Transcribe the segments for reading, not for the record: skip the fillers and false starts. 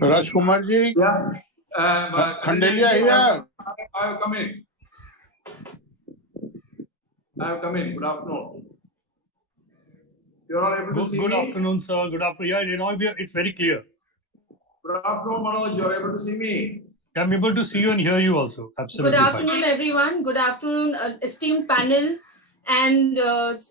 Rajkumar ji. Yeah. Khandelia here. I have come in. Good afternoon. You're all able to see Good me? afternoon, sir. Good afternoon. Yeah, it's very clear. Good afternoon, Manoj. You're able to see me? I'm able to see you and hear you also. Absolutely. Good afternoon, everyone. Good afternoon, esteemed panel and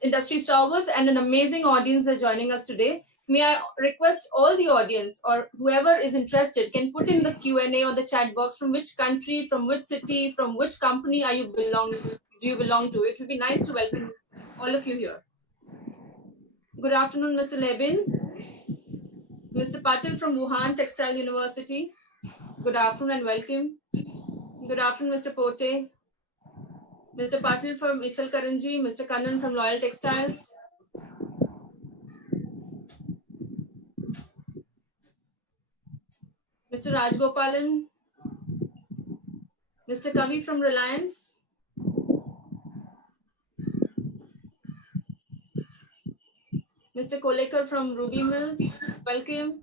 industry stalwarts and an amazing audience that are joining us today. May I request all the audience or whoever is interested can put in the Q&A or the chat box from which country, from which city, from which company do you belong to. It will be nice to welcome all of you here. Good afternoon, Mr. Lebin. Mr. Patil from Wuhan Textile University. Good afternoon and welcome. Good afternoon, Mr. Pote. Mr. Patil from Ichal Karanji, Mr. Kannan from Loyal Textiles. Mr. Rajgopalan. Mr. Kavi from Reliance. Mr. Kolekar from Ruby Mills, welcome.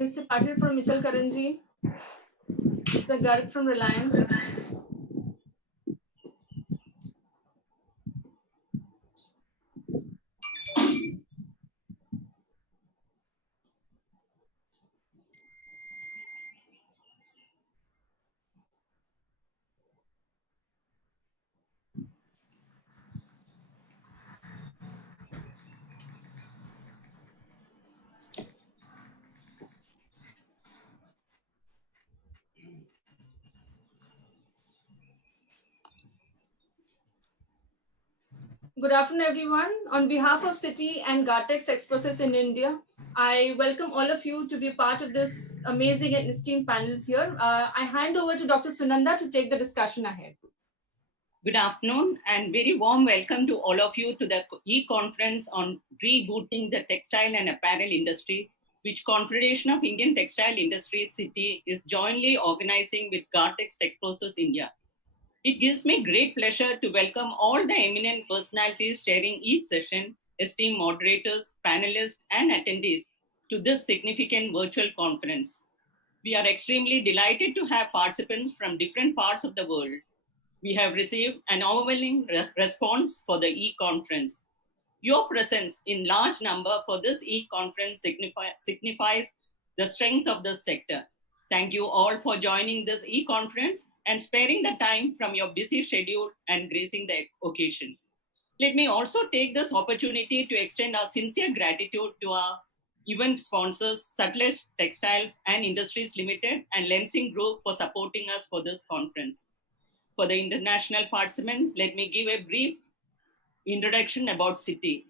Mr. Patil from Ichal Karanji. Mr. Garg from Reliance. Good afternoon, everyone. On behalf of Citi and Gartex Express in India, I welcome all of you to be part of this amazing and esteemed panels here. I hand over to Dr. Sunanda to take the discussion ahead. Good afternoon and very warm welcome to all of you to the e-conference on rebooting the textile and apparel industry, which Confederation of Indian Textile Industries Citi is jointly organizing with Gartex Express India. It gives me great pleasure to welcome all the eminent personalities sharing each session, esteemed moderators, panelists, and attendees to this significant virtual conference. We are extremely delighted to have participants from different parts of the world. We have received an overwhelming response for the e-conference. Your presence in large number for this e-conference signifies the strength of the sector. Thank you all for joining this e-conference and sparing the time from your busy schedule and gracing the occasion. Let me also take this opportunity to extend our sincere gratitude to our event sponsors, Sutledge Textiles and Industries Limited and Lensing Group for supporting us for this conference. For the international participants, let me give a brief introduction about Citi.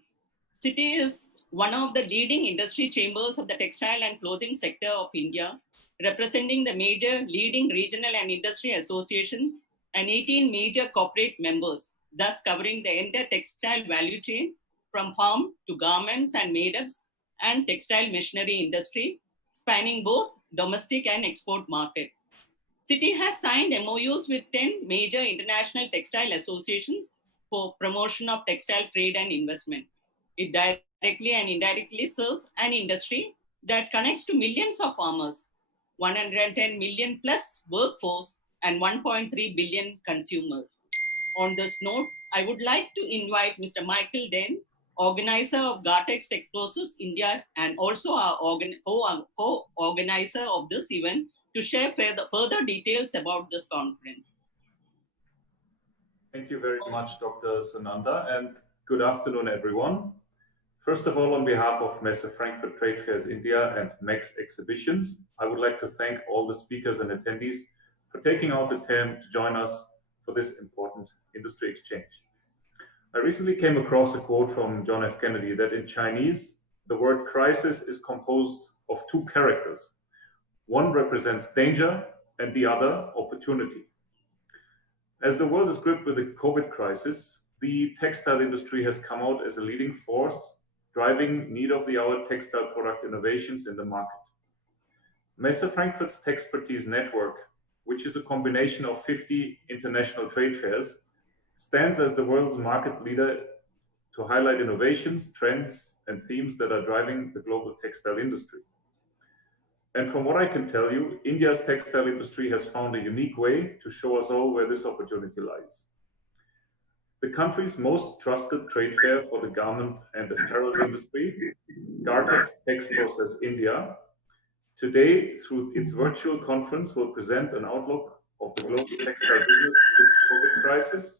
Citi is one of the leading industry chambers of the textile and clothing sector of India, representing the major leading regional and industry associations and 18 major corporate members, thus covering the entire textile value chain from farm to garments and made-ups and textile machinery industry, spanning both domestic and export market. Citi has signed MOUs with 10 major international textile associations for promotion of textile trade and investment. It directly and indirectly serves an industry that connects to millions of farmers, 110 million plus workforce, and 1.3 billion consumers. On this note, I would like to invite Mr. Michael Den, organizer of Gartex Express India and also our co-organizer of this event, to share further details about this conference. Thank you very much, Dr. Sunanda, and good afternoon, everyone. First of all, on behalf of Messe Frankfurt Trade Fairs India and MEX Exhibitions, I would like to thank all the speakers and attendees for taking out the time to join us for this important industry exchange. I recently came across a quote from John F. Kennedy that in Chinese, the word crisis is composed of two characters. One represents danger and the other opportunity. As the world is gripped with the COVID crisis, the textile industry has come out as a leading force driving need-of-the-hour textile product innovations in the market. Messe Frankfurt's Texpertise network, which is a combination of 50 international trade fairs, stands as the world's market leader to highlight innovations, trends, and themes that are driving the global textile industry. And from what I can tell you, India's textile industry has found a unique way to show us all where this opportunity lies. The country's most trusted trade fair for the garment and apparel industry, Gartex Texprocess India, today, through its virtual conference, will present an outlook of the global textile business amidst COVID crisis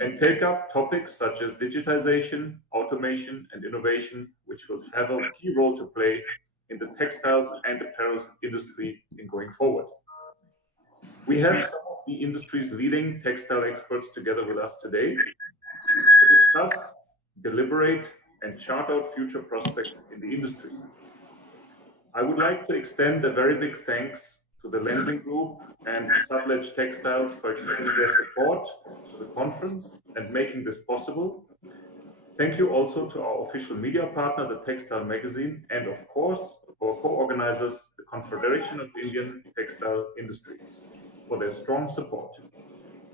and take up topics such as digitization, automation, and innovation, which will have a key role to play in the textiles and apparel industry in going forward. We have some of the industry's leading textile experts together with us today to discuss, deliberate, and chart out future prospects in the industry. I would like to extend a very big thanks to the Lensing Group and Sublege Textiles for extending their support to the conference and making this possible. Thank you also to our official media partner, the Textile magazine, and of course, our co-organizers, the Confederation of Indian Textile Industry, for their strong support.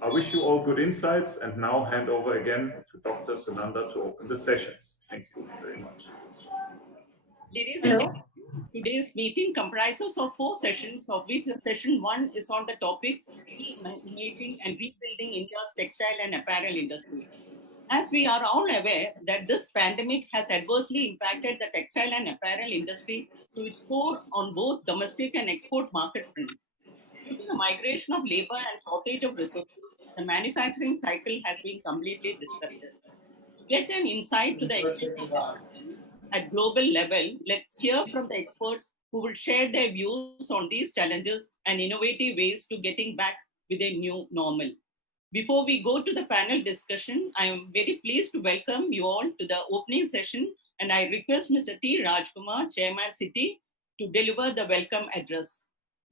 I wish you all good insights and now hand over again to Dr. Sunanda to open the sessions. Thank you very much. Ladies and gentlemen, today's meeting comprises of 4 sessions, of which session 1 is on the topic Reimagining and Rebuilding India's Textile and Apparel Industry. As we are all aware that this pandemic has adversely impacted the textile and apparel industry to its core on both domestic and export market fronts. Due to the migration of labor and shortage of resources, the manufacturing cycle has been completely disrupted. To get an insight to the extent at global level, let's hear from the experts who will share their views on these challenges and innovative ways to getting back with a new normal. Before we go to the panel discussion, I am very pleased to welcome you all to the opening session, and I request Mr. T. Rajkumar, Chairman City, to deliver the welcome address.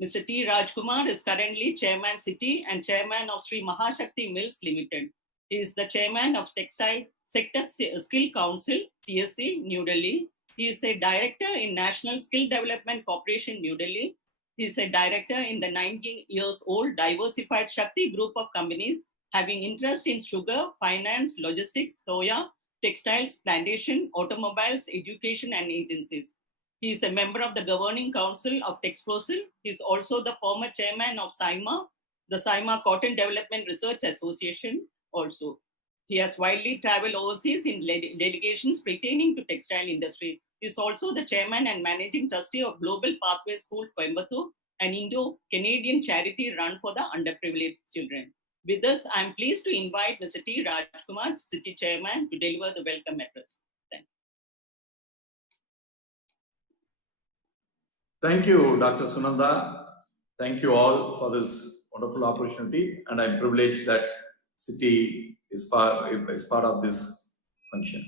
Mr. T. Rajkumar is currently Chairman City and Chairman of Sri Mahashakti Mills Limited. He is the Chairman of Textile Sector Skill Council, TSC, New Delhi. He is a Director in National Skill Development Corporation, New Delhi. He is a Director in the 19-year-old Diversified Shakti Group of companies having interest in sugar, finance, logistics, soya, textiles, plantation, automobiles, education, and agencies. He is a member of the Governing Council of Textile. He is also the former Chairman of SIMA, the SIMA Cotton Development Research Association also. He has widely traveled overseas in delegations pertaining to textile industry. He is also the chairman and managing trustee of Global Pathway School, Coimbatore, an Indo-Canadian charity run for the underprivileged children. With this, I am pleased to invite Mr. T. Rajkumar, City Chairman, to deliver the welcome address. Thank you, Dr. Sunanda. Thank you all for this wonderful opportunity, and I'm privileged that City is part of this function.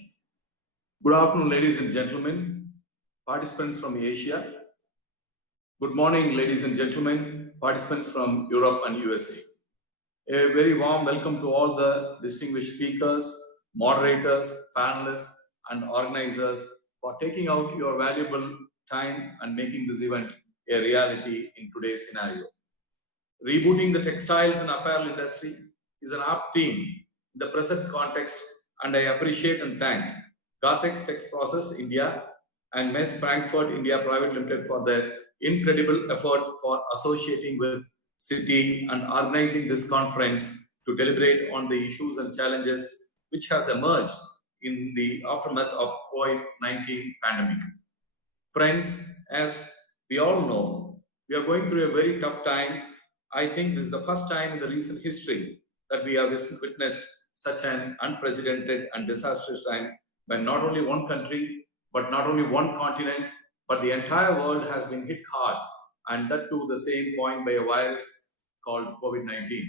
Good afternoon, ladies and gentlemen, participants from Asia. Good morning, ladies and gentlemen, participants from Europe and USA. A very warm welcome to all the distinguished speakers, moderators, panelists, and organizers for taking out your valuable time and making this event a reality in today's scenario. Rebooting the textiles and apparel industry is an apt theme in the present context, and I appreciate and thank Gartex Texprocess India and Messe Frankfurt India Private Limited for their incredible effort for associating with City and organizing this conference to deliberate on the issues and challenges which has emerged in the aftermath of COVID-19 pandemic. Friends, as we all know, we are going through a very tough time. I think this is the first time in the recent history that we have witnessed such an unprecedented and disastrous time when not only one country, but not only one continent, but the entire world has been hit hard, and that to the same point by a virus called COVID-19.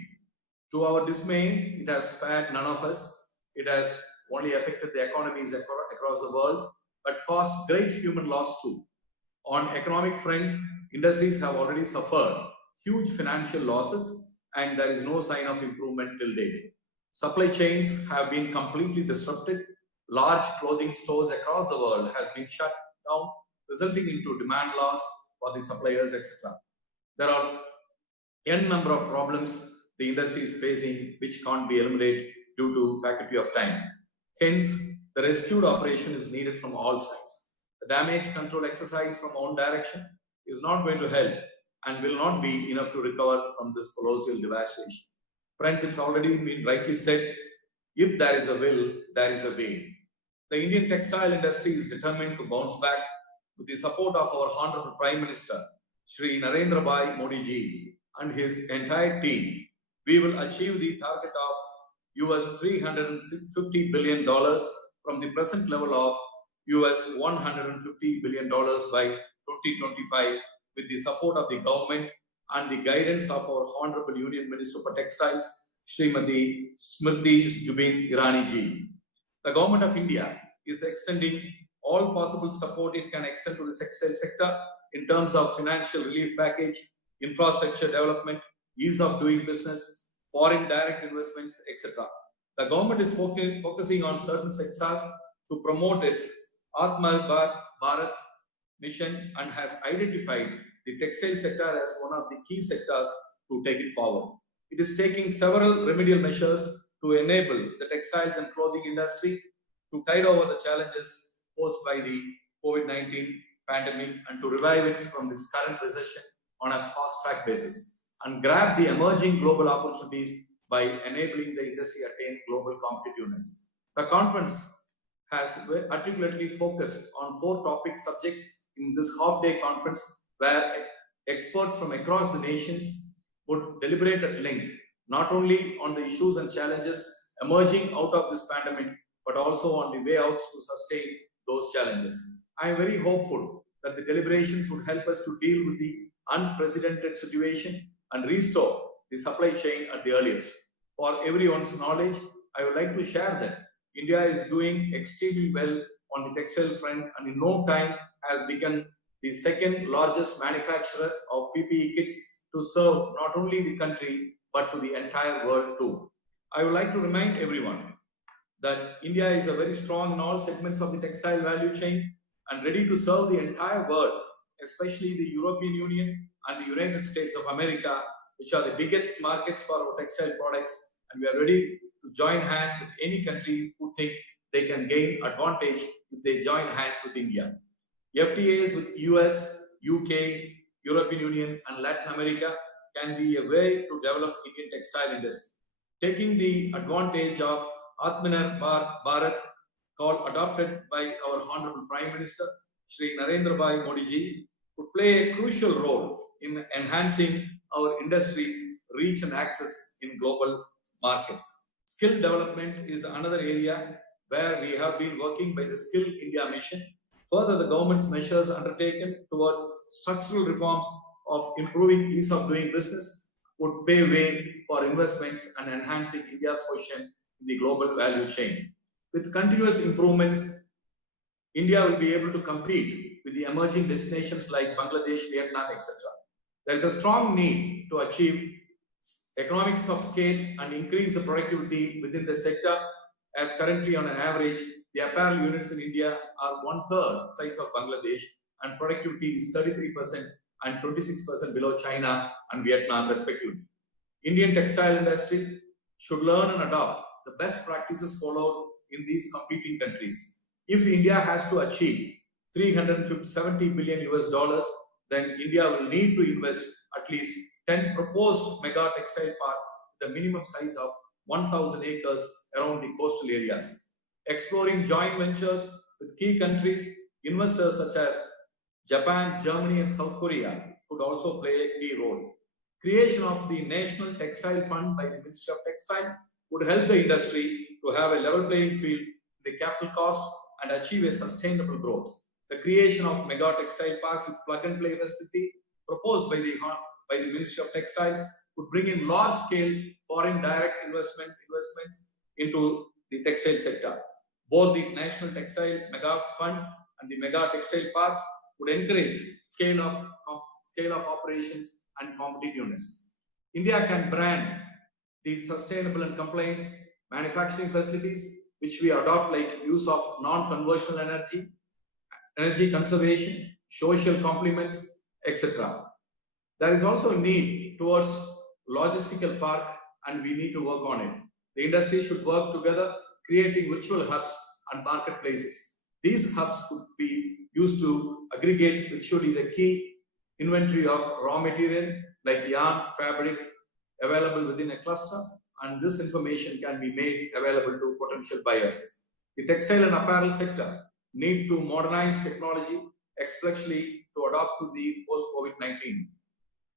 To our dismay, it has spared none of us. It has only affected the economies across the world, but caused great human loss too. On economic front, industries have already suffered huge financial losses, and there is no sign of improvement till date. Supply chains have been completely disrupted, large clothing stores across the world has been shut down, resulting into demand loss for the suppliers, etc. There are n number of problems the industry is facing which can't be eliminated due to paucity of time. Hence, the rescue operation is needed from all sides. The damage control exercise from one direction is not going to help and will not be enough to recover from this colossal devastation. Friends, it's already been rightly said, if there is a will, there is a way. The Indian textile industry is determined to bounce back with the support of our Honorable Prime Minister, Shri Narendra Bhai Modi ji, and his entire team. We will achieve the target of US $350 billion from the present level of US $150 billion by 2025 with the support of the government and the guidance of our Honorable Union Minister for Textiles, Srimati Smriti Zubin Irani ji. The Government of India is extending all possible support it can extend to the textile sector in terms of financial relief package, infrastructure development, ease of doing business, foreign direct investments, etc. The government is focusing on certain sectors to promote its Atmanirbhar Bharat mission and has identified the textile sector as one of the key sectors to take it forward. It is taking several remedial measures to enable the textiles and clothing industry to tide over the challenges posed by the COVID-19 pandemic and to revive it from this current recession on a fast-track basis and grab the emerging global opportunities by enabling the industry attain global competitiveness. The conference has articulately focused on 4 topic subjects in this half-day conference where experts from across the nations would deliberate at length, not only on the issues and challenges emerging out of this pandemic, but also on the way out to sustain those challenges. I am very hopeful that the deliberations would help us to deal with the unprecedented situation and restore the supply chain at the earliest. For everyone's knowledge, I would like to share that India is doing extremely well on the textile front and in no time has become the second largest manufacturer of PPE kits to serve not only the country but to the entire world too. I would like to remind everyone that India is a very strong in all segments of the textile value chain and ready to serve the entire world, especially the European Union and the United States of America, which are the biggest markets for our textile products, and we are ready to join hands with any country who think they can gain advantage if they join hands with India. FTAs with US, UK, European Union and Latin America can be a way to develop Indian textile industry. Taking the advantage of Atmanirbhar Bharat call adopted by our Honorable Prime Minister, Shri Narendra Bhai Modi ji, would play a crucial role in enhancing our industry's reach and access in global markets. Skill development is another area where we have been working by the Skill India mission. Further, the government's measures undertaken towards structural reforms of improving ease of doing business would pave way for investments and enhancing India's position in the global value chain. With continuous improvements, India will be able to compete with the emerging destinations like Bangladesh, Vietnam, etc. There is a strong need to achieve economics of scale and increase the productivity within the sector, as currently on an average, the apparel units in India are 1/3 size of Bangladesh and productivity is 33% and 26% below China and Vietnam respectively. Indian textile industry should learn and adopt the best practices followed in these competing countries. If India has to achieve $370 billion US, then India will need to invest at least 10 proposed mega textile parks with a minimum size of 1,000 acres around the coastal areas. Exploring joint ventures with key countries, investors such as Japan, Germany, and South Korea could also play a key role. Creation of the National Textile Fund by the Ministry of Textiles would help the industry to have a level playing field in the capital cost and achieve a sustainable growth. The creation of mega textile parks with plug-and-play facility proposed by the Ministry of Textiles would bring in large-scale foreign direct investments into the textile sector. Both the National Textile Mega Fund and the Mega Textile Parks would encourage scale of operations and competitiveness. India can brand the sustainable and compliant manufacturing facilities which we adopt, like use of non-conventional energy, energy conservation, social complements, etc. There is also a need towards logistical park, and we need to work on it. The industry should work together, creating virtual hubs and marketplaces. These hubs could be used to aggregate virtually the key inventory of raw material like yarn, fabrics available within a cluster, and this information can be made available to potential buyers. The textile and apparel sector need to modernize technology, especially to adapt to the post-COVID-19.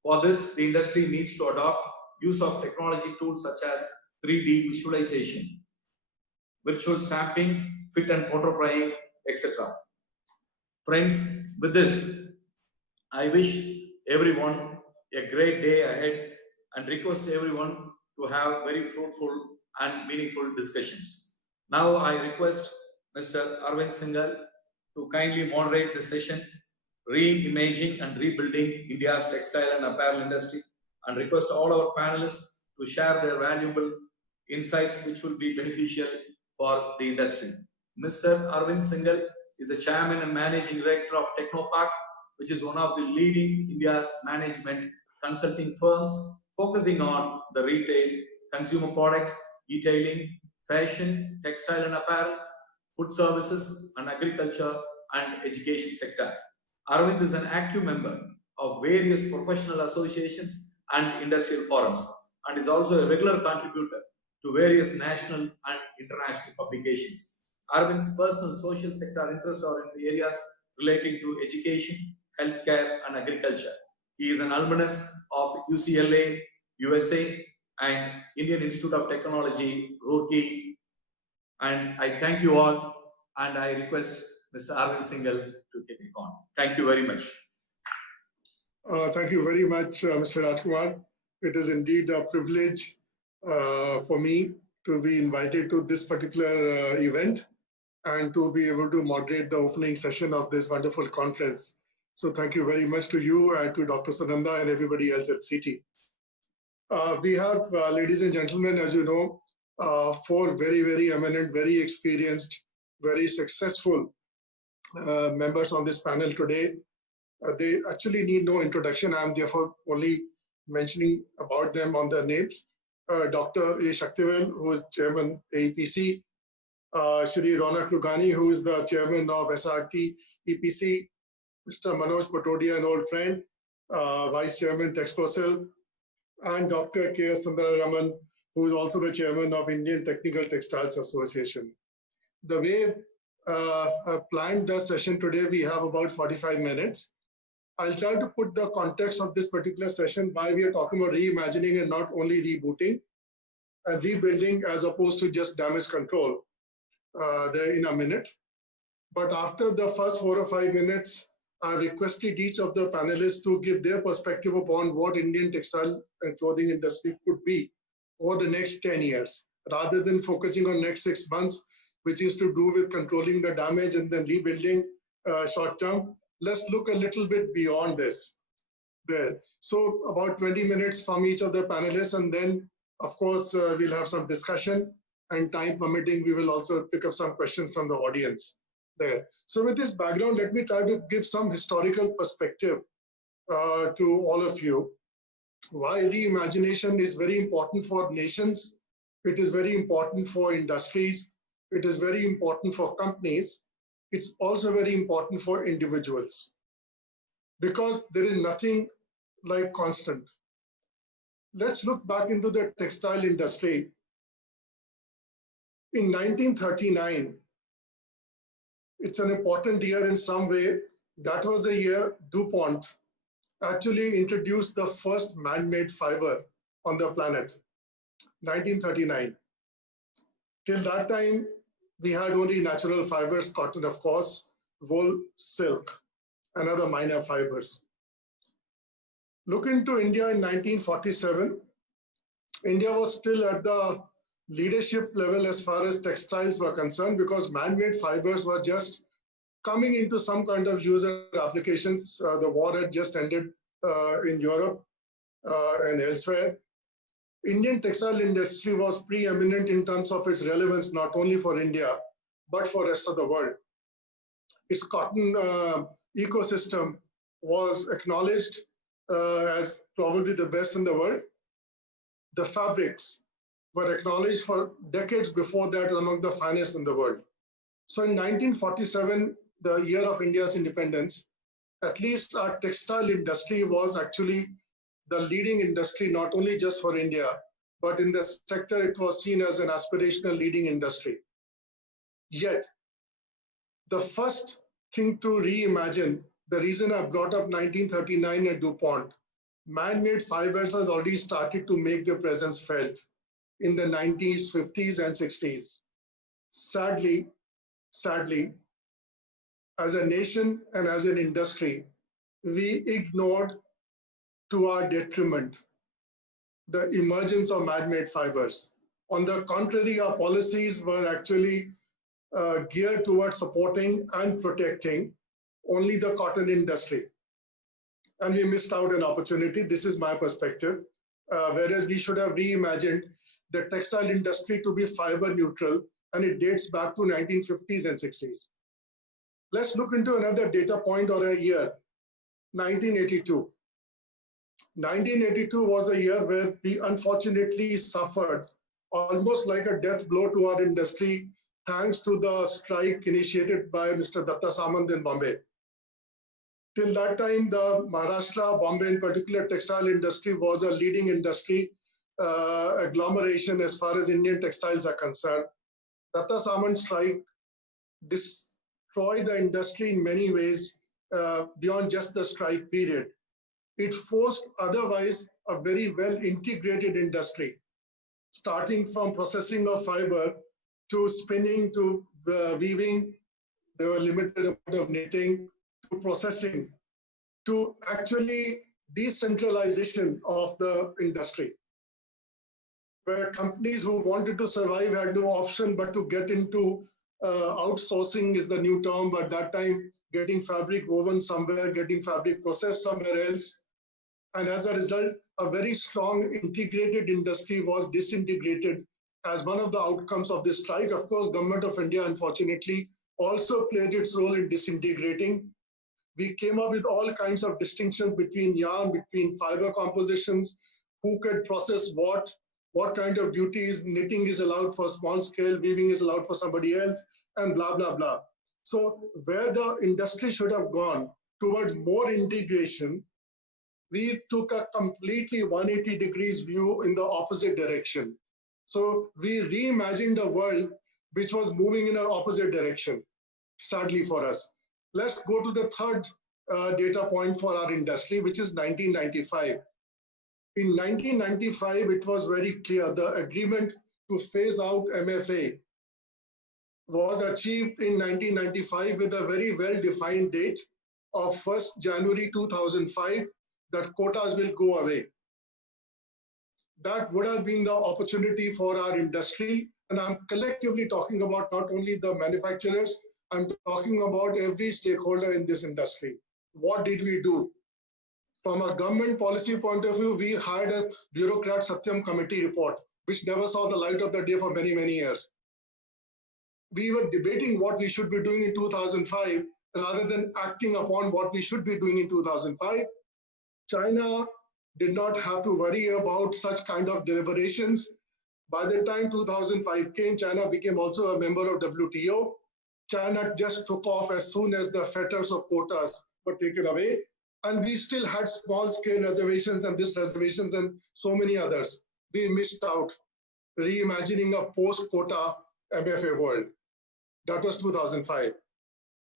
For this, the industry needs to adopt use of technology tools such as 3D visualization, virtual stamping, fit and prototyping, etc. Friends, with this, I wish everyone a great day ahead and request everyone to have very fruitful and meaningful discussions. Now I request Mr. Arvind Singhal to kindly moderate the session, Reimaging and Rebuilding India's Textile and Apparel Industry, and request all our panelists to share their valuable insights which will be beneficial for the industry. Mr. Arvind Singhal is the Chairman and Managing Director of Technopark, which is one of the leading India's management consulting firms focusing on the retail, consumer products, detailing, fashion, textile and apparel, food services, and agriculture and education sectors. Arvind is an active member of various professional associations and industrial forums, and is also a regular contributor to various national and international publications. Arvind's personal social sector interests are in the areas relating to education, healthcare, and agriculture. He is an alumnus of UCLA, USA, and Indian Institute of Technology, Roorkee. And I thank you all, and I request Mr. Arvind Singhal to take it on. Thank you very much. Thank you very much, Mr. Rajkumar. It is indeed a privilege for me to be invited to this particular event and to be able to moderate the opening session of this wonderful conference. So thank you very much to you and to Dr. Sunanda and everybody else at CT. We have, ladies and gentlemen, as you know, four very, very eminent, very experienced, very successful members on this panel today. They actually need no introduction. I'm therefore only mentioning about them on their names. Dr. A. Shaktivel, who is Chairman AEPC, Shri Ronak Lugani, who is the Chairman of SRT EPC, Mr. Manoj Patodia, an old friend, Vice Chairman Textile, and Dr. K. Sundararaman, who is also the Chairman of Indian Technical Textiles Association. The way I planned the session today, we have about 45 minutes. I'll try to put the context of this particular session why we are talking about reimagining and not only rebooting and rebuilding as opposed to just damage control there in a minute. But after the first 4 or 5 minutes, I requested each of the panelists to give their perspective upon what Indian textile and clothing industry could be over the next 10 years, rather than focusing on next 6 months, which is to do with controlling the damage and then rebuilding short term. Let's look a little bit beyond this there. So about 20 minutes from each of the panelists, and then of course we'll have some discussion, and time permitting, we will also pick up some questions from the audience there. So with this background, let me try to give some historical perspective to all of you. Why reimagination is very important for nations. It is very important for industries. It is very important for companies. It's also very important for individuals, because there is nothing like constant. Let's look back into the textile industry. In 1939, it's an important year in some way. That was the year DuPont actually introduced the first man-made fiber on the planet, 1939. Till that time, we had only natural fibers, cotton, of course, wool, silk, and other minor fibers. Look into India in 1947. India was still at the leadership level as far as textiles were concerned, because man-made fibers were just coming into some kind of user applications. The war had just ended in Europe and elsewhere. Indian textile industry was preeminent in terms of its relevance, not only for India, but for rest of the world. Its cotton ecosystem was acknowledged as probably the best in the world. The fabrics were acknowledged for decades before that as among the finest in the world. So in 1947, the year of India's independence, at least our textile industry was actually the leading industry, not only just for India, but in the sector it was seen as an aspirational leading industry. Yet, the first thing to reimagine, the reason I brought up 1939 at DuPont, man-made fibers has already started to make their presence felt in the 90s, 50s, and 60s. Sadly, as a nation and as an industry, we ignored, to our detriment, the emergence of man-made fibers. On the contrary, our policies were actually geared towards supporting and protecting only the cotton industry. And we missed out an opportunity. This is my perspective. Whereas we should have reimagined the textile industry to be fiber neutral, and it dates back to 1950s and 60s. Let's look into another data point or a year, 1982. 1982 was a year where we unfortunately suffered almost like a death blow to our industry, thanks to the strike initiated by Mr. Datta Samant in Bombay. Till that time, the Maharashtra, Bombay in particular, textile industry was a leading industry agglomeration as far as Indian textiles are concerned. Datta Samant strike destroyed the industry in many ways beyond just the strike period. It forced otherwise a very well integrated industry, starting from processing of fiber to spinning to weaving. There were limited amount of knitting, to processing, to actually decentralization of the industry, where companies who wanted to survive had no option but to get into outsourcing is the new term, but that time getting fabric woven somewhere, getting fabric processed somewhere else. And as a result, a very strong integrated industry was disintegrated as one of the outcomes of this strike. Of course, Government of India, unfortunately, also played its role in disintegrating. We came up with all kinds of distinctions between yarn, between fiber compositions, who could process what kind of duties, knitting is allowed for small scale, weaving is allowed for somebody else, and blah, blah, blah. So where the industry should have gone towards more integration, we took a completely 180 degrees view in the opposite direction. So we reimagined a world which was moving in an opposite direction, sadly for us. Let's go to the third data point for our industry, which is 1995. In 1995, it was very clear the agreement to phase out MFA was achieved in 1995 with a very well-defined date of 1st January 2005, that quotas will go away. That would have been the opportunity for our industry. And I'm collectively talking about not only the manufacturers, I'm talking about every stakeholder in this industry. What did we do? From a government policy point of view, we hired a bureaucrat Satyam committee report, which never saw the light of the day for many, many years. We were debating what we should be doing in 2005, rather than acting upon what we should be doing in 2005. China did not have to worry about such kind of deliberations. By the time 2005 came, China became also a member of WTO. China just took off as soon as the fetters of quotas were taken away. And we still had small scale reservations and this reservations and so many others. We missed out reimagining a post-quota MFA world. That was 2005.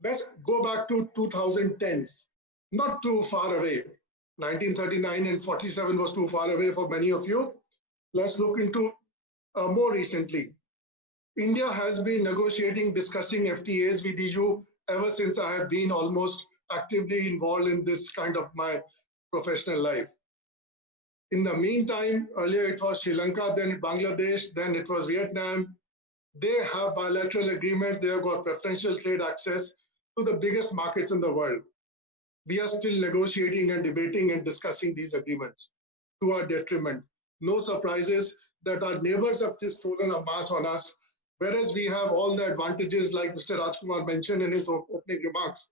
Let's go back to 2010s, not too far away. 1939 and 47 was too far away for many of you. Let's look into more recently. India has been negotiating, discussing FTAs with EU ever since I have been almost actively involved in this kind of my professional life. In the meantime, earlier it was Sri Lanka, then Bangladesh, then it was Vietnam. They have bilateral agreements. They have got preferential trade access to the biggest markets in the world. We are still negotiating and debating and discussing these agreements to our detriment. no surprises that our neighbors have stolen a march on us, whereas we have all the advantages like Mr. Rajkumar mentioned in his opening remarks.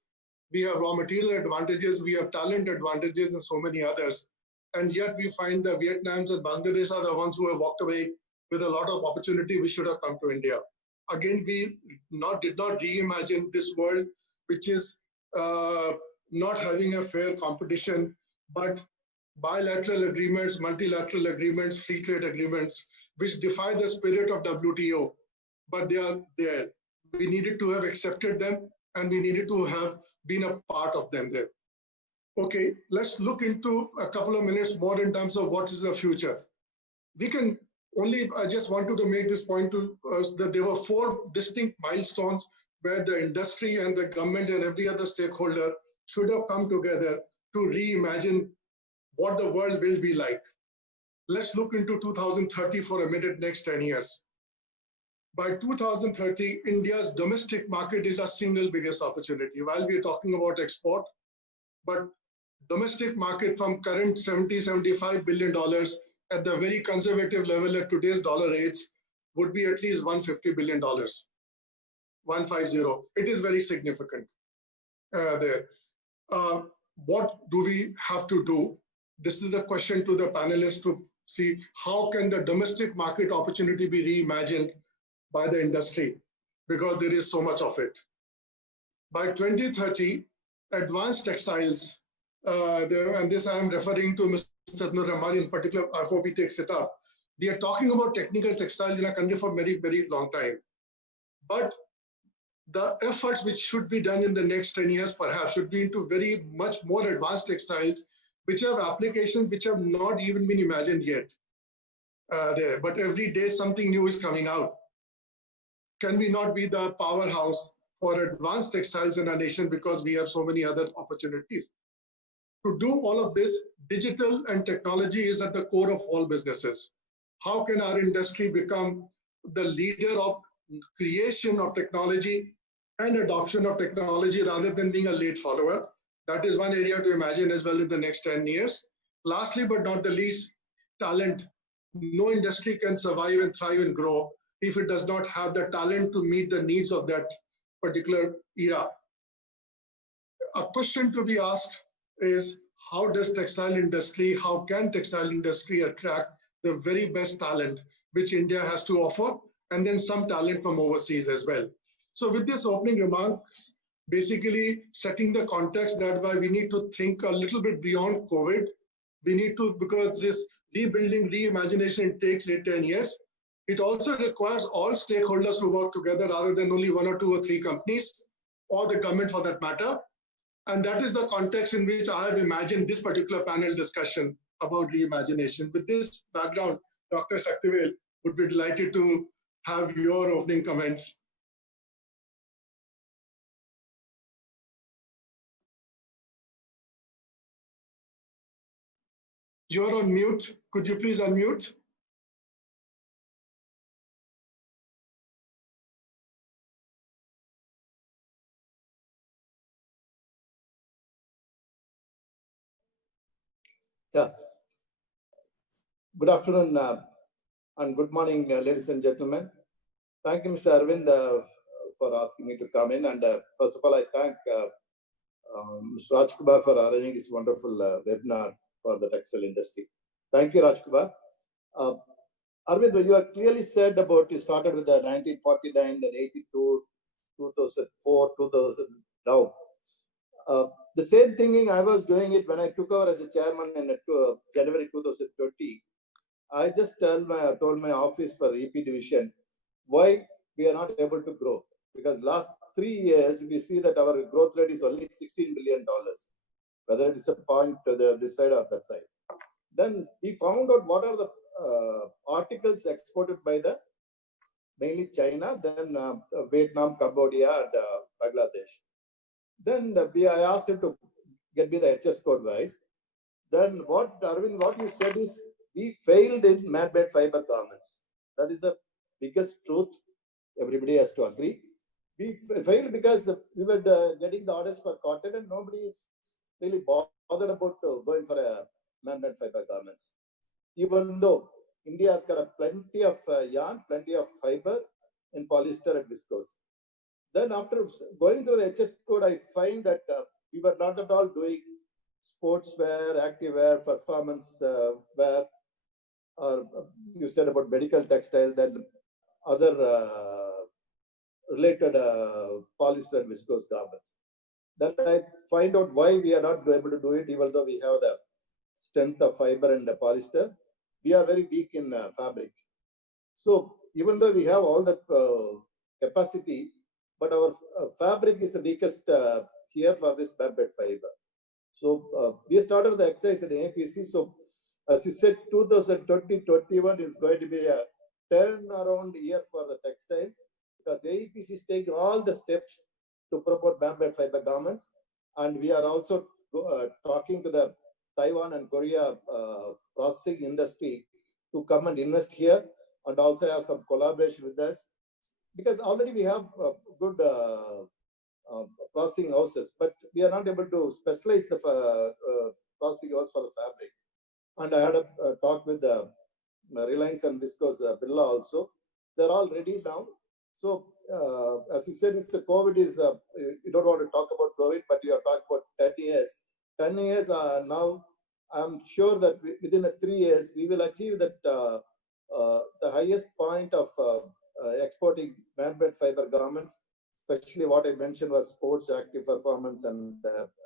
We have raw material advantages, we have talent advantages, and so many others. And yet we find that Vietnams and Bangladesh are the ones who have walked away with a lot of opportunity which should have come to India. Again, we did not reimagine this world, which is not having a fair competition, but bilateral agreements, multilateral agreements, free trade agreements, which defy the spirit of WTO. But they are there. We needed to have accepted them, and we needed to have been a part of them there. Okay, let's look into a couple of minutes more in terms of what is the future. We can only, I just wanted to make this point to us that there were 4 distinct milestones where the industry and the government and every other stakeholder should have come together to reimagine what the world will be like. Let's look into 2030 for a minute, next 10 years. By 2030, India's domestic market is our single biggest opportunity. While we are talking about export, but domestic market from current $75 billion at the very conservative level at today's dollar rates would be at least $150 billion. 150. It is very significant there. What do we have to do? This is the question to the panelists to see how can the domestic market opportunity be reimagined by the industry, because there is so much of it. By 2030, advanced textiles, and this I am referring to Mr. Nur Rahman in particular, I hope he takes it up. We are talking about technical textiles in our country for very, very long time. But the efforts which should be done in the next 10 years perhaps should be into very much more advanced textiles, which have applications which have not even been imagined yet there. But every day something new is coming out. Can we not be the powerhouse for advanced textiles in our nation because we have so many other opportunities? To do all of this, digital and technology is at the core of all businesses. How can our industry become the leader of creation of technology and adoption of technology rather than being a late follower? That is one area to imagine as well in the next 10 years. Lastly, but not the least, talent. No industry can survive and thrive and grow if it does not have the talent to meet the needs of that particular era. A question to be asked is, how does textile industry, how can textile industry attract the very best talent which India has to offer, and then some talent from overseas as well. So with this opening remarks, basically setting the context that why we need to think a little bit beyond COVID. We need to, because this rebuilding, reimagination takes 8-10 years. It also requires all stakeholders to work together rather than only 1 or 2 or 3 companies, or the government for that matter. And that is the context in which I have imagined this particular panel discussion about reimagination. With this background, Dr. Saktivel would be delighted to have your opening comments. You're on mute. Could you please unmute? Yeah. Good afternoon and good morning, ladies and gentlemen. Thank you, Mr. Arvind, for asking me to come in. And first of all, I thank Mr. Rajkumar for arranging this wonderful webinar for the textile industry. Thank you, Rajkumar. Arvind, you have clearly said about you started with the 1949, then 82, 2004, 2000 now. The same thinking I was doing it when I took over as a chairman in January 2020. I just told my office for EP division why we are not able to grow. Because last 3 years, we see that our growth rate is only $16 billion, whether it is a point to this side or that side. Then we found out what are the articles exported by the mainly China, then Vietnam, Cambodia, and Bangladesh. Then I asked him to get me the HS code wise. Then what, Arvind, what you said is we failed in man-made fiber garments. That is the biggest truth. Everybody has to agree. We failed because we were getting the orders for cotton and nobody is really bothered about going for a man-made fiber garments. Even though India has got a plenty of yarn, plenty of fiber in polyester and viscose. Then after going through the HS code, I find that we were not at all doing sportswear, activewear, performance wear, or you said about medical textile, then other related polyester and viscose garments. Then I find out why we are not able to do it, even though we have the strength of fiber and the polyester. We are very weak in fabric. So even though we have all the capacity, but our fabric is the weakest here for this bed fiber. So we started the exercise in APC. So as you said, 2020-21 is going to be a turnaround year for the textiles, because AEPC is taking all the steps to promote bamboo fiber garments. And we are also talking to the Taiwan and Korea processing industry to come and invest here and also have some collaboration with us, because already we have good processing houses, but we are not able to specialize the processing house for the fabric. And I had a talk with Reliance and Viscose Birla also. They're all ready now. So as you said, it's a COVID is, you don't want to talk about COVID, but you are talking about 10 years. 10 years now, I'm sure that within 3 years, we will achieve that the highest point of exporting man-made fiber garments, especially what I mentioned was sports, active performance, and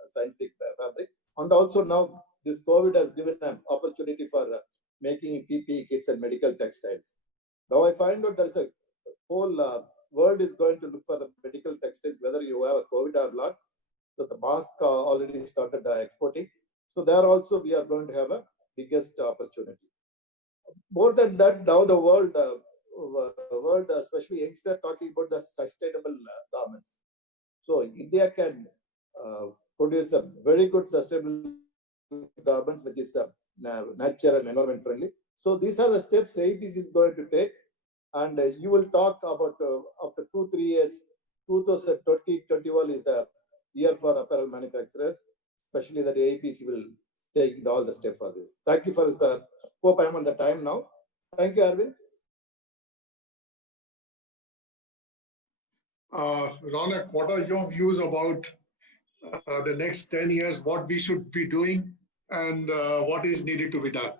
scientific fabric. And also now this COVID has given an opportunity for making PPE kits and medical textiles. Now I find out there's a whole world is going to look for the medical textiles, whether you have a COVID or not. So the mask already started exporting. So there also we are going to have a biggest opportunity. More than that, now the world, especially youngsters, talking about the sustainable garments. So India can produce a very good sustainable garments, which is nature and environment friendly. So these are the steps AEPC is going to take. And you will talk about after 2-3 years, 2020-21 is the year for apparel manufacturers, especially that AEPC will take all the steps for this. Thank you for this. Hope I'm on the time now. Thank you, Arvind. Ronak, what are your views about the next 10 years, what we should be doing and what is needed to be done?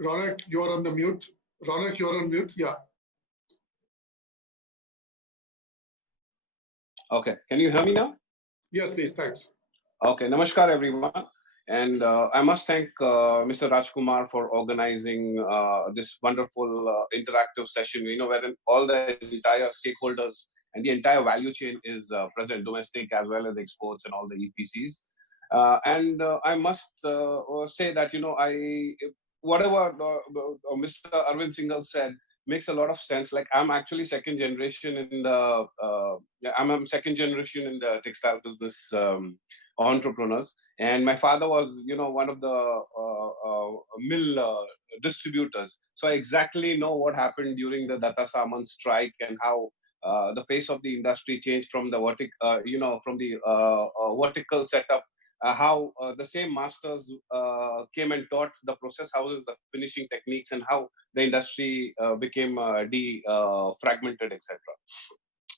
Ronak, you're on the mute. Ronak, you're on mute. Yeah. Okay. Can you hear me now? Yes, please. Thanks. Okay. Namaskar, everyone. And I must thank Mr. Rajkumar for organizing this wonderful interactive session, wherein all the entire stakeholders and the entire value chain is present, domestic as well as exports and all the EPCs. And I must say that, whatever Mr. Arvind Singhal said makes a lot of sense. Like I'm actually second generation in the I'm second generation in the textile business entrepreneurs, and my father was one of the mill distributors. So I exactly know what happened during the Datta Samant strike and how the face of the industry changed from the vertical setup. How the same masters came and taught the process houses the finishing techniques, and how the industry became fragmented, etc.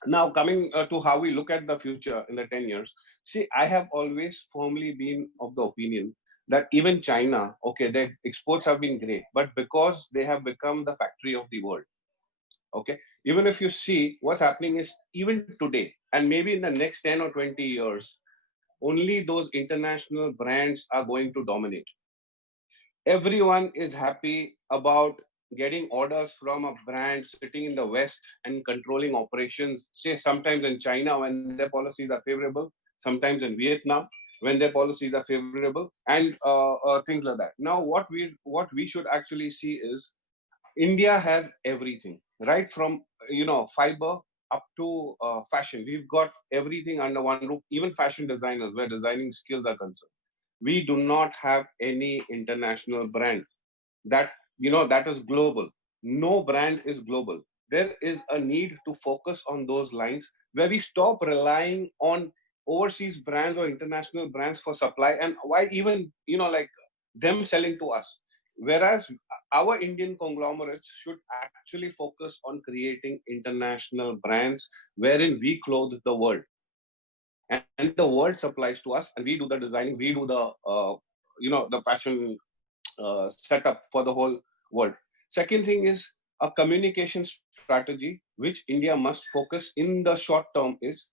Now, coming to how we look at the future in the 10 years, see, I have always firmly been of the opinion that even China, okay, their exports have been great, but because they have become the factory of the world, okay, even if you see what's happening is even today, and maybe in the next 10 or 20 years, only those international brands are going to dominate. Everyone is happy about getting orders from a brand sitting in the West and controlling operations, say sometimes in China when their policies are favorable, sometimes in Vietnam when their policies are favorable, and things like that. Now, what we should actually see is India has everything, right from fiber up to fashion. We've got everything under one roof, even fashion designers where designing skills are concerned. We do not have any international brand that that is global. No brand is global. There is a need to focus on those lines where we stop relying on overseas brands or international brands for supply. And why even them selling to us. Whereas our Indian conglomerates should actually focus on creating international brands wherein we clothe the world. And the world supplies to us, and we do the designing, we do the the fashion setup for the whole world. Second thing is a communication strategy which India must focus in the short term is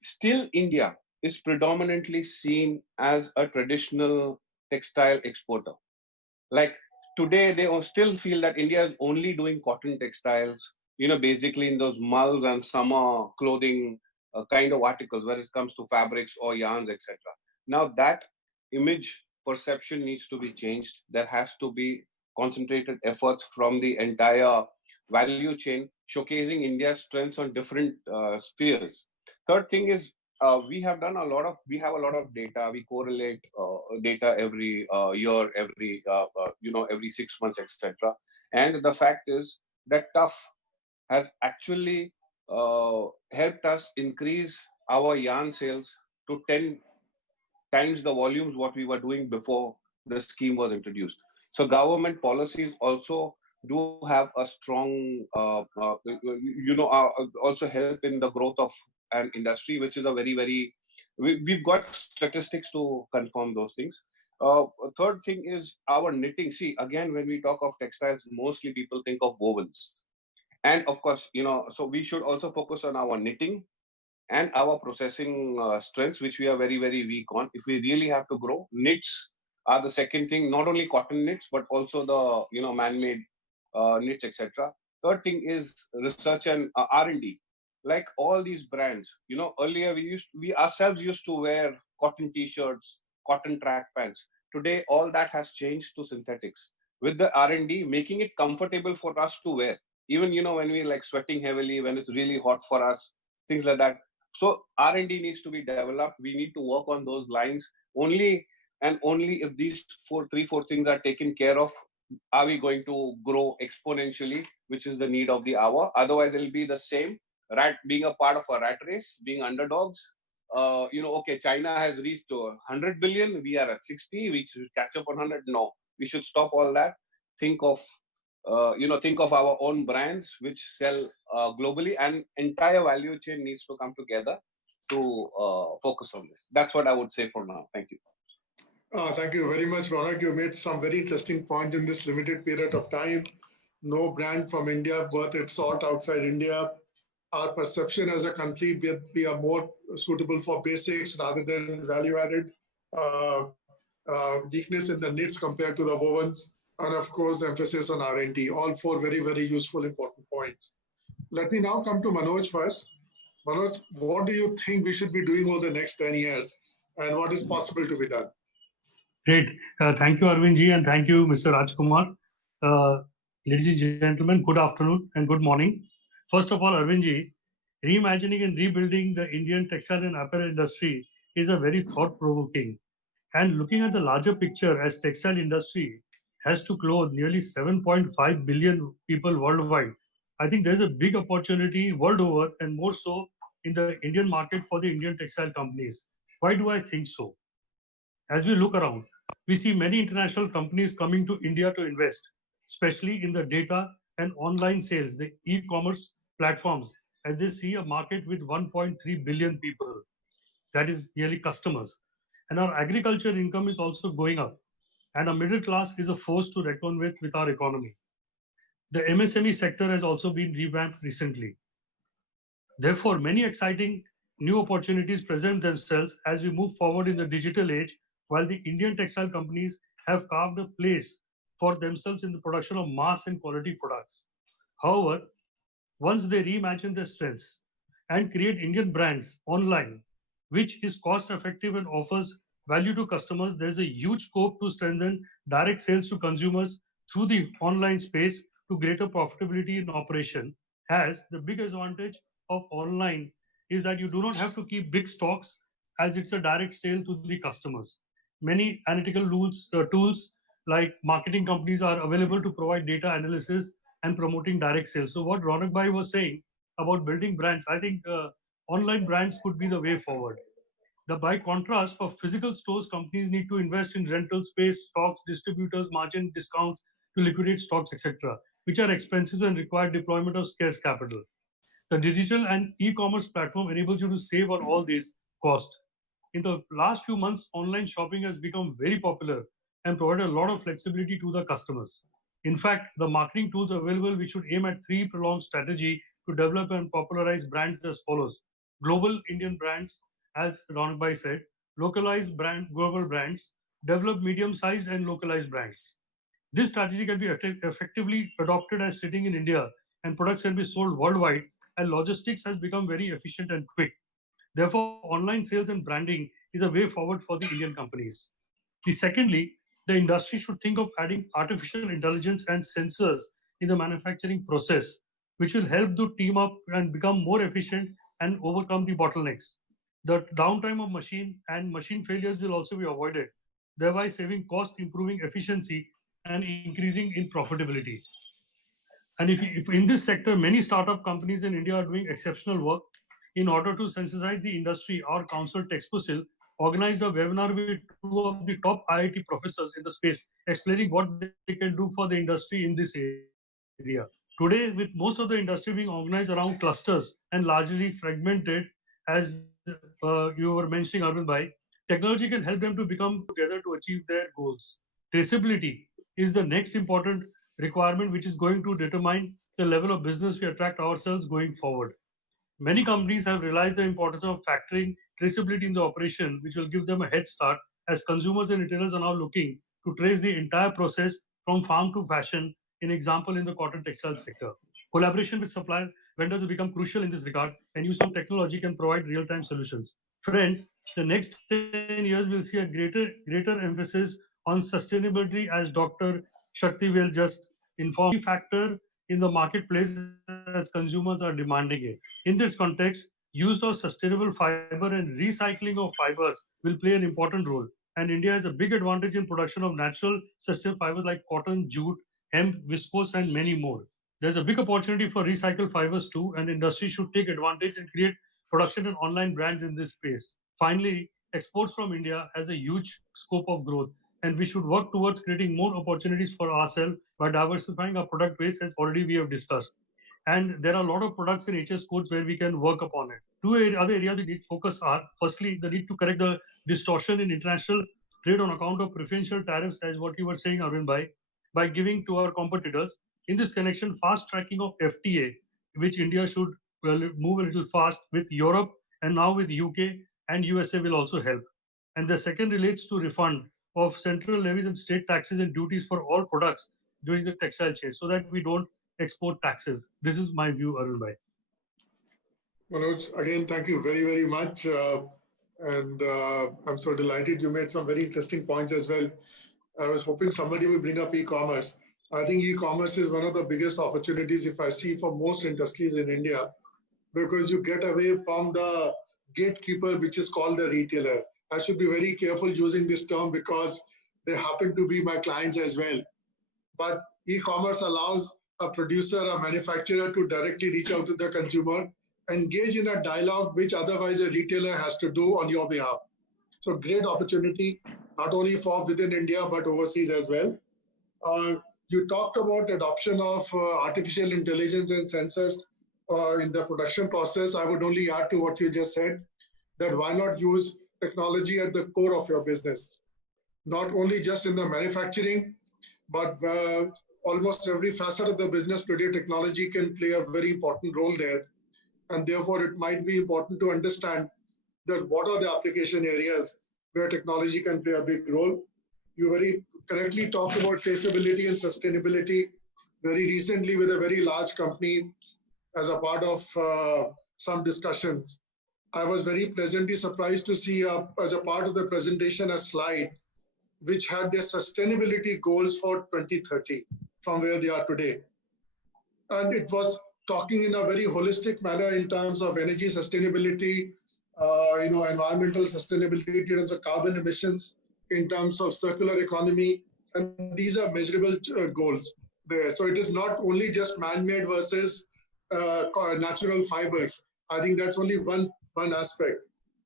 still India is predominantly seen as a traditional textile exporter. Like today, they still feel that India is only doing cotton textiles, basically in those mulls and summer clothing kind of articles where it comes to fabrics or yarns, etc. Now that image perception needs to be changed. There has to be concentrated efforts from the entire value chain, showcasing India's strengths on different spheres. Third thing is we have a lot of data. We correlate data every year, every 6 months, etc. And the fact is that tough has actually helped us increase our yarn sales to 10 times the volumes what we were doing before the scheme was introduced. So government policies also do have a strong, also help in the growth of an industry, which is a very, we've got statistics to confirm those things. Third thing is our knitting. See, again, when we talk of textiles, mostly people think of wovens. And of course, so we should also focus on our knitting and our processing strengths, which we are very weak on. If we really have to grow, knits are the second thing. Not only cotton knits, but also the man-made knits, etc. Third thing is research and R&D. Like all these brands, earlier we ourselves used to wear cotton t-shirts, cotton track pants. Today, all that has changed to synthetics. With the R&D, making it comfortable for us to wear. Even when we like sweating heavily, when it's really hot for us, things like that. So R&D needs to be developed. We need to work on those lines. Only if these three, four things are taken care of, are we going to grow exponentially, which is the need of the hour. Otherwise, it'll be the same. Being a part of a rat race, being underdogs. Okay, China has reached 100 billion. We are at 60. We should catch up on 100. No, we should stop all that. Think of our own brands which sell globally, and entire value chain needs to come together to focus on this. That's what I would say for now. Thank you. Thank you very much, Ronak. You made some very interesting points in this limited period of time. No brand from India worth its salt outside India. Our perception as a country, we are more suitable for basics rather than value-added. Weakness in the knits compared to the wovens, and of course, emphasis on R&D. All four very useful, important points. Let me now come to Manoj first. Manoj, what do you think we should be doing over the next 10 years, and what is possible to be done? Great. Thank you, Arvind ji, and thank you, Mr. Rajkumar. Ladies and gentlemen, good afternoon and good morning. First of all, Arvind ji, reimagining and rebuilding the Indian textile and apparel industry is a very thought-provoking. And looking at the larger picture, as textile industry has to clothe nearly 7.5 billion people worldwide, I think there's a big opportunity world over, and more so in the Indian market for the Indian textile companies. Why do I think so? As we look around, we see many international companies coming to India to invest, especially in the data and online sales, the e-commerce platforms, as they see a market with 1.3 billion people. That is nearly customers. And our agriculture income is also going up. And our middle class is a force to reckon with our economy. The MSME sector has also been revamped recently. Therefore, many exciting new opportunities present themselves as we move forward in the digital age, while the Indian textile companies have carved a place for themselves in the production of mass and quality products. However, once they reimagine their strengths and create Indian brands online, which is cost effective and offers value to customers, there's a huge scope to strengthen direct sales to consumers through the online space to greater profitability in operation. As the big advantage of online is that you do not have to keep big stocks, as it's a direct sale to the customers. Many analytical tools like marketing companies are available to provide data analysis and promoting direct sales. So what Ronak Bhai was saying about building brands, I think online brands could be the way forward. By contrast, for physical stores, companies need to invest in rental space, stocks, distributors, margin discounts to liquidate stocks, etc., which are expensive and require deployment of scarce capital. The digital and e-commerce platform enables you to save on all these costs. In the last few months, online shopping has become very popular and provided a lot of flexibility to the customers. In fact, the marketing tools available, which should aim at three prolonged strategy to develop and popularize brands as follows. Global Indian brands, as Ronbai said, localized brand, global brands, develop medium-sized and localized brands. This strategy can be effectively adopted as sitting in India, and products can be sold worldwide, and logistics has become very efficient and quick. Therefore, online sales and branding is a way forward for the Indian companies. Secondly, the industry should think of adding artificial intelligence and sensors in the manufacturing process, which will help to team up and become more efficient and overcome the bottlenecks. The downtime of machine failures will also be avoided, thereby saving cost, improving efficiency, and increasing in profitability. And if in this sector, many startup companies in India are doing exceptional work. In order to sensitize the industry, our council Textile organized a webinar with two of the top IIT professors in the space, explaining what they can do for the industry in this area. Today, with most of the industry being organized around clusters and largely fragmented, as you were mentioning, Arvind Bhai, technology can help them to become together to achieve their goals. Traceability is the next important requirement which is going to determine the level of business we attract ourselves going forward. Many companies have realized the importance of factoring traceability in the operation, which will give them a head start as consumers and retailers are now looking to trace the entire process from farm to fashion, in example in the cotton textile sector. Collaboration with supplier vendors have become crucial in this regard, and use of technology can provide real-time solutions. Friends, the next 10 years will see a greater emphasis on sustainability, as Dr. Shakti will just inform factor in the marketplace as consumers are demanding it. In this context, use of sustainable fiber and recycling of fibers will play an important role. And India has a big advantage in production of natural sustainable fibers like cotton, jute, hemp, viscose, and many more. There's a big opportunity for recycled fibers too, and industry should take advantage and create production and online brands in this space. Finally, exports from India has a huge scope of growth, and we should work towards creating more opportunities for ourselves by diversifying our product base, as already we have discussed. And there are a lot of products in HS codes where we can work upon it. Two other areas we need to focus are, firstly, the need to correct the distortion in international trade on account of preferential tariffs, as what you were saying, Arvind Bhai, by giving to our competitors. In this connection, fast tracking of FTA, which India should move a little fast with Europe and now with UK and USA will also help. And the second relates to refund of central levies and state taxes and duties for all products during the textile chain, so that we don't export taxes. This is my view, Arun Bhai. Manoj, again, thank you very, very much. I'm so delighted you made some very interesting points as well. I was hoping somebody would bring up e-commerce. I think e-commerce is one of the biggest opportunities if I see for most industries in India, because you get away from the gatekeeper, which is called the retailer. I should be very careful using this term because they happen to be my clients as well. But e-commerce allows a producer, a manufacturer to directly reach out to the consumer, engage in a dialogue which otherwise a retailer has to do on your behalf. So great opportunity, not only for within India, but overseas as well. You talked about adoption of artificial intelligence and sensors in the production process. I would only add to what you just said, that why not use technology at the core of your business? Not only just in the manufacturing, but almost every facet of the business today, technology can play a very important role there. And therefore, it might be important to understand that what are the application areas where technology can play a big role. You very correctly talked about traceability and sustainability. Very recently, with a very large company, as a part of some discussions, I was very pleasantly surprised to see, as a part of the presentation, a slide which had their sustainability goals for 2030 from where they are today. And it was talking in a very holistic manner in terms of energy sustainability, environmental sustainability in terms of carbon emissions, in terms of circular economy, and these are measurable goals there. So it is not only just man-made versus natural fibers. I think that's only one aspect.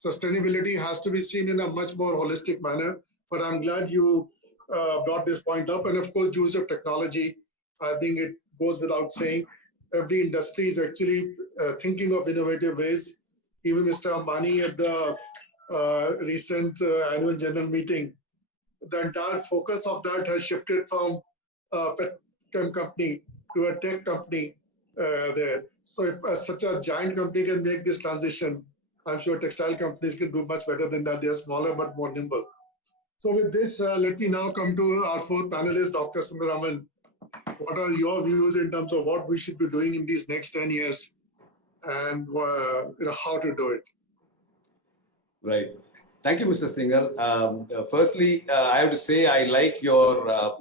sustainability has to be seen in a much more holistic manner. But I'm glad you brought this point up. And of course, use of technology, I think it goes without saying. Every industry is actually thinking of innovative ways. Even Mr. Ambani at the recent annual general meeting, the entire focus of that has shifted from a petchem company to a tech company there. So if such a giant company can make this transition, I'm sure textile companies can do much better than that. They are smaller but more nimble. So with this, let me now come to our fourth panelist, Dr. Sundaraman. What are your views in terms of what we should be doing in these next 10 years and how to do it? Right. Thank you, Mr. Singhal. Firstly, I have to say I like your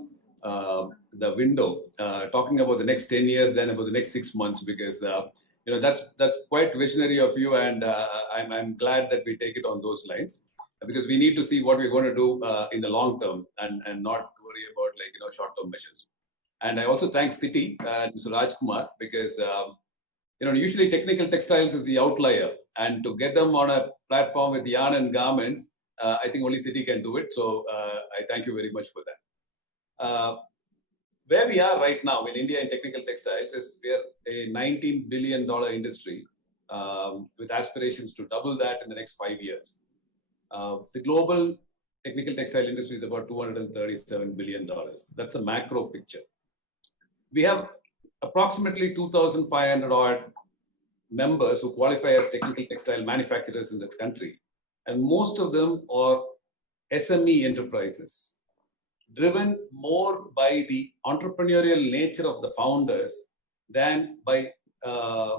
the window talking about the next 10 years, then about the next 6 months, because that's quite visionary of you, and I'm glad that we take it on those lines, because we need to see what we're going to do in the long term and not worry about short-term measures. And I also thank Citi and Mr. Rajkumar, because usually technical textiles is the outlier, and to get them on a platform with yarn and garments, I think only Citi can do it. So I thank you very much for that. Where we are right now in India in technical textiles is we're a $19 billion industry with aspirations to double that in the next 5 years. The global technical textile industry is about $237 billion. That's a macro picture. We have approximately 2,500 odd members who qualify as technical textile manufacturers in the country. And most of them are SME enterprises, driven more by the entrepreneurial nature of the founders than by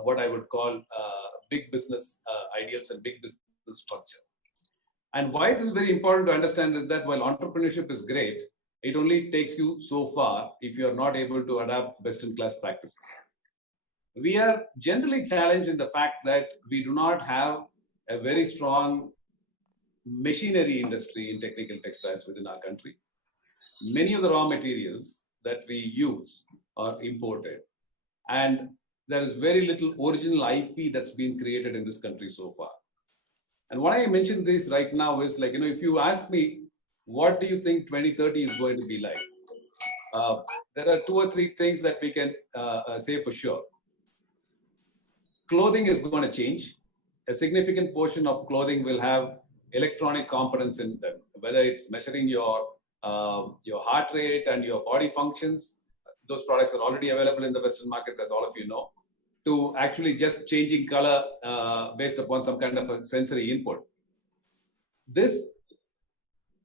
what I would call big business ideals and big business structure. And why this is very important to understand is that while entrepreneurship is great, it only takes you so far if you are not able to adapt best-in-class practices. We are generally challenged in the fact that we do not have a very strong machinery industry in technical textiles within our country. Many of the raw materials that we use are imported, and there is very little original IP that's been created in this country so far. And why I mention this right now is if you ask me, what do you think 2030 is going to be like? There are 2 or 3 things that we can say for sure. Clothing is going to change. A significant portion of clothing will have electronic components in them, whether it's measuring your heart rate and your body functions. Those products are already available in the Western markets, as all of you know, to actually just changing color based upon some kind of a sensory input.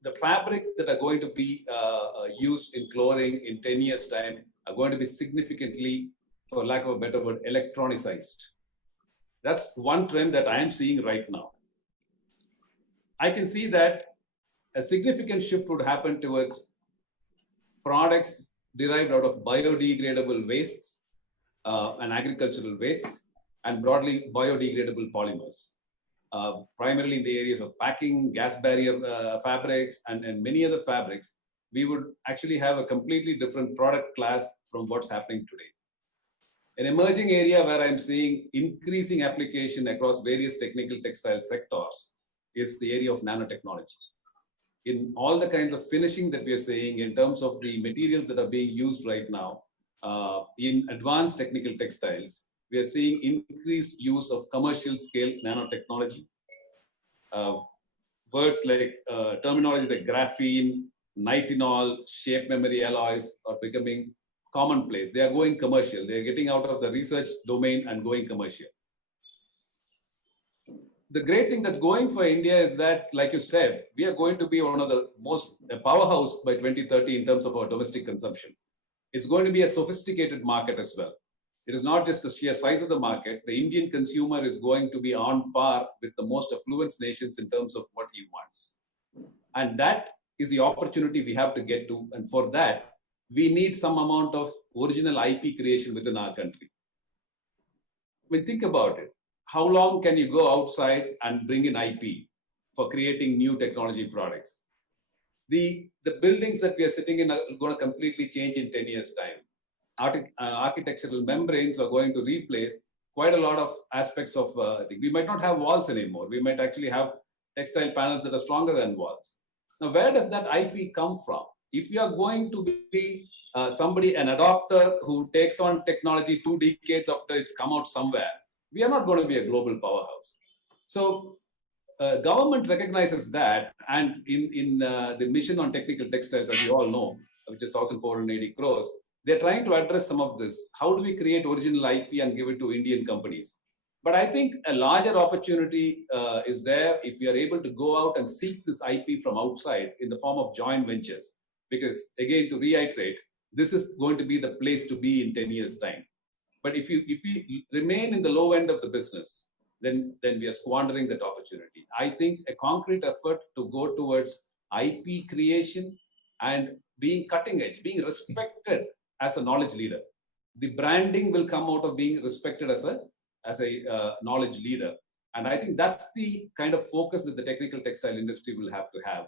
The fabrics that are going to be used in clothing in 10 years' time are going to be significantly, for lack of a better word, electronicized. That's one trend that I am seeing right now. I can see that a significant shift would happen towards products derived out of biodegradable wastes and agricultural wastes, and broadly biodegradable polymers. Primarily in the areas of packing, gas barrier fabrics, and many other fabrics, we would actually have a completely different product class from what's happening today. An emerging area where I'm seeing increasing application across various technical textile sectors is the area of nanotechnology. In all the kinds of finishing that we are seeing in terms of the materials that are being used right now in advanced technical textiles, we are seeing increased use of commercial scale nanotechnology. Words like terminology like graphene, nitinol, shape memory alloys are becoming commonplace. They are going commercial. They are getting out of the research domain and going commercial. The great thing that's going for India is that, like you said, we are going to be one of the most powerhouse by 2030 in terms of our domestic consumption. It's going to be a sophisticated market as well. It is not just the sheer size of the market. The Indian consumer is going to be on par with the most affluent nations in terms of what he wants. And that is the opportunity we have to get to. And for that, we need some amount of original IP creation within our country. I mean, think about it. How long can you go outside and bring in IP for creating new technology products? The buildings that we are sitting in are going to completely change in 10 years' time. Architectural membranes are going to replace quite a lot of aspects of we might not have walls anymore. We might actually have textile panels that are stronger than walls. Now, where does that IP come from? If you are going to be somebody, an adopter who takes on technology 2 decades after it's come out somewhere, we are not going to be a global powerhouse. So government recognizes that, and in the mission on technical textiles, as you all know, which is 1,480 crores, they're trying to address some of this. How do we create original IP and give it to Indian companies? But I think a larger opportunity is there if we are able to go out and seek this IP from outside in the form of joint ventures. Because again, to reiterate, this is going to be the place to be in 10 years' time. But if we remain in the low end of the business, then we are squandering that opportunity. I think a concrete effort to go towards IP creation and being cutting edge, being respected as a knowledge leader. The branding will come out of being respected as a knowledge leader. And I think that's the kind of focus that the technical textile industry will have to have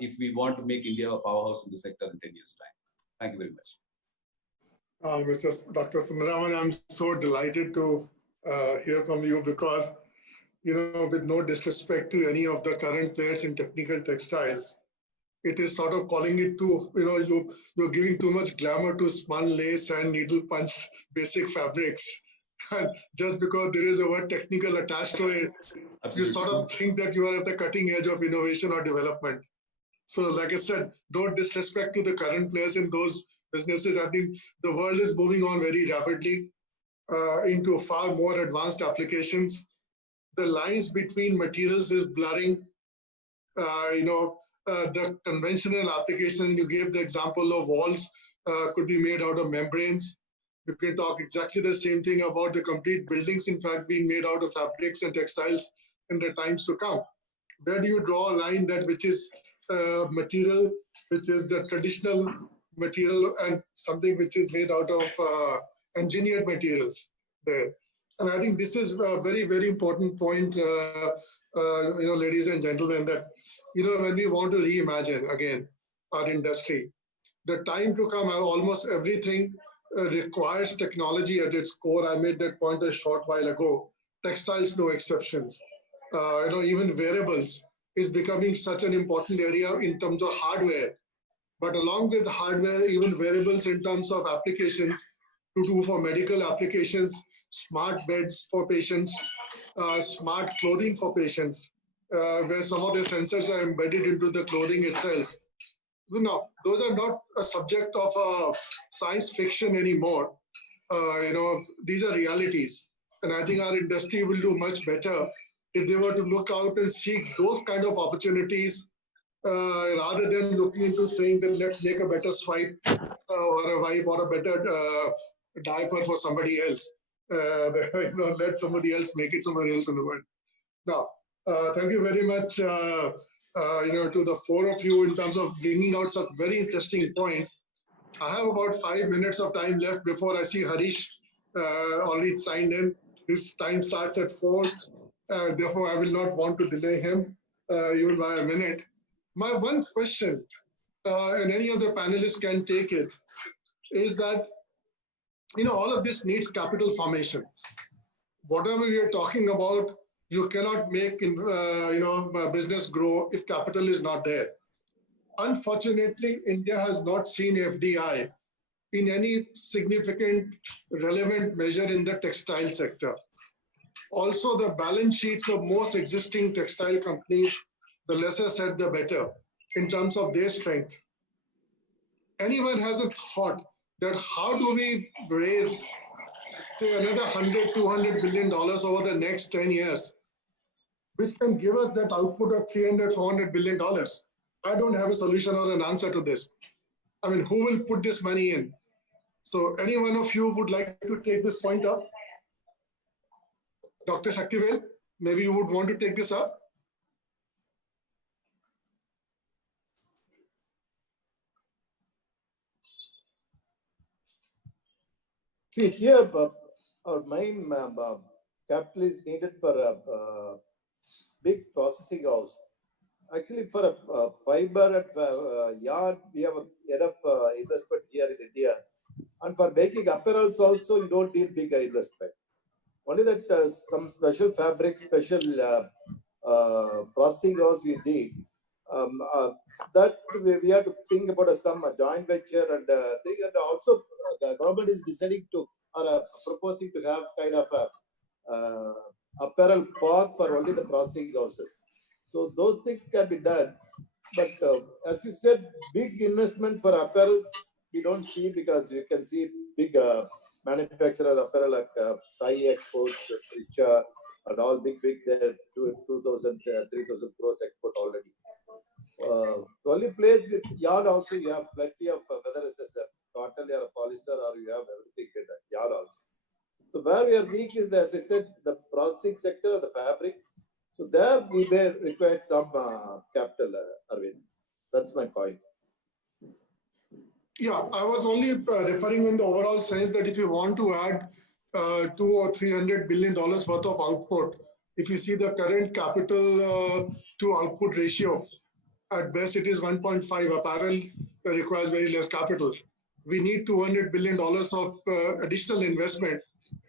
if we want to make India a powerhouse in the sector in 10 years' time. Thank you very much. Dr. Sundaram, I'm so delighted to hear from you because, with no disrespect to any of the current players in technical textiles, it is sort of calling it to, you're giving too much glamour to spun lace and needle punched basic fabrics. And just because there is a word technical attached to it, Absolutely. You sort of think that you are at the cutting edge of innovation or development. So like I said, no disrespect to the current players in those businesses. I think the world is moving on very rapidly into far more advanced applications. The lines between materials is blurring. The conventional application, you gave the example of walls, could be made out of membranes. You can talk exactly the same thing about the complete buildings, in fact, being made out of fabrics and textiles in the times to come. Where do you draw a line that which is material, which is the traditional material, and something which is made out of engineered materials there? And I think this is a very, very important point, ladies and gentlemen, that, when we want to reimagine again our industry, the time to come, almost everything requires technology at its core. I made that point a short while ago. Textiles, no exceptions. Even wearables is becoming such an important area in terms of hardware. But along with hardware, even wearables in terms of applications to do for medical applications, smart beds for patients, smart clothing for patients, where some of the sensors are embedded into the clothing itself. No, those are not a subject of science fiction anymore. These are realities. And I think our industry will do much better if they were to look out and seek those kind of opportunities rather than looking into saying that let's make a better swipe or a wipe or a better diaper for somebody else. Let somebody else make it somewhere else in the world. Now, thank you very much, to the four of you in terms of bringing out such very interesting points. I have about 5 minutes of time left before I see Harish already signed in. His time starts at 4. Therefore, I will not want to delay him even by a minute. My one question, and any of the panelists can take it, is that, all of this needs capital formation. Whatever we are talking about, you cannot make business grow if capital is not there. Unfortunately, India has not seen FDI in any significant relevant measure in the textile sector. Also, the balance sheets of most existing textile companies, the lesser said, the better in terms of their strength. Anyone has a thought that how do we raise, say, another $100, $200 billion over the next 10 years, which can give us that output of $300, $400 billion? I don't have a solution or an answer to this. I mean, who will put this money in? So any one of you would like to take this point up? Dr. Shaktivel, maybe you would want to take this up? See, here, our main capital is needed for a big processing house. Actually, for a fiber at yard, we have enough investment here in India. And for making apparels also, you don't need big investment. Only that some special fabrics, special processing house we did, that we have to think about some joint venture and thing, and also the government is deciding to or proposing to have kind of a apparel park for only the processing houses. So those things can be done. But as you said, big investment for apparels we don't see, because you can see big manufacturer apparel like Sai Exports, which are all big, they do 2,000, 3,000 crores export already. The only place with yard also you have plenty of whether it's a cotton or a polyester, or you have everything with that yard also. So where we are weak is, as I said, the processing sector or the fabric. So there we may require some capital, Arvind. That's my point. Yeah, I was only referring in the overall sense that if you want to add $200 or $300 billion worth of output, if you see the current capital to output ratio, at best it is 1.5. Apparel requires very less capital. We need $200 billion of additional investment.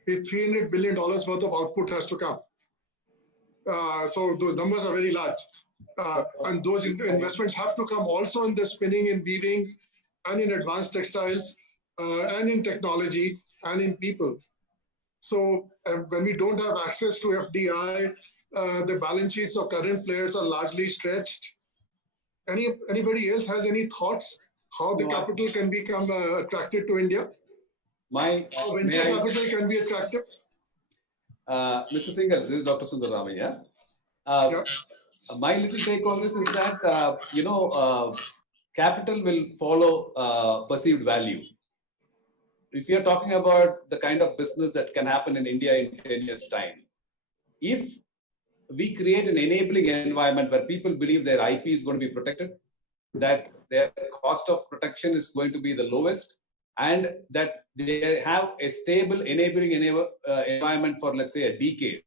If $300 billion worth of output has to come. So those numbers are very large. And those investments have to come also in the spinning and weaving and in advanced textiles and in technology and in people. So when we don't have access to FDI, the balance sheets of current players are largely stretched. Anybody else has any thoughts how the capital can become attracted to India? How venture capital can be attractive? Mr. Singhal, this is Dr. Sundaramaiah. My little take on this is that, capital will follow perceived value. If you're talking about the kind of business that can happen in India in 10 years' time, if we create an enabling environment where people believe their IP is going to be protected, that their cost of protection is going to be the lowest, and that they have a stable enabling environment for, let's say, a decade,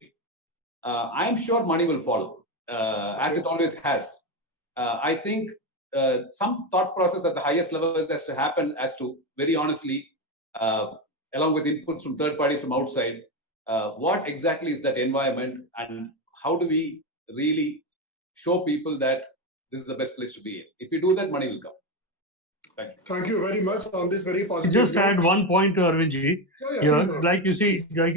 I'm sure money will follow, as it always has. I think some thought process at the highest level has to happen as to, very honestly, along with inputs from third parties from outside, what exactly is that environment, and how do we really show people that this is the best place to be in? If you do that, money will come. Thank you very much on this very positive Just note. add one point, Arvindji. Like you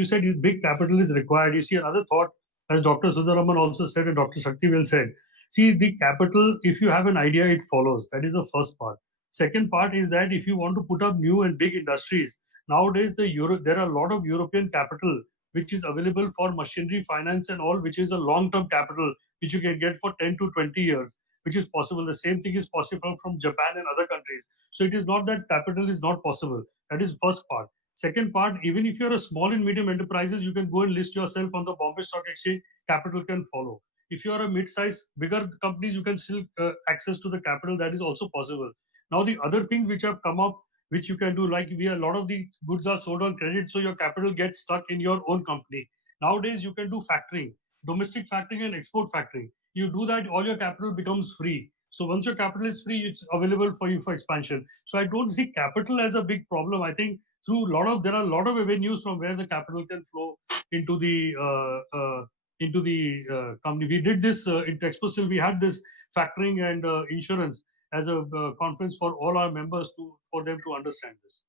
said, big capital is required. You see another thought, as Dr. Sudaraman also said and Dr. Shaktivel said. See, the capital, if you have an idea, it follows. That is the first part. Second part is that if you want to put up new and big industries, nowadays there are a lot of European capital which is available for machinery, finance and all, which is a long-term capital which you can get for 10 to 20 years, which is possible. The same thing is possible from Japan and other countries. So it is not that capital is not possible. That is first part. Second part, even if you're a small and medium enterprises, you can go and list yourself on the Bombay Stock Exchange, capital can follow. If you are a mid-size, bigger companies, you can still access to the capital, that is also possible. Now the other things which have come up, which you can do, like a lot of the goods are sold on credit, so your capital gets stuck in your own company. Nowadays you can do factoring, domestic factoring and export factoring. You do that, all your capital becomes free. So once your capital is free, it's available for you for expansion. So I don't see capital as a big problem. I think there are a lot of avenues from where the capital can flow into the company. We did this in Textile. We had this factoring and insurance as a conference for all our members for them to understand this.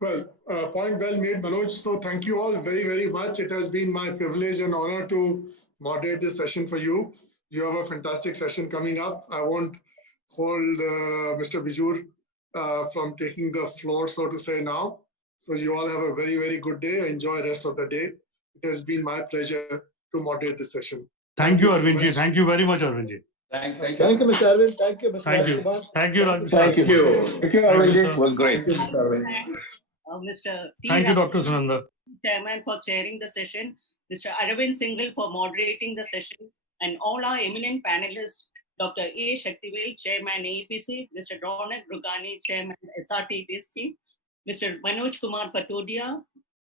Well, point well made, Manoj. So thank you all very, very much. It has been my privilege and honor to moderate this session for you. You have a fantastic session coming up. I won't hold Mr. Bijur from taking the floor, so to say, now. So you all have a very, very good day. Enjoy the rest of the day. It has been my pleasure to moderate this session. Thank you, Arvindji. Thank you very much, Arvindji. Thank you, Mr. Arvind. Thank you, Mr. Rajkumar. Thank you, Arvind. Thank you, Arvindji. It was great. Thank you, Mr. Arvind. Mr. T. Thank you, Dr. Sunanda. Chairman, for chairing the session, Mr. Aravind Singhal for moderating the session, and all our eminent panelists, Dr. A. Shaktivel, Chairman AEPC, Mr. Ronak Rugani, Chairman SRTPC, Mr. Manoj Kumar Patodia,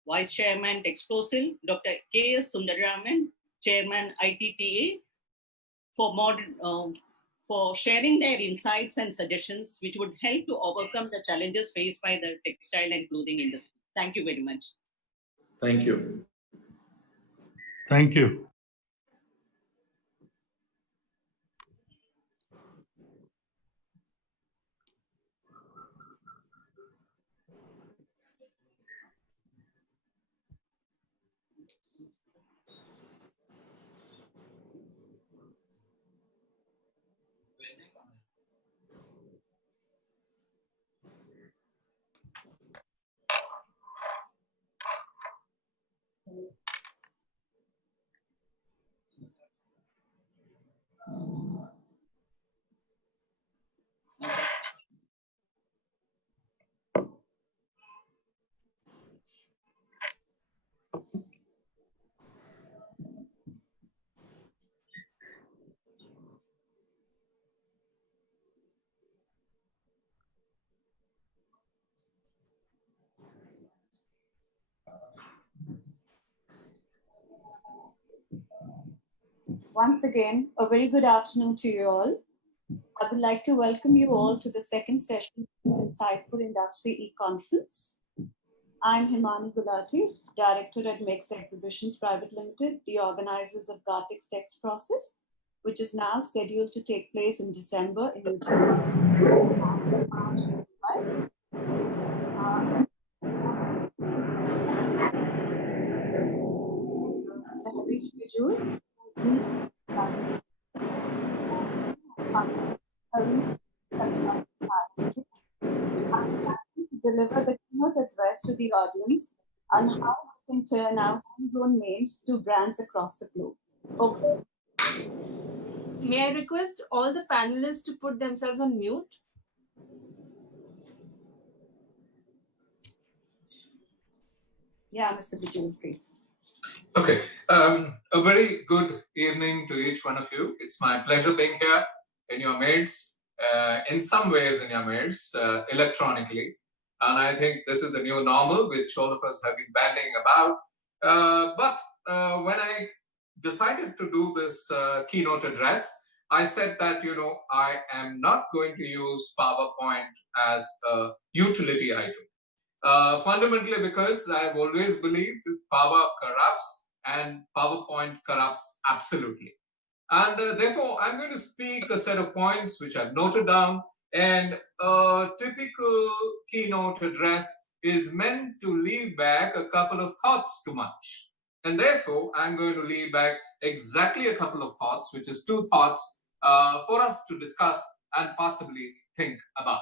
Vice Chairman Textile, Dr. K.S. Sundaraman, Chairman ITTA, for sharing their insights and suggestions which would help to overcome the challenges faced by the textile and clothing industry. Thank you very much. Thank you. Thank you. Once again, a very good afternoon to you all. I would like to welcome you all to the second session of this insightful industry e-conference. I'm Himani Gulati, Director at Mix Exhibitions Private Limited, the organizers of Gartic's Text Process, which is now scheduled to take place in December in New to deliver the keynote address to the audience on how we can turn our homegrown names to brands across the globe. Okay. May I request all the panelists to put themselves on mute? Yeah, Mr. Bijul, please. Okay, a very good evening to each one of you. It's my pleasure being here in your midst, in some ways in your midst, electronically. And I think this is the new normal, which all of us have been bandying about. But when I decided to do this keynote address, I said that, I am not going to use PowerPoint as a utility item. Fundamentally because I've always believed power corrupts and PowerPoint corrupts absolutely. And therefore, I'm going to speak a set of points which I've noted down, and a typical keynote address is meant to leave back a couple of thoughts to munch. And therefore, I'm going to leave back exactly a couple of thoughts, which is 2 thoughts for us to discuss and possibly think about.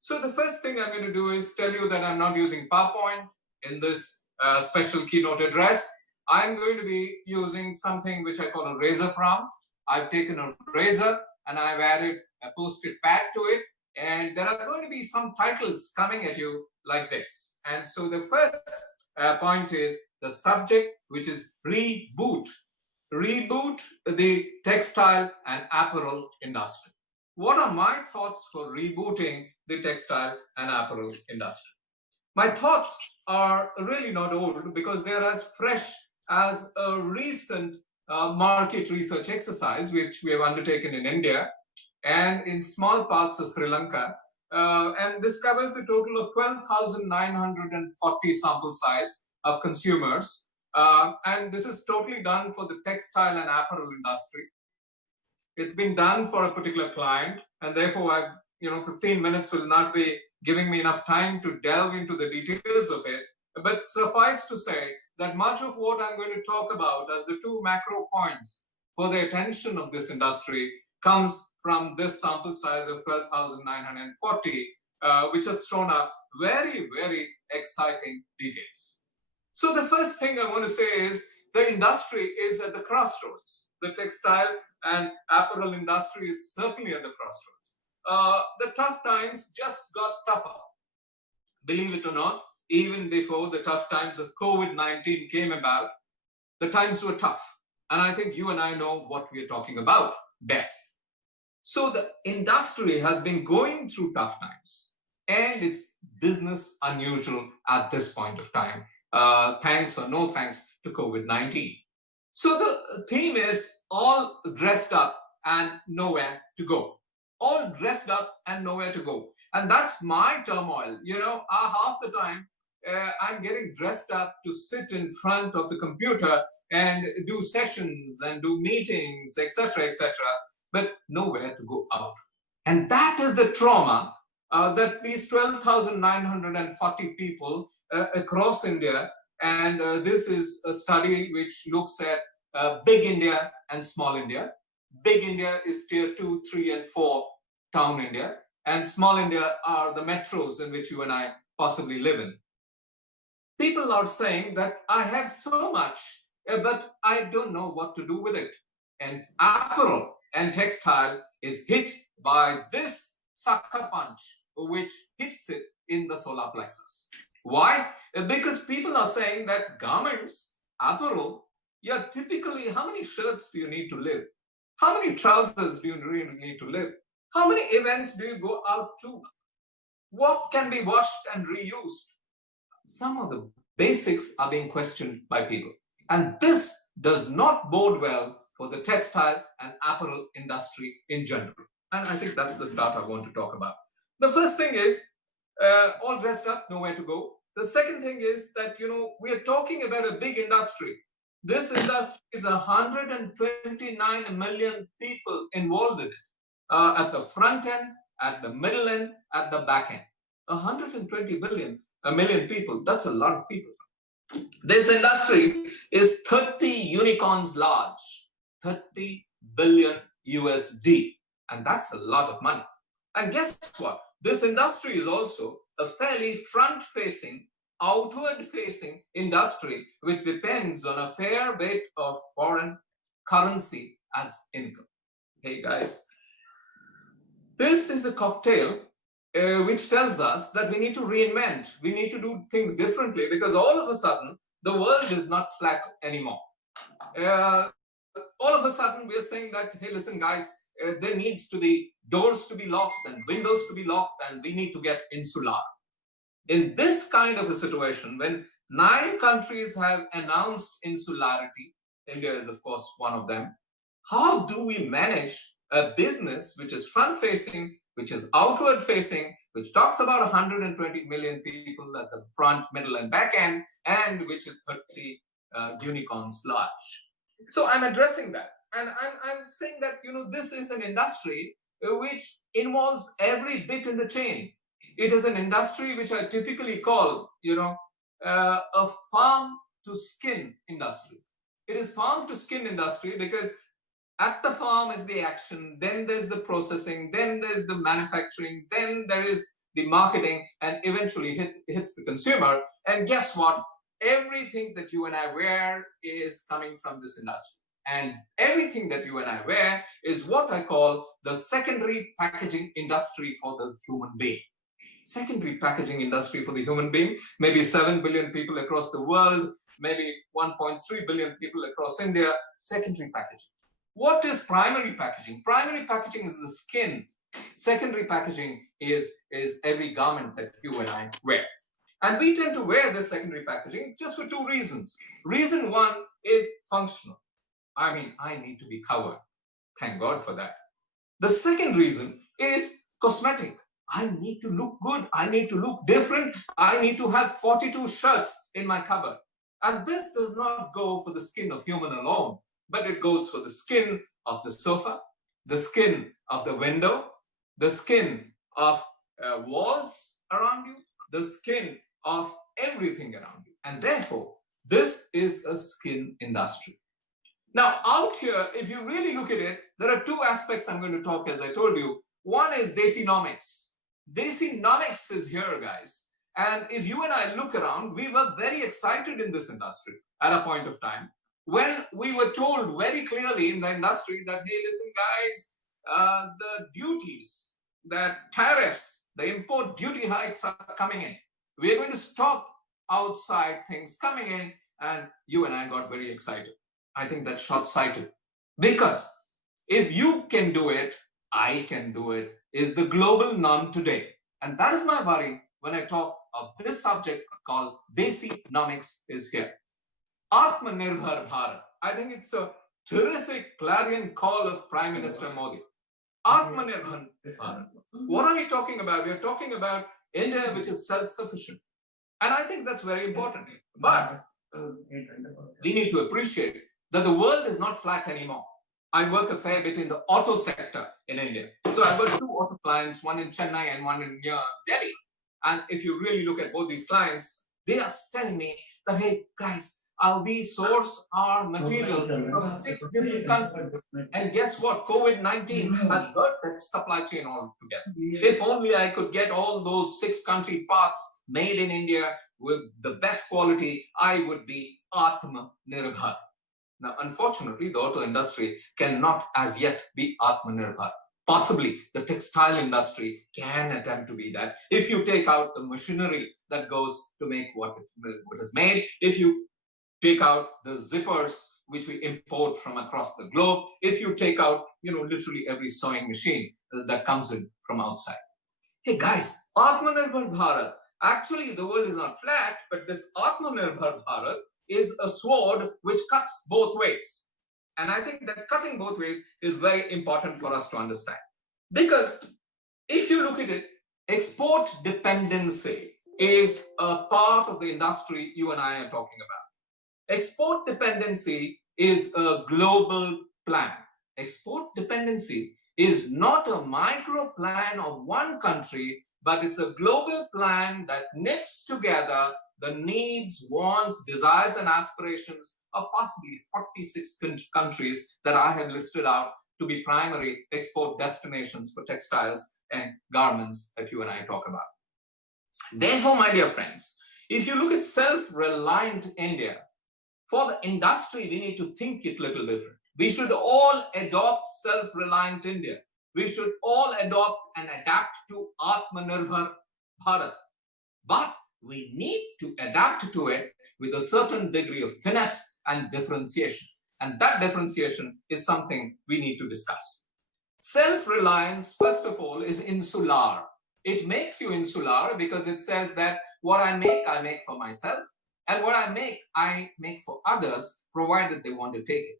So the first thing I'm going to do is tell you that I'm not using PowerPoint in this special keynote address. I'm going to be using something which I call a razor prompt. I've taken a razor and I've added a post-it pad to it. And there are going to be some titles coming at you like this. And so the first point is the subject, which is reboot. Reboot the textile and apparel industry. What are my thoughts for rebooting the textile and apparel industry? My thoughts are really not old because they're as fresh as a recent market research exercise, which we have undertaken in India and in small parts of Sri Lanka. And this covers a total of 12,940 sample size of consumers. And this is totally done for the textile and apparel industry. It's been done for a particular client, and therefore 15 minutes will not be giving me enough time to delve into the details of it. But suffice to say that much of what I'm going to talk about as the 2 macro points for the attention of this industry comes from this sample size of 12,940, which has thrown up very, very exciting details. So the first thing I want to say is the industry is at the crossroads. The textile and apparel industry is certainly at the crossroads. The tough times just got tougher. Believe it or not, even before the tough times of COVID-19 came about, the times were tough. And I think you and I know what we are talking about best. So the industry has been going through tough times, and it's business unusual at this point of time, thanks or no thanks to COVID-19. So the theme is all dressed up and nowhere to go. All dressed up and nowhere to go. And that's my turmoil. Half the time I'm getting dressed up to sit in front of the computer and do sessions and do meetings, etc., but nowhere to go out. And that is the trauma that these 12,940 people across India, and this is a study which looks at big India and small India. Big India is tier 2, 3, and 4 town India, and small India are the metros in which you and I possibly live in. People are saying that I have so much, but I don't know what to do with it. And apparel and textile is hit by this sucker punch, which hits it in the solar plexus. Why? Because people are saying that garments, apparel, typically, how many shirts do you need to live? How many trousers do you really need to live? How many events do you go out to? What can be washed and reused? Some of the basics are being questioned by people. And this does not bode well for the textile and apparel industry in general. And I think that's the start I want to talk about. The first thing is all dressed up, nowhere to go. The second thing is that, we are talking about a big industry. This industry is 129 million people involved in it, at the front end, at the middle end, at the back end. 120 million people, that's a lot of people. This industry is 30 unicorns large, 30 billion USD, and that's a lot of money. And guess what? This industry is also a fairly front-facing, outward-facing industry, which depends on a fair bit of foreign currency as income. Hey guys, this is a cocktail which tells us that we need to reinvent, we need to do things differently, because all of a sudden, the world is not flat anymore. All of a sudden, we are saying that, hey, listen, guys, there needs to be doors to be locked and windows to be locked, and we need to get insular. In this kind of a situation, when 9 countries have announced insularity, India is, of course, one of them, how do we manage a business which is front-facing, which is outward-facing, which talks about 120 million people at the front, middle, and back end, and which is 30 unicorns large? So I'm addressing that. And I'm saying that, this is an industry which involves every bit in the chain. It is an industry which I typically call, a farm to skin industry. It is farm to skin industry because at the farm is the action, then there's the processing, then there's the manufacturing, then there is the marketing, and eventually hits the consumer. And guess what? Everything that you and I wear is coming from this industry. And everything that you and I wear is what I call the secondary packaging industry for the human being. Secondary packaging industry for the human being, maybe 7 billion people across the world, maybe 1.3 billion people across India, secondary packaging. What is primary packaging? Primary packaging is the skin. Secondary packaging is every garment that you and I wear. And we tend to wear this secondary packaging just for 2 reasons. Reason 1 is functional. I mean, I need to be covered. Thank God for that. The second reason is cosmetic. I need to look good. I need to look different. I need to have 42 shirts in my cupboard. And this does not go for the skin of human alone, but it goes for the skin of the sofa, the skin of the window, the skin of walls around you, the skin of everything around you. And therefore, this is a skin industry. Now, out here, if you really look at it, there are 2 aspects I'm going to talk, as I told you. One is Desinomics. Desinomics is here, guys. And if you and I look around, we were very excited in this industry at a point of time when we were told very clearly in the industry that, hey, listen, guys, the duties, the tariffs, the import duty hikes are coming in. We are going to stop outside things coming in, and you and I got very excited. I think that's short-sighted, because if you can do it, I can do it, is the global norm today. And that is my worry when I talk of this subject called Desinomics is here. Atmanirbhar Bharat. I think it's a terrific clarion call of Prime Minister Modi. Atmanirbhar Bharat. What are we talking about? We are talking about India, which is self-sufficient. And I think that's very important. But we need to appreciate that the world is not flat anymore. I work a fair bit in the auto sector in India. So I've got 2 auto clients, one in Chennai and one in near Delhi. And if you really look at both these clients, they are telling me that, hey, guys, we source our material from 6 different countries. And guess what? COVID-19 has hurt that supply chain altogether. If only I could get all those 6 country parts made in India with the best quality, I would be Atmanirbhar. Now, unfortunately, the auto industry cannot as yet be Atmanirbhar. Possibly the textile industry can attempt to be that. If you take out the machinery that goes to make what is made, if you take out the zippers which we import from across the globe, if you take out, literally every sewing machine that comes in from outside. Hey guys, Atmanirbhar Bharat, actually the world is not flat, but this Atmanirbhar Bharat is a sword which cuts both ways. And I think that cutting both ways is very important for us to understand. Because if you look at it, export dependency is a part of the industry you and I are talking about. Export dependency is a global plan. Export dependency is not a micro plan of one country, but it's a global plan that knits together the needs, wants, desires, and aspirations of possibly 46 countries that I have listed out to be primary export destinations for textiles and garments that you and I talk about. Therefore, my dear friends, if you look at self-reliant India, for the industry, we need to think it a little different. We should all adopt self-reliant India. We should all adopt and adapt to Atmanirbhar Bharat. But we need to adapt to it with a certain degree of finesse and differentiation. And that differentiation is something we need to discuss. Self-reliance, first of all, is insular. It makes you insular because it says that what I make for myself, and what I make for others, provided they want to take it.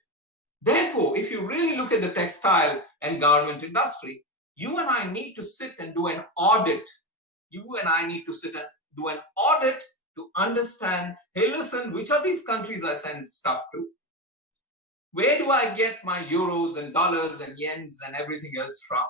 Therefore, if you really look at the textile and garment industry, you and I need to sit and do an audit. You and I need to sit and do an audit to understand, hey, listen, which are these countries I send stuff to? Where do I get my euros and dollars and yens and everything else from?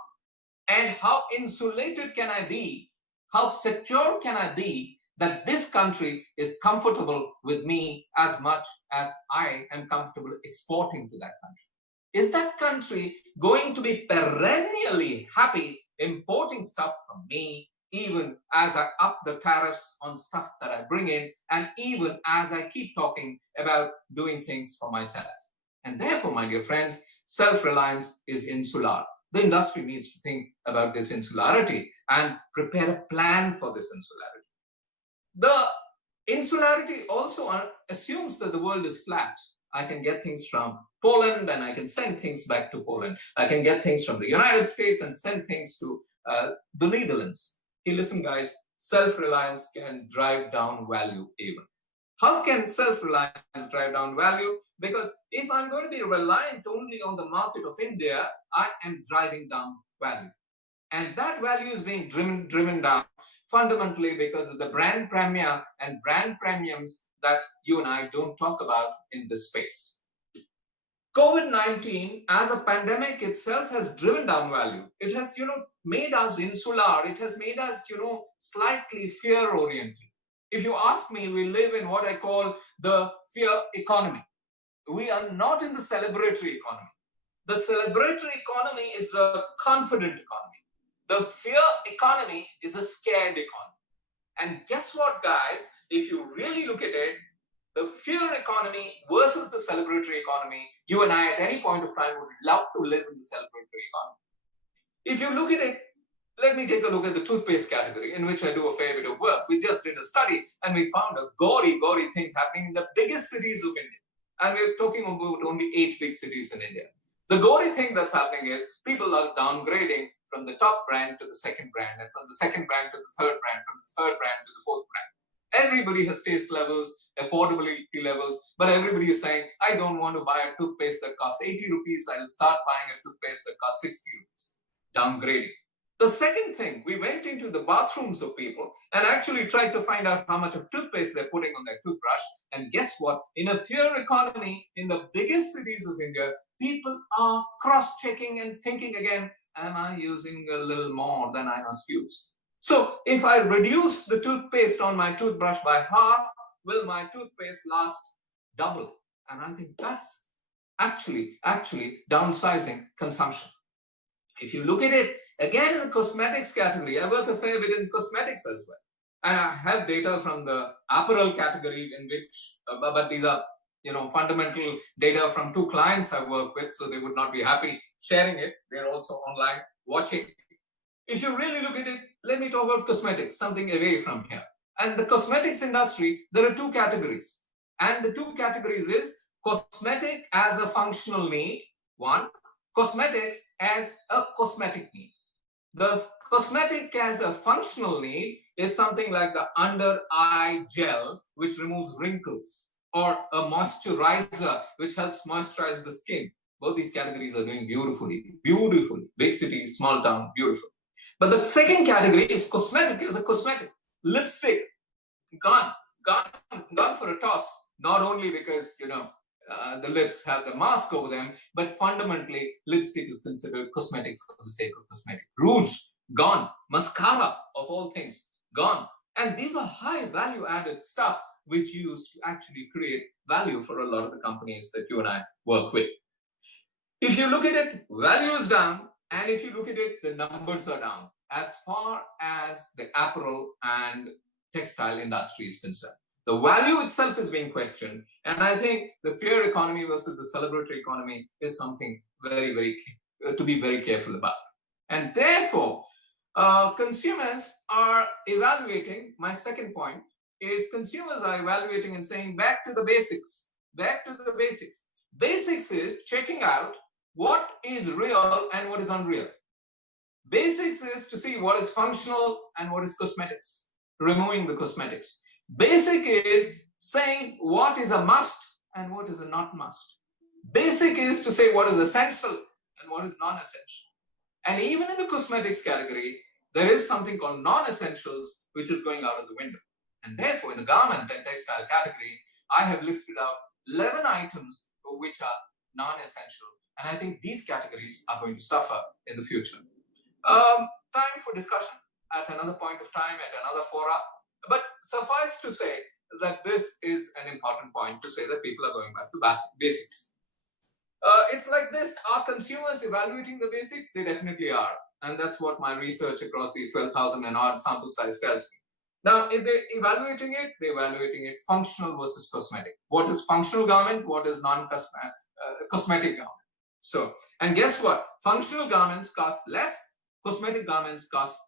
And how insulated can I be? How secure can I be that this country is comfortable with me as much as I am comfortable exporting to that country? Is that country going to be perennially happy importing stuff from me, even as I up the tariffs on stuff that I bring in, and even as I keep talking about doing things for myself? And therefore, my dear friends, self-reliance is insular. The industry needs to think about this insularity and prepare a plan for this insularity. The insularity also assumes that the world is flat. I can get things from Poland and I can send things back to Poland. I can get things from the United States and send things to the Netherlands. Hey, listen, guys, self-reliance can drive down value even. How can self-reliance drive down value? Because if I'm going to be reliant only on the market of India, I am driving down value. And that value is being driven down fundamentally because of the brand premia and brand premiums that you and I don't talk about in this space. COVID-19 as a pandemic itself has driven down value. It has, made us insular. It has made us, slightly fear-oriented. If you ask me, we live in what I call the fear economy. We are not in the celebratory economy. The celebratory economy is a confident economy. The fear economy is a scared economy. And guess what, guys? If you really look at it, the fear economy versus the celebratory economy, you and I at any point of time would love to live in the celebratory economy. If you look at it, let me take a look at the toothpaste category, in which I do a fair bit of work. We just did a study and we found a gory thing happening in the biggest cities of India. And we're talking about only 8 big cities in India. The gory thing that's happening is people are downgrading from the top brand to the second brand, and from the second brand to the third brand, from the third brand to the fourth brand. Everybody has taste levels, affordability levels, but everybody is saying, I don't want to buy a toothpaste that costs 80 rupees. I'll start buying a toothpaste that costs 60 rupees. Downgrading. The second thing, we went into the bathrooms of people and actually tried to find out how much of toothpaste they're putting on their toothbrush. And guess what? In a fear economy, in the biggest cities of India, people are cross-checking and thinking again, am I using a little more than I must use? So if I reduce the toothpaste on my toothbrush by half, will my toothpaste last double? And I think that's actually downsizing consumption. If you look at it, again, in the cosmetics category, I work a fair bit in cosmetics as well. And I have data from the apparel category in which, but these are, fundamental data from 2 clients I work with, so they would not be happy sharing it. They're also online watching. If you really look at it, let me talk about cosmetics, something away from here. And the cosmetics industry, there are 2 categories. And the 2 categories is cosmetic as a functional need, 1. Cosmetics as a cosmetic need. The cosmetic as a functional need is something like the under-eye gel, which removes wrinkles, or a moisturizer, which helps moisturize the skin. Both these categories are doing beautifully, beautifully. Big city, small town, beautiful. But the second category is cosmetic as a cosmetic. Lipstick, gone for a toss. Not only because, the lips have the mask over them, but fundamentally, lipstick is considered cosmetic for the sake of cosmetic. Rouge, gone. Mascara, of all things, gone. And these are high value added stuff which you use to actually create value for a lot of the companies that you and I work with. If you look at it, value is down. And if you look at it, the numbers are down as far as the apparel and textile industry is concerned. The value itself is being questioned. And I think the fear economy versus the celebratory economy is something to be very careful about. And therefore, consumers are evaluating. My second point is consumers are evaluating and saying, back to the basics, back to the basics. Basics is checking out what is real and what is unreal. Basics is to see what is functional and what is cosmetics, removing the cosmetics. Basic is saying what is a must and what is a not must. Basic is to say what is essential and what is non-essential. And even in the cosmetics category, there is something called non-essentials, which is going out of the window. And therefore, in the garment and textile category, I have listed out 11 items which are non-essential. And I think these categories are going to suffer in the future. Time for discussion at another point of time, at another fora. But suffice to say that this is an important point to say that people are going back to basics. It's like this. Are consumers evaluating the basics? They definitely are. And that's what my research across these 12,000 and odd sample size tells me. Now, if they're evaluating it functional versus cosmetic. What is functional garment? What is cosmetic garment? So, and guess what? Functional garments cost less, cosmetic garments cost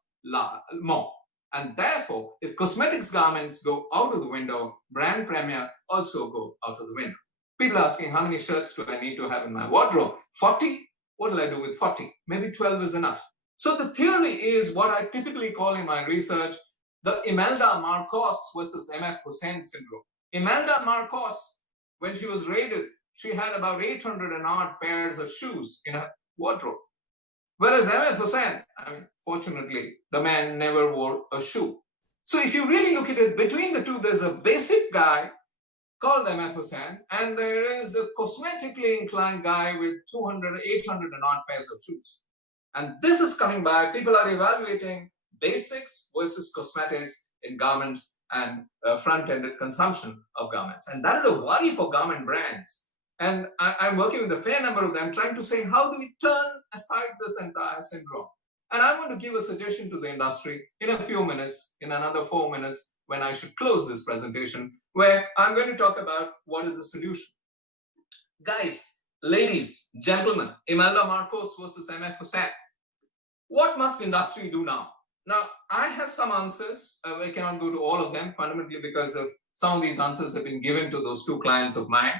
more. And therefore, if cosmetics garments go out of the window, brand premier also go out of the window. People are asking, how many shirts do I need to have in my wardrobe? 40? What will I do with 40? Maybe 12 is enough. So the theory is what I typically call in my research, the Imelda Marcos versus MF Hussain syndrome. Imelda Marcos, when she was raided, she had about 800 and odd pairs of shoes in her wardrobe. Whereas MF Hussain, fortunately, the man never wore a shoe. So if you really look at it, between the two, there's a basic guy called MF Hussain, and there is a cosmetically inclined guy with 200, 800 and odd pairs of shoes. And this is coming by. People are evaluating basics versus cosmetics in garments and front-ended consumption of garments. And that is a worry for garment brands. And I'm working with a fair number of them trying to say, how do we turn aside this entire syndrome? And I want to give a suggestion to the industry in a few minutes, in another 4 minutes, when I should close this presentation, where I'm going to talk about what is the solution. Guys, ladies, gentlemen, Imelda Marcos versus MF Hussain. What must industry do now? Now, I have some answers. I cannot go to all of them, fundamentally because of some of these answers have been given to those two clients of mine.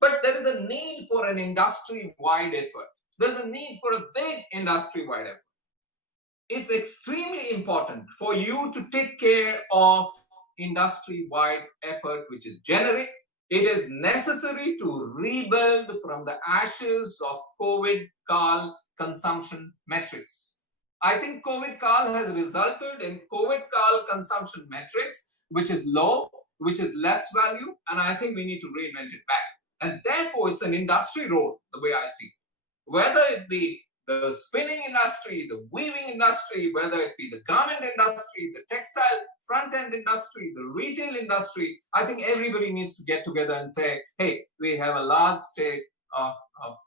But there is a need for an industry-wide effort. There's a need for a big industry-wide effort. It's extremely important for you to take care of industry-wide effort, which is generic. It is necessary to rebuild from the ashes of COVID-Kal consumption metrics. I think COVID-Kal has resulted in COVID-Kal consumption metrics, which is low, which is less value, and I think we need to reinvent it back. And therefore, it's an industry role, the way I see it. Whether it be the spinning industry, the weaving industry, whether it be the garment industry, the textile front-end industry, the retail industry, I think everybody needs to get together and say, hey, we have a large stake of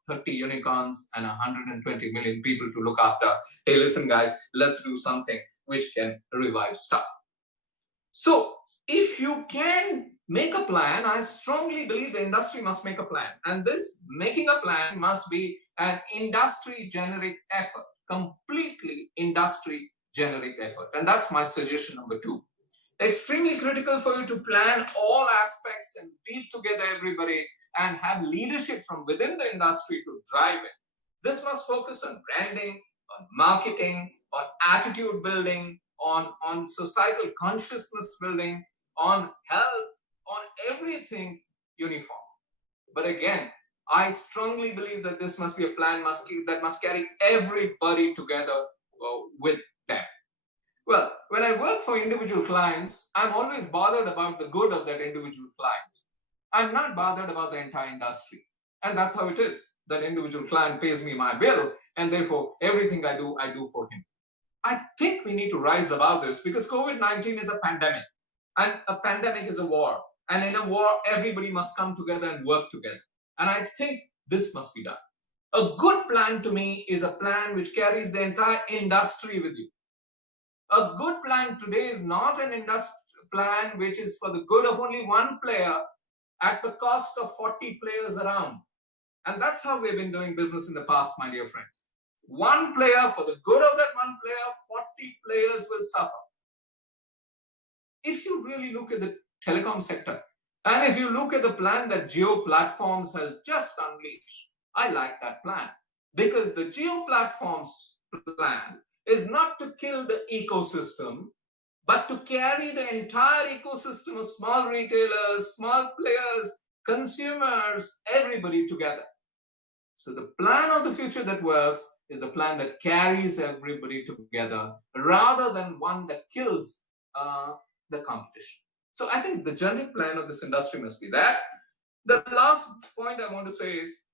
30 unicorns and 120 million people to look after. Hey, listen, guys, let's do something which can revive stuff. So if you can make a plan, I strongly believe the industry must make a plan. And this making a plan must be an industry-generic effort, completely industry-generic effort. And that's my suggestion number 2. Extremely critical for you to plan all aspects and beat together everybody and have leadership from within the industry to drive it. This must focus on branding, on marketing, on attitude building, on societal consciousness building, on health, on everything uniform. But again, I strongly believe that this must be a plan that must carry everybody together with them. Well, when I work for individual clients, I'm always bothered about the good of that individual client. I'm not bothered about the entire industry. And that's how it is. That individual client pays me my bill, and therefore everything I do for him. I think we need to rise above this because COVID-19 is a pandemic, and a pandemic is a war. And in a war, everybody must come together and work together. And I think this must be done. A good plan to me is a plan which carries the entire industry with you. A good plan today is not an plan which is for the good of only one player at the cost of 40 players around. And that's how we've been doing business in the past, my dear friends. One player for the good of that one player, 40 players will suffer. If you really look at the telecom sector, and if you look at the plan that Jio Platforms has just unleashed, I like that plan because the Jio Platforms plan is not to kill the ecosystem, but to carry the entire ecosystem of small retailers, small players, consumers, everybody together. So the plan of the future that works is the plan that carries everybody together rather than one that kills the competition. So I think the generic plan of this industry must be that. The last point I want to say is,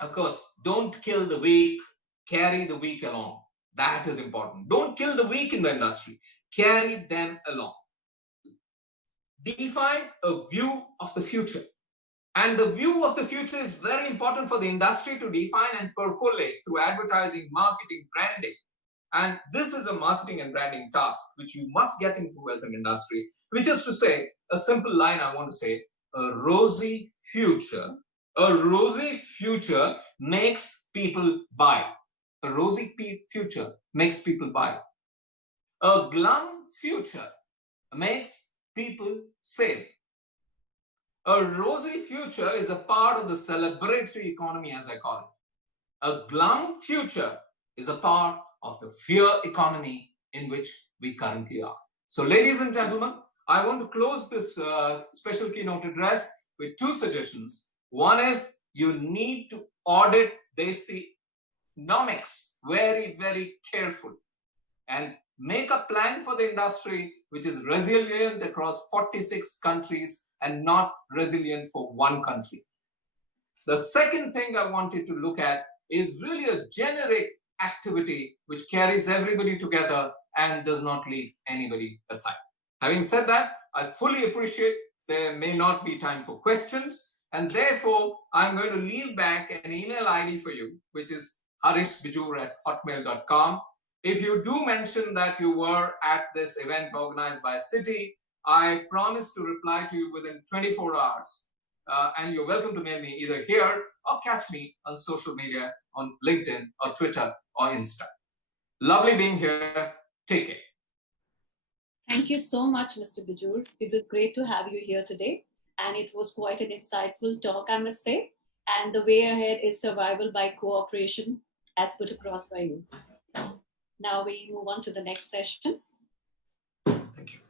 of course, don't kill the weak, carry the weak along. That is important. Don't kill the weak in the industry, carry them along. Define a view of the future. And the view of the future is very important for the industry to define and percolate through advertising, marketing, branding. And this is a marketing and branding task which you must get into as an industry, which is to say, a simple line I want to say, a rosy future makes people buy. A rosy future makes people buy. A glum future makes people save. A rosy future is a part of the celebratory economy, as I call it. A glum future is a part of the fear economy in which we currently are. So, ladies and gentlemen, I want to close this special keynote address with two suggestions. One is you need to audit Desinomics very, very carefully and make a plan for the industry which is resilient across 46 countries and not resilient for one country. The second thing I wanted to look at is really a generic activity which carries everybody together and does not leave anybody aside. Having said that, I fully appreciate there may not be time for questions, and therefore I'm going to leave back an email ID for you, which is harishbijur@hotmail.com. If you do mention that you were at this event organized by Citi, I promise to reply to you within 24 hours. And you're welcome to mail me either here or catch me on social media on LinkedIn or Twitter or Insta. Lovely being here. Take care. Thank you so much, Mr. Bijur. It was great to have you here today. And it was quite an insightful talk, I must say. And the way ahead is survival by cooperation, as put across by you. Now we move on to the next session. Thank you.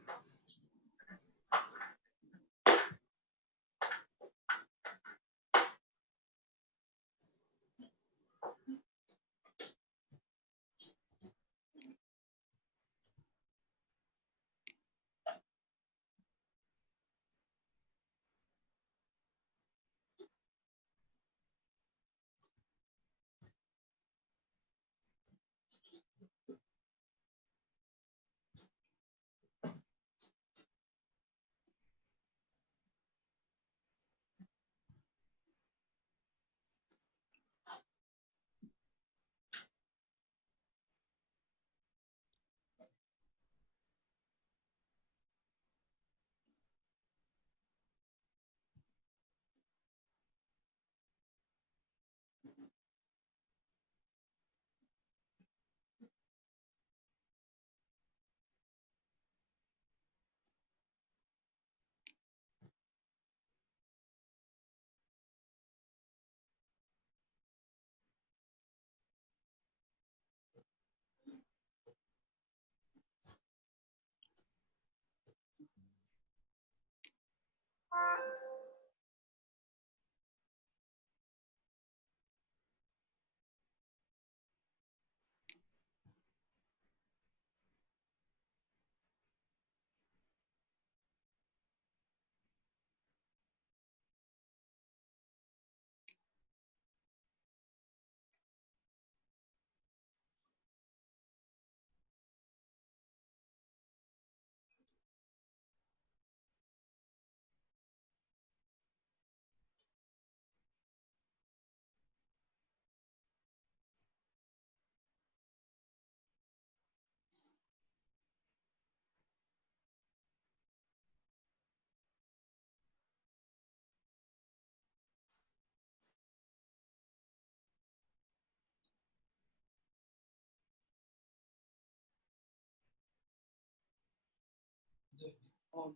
No,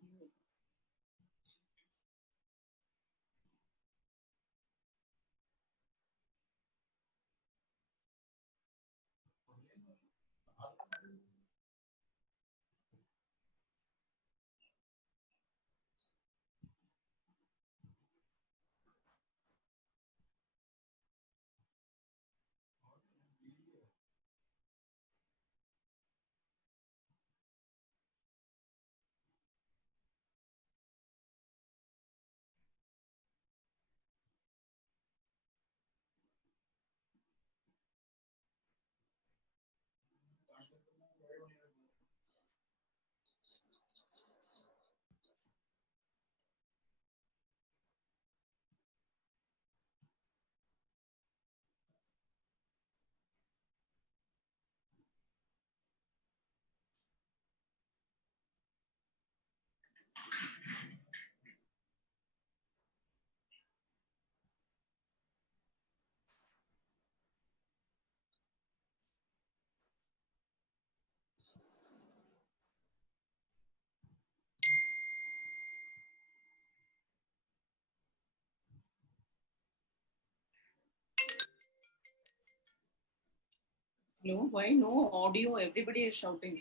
why no audio? Everybody is shouting.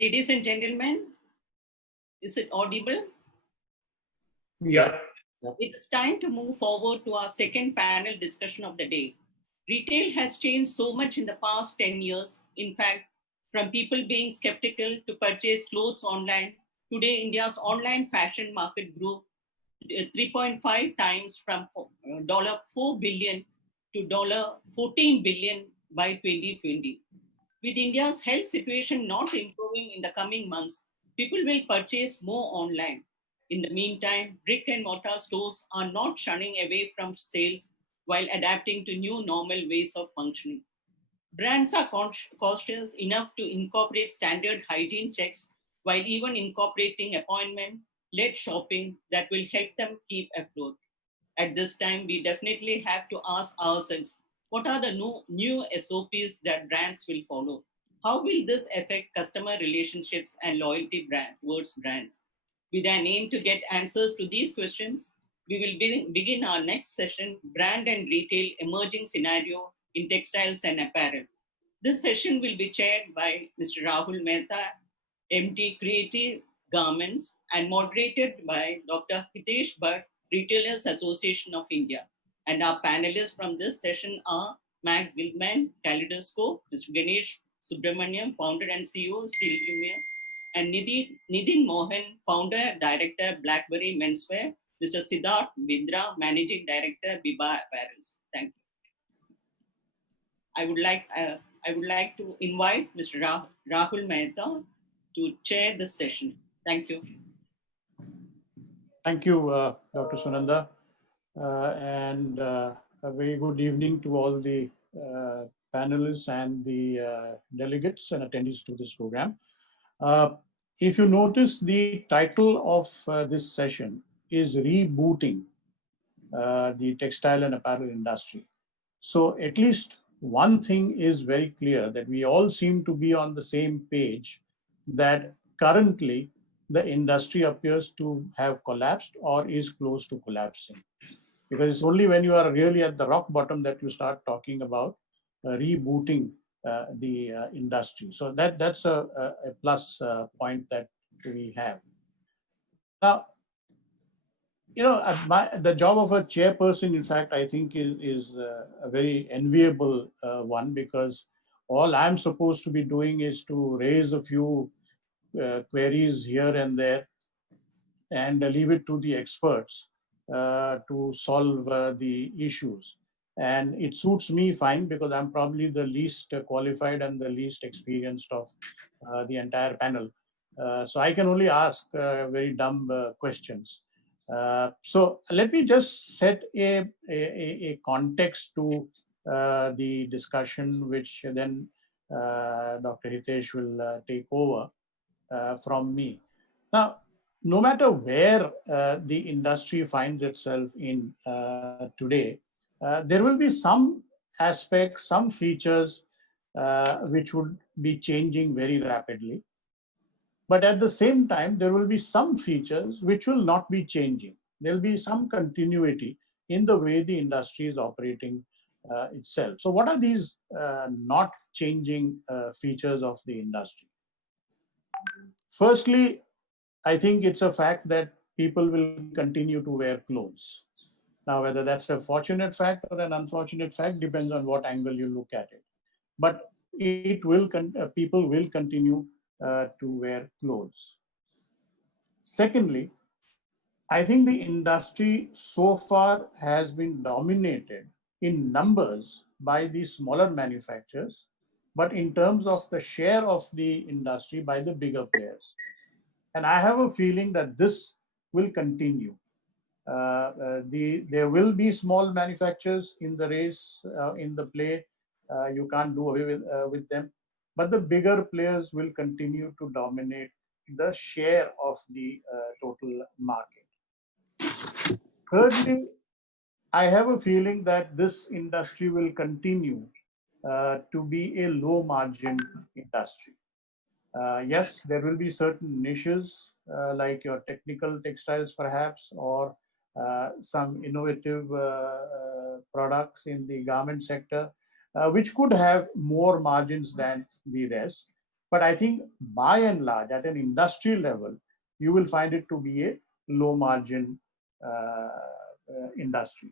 Ladies and gentlemen, is it audible? Yeah. It is time to move forward to our second panel discussion of the day. Retail has changed so much in the past 10 years. In fact, from people being skeptical to purchase clothes online, today India's online fashion market grew 3.5 times from $4 billion to $14 billion by 2020. With India's health situation not improving in the coming months, people will purchase more online. In the meantime, brick and mortar stores are not shunning away from sales while adapting to new normal ways of functioning. Brands are cautious enough to incorporate standard hygiene checks while even incorporating appointment-led shopping that will help them keep afloat. At this time, we definitely have to ask ourselves, what are the new SOPs that brands will follow? How will this affect customer relationships and loyalty towards brands? With an aim to get answers to these questions, we will begin our next session, Brand and Retail Emerging Scenario in Textiles and Apparel. This session will be chaired by Mr. Rahul Mehta, MD Creative Garments, and moderated by Dr. Hitesh Bhatt, Retailers Association of India. And our panelists from this session are Max Gilman, Kaleidoscope, Mr. Ganesh Subramaniam, founder and CEO, Steel Junior, and Nidhin Mohan, founder, director, Blackberry Menswear, Mr. Siddharth Vidra, managing director, Biba Apparels. Thank you. I would like to invite Mr. Rahul Mehta to chair this session. Thank you. Thank you, Dr. Sunanda, and a very good evening to all the panelists and the delegates and attendees to this program. If you notice, the title of this session is Rebooting the Textile and Apparel Industry. So at least one thing is very clear, that we all seem to be on the same page, that currently the industry appears to have collapsed or is close to collapsing. Because it's only when you are really at the rock bottom that you start talking about rebooting the industry. So that's a plus point that we have. Now, you know, the job of a chairperson, in fact, I think is a very enviable one, because all I'm supposed to be doing is to raise a few queries here and there and leave it to the experts to solve the issues. And it suits me fine, because I'm probably the least qualified and the least experienced of the entire panel. So I can only ask very dumb questions. So let me just set a context to the discussion, which then Dr. Hitesh will take over from me. Now, no matter where the industry finds itself in today, there will be some aspects, some features which would be changing very rapidly. But at the same time, there will be some features which will not be changing. There will be some continuity in the way the industry is operating itself. So what are these not changing features of the industry? Firstly, I think it's a fact that people will continue to wear clothes. Now, whether that's a fortunate fact or an unfortunate fact depends on what angle you look at it. But people will continue to wear clothes. Secondly, I think the industry so far has been dominated in numbers by the smaller manufacturers, but in terms of the share of the industry by the bigger players. And I have a feeling that this will continue. There will be small manufacturers in the race, in the play. You can't do away with them. But the bigger players will continue to dominate the share of the total market. Thirdly, I have a feeling that this industry will continue to be a low margin industry. Yes, there will be certain niches like your technical textiles perhaps, or some innovative products in the garment sector, which could have more margins than the rest. But I think by and large, at an industry level, you will find it to be a low margin industry.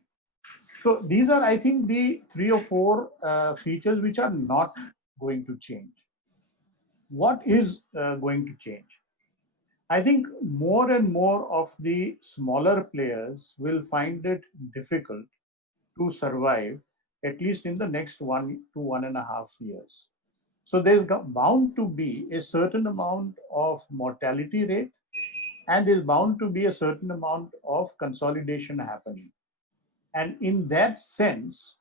So these are, I think, the 3 or 4 features which are not going to change. What is going to change? I think more and more of the smaller players will find it difficult to survive, at least in the next 1 to 1.5 years. So there's bound to be a certain amount of mortality rate, and there's bound to be a certain amount of consolidation happening. And in that sense,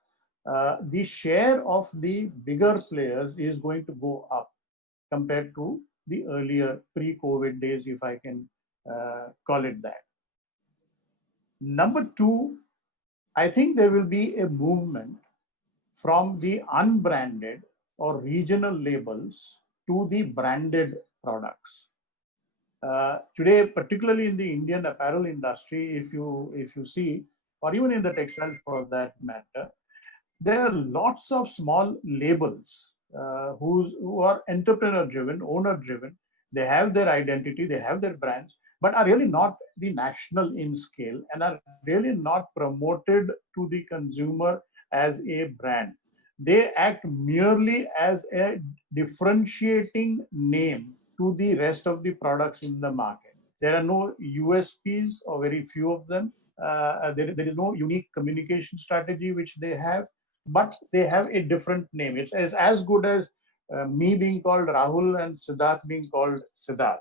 the share of the bigger players is going to go up compared to the earlier pre-COVID days, if I can call it that. Number 2, I think there will be a movement from the unbranded or regional labels to the branded products. Today, particularly in the Indian apparel industry, if you see, or even in the textiles for that matter, there are lots of small labels who are entrepreneur-driven, owner-driven. They have their identity, they have their brands, but are really not the national in scale and are really not promoted to the consumer as a brand. They act merely as a differentiating name to the rest of the products in the market. There are no USPs, or very few of them. There is no unique communication strategy which they have, but they have a different name. It's as good as me being called Rahul and Siddharth being called Siddharth.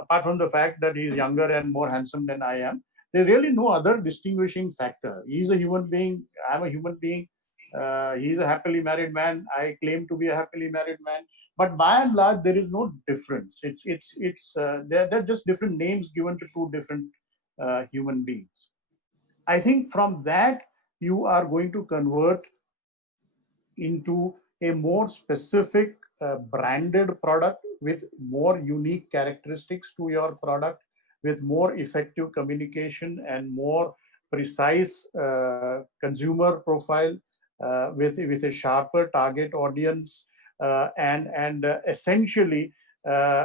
Apart from the fact that he's younger and more handsome than I am, there's really no other distinguishing factor. He's a human being, I'm a human being. He's a happily married man. I claim to be a happily married man. But by and large, there is no difference. They're just different names given to 2 different human beings. I think from that, you are going to convert into a more specific branded product with more unique characteristics to your product, with more effective communication and more precise consumer profile, with a sharper target audience, and essentially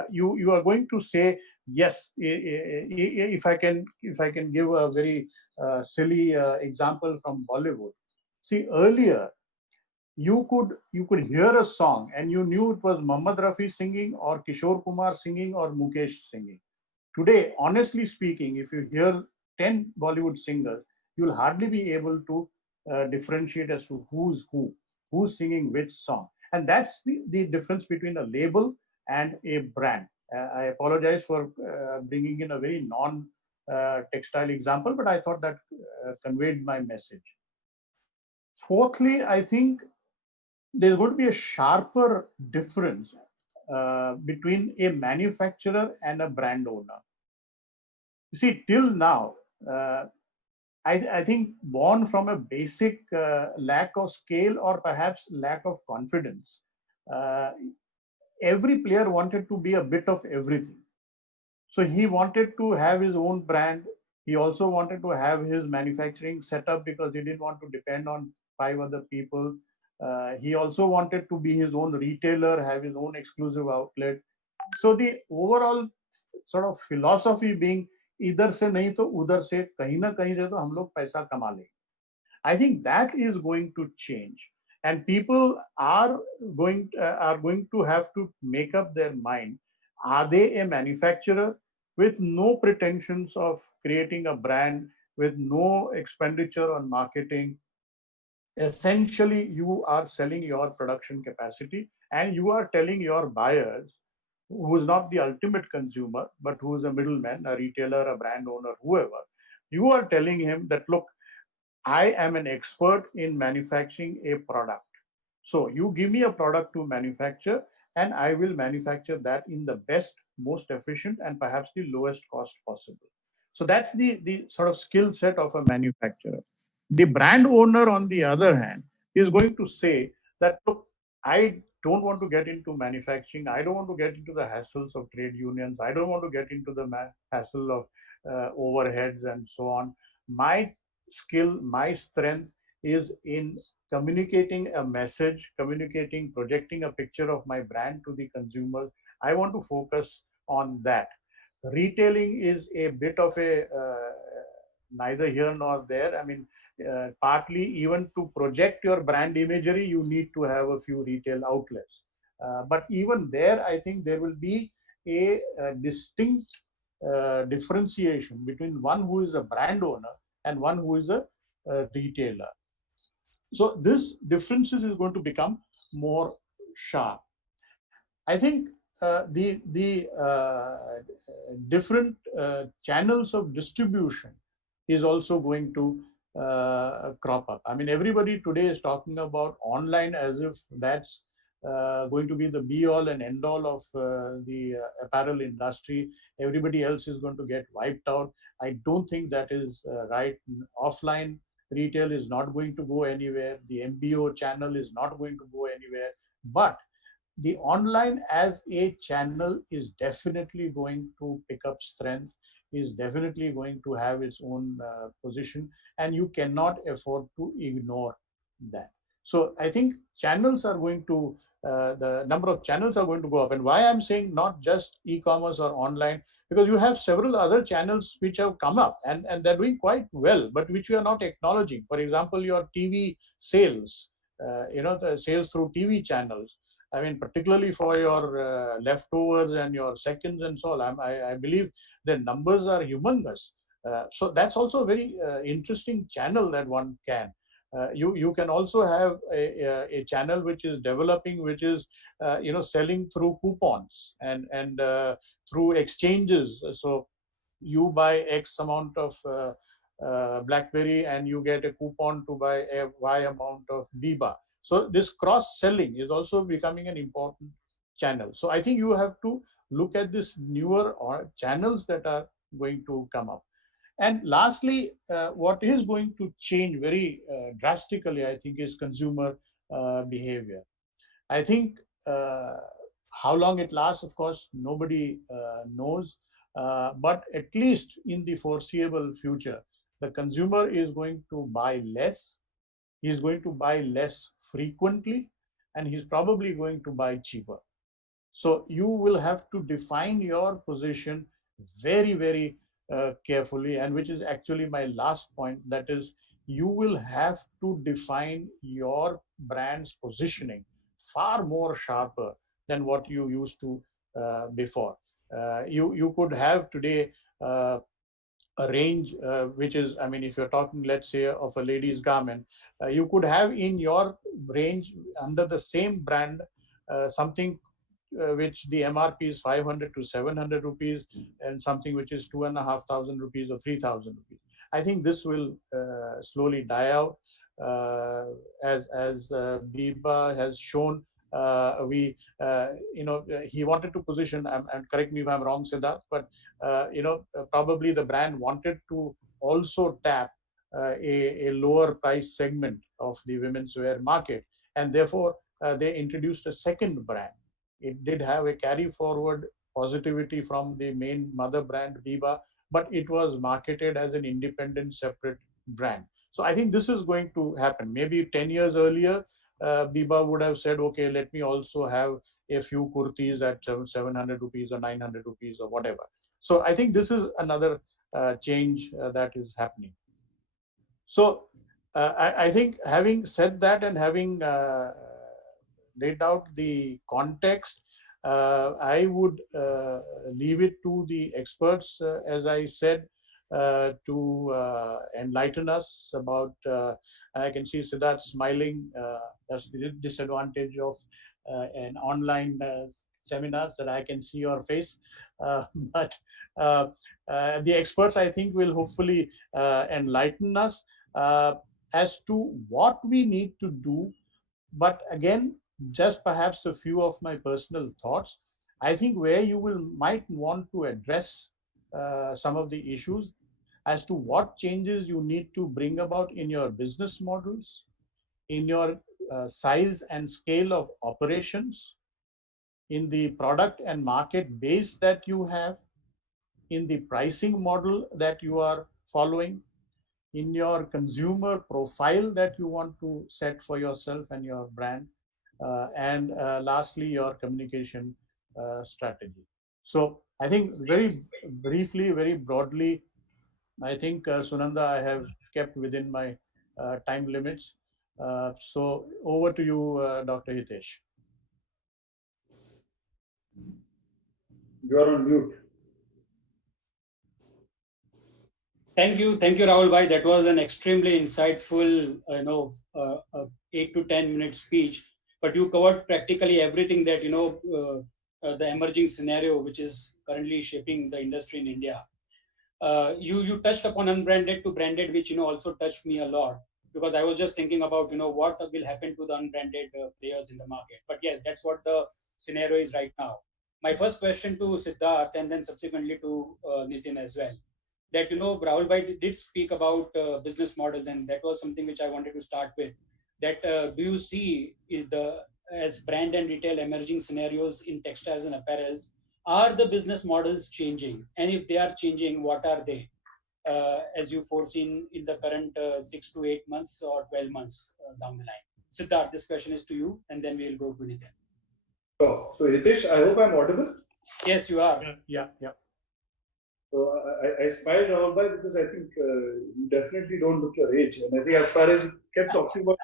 you are going to say, yes, if I can give a very silly example from Bollywood. See, earlier you could hear a song and you knew it was Mohammad Rafi singing or Kishore Kumar singing or Mukesh singing. Today, honestly speaking, if you hear 10 Bollywood singers, you'll hardly be able to differentiate as to who's singing which song. And that's the difference between a label and a brand. I apologize for bringing in a very non-textile example, but I thought that conveyed my message. Fourthly, I think there's going to be a sharper difference between a manufacturer and a brand owner. You see, till now, I think born from a basic lack of scale or perhaps lack of confidence, every player wanted to be a bit of everything. So he wanted to have his own brand. He also wanted to have his manufacturing set up because he didn't want to depend on 5 other people. He also wanted to be his own retailer, have his own exclusive outlet. So the overall sort of philosophy being इधर से नहीं तो उधर से कहीं ना कहीं से तो हम लोग पैसा कमा लेंगे. I think that is going to change, and people are going to have to make up their mind. Are they a manufacturer with no pretensions of creating a brand, with no expenditure on marketing? Essentially, you are selling your production capacity, and you are telling your buyers, who is not the ultimate consumer, but who is a middleman, a retailer, a brand owner, whoever, you are telling him that, look, I am an expert in manufacturing a product. So you give me a product to manufacture, and I will manufacture that in the best, most efficient, and perhaps the lowest cost possible. So that's the sort of skill set of a manufacturer. The brand owner, on the other hand, is going to say that, look, I don't want to get into manufacturing. I don't want to get into the hassles of trade unions. I don't want to get into the hassle of overheads and so on. My skill, my strength is in communicating a message, communicating, projecting a picture of my brand to the consumer. I want to focus on that. Retailing is a bit of a neither here nor there. I mean, partly even to project your brand imagery, you need to have a few retail outlets. But even there, I think there will be a distinct differentiation between one who is a brand owner and one who is a retailer. So this differences is going to become more sharp. I think the different channels of distribution is also going to crop up. I mean, everybody today is talking about online as if that's going to be the be all and end all of the apparel industry. Everybody else is going to get wiped out. I don't think that is right. Offline retail is not going to go anywhere. The MBO channel is not going to go anywhere. But the online as a channel is definitely going to pick up strength, is definitely going to have its own position, and you cannot afford to ignore that. So I think channels are going to, the number of channels are going to go up. And why I'm saying not just e-commerce or online, because you have several other channels which have come up and they're doing quite well, but which we are not acknowledging. For example, your TV sales, the sales through TV channels. I mean, particularly for your leftovers and your seconds and so on, I believe the numbers are humongous. So that's also a very interesting channel that one can. You can also have a channel which is developing, which is selling through coupons and through exchanges. So you buy X amount of BlackBerry and you get a coupon to buy a Y amount of Biba. So this cross-selling is also becoming an important channel. So I think you have to look at this newer channels that are going to come up. And lastly, what is going to change very drastically, I think, is consumer behavior. I think how long it lasts, of course, nobody knows. But at least in the foreseeable future, the consumer is going to buy less. He's going to buy less frequently, and he's probably going to buy cheaper. So you will have to define your position very, very carefully, and which is actually my last point. That is, you will have to define your brand's positioning far more sharper than what you used to before. You could have today a range which is, I mean, if you're talking, let's say, of a lady's garment, you could have in your range under the same brand something which the MRP is 500 to 700 rupees and something which is 2,500 rupees or 3,000 rupees. I think this will slowly die out. as Biba has shown, he wanted to position, and correct me if I'm wrong, Siddharth, but probably the brand wanted to also tap a lower price segment of the women's wear market, and therefore they introduced a second brand. It did have a carry forward positivity from the main mother brand Biba, but it was marketed as an independent separate brand. So I think this is going to happen. Maybe 10 years earlier, Biba would have said, okay, let me also have a few kurtis at 700 rupees or 900 rupees or whatever. So I think this is another change that is happening. So I think having said that and having laid out the context, I would leave it to the experts, as I said, to enlighten us about, I can see Siddharth smiling. That's the disadvantage of an online seminar, that I can see your face. But the experts, I think, will hopefully enlighten us as to what we need to do. But again, just perhaps a few of my personal thoughts. I think where you might want to address some of the issues as to what changes you need to bring about in your business models, in your size and scale of operations, in the product and market base that you have, in the pricing model that you are following, in your consumer profile that you want to set for yourself and your brand, and lastly, your communication strategy. So I think very briefly, very broadly, I think, Sunanda, I have kept within my time limits. So over to you, Dr. Hitesh. You are on mute. Thank you, Rahul bhai. That was an extremely insightful, 8 to 10 minute speech. But you covered practically everything that the emerging scenario which is currently shaping the industry in India. You touched upon unbranded to branded, which also touched me a lot, because I was just thinking about what will happen to the unbranded players in the market. But yes, that's what the scenario is right now. My first question to Siddharth, and then subsequently to Nitin as well, that Rahul bhai did speak about business models, and that was something which I wanted to start with. That do you see as brand and retail emerging scenarios in textiles and apparels? Are the business models changing? And if they are changing, what are they? As you foreseen in the current 6 to 8 months or 12 months down the line? Siddharth, this question is to you, and then we'll go to Nitin. So Hitesh, I hope I'm audible. Yes, you are. Yeah. So I smiled, Rahul bhai, because I think you definitely don't look your age. And I think as far as you kept talking about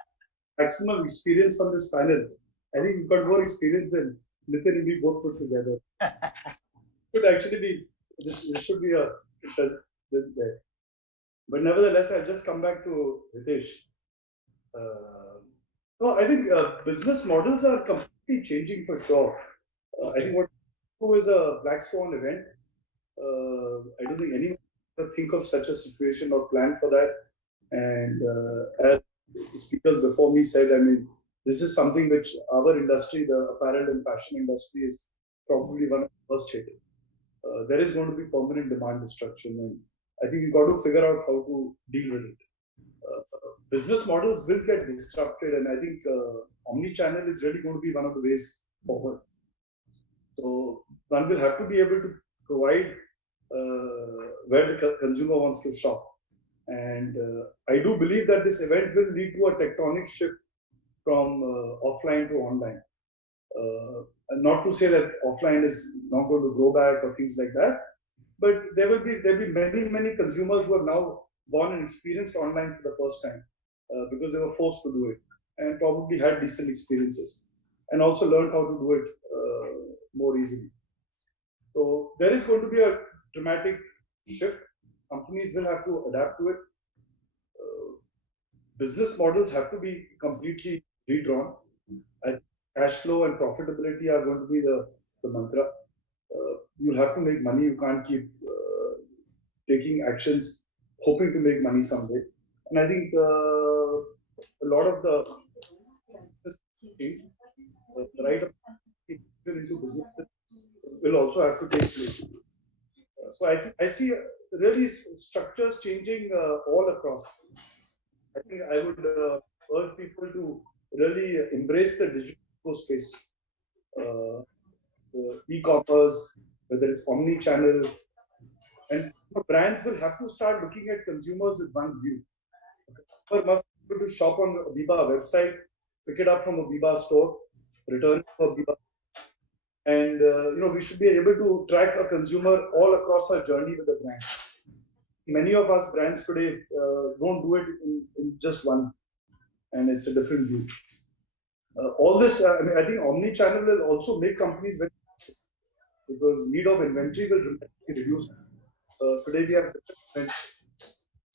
maximum experience from this panel, I think you've got more experience than Nitin and we both put together. Should actually be, this should be a there. But nevertheless, I'll just come back to Hitesh. No, I think business models are completely changing for sure. I think what is a black swan event. I don't think anyone would think of such a situation or plan for that. And as the speakers before me said, I mean, this is something which our industry, the apparel and fashion industry, is probably one of the first hit. There is going to be permanent demand destruction, and I think we've got to figure out how to deal with it. Business models will get disrupted, and I think omni-channel is really going to be one of the ways forward. So one will have to be able to provide where the consumer wants to shop. And I do believe that this event will lead to a tectonic shift from offline to online. And not to say that offline is not going to grow back or things like that, but there'll be many consumers who have now gone and experienced online for the first time because they were forced to do it and probably had decent experiences and also learned how to do it more easily. So there is going to be a dramatic shift. Companies will have to adapt to it. Business models have to be completely redrawn. Cash flow and profitability are going to be the mantra. You'll have to make money. You can't keep taking actions hoping to make money someday. And I think lot of the right into business will also have to take place. So I see really structures changing all across. I think I would urge people to really embrace the digital space, the e-commerce, whether it's omni-channel, and brands will have to start looking at consumers with one view. Consumer must be able to shop on a Biba website, pick it up from a Biba store, return it to a Biba, and we should be able to track a consumer all across our journey with the brand. Many of us brands today don't do it in just one, and it's a different view. All this, I think omni-channel will also make companies very, because need of inventory will dramatically reduce. Today we have different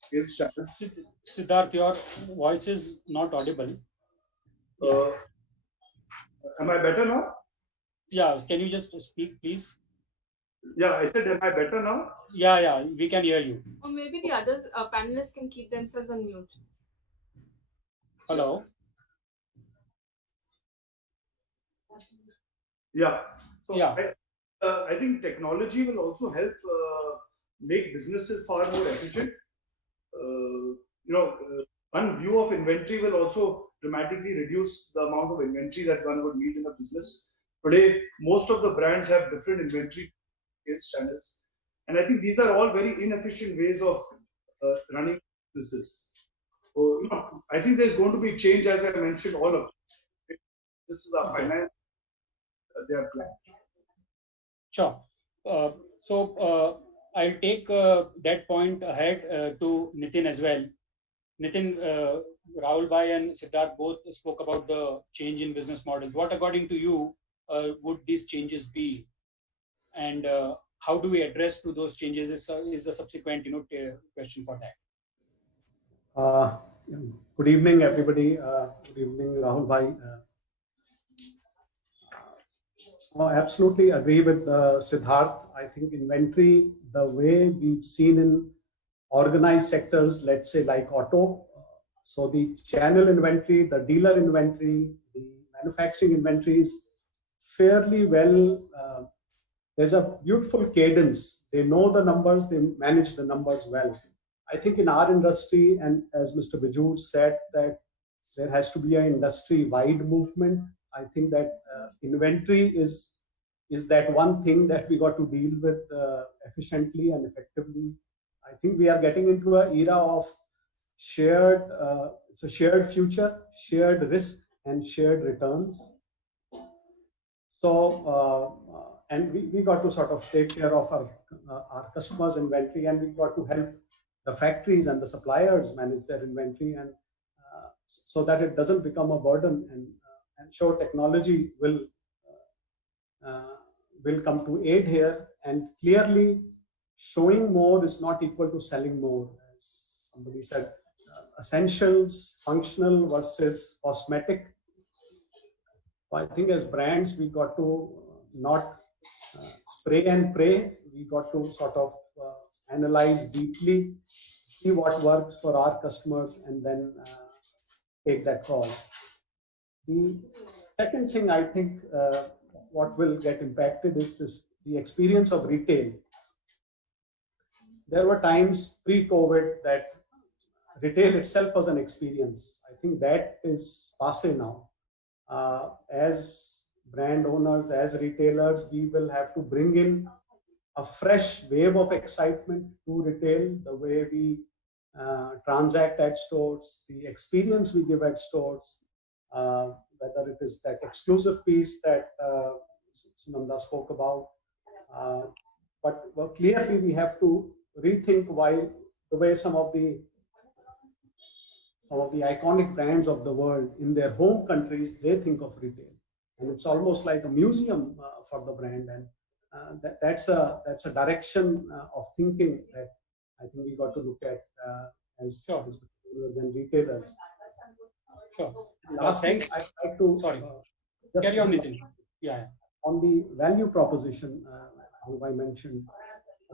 sales channels. Siddharth, your voice is not audible. Am I better now? Yeah, can you just speak, please? Yeah, I said, am I better now? Yeah, we can hear you. Or maybe the others panelists can keep themselves on mute. Hello. Yeah. So yeah. I think technology will also help make businesses far more efficient. One view of inventory will also dramatically reduce the amount of inventory that one would need in a business. Today, most of the brands have different inventory sales channels, and I think these are all very inefficient ways of running businesses. So, I think there's going to be change, as I mentioned. All of this is our finance. They are planned. Sure. I'll take that point ahead to Nitin as well. Nitin, Rahul Bhai and Siddharth both spoke about the change in business models. What, according to you, would these changes be? And how do we address to those changes is the subsequent question for that. Good evening, everybody. Good evening, Rahul Bhai. I absolutely agree with Siddharth. I think inventory, the way we've seen in organized sectors, let's say like auto, so the channel inventory, the dealer inventory, the manufacturing inventory is fairly well. There's a beautiful cadence. They know the numbers, they manage the numbers well. I think in our industry, and as Mr. Bijur said, that there has to be an industry-wide movement. I think that inventory is that one thing that we got to deal with efficiently and effectively. I think we are getting into an era of shared, it's a shared future, shared risk, and shared returns. So, and we got to sort of take care of our customers' inventory, and we got to help the factories and the suppliers manage their inventory, and so that it doesn't become a burden. And sure, technology will come to aid here. And clearly, showing more is not equal to selling more. As somebody said, essentials, functional versus cosmetic. I think as brands, we got to not spray and pray. We got to sort of analyze deeply, see what works for our customers, and then take that call. The second thing I think what will get impacted is the experience of retail. There were times pre-COVID that retail itself was an experience. I think that is passé now. As brand owners, as retailers, we will have to bring in a fresh wave of excitement to retail, the way we transact at stores, the experience we give at stores, whether it is that exclusive piece that Sunanda spoke about. But clearly we have to rethink the way some of the iconic brands of the world in their home countries, they think of retail. And it's almost like a museum for the brand. And that's a direction of thinking that I think we got to look at as retailers and retailers. Sure. Lastly, I'd like to just carry on, Nitin. Yeah. On the value proposition, I mentioned,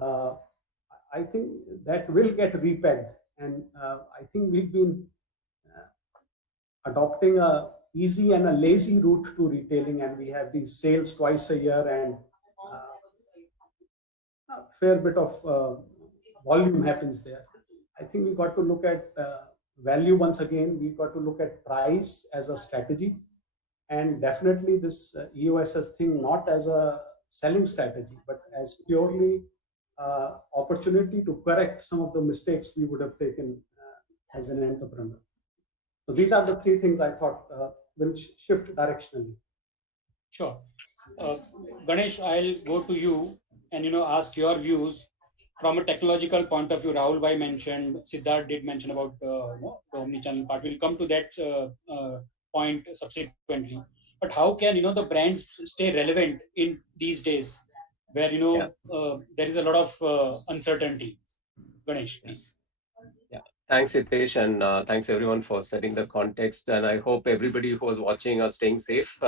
I think that will get repegged, and I think we've been adopting a easy and a lazy route to retailing, and we have these sales twice a year, and a fair bit of volume happens there. I think we got to look at value once again. We got to look at price as a strategy, and definitely this EOSS thing not as a selling strategy, but as purely opportunity to correct some of the mistakes we would have taken as an entrepreneur. So these are the three things I thought will shift directionally. Sure. Ganesh, I'll go to you and ask your views from a technological point of view. Rahul bhai mentioned, Siddharth did mention about the omnichannel part. We'll come to that point subsequently. But how can the brands stay relevant in these days, where there is a lot of uncertainty? Ganesh, please. Yeah, thanks Hitesh, and thanks everyone for setting the context. And I hope everybody who was watching are staying safe.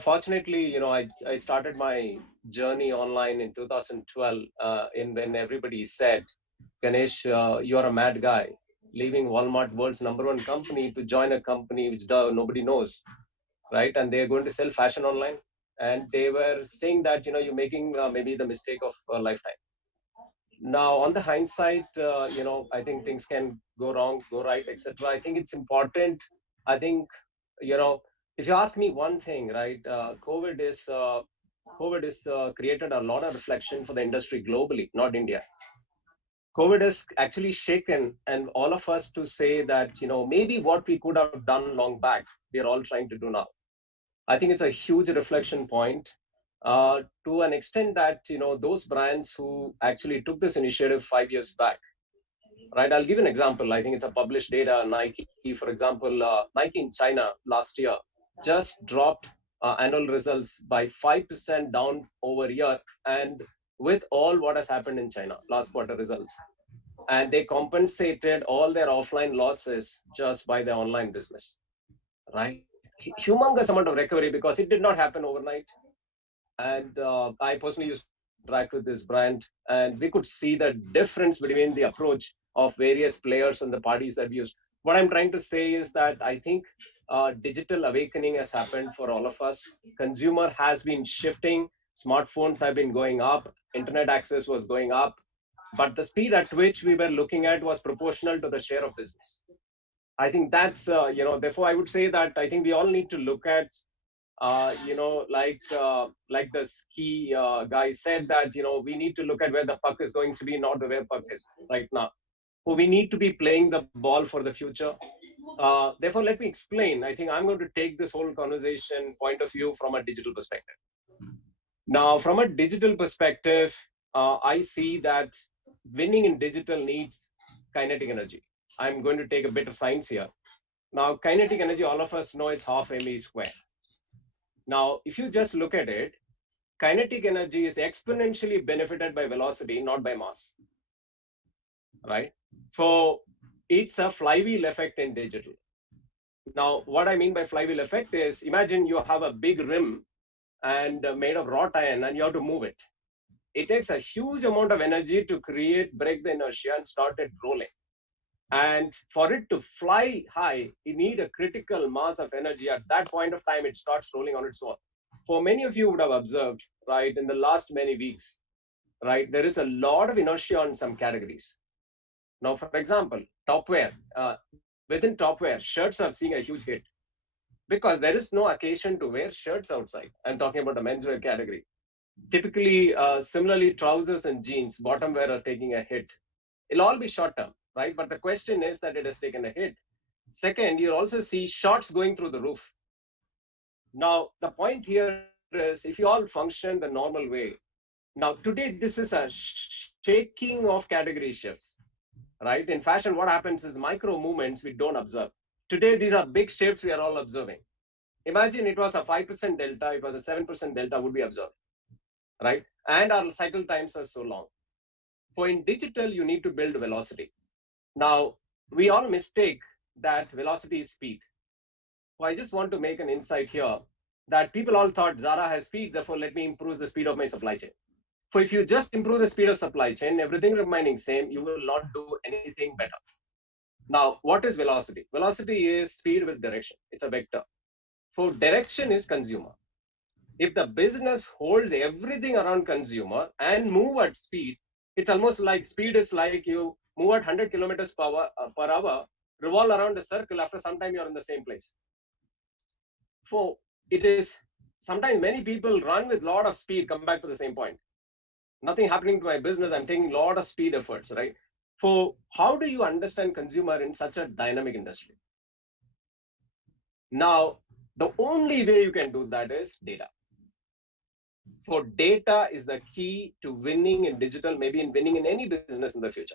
Fortunately, I started my journey online in 2012, when everybody said, Ganesh, you're a mad guy, leaving Walmart, world's #1 company, to join a company which nobody knows, right? And they're going to sell fashion online. And they were saying that, you're making maybe the mistake of a lifetime. Now, on the hindsight, I think things can go wrong, go right, etc. I think it's important. I think, if you ask me one thing, right, COVID is created a lot of reflection for the industry globally, not India. COVID has actually shaken and all of us to say that, maybe what we could have done long back, we are all trying to do now. I think it's a huge reflection point to an extent that, those brands who actually took this initiative 5 years back, right? I'll give you an example. I think it's a published data. Nike, for example, Nike in China last year just dropped annual results by 5% down over a year, and with all what has happened in China, last quarter results. And they compensated all their offline losses just by the online business, right? Humongous amount of recovery, because it did not happen overnight. And I personally used to interact with this brand, and we could see the difference between the approach of various players and the parties that we used. What I'm trying to say is that I think digital awakening has happened for all of us. Consumer has been shifting. Smartphones have been going up. Internet access was going up. But the speed at which we were looking at was proportional to the share of business. I think that's, therefore I would say that I think we all need to look at, like the ski guy said that, we need to look at where the puck is going to be, not the where puck is right now. So we need to be playing the ball for the future. Therefore, let me explain. I think I'm going to take this whole conversation point of view from a digital perspective. Now, from a digital perspective, I see that winning in digital needs kinetic energy. I'm going to take a bit of science here. Now, kinetic energy, all of us know it's half mE square. Now, if you just look at it, kinetic energy is exponentially benefited by velocity, not by mass, right? So it's a flywheel effect in digital. Now, what I mean by flywheel effect is, imagine you have a big rim and made of wrought iron, and you have to move it. It takes a huge amount of energy to break the inertia and start it rolling. And for it to fly high, you need a critical mass of energy. At that point of time, it starts rolling on its own. For many of you would have observed, right, in the last many weeks, right, there is a lot of inertia on some categories. Now, for example, topwear. Within topwear, shirts are seeing a huge hit because there is no occasion to wear shirts outside. I'm talking about the menswear category. Typically, similarly, trousers and jeans, bottom wear are taking a hit. It'll all be short term, right? But the question is that it has taken a hit. Second, you'll also see shorts going through the roof. Now, the point here is, if you all function the normal way, now today, this is a shaking of category shifts, right? In fashion, what happens is micro movements we don't observe. Today, these are big shifts we are all observing. Imagine it was a 5% delta, it was a 7% delta would be observed, right? And our cycle times are so long. For in digital, you need to build velocity. Now, we all mistake that velocity is speed. So I just want to make an insight here that people all thought Zara has speed, therefore let me improve the speed of my supply chain. So if you just improve the speed of supply chain, everything remaining same, you will not do anything better. Now, what is velocity? Velocity is speed with direction. It's a vector. So direction is consumer. If the business holds everything around consumer and move at speed, it's almost like speed is like you move at 100 kilometers per hour, revolve around a circle. After some time, you're in the same place. So it is sometimes many people run with a lot of speed, come back to the same point. Nothing happening to my business. I'm taking a lot of speed efforts, right? So how do you understand consumer in such a dynamic industry? Now, the only way you can do that is data. So data is the key to winning in digital, maybe in winning in any business in the future,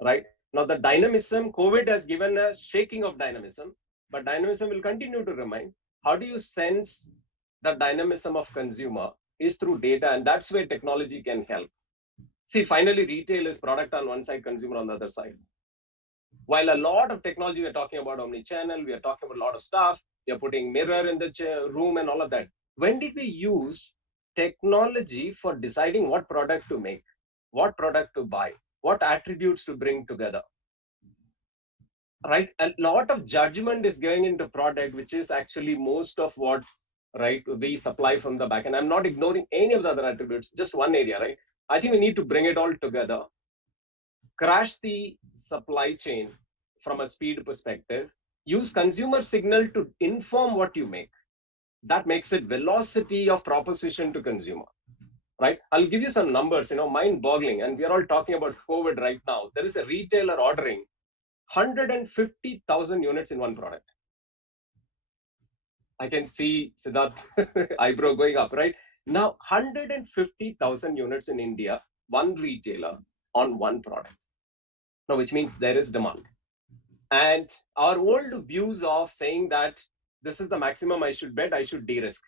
right? Now, the dynamism, COVID has given a shaking of dynamism, but dynamism will continue to remain. How do you sense the dynamism of consumer is through data, and that's where technology can help. See, finally, retail is product on one side, consumer on the other side. While a lot of technology, we're talking about omni-channel, we are talking about a lot of stuff, we are putting mirror in the room and all of that. When did we use technology for deciding what product to make, what product to buy, what attributes to bring together? Right? A lot of judgment is going into product, which is actually most of what, right, we supply from the back. And I'm not ignoring any of the other attributes, just one area, right? I think we need to bring it all together, crash the supply chain from a speed perspective, use consumer signal to inform what you make. That makes it velocity of proposition to consumer, right? I'll give you some numbers, mind-boggling. And we are all talking about COVID right now. There is a retailer ordering 150,000 units in one product. I can see Siddharth eyebrow going up, right? Now, 150,000 units in India, one retailer on one product. Now, which means there is demand. And our old views of saying that this is the maximum I should bet, I should de-risk.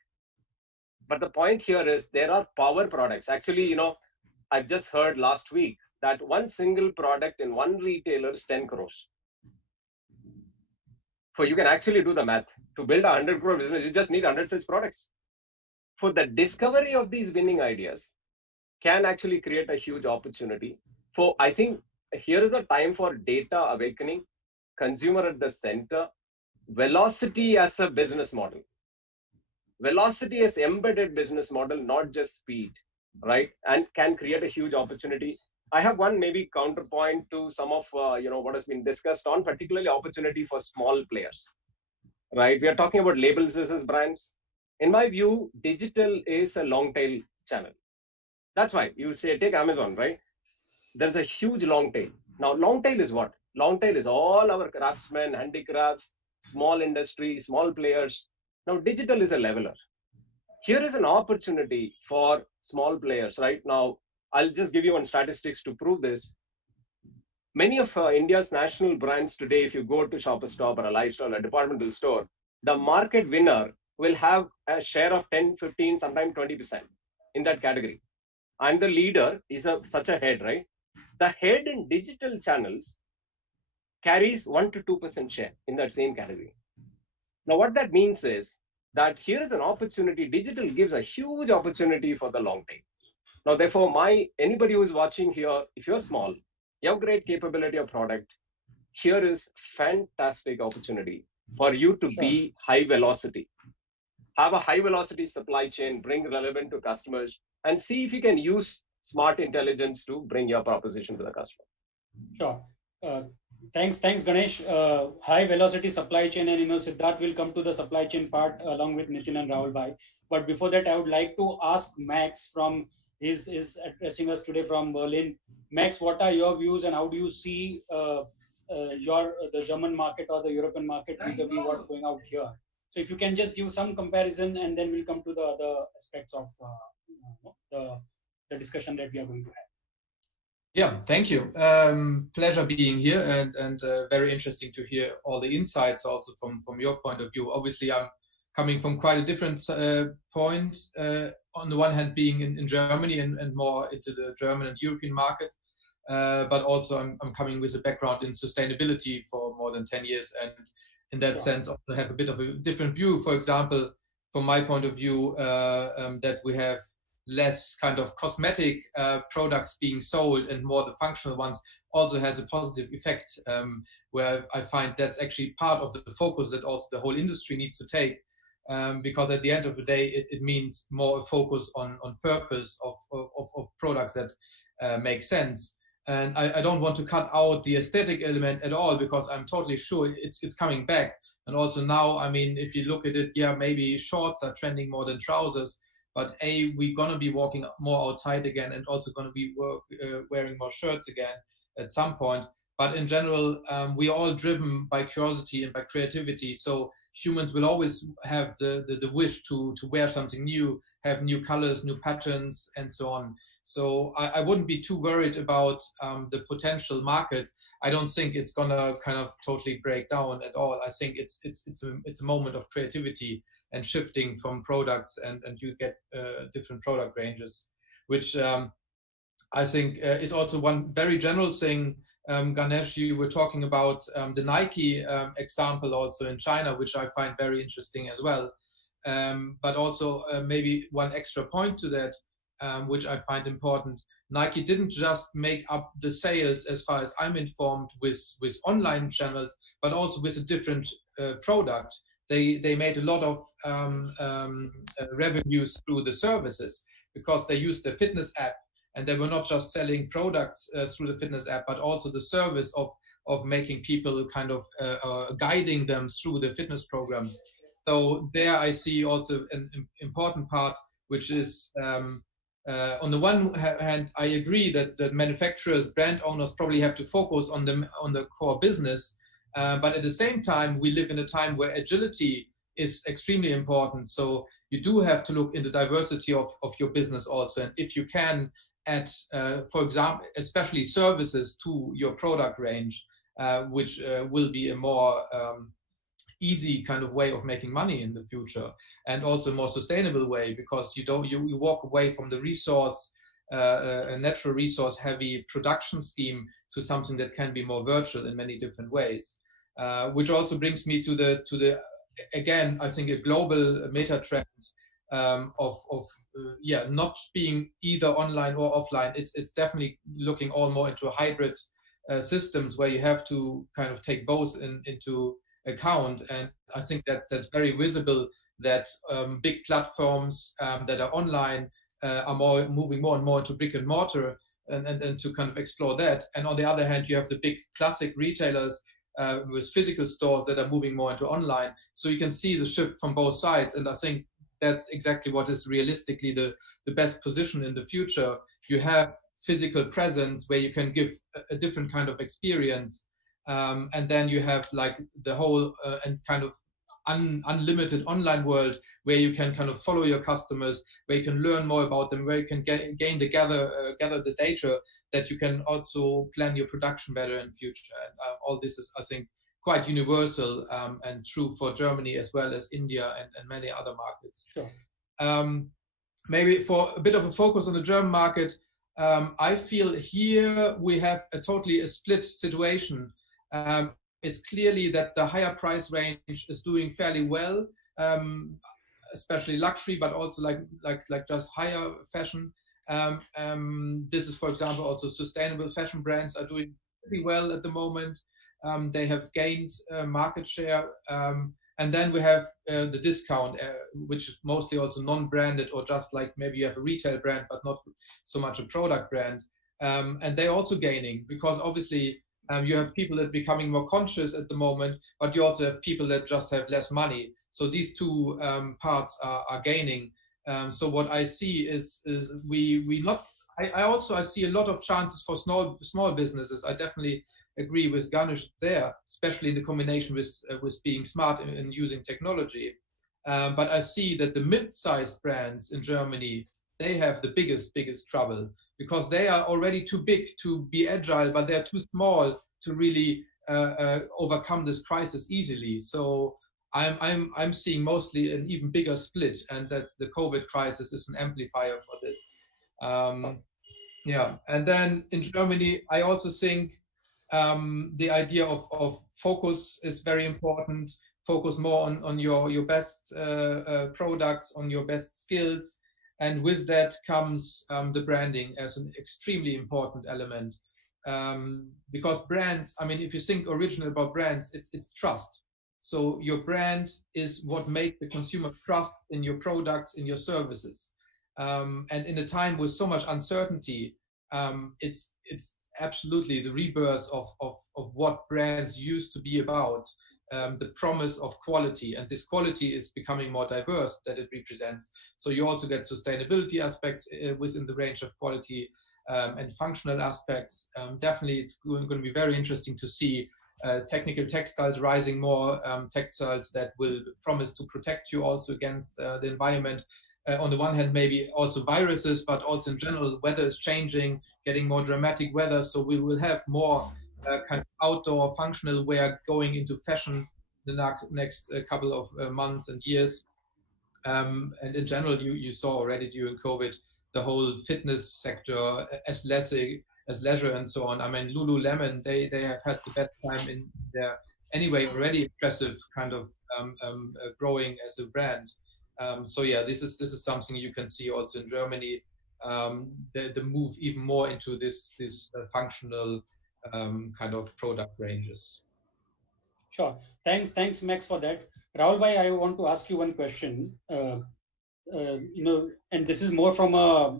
But the point here is there are power products. Actually, I've just heard last week that one single product in one retailer is 10 crores. So you can actually do the math. To build a 100 crore business, you just need 100 such products. For the discovery of these winning ideas can actually create a huge opportunity. So I think here is a time for data awakening, consumer at the center, velocity as a business model. Velocity as embedded business model, not just speed, right? And can create a huge opportunity. I have one maybe counterpoint to some of what has been discussed on, particularly opportunity for small players, right? We are talking about labels versus brands. In my view, digital is a long tail channel. That's why you say take Amazon, right? There's a huge long tail. Now, long tail is what? Long tail is all our craftsmen, handicrafts, small industry, small players. Now, digital is a leveler. Here is an opportunity for small players, right? Now, I'll just give you one statistics to prove this. Many of India's national brands today, if you go to Shoppers Stop or a lifestyle or a departmental store, the market winner will have a share of 10, 15, sometimes 20% in that category. And the leader is such a head, right? The head in digital channels carries 1 to 2% share in that same category. Now, what that means is that here is an opportunity. Digital gives a huge opportunity for the long tail. Now, therefore, anybody who is watching here, if you're small, you have great capability of product, here is fantastic opportunity for you to be high velocity. Have a high velocity supply chain, bring relevant to customers, and see if you can use smart intelligence to bring your proposition to the customer. Sure. Thanks, Ganesh. High velocity supply chain, and Siddharth will come to the supply chain part along with Nitin and Rahul Bhai. But before that, I would like to ask Max from is addressing us today from Berlin. Max, what are your views and how do you see the German market or the European market vis-a-vis what's going out here? So if you can just give some comparison, and then we'll come to the other aspects of the discussion that we are going to have. Yeah, thank you. Pleasure being here, and very interesting to hear all the insights also from your point of view. Obviously, I'm coming from quite a different point. On the one hand, being in Germany and more into the German and European market, but also I'm coming with a background in sustainability for more than 10 years, and in that sense also have a bit of a different view. For example, from my point of view, that we have less kind of cosmetic products being sold and more the functional ones also has a positive effect, where I find that's actually part of the focus that also the whole industry needs to take, because at the end of the day, it means more focus on purpose of products that make sense. And I don't want to cut out the aesthetic element at all, because I'm totally sure it's coming back. And also now, I mean, if you look at it, yeah, maybe shorts are trending more than trousers, but we're gonna be walking more outside again, and also gonna be wearing more shirts again at some point. But in general, we are all driven by curiosity and by creativity. So humans will always have the wish to wear something new, have new colors, new patterns, and so on. So I wouldn't be too worried about the potential market. I don't think it's gonna kind of totally break down at all. I think it's a moment of creativity and shifting from products, and you get different product ranges, which I think is also one very general thing. Ganesh, you were talking about the Nike example also in China, which I find very interesting as well. But also maybe one extra point to that, which I find important. Nike didn't just make up the sales, as far as I'm informed, with online channels, but also with a different product. They made a lot of revenues through the services, because they used the fitness app, and they were not just selling products through the fitness app, but also the service of making people kind of guiding them through the fitness programs. So there I see also an important part, which is on the one hand, I agree that the manufacturers, brand owners probably have to focus on the core business, but at the same time, we live in a time where agility is extremely important. So you do have to look in the diversity of your business also, and if you can add, for example, especially services to your product range, which will be a more easy kind of way of making money in the future, and also a more sustainable way, because you walk away from the resource, a natural resource heavy production scheme, to something that can be more virtual in many different ways, which also brings me to the again, I think a global meta trend of not being either online or offline. It's definitely looking all more into hybrid systems, where you have to kind of take both into account. And I think that's very visible, that big platforms that are online are moving more and more into brick and mortar, and to kind of explore that. And on the other hand, you have the big classic retailers with physical stores that are moving more into online. So you can see the shift from both sides, and I think that's exactly what is realistically the best position in the future. You have physical presence where you can give a different kind of experience, and then you have like the whole and kind of unlimited online world, where you can kind of follow your customers, where you can learn more about them, where you can gather the data, that you can also plan your production better in future. And all this is, I think, quite universal, and true for Germany as well as India and many other markets. Sure. Maybe for a bit of a focus on the German market, I feel here we have a totally split situation. It's clearly that the higher price range is doing fairly well, especially luxury, but also like just higher fashion. This is, for example, also sustainable fashion brands are doing pretty well at the moment. They have gained market share. And then we have the discount, which is mostly also non-branded, or just like maybe you have a retail brand, but not so much a product brand. And they're also gaining, because obviously you have people that are becoming more conscious at the moment, but you also have people that just have less money. So these two parts are gaining. So what I see is we not. I see a lot of chances for small businesses. I definitely agree with Ganesh there, especially in the combination with being smart and using technology. But I see that the mid-sized brands in Germany, they have the biggest trouble, because they are already too big to be agile, but they're too small to really overcome this crisis easily. So I'm seeing mostly an even bigger split, and that the COVID crisis is an amplifier for this. Yeah, and then in Germany, I also think the idea of focus is very important. Focus more on your best products, on your best skills, and with that comes the branding as an extremely important element. because brands, I mean, if you think original about brands, it's trust. So your brand is what makes the consumer trust in your products, in your services. And in a time with so much uncertainty, it's absolutely the rebirth of what brands used to be about, the promise of quality. And this quality is becoming more diverse that it represents. So you also get sustainability aspects within the range of quality, and functional aspects. Definitely, it's going to be very interesting to see technical textiles rising more, textiles that will promise to protect you also against the environment. On the one hand, maybe also viruses, but also in general, weather is changing, getting more dramatic weather. So we will have more kind of outdoor functional wear going into fashion the next couple of months and years. And in general, you saw already during COVID, the whole fitness sector as leisure and so on. I mean, Lululemon, they have had the best time in their anyway already impressive kind of growing as a brand. So yeah, this is something you can see also in Germany. The move even more into this functional kind of product ranges. Sure. Thanks, Max, for that. Rahul bhai, I want to ask you one question. And this is more from a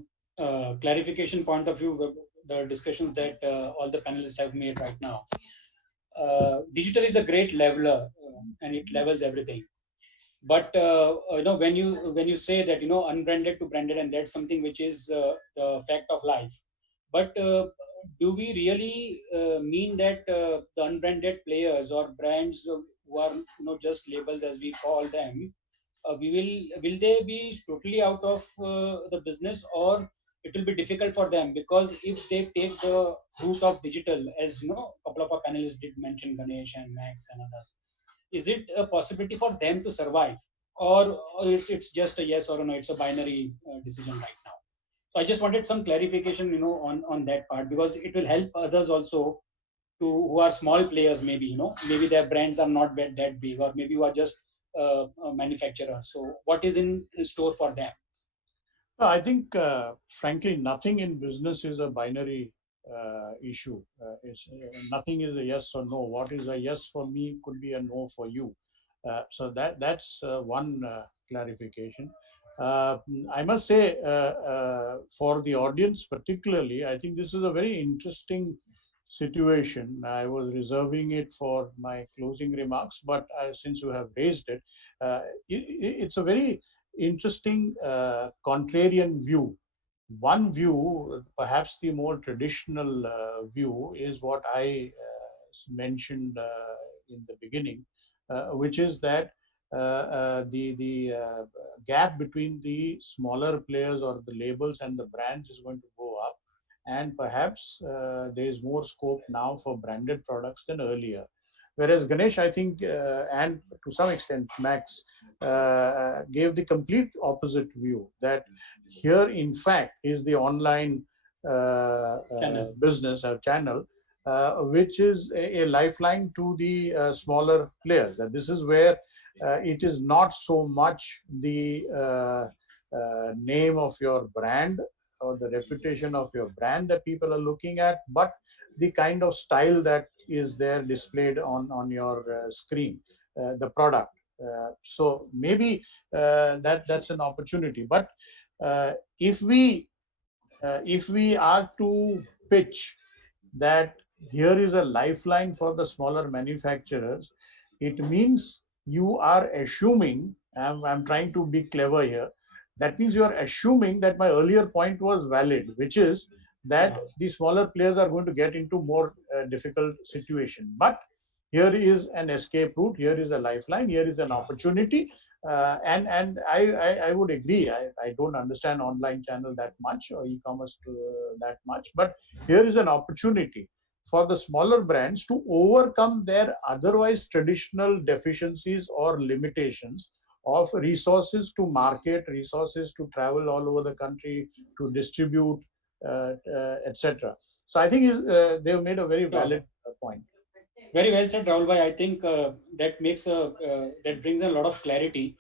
clarification point of view, the discussions that all the panelists have made right now. Digital is a great leveler, and it levels everything. But when you say that unbranded to branded, and that's something which is the fact of life. But do we really mean that the unbranded players or brands who are just labels as we call them, will they be totally out of the business, or it will be difficult for them? Because if they take the route of digital, as a couple of our panelists did mention, Ganesh and Max and others, is it a possibility for them to survive, or it's just a yes or a no? It's a binary decision right now. So I just wanted some clarification, on that part, because it will help others also who are small players, maybe, maybe their brands are not that big, or maybe who are just a manufacturer. So what is in store for them? I think, frankly, nothing in business is a binary issue. Nothing is a yes or no. What is a yes for me could be a no for you. So that's one clarification. I must say, for the audience particularly, I think this is a very interesting situation. I was reserving it for my closing remarks, but since you have raised it, it's a very interesting contrarian view. One view, perhaps the more traditional view, is what I mentioned in the beginning, which is that the gap between the smaller players or the labels and the brands is going to go up, and perhaps there is more scope now for branded products than earlier. Whereas Ganesh, I think, and to some extent Max, gave the complete opposite view, that here, in fact, is the online business or channel, which is a lifeline to the smaller players. That this is where it is not so much the name of your brand or the reputation of your brand that people are looking at, but the kind of style that is there displayed on your screen, the product. So maybe that's an opportunity. But if we are to pitch that here is a lifeline for the smaller manufacturers, it means you are assuming, I'm trying to be clever here, that means you are assuming that my earlier point was valid, which is that the smaller players are going to get into more difficult situation. But here is an escape route, here is a lifeline, here is an opportunity. And I would agree, I don't understand online channel that much or e-commerce that much, but here is an opportunity for the smaller brands to overcome their otherwise traditional deficiencies or limitations of resources to market, resources to travel all over the country, to distribute, etc. So I think they've made a very valid point. Very well said, Rahul bhai. I think that brings a lot of clarity.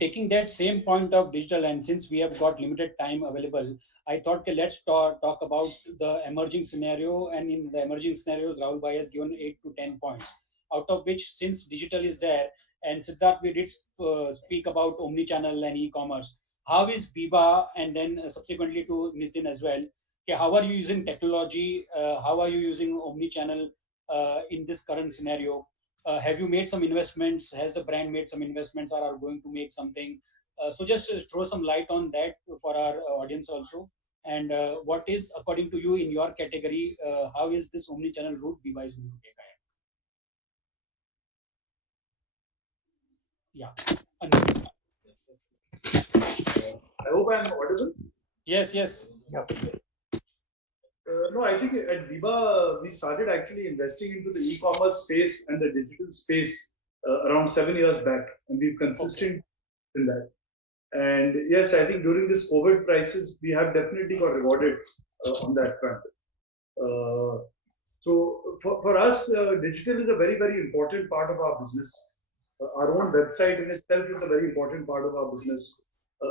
Taking that same point of digital, and since we have got limited time available, I thought, okay, let's talk about the emerging scenario. And in the emerging scenarios, Rahul Bhai has given 8 to 10 points, out of which, since digital is there, and Siddharth, we did speak about omni-channel and e-commerce. How is Biba, and then subsequently to Nitin as well, okay, how are you using technology? How are you using omni-channel in this current scenario? Have you made some investments? Has the brand made some investments, or are going to make something? So just throw some light on that for our audience also. And what is, according to you, in your category, how is this omni-channel route Biba is going to take ahead? Yeah. I hope I'm audible. Yes, yes. No, I think at Biba, we started actually investing into the e-commerce space and the digital space around 7 years back, and we've consistent in that. And yes, I think during this COVID crisis, we have definitely got rewarded on that front. So for us, digital is a very, very important part of our business. Our own website in itself is a very important part of our business.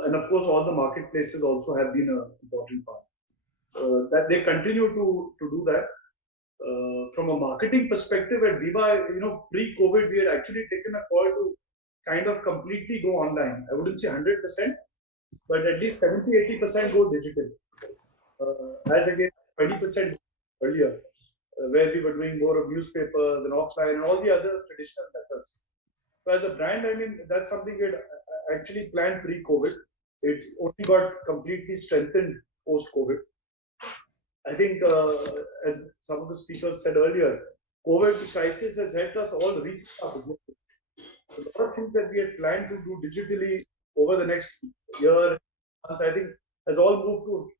And of course, all the marketplaces also have been an important part. That they continue to do that. From a marketing perspective at Biba, pre-COVID, we had actually taken a call to kind of completely go online. I wouldn't say 100%, but at least 70-80% go digital, as against 20% earlier, where we were doing more of newspapers and offline and all the other traditional methods. So as a brand, I mean, that's something we had actually planned pre-COVID. It only got completely strengthened post-COVID. I think, as some of the speakers said earlier, COVID crisis has helped us all reach our business. A lot of things that we had planned to do digitally over the next year, months, I think, has all moved to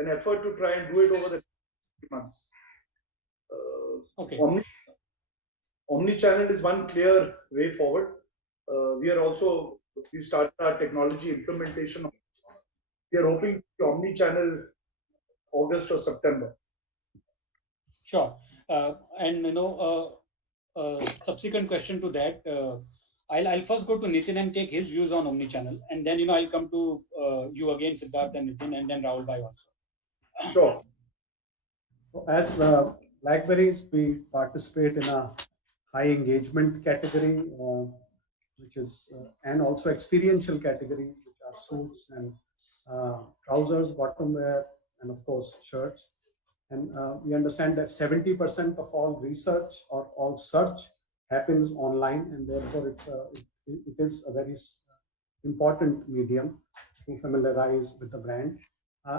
an effort to try and do it over the next months. Okay. Omni-channel is one clear way forward. We've started our technology implementation. We are hoping omni-channel August or September. Sure. And subsequent question to that, I'll first go to Nitin and take his views on omni-channel, and then I'll come to you again, Siddharth and Nitin, and then Rahul Bhai also. Sure. As Blackberries, we participate in a high engagement category, which is and also experiential categories, which are suits and trousers, bottom wear, and of course shirts. And we understand that 70% of all research or all search happens online, and therefore it is a very important medium to familiarize with the brand.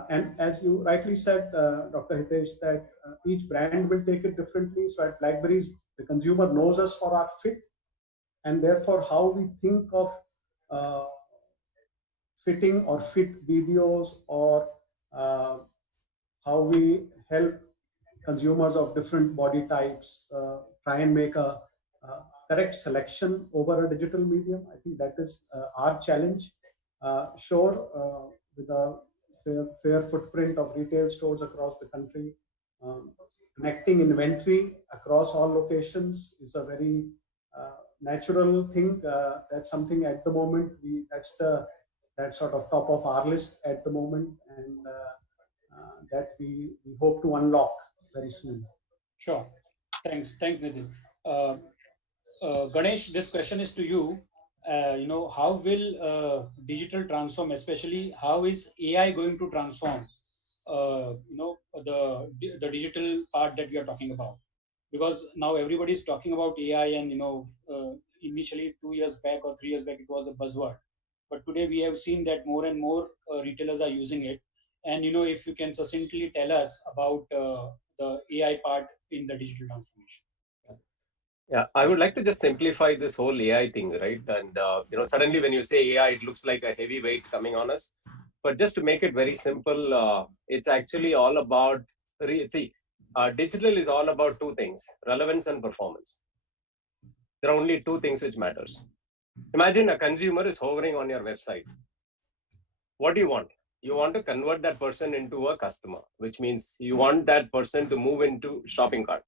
And as you rightly said, Dr. Hitesh, that each brand will take it differently. So at Blackberries, the consumer knows us for our fit, and therefore how we think of fitting or fit videos, or how we help consumers of different body types try and make a correct selection over a digital medium. I think that is our challenge. Sure, with a fair footprint of retail stores across the country, connecting inventory across all locations is a very natural thing. That's something at the moment that's sort of top of our list at the moment, and that we hope to unlock very soon. Sure. Thanks, Nitin. Ganesh, this question is to you. How will digital transform, especially how is AI going to transform the digital part that we are talking about? Because now everybody is talking about AI, and initially 2 years back or 3 years back it was a buzzword, but today we have seen that more and more retailers are using it. And if you can succinctly tell us about the AI part in the digital transformation. Yeah, I would like to just simplify this whole AI thing, right? And suddenly when you say AI, it looks like a heavy weight coming on us. But just to make it very simple, it's actually all about digital is all about two things: relevance and performance. There are only two things which matters. Imagine a consumer is hovering on your website. What do you want? You want to convert that person into a customer, which means you want that person to move into shopping cart.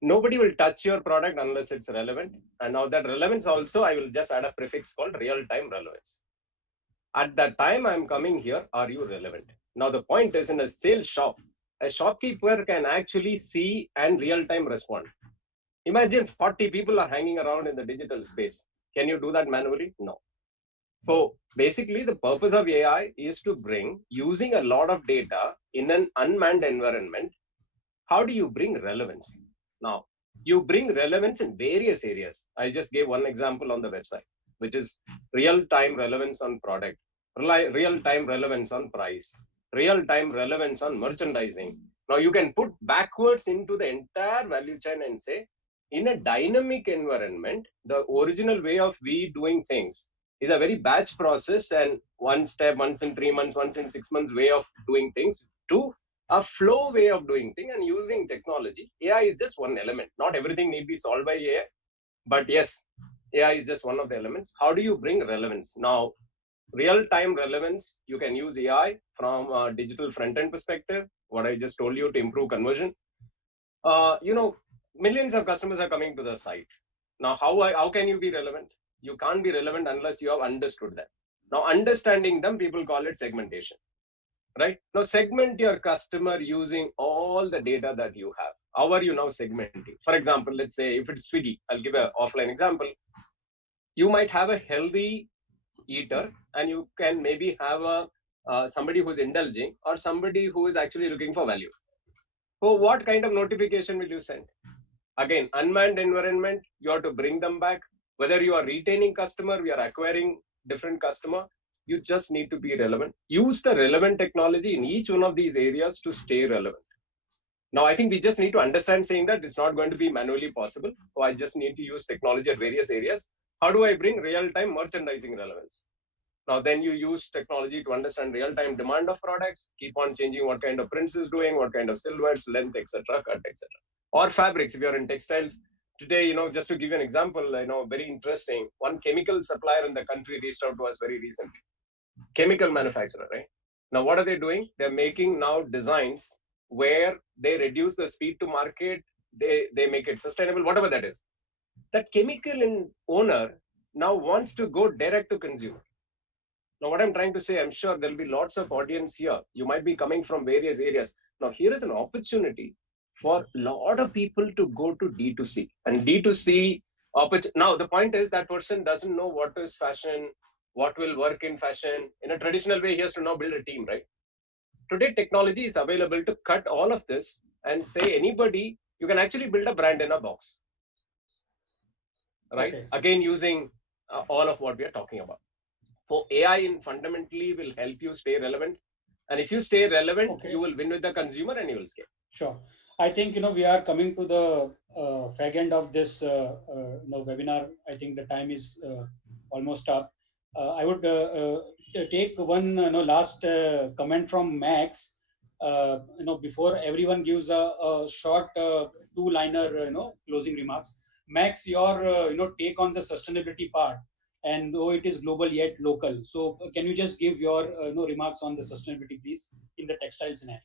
Nobody will touch your product unless it's relevant. And now that relevance also, I will just add a prefix called real-time relevance. At that time I'm coming here, are you relevant? Now, the point is, in a sales shop, a shopkeeper can actually see and real-time respond. Imagine 40 people are hanging around in the digital space. Can you do that manually? No. So basically, the purpose of AI is to bring, using a lot of data in an unmanned environment, how do you bring relevance? Now, you bring relevance in various areas. I just gave one example on the website, which is real-time relevance on product, real-time relevance on price, real-time relevance on merchandising. Now, you can put backwards into the entire value chain and say, in a dynamic environment, the original way of we doing things is a very batch process and one step, once in 3 months, once in 6 months way of doing things to a flow way of doing things and using technology. AI is just one element. Not everything need be solved by AI, but yes, AI is just one of the elements. How do you bring relevance? Now, real-time relevance, you can use AI from a digital front-end perspective, what I just told you to improve conversion. Millions of customers are coming to the site. Now, how can you be relevant? You can't be relevant unless you have understood them. Now, understanding them, people call it segmentation. Right? Now, segment your customer using all the data that you have. How are you now segmenting? For example, let's say if it's Swiggy, I'll give an offline example. You might have a healthy eater and you can maybe have somebody who's indulging or somebody who is actually looking for value. So what kind of notification will you send? Again, unmanned environment, you have to bring them back. Whether you are retaining customer, we are acquiring different customer, you just need to be relevant. Use the relevant technology in each one of these areas to stay relevant. Now, I think we just need to understand saying that it's not going to be manually possible. So I just need to use technology at various areas. How do I bring real-time merchandising relevance? Now, then you use technology to understand real-time demand of products, keep on changing what kind of prints is doing, what kind of silhouettes, length, etc., cut, etc. Or fabrics, if you're in textiles. Today, just to give you an example, very interesting, one chemical supplier in the country reached out to us very recently. Chemical manufacturer, right? Now, what are they doing? They're making now designs where they reduce the speed to market, they make it sustainable, whatever that is. That chemical owner now wants to go direct to consumer. Now, what I'm trying to say, I'm sure there'll be lots of audience here. You might be coming from various areas. Now, here is an opportunity for a lot of people to go to D2C. And D2C, now the point is that person doesn't know what is fashion, what will work in fashion. In a traditional way, he has to now build a team, right? Today, technology is available to cut all of this and say anybody, you can actually build a brand in a box, right? Okay. Again, using all of what we are talking about. So AI fundamentally will help you stay relevant. And if you stay relevant, okay, you will win with the consumer and you will scale. Sure. I think, we are coming to the fag end of this webinar. I think the time is almost up. I would take one last comment from Max. Before everyone gives a short two-liner closing remarks. Max, your take on the sustainability part, and though it is global yet local. So can you just give your remarks on the sustainability, please, in the textile scenario?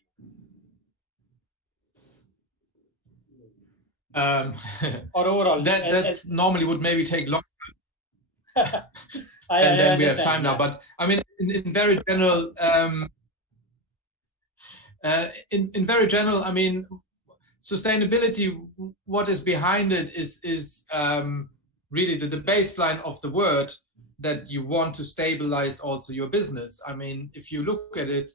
Or overall, that normally would maybe take long. And then we have time now. But I mean, in very general, in very general, I mean, sustainability, what is behind it is really the baseline of the word that you want to stabilize also your business. I mean, if you look at it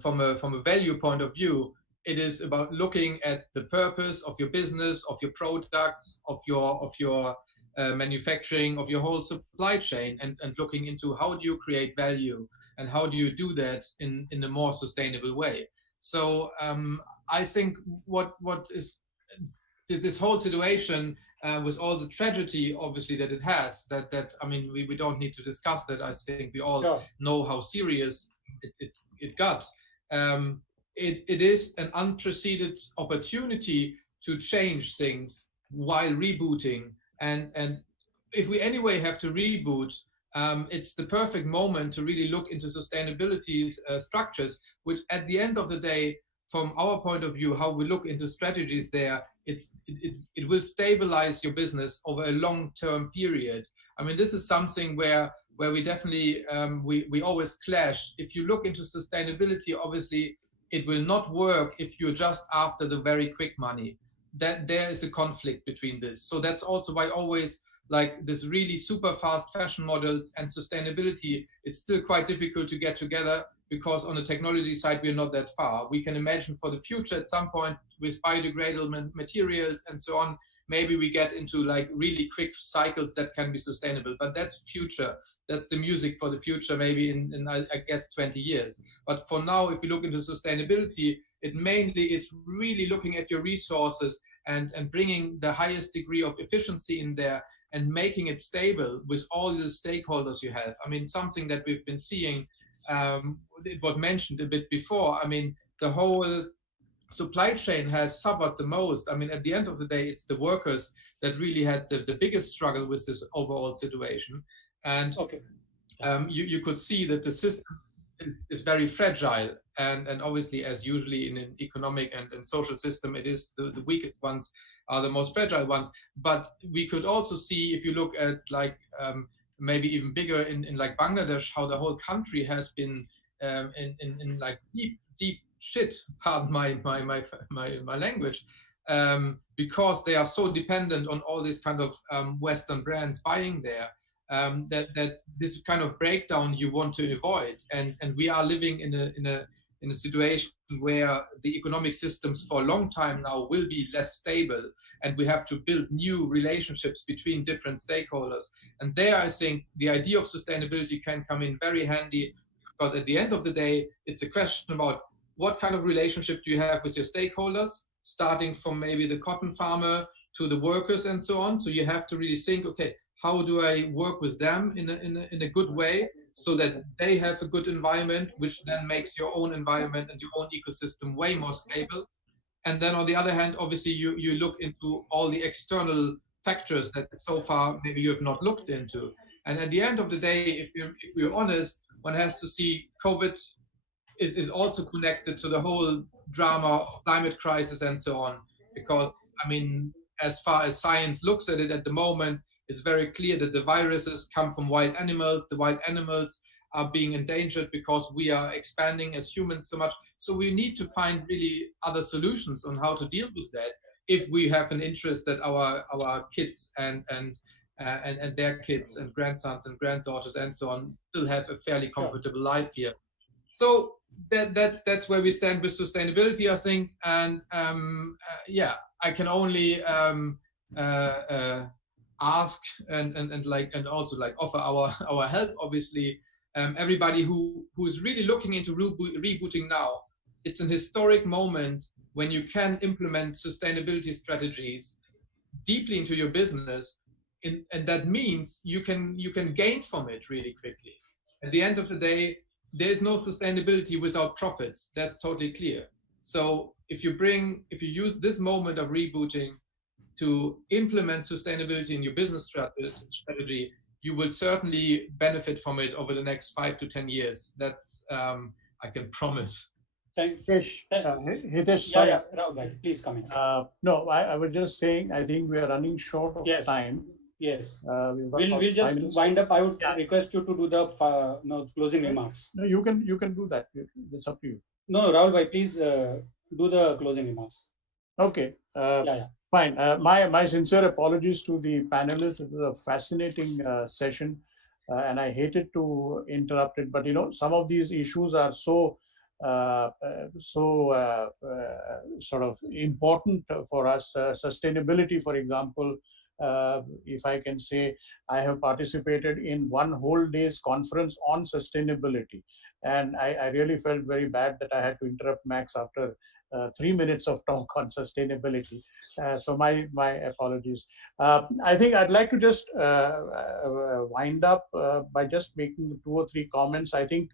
from a value point of view, it is about looking at the purpose of your business, of your products, of your manufacturing, of your whole supply chain, and looking into how do you create value and how do you do that in a more sustainable way. So I think what is this whole situation with all the tragedy, obviously, that it has, that I mean, we don't need to discuss that. I think we all know how serious it got. It is an unprecedented opportunity to change things while rebooting. And if we anyway have to reboot, it's the perfect moment to really look into sustainability structures, which at the end of the day, from our point of view, how we look into strategies there, it will stabilize your business over a long-term period. I mean, this is something where where we definitely we always clash. If you look into sustainability, obviously it will not work if you're just after the very quick money. That there is a conflict between this. So that's also why always like this really super fast fashion models and sustainability, it's still quite difficult to get together, because on the technology side, we're not that far. We can imagine for the future at some point with biodegradable materials and so on, maybe we get into like really quick cycles that can be sustainable, but that's future. That's the music for the future, maybe in I guess 20 years. But for now, if you look into sustainability, it mainly is really looking at your resources and bringing the highest degree of efficiency in there and making it stable with all the stakeholders you have. I mean, something that we've been seeing, it was mentioned a bit before. I mean, the whole supply chain has suffered the most. I mean, at the end of the day, it's the workers that really had the biggest struggle with this overall situation. And you could see that the system is very fragile. And obviously, as usually in an economic and social system, it is the weakest ones are the most fragile ones. But we could also see, if you look at like maybe even bigger in like Bangladesh, how the whole country has been in like deep shit, pardon my language, because they are so dependent on all these kind of Western brands buying there, that this kind of breakdown you want to avoid. And we are living in a situation where the economic systems for a long time now will be less stable, and we have to build new relationships between different stakeholders. And there, I think the idea of sustainability can come in very handy, because at the end of the day, it's a question about what kind of relationship do you have with your stakeholders, starting from maybe the cotton farmer to the workers and so on. So you have to really think, okay, how do I work with them in a good way, so that they have a good environment, which then makes your own environment and your own ecosystem way more stable. And then on the other hand, obviously you look into all the external factors that so far maybe you have not looked into. And at the end of the day, if we're honest, one has to see COVID is also connected to the whole drama of climate crisis and so on. Because, I mean, as far as science looks at it at the moment, it's very clear that the viruses come from wild animals. The wild animals are being endangered because we are expanding as humans so much. So we need to find really other solutions on how to deal with that, if we have an interest that our kids and their kids and grandsons and granddaughters and so on still have a fairly comfortable life here. So that's where we stand with sustainability, I think. And yeah, I can only ask and also like offer our help, obviously. Everybody who is really looking into rebooting now, it's an historic moment when you can implement sustainability strategies deeply into your business, and that means you can gain from it really quickly. At the end of the day, there is no sustainability without profits. That's totally clear. So if you use this moment of rebooting to implement sustainability in your business strategy, you will certainly benefit from it over the next 5 to 10 years. That's I can promise. Hitesh, Yeah, Rahul, please come in. No, I was just saying, I think we are running short of time. Yes. We'll just wind up. I would request you to do the closing remarks. No, you can do that. It's up to you. No, Rahul bhai, please do the closing remarks. Okay. Fine. My sincere apologies to the panelists. It was a fascinating session, and I hated to interrupt it. But some of these issues are so sort of important for us. Sustainability, for example. If I can say, I have participated in one whole day's conference on sustainability, and I really felt very bad that I had to interrupt Max after 3 minutes of talk on sustainability. So my apologies. I think I'd like to just wind up by just making 2 or 3 comments. I think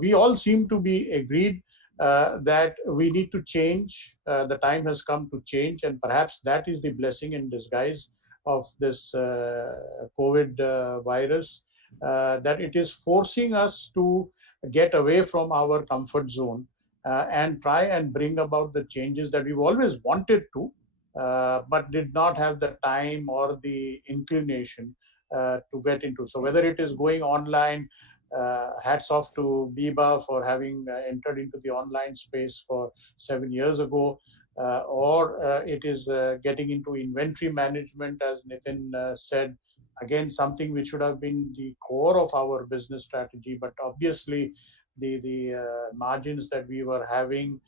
we all seem to be agreed that we need to change. The time has come to change, and perhaps that is the blessing in disguise of this COVID virus, that it is forcing us to get away from our comfort zone and try and bring about the changes that we've always wanted to, but did not have the time or the inclination to get into. So whether it is going online, hats off to Biba for having entered into the online space for 7 years ago, or it is getting into inventory management, as Nitin said, again, something which should have been the core of our business strategy, but obviously the margins that we were having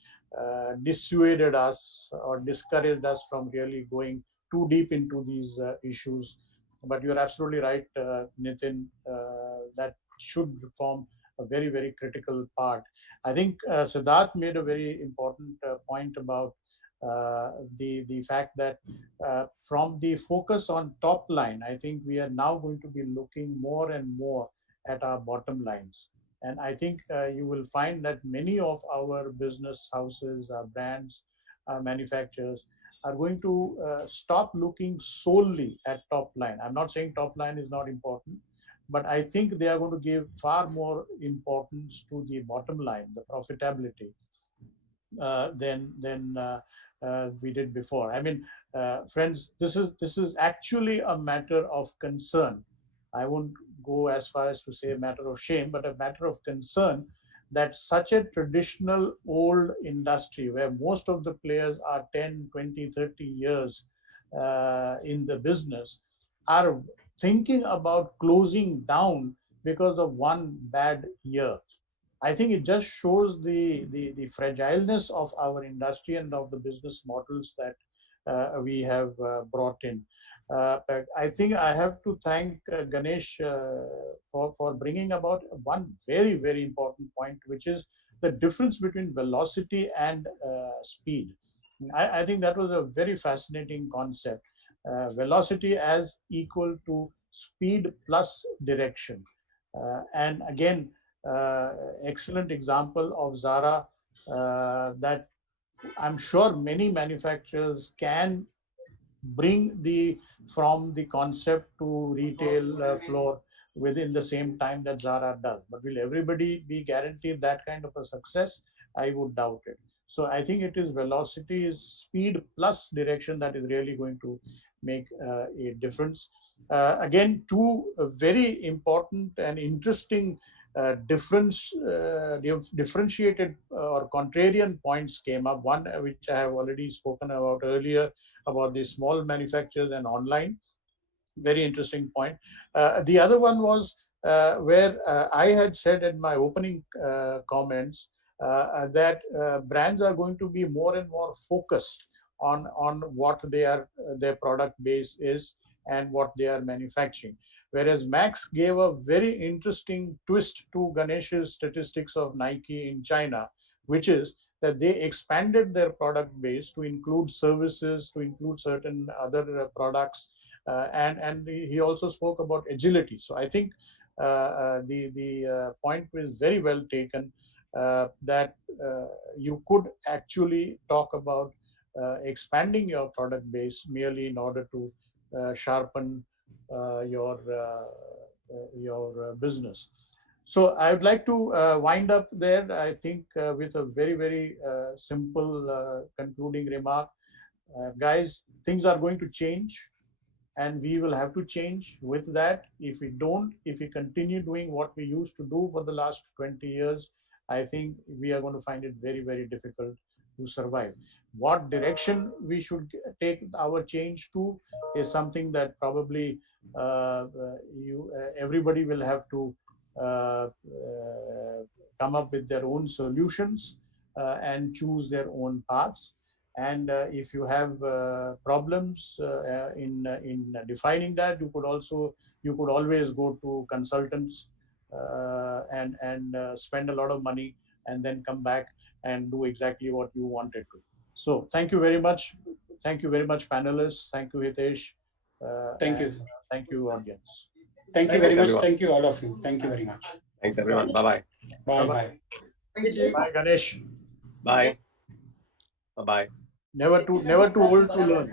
dissuaded us or discouraged us from really going too deep into these issues. But you're absolutely right, Nitin, that should form a very, very critical part. I think Siddharth made a very important point about the fact that from the focus on top line, I think we are now going to be looking more and more at our bottom lines. And I think you will find that many of our business houses, our brands, our manufacturers are going to stop looking solely at top line. I'm not saying top line is not important, but I think they are going to give far more importance to the bottom line, the profitability, than we did before. I mean, friends, this is actually a matter of concern. I won't go as far as to say a matter of shame, but a matter of concern that such a traditional old industry where most of the players are 10, 20, 30 years in the business are thinking about closing down because of one bad year. I think it just shows the fragileness of our industry and of the business models that we have brought in. I think I have to thank Ganesh for bringing about one very, very important point, which is the difference between velocity and speed. I think that was a very fascinating concept. Velocity as equal to speed plus direction. And again, excellent example of Zara that I'm sure many manufacturers can bring from the concept to retail floor within the same time that Zara does. But will everybody be guaranteed that kind of a success? I would doubt it. So I think it is velocity, is speed plus direction that is really going to make a difference. Again, two very important and interesting differentiated or contrarian points came up. One which I have already spoken about earlier, about the small manufacturers and online. Very interesting point. The other one was where I had said in my opening comments that brands are going to be more and more focused on what their product base is and what they are manufacturing. Whereas Max gave a very interesting twist to Ganesh's statistics of Nike in China, which is that they expanded their product base to include services, to include certain other products, and he also spoke about agility. So I think the point was very well taken, that you could actually talk about expanding your product base merely in order to sharpen your business. So I would like to wind up there, I think, with a very, very simple concluding remark. Guys, things are going to change, and we will have to change with that. If we continue doing what we used to do for the last 20 years, I think we are going to find it very, very difficult to survive. What direction we should take our change to is something that probably everybody will have to come up with their own solutions and choose their own paths. And if you have problems in defining that, you could always go to consultants and spend a lot of money and then come back and do exactly what you wanted to. So thank you very much. Thank you very much, panelists. Thank you, Hitesh. Thank you. Thank you, audience. Thank you very much. Thank you, all of you. Thank you very much. Thanks, everyone. Bye-bye. Bye-bye. Bye, Ganesh. Bye. Bye-bye. Never too old to learn.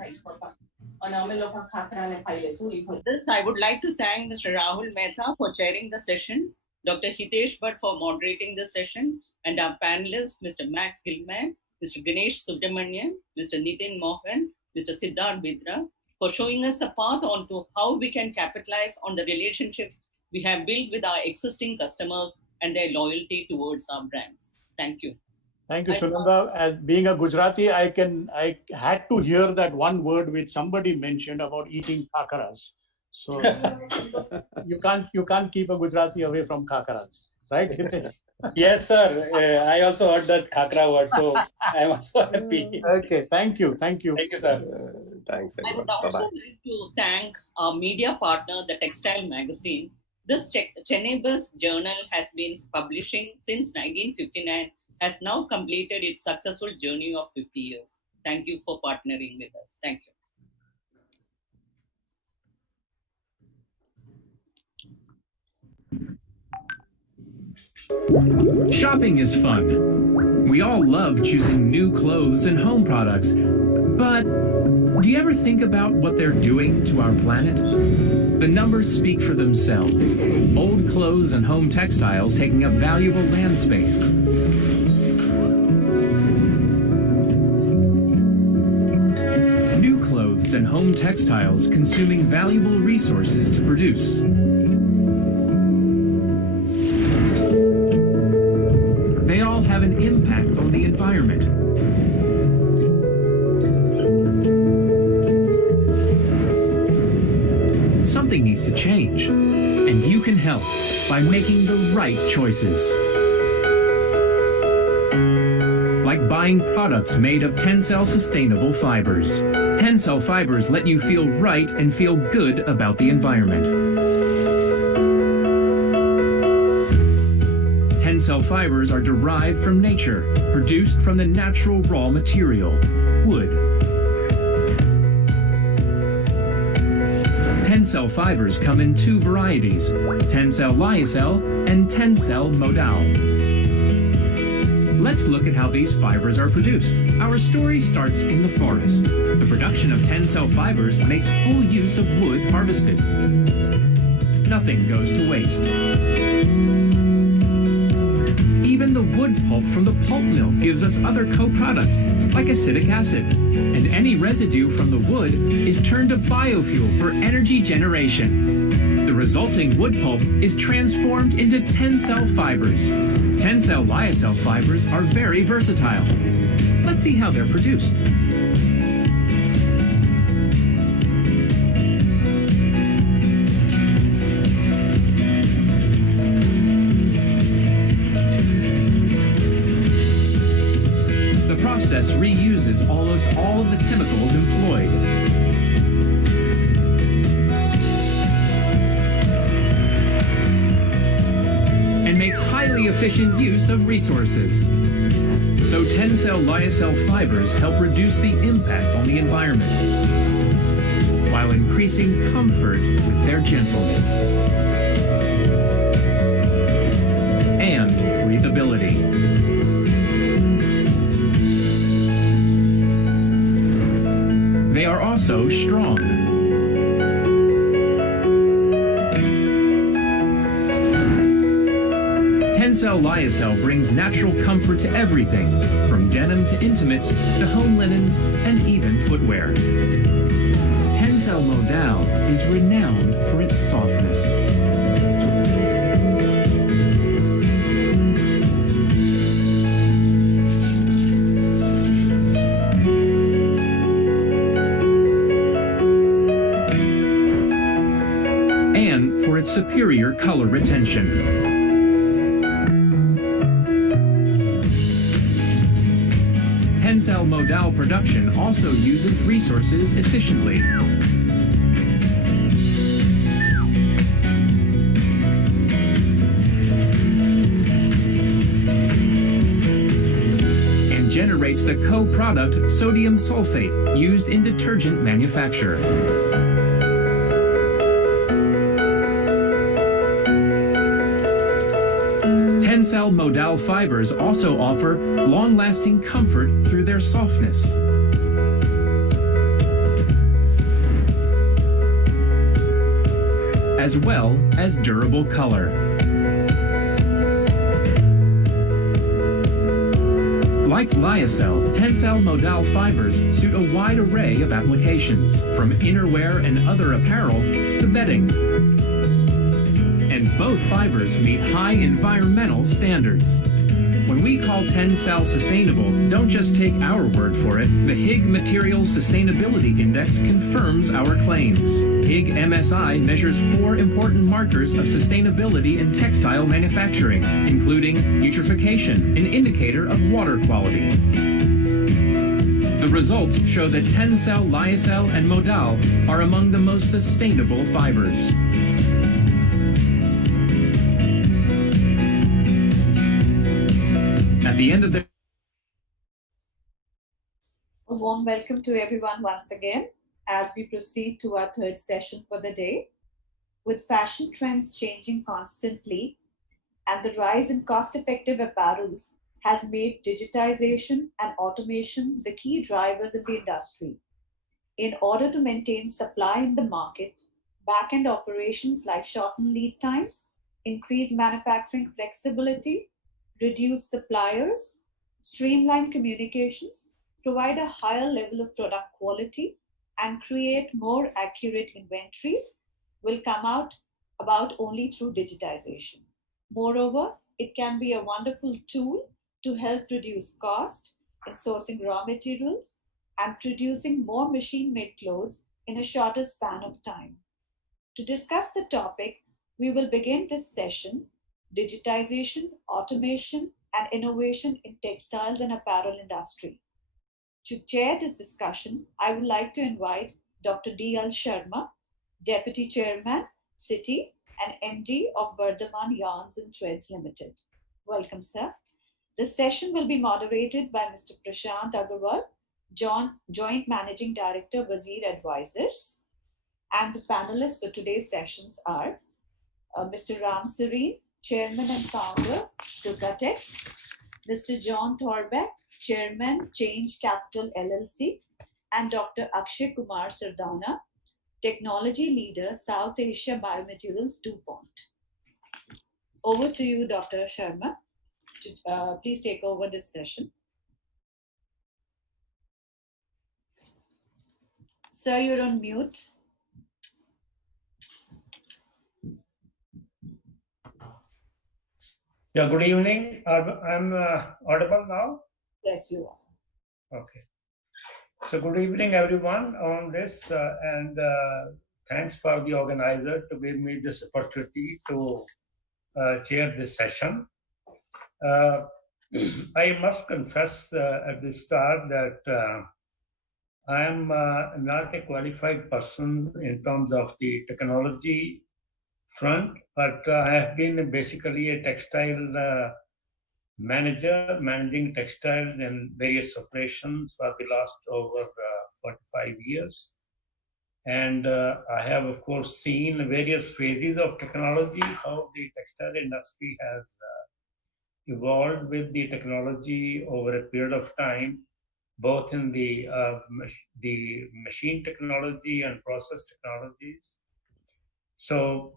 With this, I would like to thank Mr. Rahul Mehta for chairing the session, Dr. Hitesh Bhatt for moderating the session, and our panelists, Mr. Max Gilman, Mr. Ganesh Subramanian, Mr. Nitin Mohan, Mr. Siddharth Bidra, for showing us the path onto how we can capitalize on the relationship we have built with our existing customers and their loyalty towards our brands. Thank you. Thank you, Sunanda. As being a Gujarati, I had to hear that one word which somebody mentioned about eating khakaras. So you can't keep a Gujarati away from khakaras, right, Hitesh? Yes, sir. I also heard that khakra word, so I'm also happy. Okay, thank you. Thank you, sir. Thanks, I would everyone. also Bye-bye. like to thank our media partner, the Textile magazine. This Chennai-based journal has been publishing since 1959, has now completed its successful journey of 50 years. Thank you for partnering with us. Thank you. Shopping is fun. We all love choosing new clothes and home products. But do you ever think about what they're doing to our planet? The numbers speak for themselves. Old clothes and home textiles taking up valuable land space. New clothes and home textiles consuming valuable resources to produce. They all have an impact on the environment. Something needs to change, and you can help by making the right choices. Like buying products made of Textile sustainable fibers. Textile fibers let you feel right and feel good about the environment. Textile fibers are derived from nature, produced from the natural raw material, wood. Textile fibers come in two varieties, Textile lyocell and Textile modal. Let's look at how these fibers are produced. Our story starts in the forest. The production of Textile fibers makes full use of wood harvested. Nothing goes to waste. Even the wood pulp from the pulp mill gives us other co-products, like acetic acid. And any residue from the wood is turned to biofuel for energy generation. The resulting wood pulp is transformed into Textile fibers. Textile lyocell fibers are very versatile. Let's see how they're produced. The process reuses almost all of the chemicals employed. And makes highly efficient use of resources. So Textile lyocell fibers help reduce the impact on the environment, while increasing comfort with their gentleness and breathability. They are also strong. Textile lyocell brings natural comfort to everything, from denim to intimates to home linens and even footwear. Textile modal is renowned for its softness. And for its superior color retention. Textile modal production also uses resources efficiently. And generates the co-product sodium sulfate used in detergent manufacture. Textile modal fibers also offer long-lasting comfort through their softness. As well as durable color. Like lyocell, tensile modal fibers suit a wide array of applications, from innerwear and other apparel to bedding. And both fibers meet high environmental standards. When we call Tensile sustainable, don't just take our word for it. The Higg Materials Sustainability Index confirms our claims. Higg MSI measures 4 important markers of sustainability in textile manufacturing, including eutrophication, an indicator of water quality. The results show that Tensile, lyocell, and modal are among the most sustainable fibers. At the end of the A warm welcome to everyone once again as we proceed to our third session for the day. With fashion trends changing constantly and the rise in cost-effective apparels has made digitization and automation the key drivers in the industry. In order to maintain supply in the market, back-end operations like shorten lead times, increase manufacturing flexibility, reduce suppliers, streamline communications, provide a higher level of product quality, and create more accurate inventories will come about only through digitization. Moreover, it can be a wonderful tool to help reduce cost in sourcing raw materials and producing more machine-made clothes in a shorter span of time. To discuss the topic, we will begin this session, Digitization, Automation, and Innovation in Textiles and Apparel Industry. To chair this discussion, I would like to invite Dr. D.L. Sharma, Deputy Chairman, City, and MD of Vardhaman Yarns and Threads Limited. Welcome, sir. This session will be moderated by Mr. Prashant Agarwal, Joint Managing Director, Wazir Advisors. And the panelists for today's sessions are Mr. Ram Sareen, Chairman and Founder, Ducatex, Mr. John Thorbek, Chairman, Change Capital LLC, and Dr. Akshay Kumar Sardana, Technology Leader, South Asia Biomaterials DuPont. Over to you, Dr. Sharma. Please take over this session. Sir, you're on mute. Yeah, good evening. I'm audible now? Yes, you are. Okay. So good evening, everyone on this, and thanks for the organizer to give me this opportunity to chair this session. I must confess at the start that I am not a qualified person in terms of the technology front, but I have been basically a textile manager, managing textiles in various operations for the last over 45 years. And I have, of course, seen various phases of technology, how the textile industry has evolved with the technology over a period of time, both in the machine technology and process technologies. So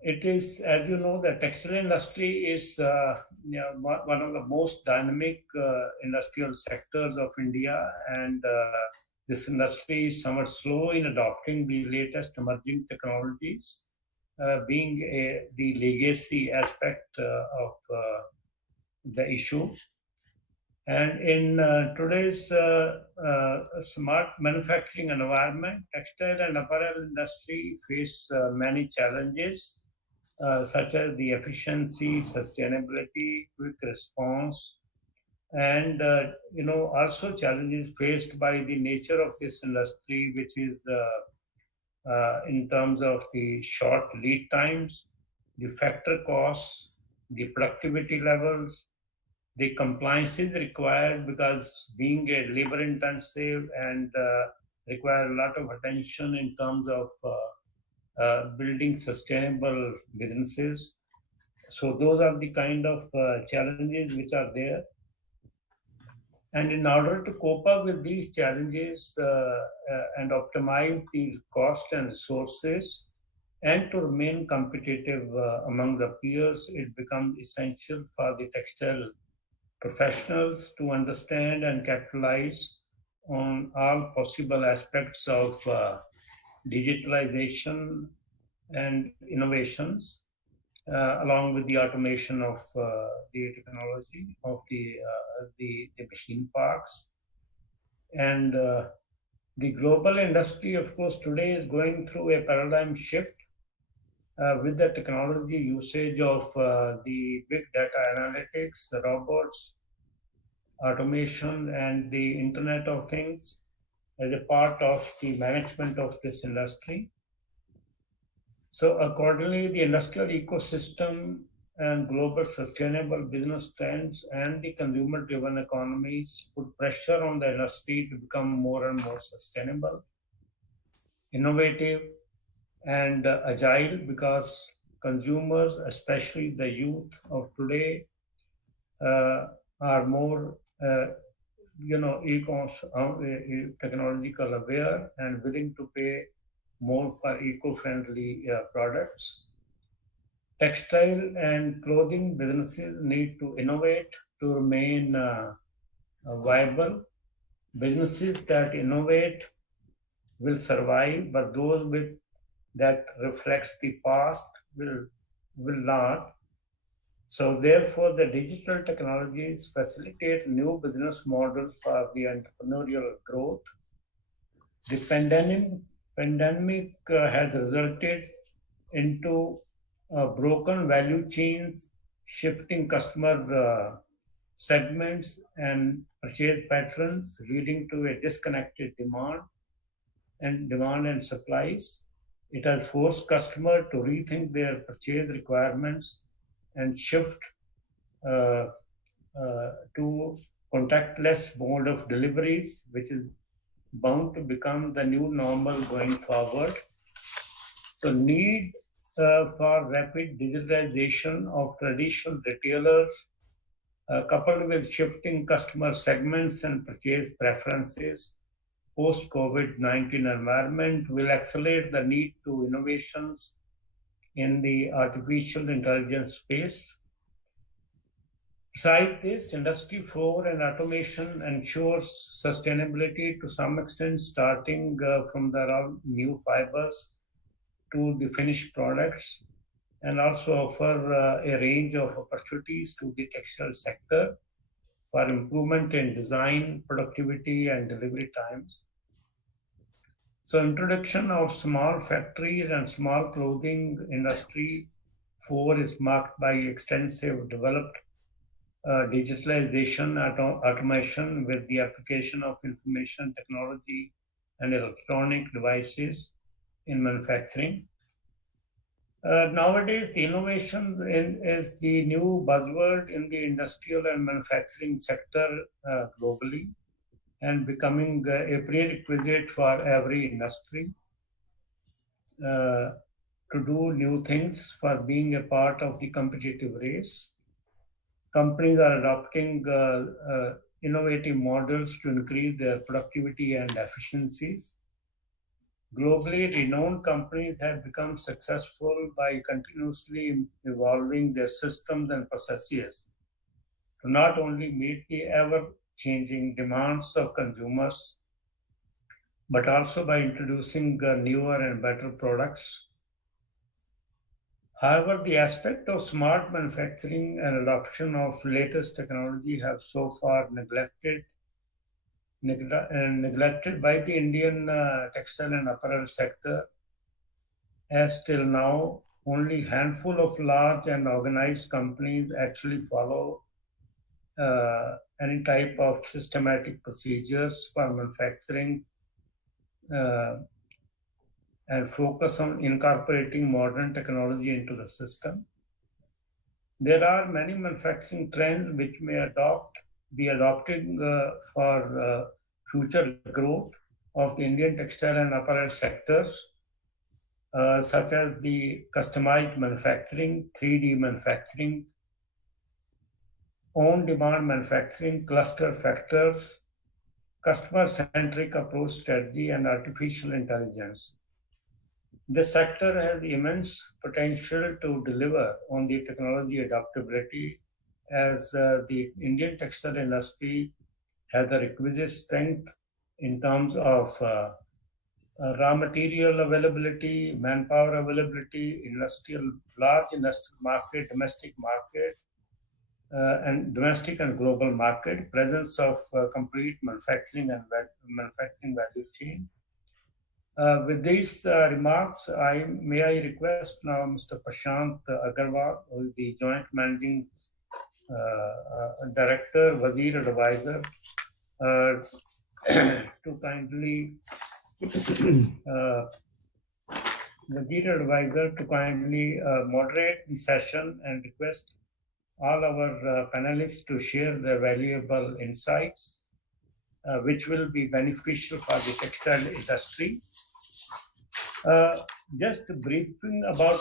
it is, as you know, the textile industry is one of the most dynamic industrial sectors of India, and this industry is somewhat slow in adopting the latest emerging technologies, being the legacy aspect of the issue. And in today's smart manufacturing environment, textile and apparel industry face many challenges, such as the efficiency, sustainability, quick response, and also challenges faced by the nature of this industry, which is in terms of the short lead times, the factor costs, the productivity levels, the compliance is required because being a labor intensive and require a lot of attention in terms of building sustainable businesses. So those are the kind of challenges which are there. And in order to cope up with these challenges and optimize the cost and resources, and to remain competitive among the peers, it becomes essential for the textile professionals to understand and capitalize on all possible aspects of digitalization and innovations, along with the automation of the technology of the machine parks. And the global industry, of course, today is going through a paradigm shift with the technology usage of the big data analytics, the robots, automation, and the Internet of Things as a part of the management of this industry. So accordingly, the industrial ecosystem and global sustainable business trends and the consumer-driven economies put pressure on the industry to become more and more sustainable, innovative, and agile, because consumers, especially the youth of today, are more technological aware and willing to pay more for eco-friendly products. Textile and clothing businesses need to innovate to remain viable. Businesses that innovate will survive, but those that reflects the past will not. So therefore, the digital technologies facilitate new business models for the entrepreneurial growth. The pandemic has resulted into broken value chains, shifting customer segments and purchase patterns, leading to a disconnected demand and supplies. It has forced customers to rethink their purchase requirements and shift to contactless mode of deliveries, which is bound to become the new normal going forward. The need for rapid digitalization of traditional retailers, coupled with shifting customer segments and purchase preferences, post-COVID-19 environment will accelerate the need to innovations in the artificial intelligence space. Besides this, Industry 4 and automation ensures sustainability to some extent, starting from the raw new fibers to the finished products, and also offer a range of opportunities to the textile sector for improvement in design, productivity, and delivery times. So introduction of small factories and small clothing industry 4 is marked by extensive developed digitalization, automation with the application of information technology and electronic devices in manufacturing. Nowadays, the innovation is the new buzzword in the industrial and manufacturing sector globally, and becoming a prerequisite for every industry to do new things for being a part of the competitive race. Companies are adopting innovative models to increase their productivity and efficiencies. Globally renowned companies have become successful by continuously evolving their systems and processes to not only meet the ever-changing demands of consumers, but also by introducing newer and better products. However, the aspect of smart manufacturing and adoption of latest technology have so far neglected by the Indian textile and apparel sector, as till now only handful of large and organized companies actually follow any type of systematic procedures for manufacturing and focus on incorporating modern technology into the system. There are many manufacturing trends which may be adopted for future growth of the Indian textile and apparel sectors, such as the customized manufacturing, 3D manufacturing, on-demand manufacturing, cluster factors, customer-centric approach strategy, and artificial intelligence. This sector has immense potential to deliver on the technology adaptability as the Indian textile industry has the requisite strength in terms of raw material availability, manpower availability, large industrial market, domestic market, and domestic and global market, presence of complete manufacturing and manufacturing value chain. With these remarks, may I request now Mr. Prashant Agarwal, who is the Joint Managing Director, Wazir Advisor, to kindly moderate the session and request all our panelists to share their valuable insights, which will be beneficial for the textile industry. Just a briefing about,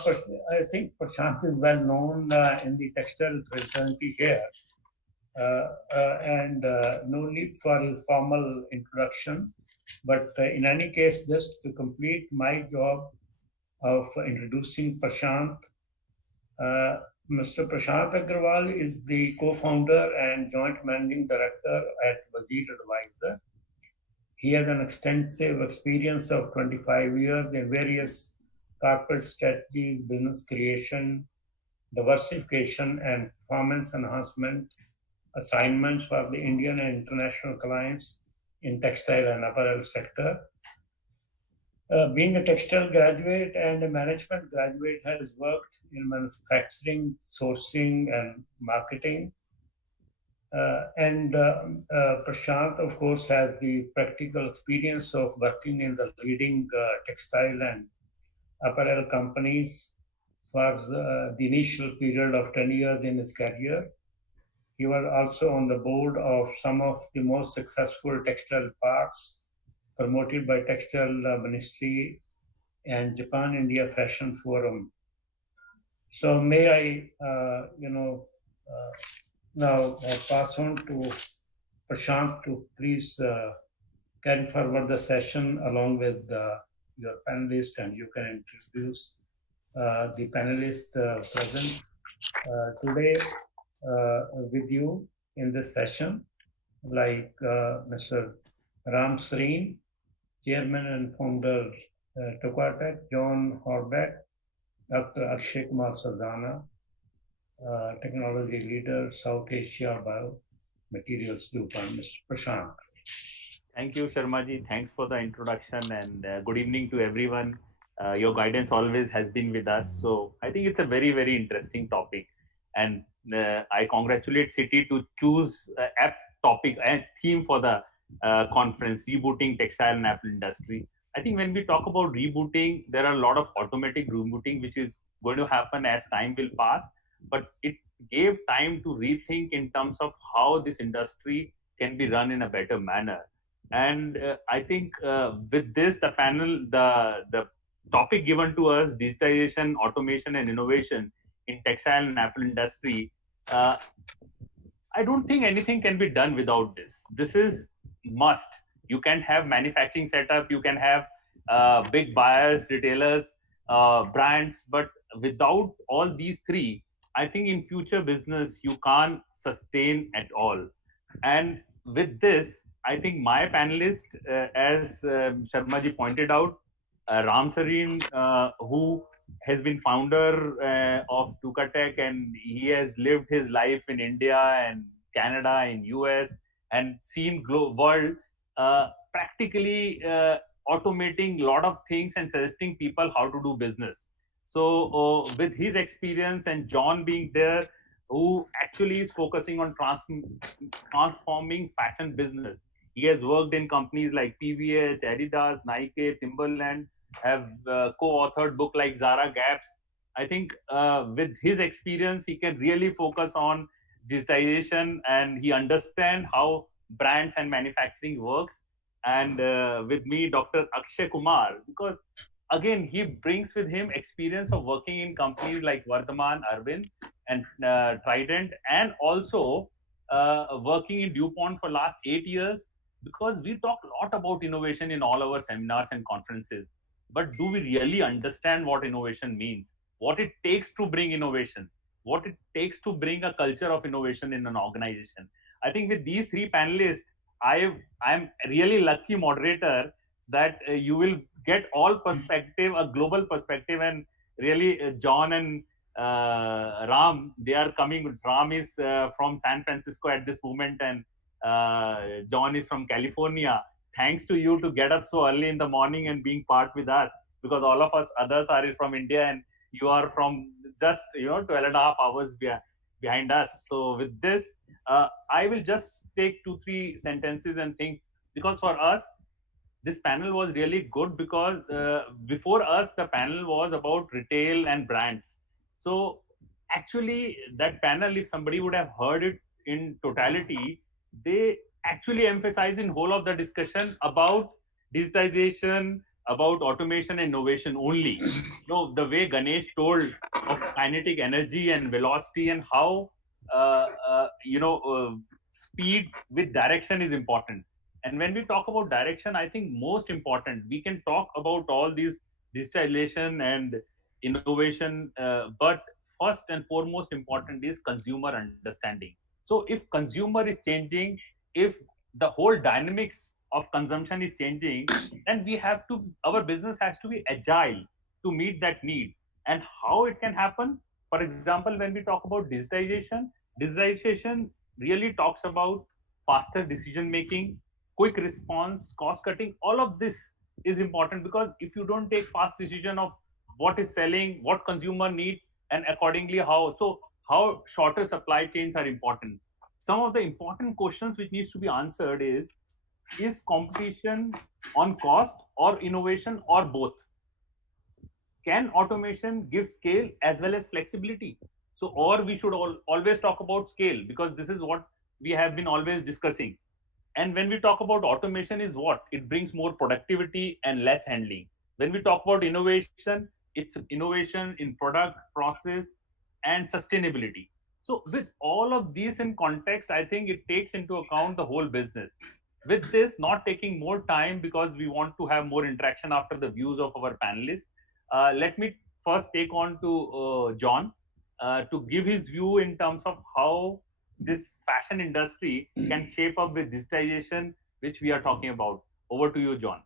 I think Prashant is well known in the textile fraternity here, and no need for a formal introduction. But in any case, just to complete my job of introducing Prashant, Mr. Prashant Agarwal is the co-founder and joint managing director at Wazir Advisor. He has an extensive experience of 25 years in various corporate strategies, business creation, diversification, and performance enhancement assignments for the Indian and international clients in textile and apparel sector. Being a textile graduate and a management graduate, has worked in manufacturing, sourcing, and marketing. Prashant, of course, has the practical experience of working in the leading textile and apparel companies for the initial period of 10 years in his career. He was also on the board of some of the most successful textile parks promoted by Textile Ministry and Japan-India Fashion Forum. So may I, now pass on to Prashant to please carry forward the session along with your panelists, and you can introduce the panelists present today with you in this session, like Mr. Ram Sareen, Chairman and Founder Tokatech, John Horbeck, Dr. Akshay Kumar Sardana, Technology Leader, South Asia Biomaterials Group, and Mr. Prashant. Thank you, Sharmaji. Thanks for the introduction, and good evening to everyone. Your guidance always has been with us. So I think it's a very, very interesting topic. And I congratulate City to choose app topic and theme for the conference, Rebooting Textile and Apparel Industry. I think when we talk about rebooting, there are a lot of automatic rebooting, which is going to happen as time will pass. But it gave time to rethink in terms of how this industry can be run in a better manner. And I think with this, the panel, the topic given to us, digitization, automation, and innovation in textile and apparel industry, I don't think anything can be done without this. This is must. You can have manufacturing setup, you can have big buyers, retailers, brands, but without all these three, I think in future business, you can't sustain at all. And with this, I think my panelist, as Sharmaji pointed out, Ram Sareen, who has been founder of Tukatech, and he has lived his life in India and Canada, in US, and seen world practically automating a lot of things and suggesting people how to do business. So with his experience, and John being there, who actually is focusing on transforming fashion business. He has worked in companies like PVH, Adidas, Nike, Timberland, have co-authored book like Zara Gaps. I think with his experience, he can really focus on digitization, and he understands how brands and manufacturing works. And with me, Dr. Akshay Kumar, because again, he brings with him experience of working in companies like Vardhaman, Arvind, and Trident, and also working in DuPont for last 8 years, because we talk a lot about innovation in all our seminars and conferences. But do we really understand what innovation means? What it takes to bring innovation? what it takes to bring a culture of innovation in an organization. I think with these three panelists, I'm really lucky moderator that you will get all perspective, a global perspective, and really John and Ram, they are coming. Ram is from San Francisco at this moment, and John is from California. Thanks to you to get up so early in the morning and being part with us, because all of us others are from India and you are from just 12 and a half hours behind us. So with this, I will just take 2-3 sentences and things, because for us this panel was really good, because before us the panel was about retail and brands. So actually that panel, if somebody would have heard it in totality, they actually emphasize in whole of the discussion about digitization, about automation and innovation only. The way Ganesh told of kinetic energy and velocity, and how speed with direction is important. And when we talk about direction, I think most important, we can talk about all these digitalization and innovation, but first and foremost important is consumer understanding. So if consumer is changing, if the whole dynamics of consumption is changing, then our business has to be agile to meet that need. And how it can happen? For example, when we talk about digitization really talks about faster decision making, quick response, cost cutting. All of this is important, because if you don't take fast decision of what is selling, what consumer needs, and accordingly how shorter supply chains are important. Some of the important questions which needs to be answered is competition on cost or innovation or both? Can automation give scale as well as flexibility? So, or we should always talk about scale, because this is what we have been always discussing. And when we talk about automation, is what? It brings more productivity and less handling. When we talk about innovation, it's innovation in product, process, and sustainability. So with all of these in context, I think it takes into account the whole business. With this, not taking more time, because we want to have more interaction after the views of our panelists, let me first take on to John to give his view in terms of how this fashion industry can shape up with digitization, which we are talking about. Over to you, John.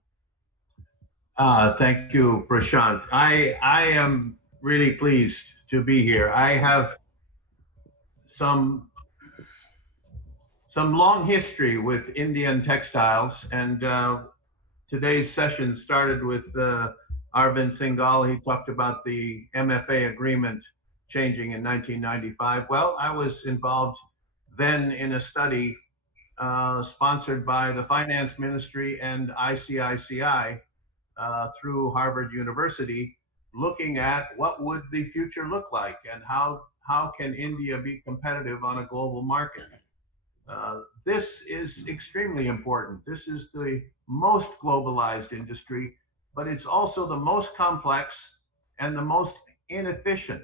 Thank you, Prashant. I am really pleased to be here. I have some long history with Indian textiles, and today's session started with Arvind Singhal. He talked about the MFA agreement changing in 1995. Well, I was involved then in a study sponsored by the Finance Ministry and ICICI through Harvard University, looking at what would the future look like and how can India be competitive on a global market. This is extremely important. This is the most globalized industry, but it's also the most complex and the most inefficient.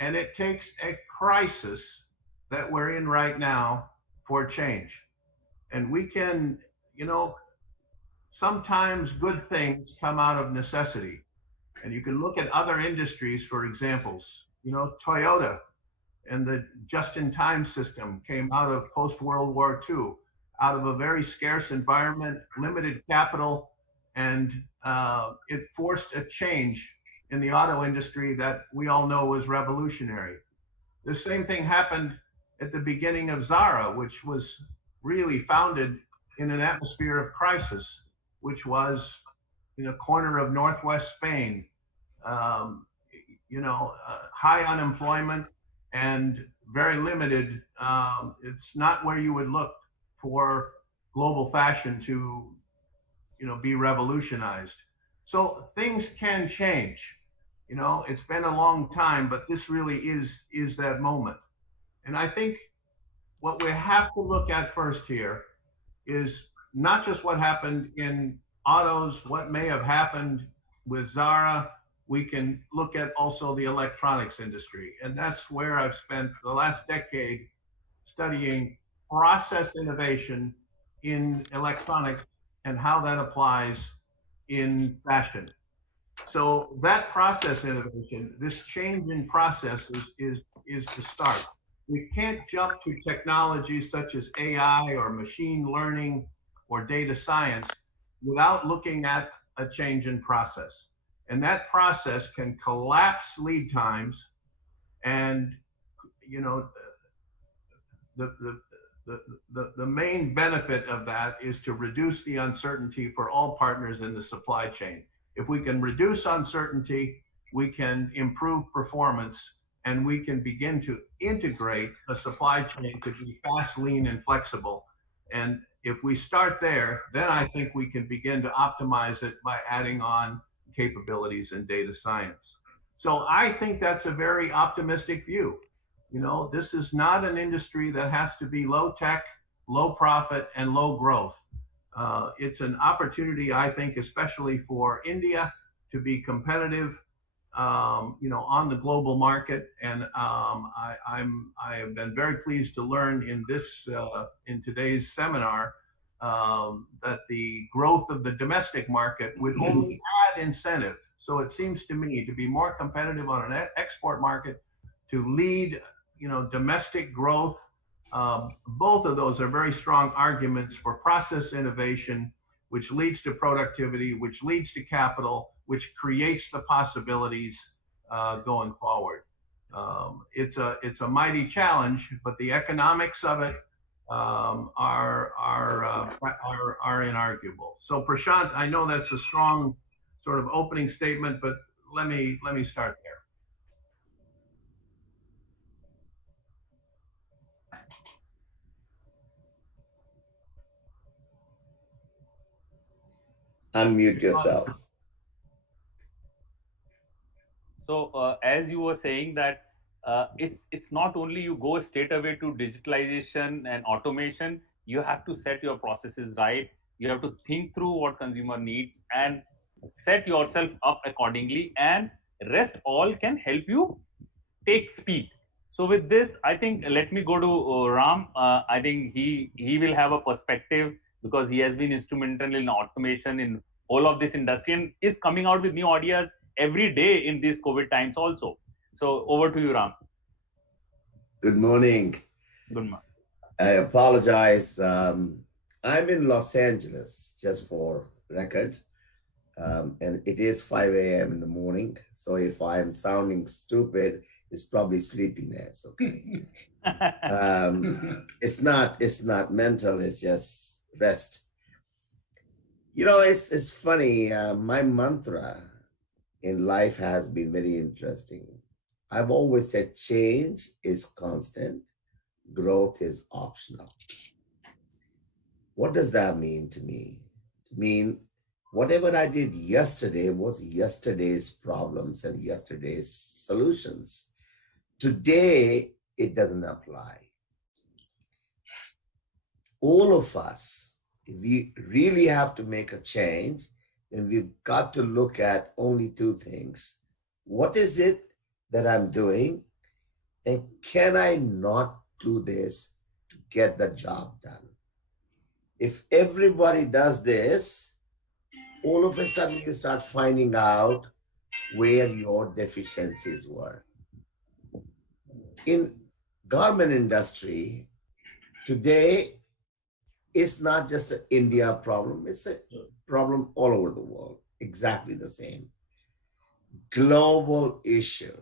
And it takes a crisis that we're in right now for change. And we can, sometimes good things come out of necessity. And you can look at other industries for examples. Toyota and the just-in-time system came out of post-World War II, out of a very scarce environment, limited capital, and it forced a change in the auto industry that we all know was revolutionary. The same thing happened at the beginning of Zara, which was really founded in an atmosphere of crisis, which was in a corner of Northwest Spain, high unemployment and very limited. It's not where you would look for global fashion to, be revolutionized. So things can change. It's been a long time, but this really is that moment. And I think what we have to look at first here is not just what happened in autos, what may have happened with Zara. We can look at also the electronics industry. And that's where I've spent the last decade studying process innovation in electronics and how that applies in fashion. So that process innovation, this change in processes is is to start. We can't jump to technologies such as AI or machine learning or data science without looking at a change in process. And that process can collapse lead times. And, you know, the main benefit of that is to reduce the uncertainty for all partners in the supply chain. If we can reduce uncertainty, we can improve performance, and we can begin to integrate a supply chain to be fast, lean, and flexible. And if we start there, then I think we can begin to optimize it by adding on capabilities in data science. So I think that's a very optimistic view. You know, this is not an industry that has to be low tech, low profit, and low growth. It's an opportunity, I think, especially for India to be competitive, you know, on the global market. And I have been very pleased to learn in this in today's seminar that the growth of the domestic market would only add incentive. So it seems to me to be more competitive on an export market, to lead, you know, domestic growth. Both of those are very strong arguments for process innovation, which leads to productivity, which leads to capital, which creates the possibilities going forward. It's a mighty challenge, but the economics of it are inarguable. So Prashant, I know that's a strong sort of opening statement, but let me start there. Unmute yourself. So as you were saying that it's not only you go straight away to digitalization and automation, you have to set your processes right. You have to think through what consumer needs and set yourself up accordingly, and rest all can help you take speed. So with this, I think let me go to Ram. I think he will have a perspective because he has been instrumental in automation in all of this industry and is coming out with new ideas every day in these COVID times also. So over to you, Ram. Good morning. Good morning. I apologize. I'm in Los Angeles, just for record. And it is 5 a.m. in the morning. So if I'm sounding stupid, it's probably sleepiness, okay? It's not mental, it's just rest. You know, it's funny. My mantra in life has been very interesting. I've always said change is constant, growth is optional. What does that mean to me? It means whatever I did yesterday was yesterday's problems and yesterday's solutions. Today, it doesn't apply. All of us, if we really have to make a change, then we've got to look at only two things. What is it that I'm doing? And can I not do this to get the job done? If everybody does this, all of a sudden you start finding out where your deficiencies were. In garment industry, today, it's not just an India problem, it's a problem all over the world, exactly the same. Global issue.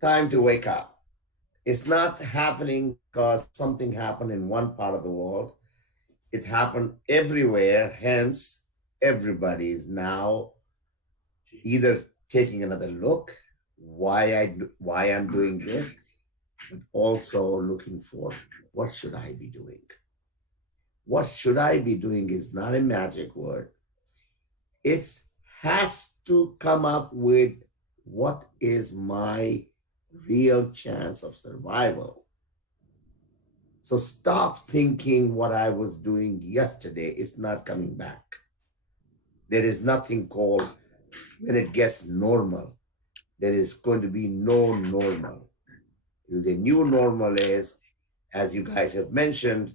Time to wake up. It's not happening because something happened in one part of the world. It happened everywhere, hence everybody is now either taking another look, why I'm doing this, but also looking for what should I be doing? What should I be doing is not a magic word. It has to come up with what is my real chance of survival. So stop thinking what I was doing yesterday is not coming back. There is nothing called when it gets normal. There is going to be no normal. The new normal is, as you guys have mentioned,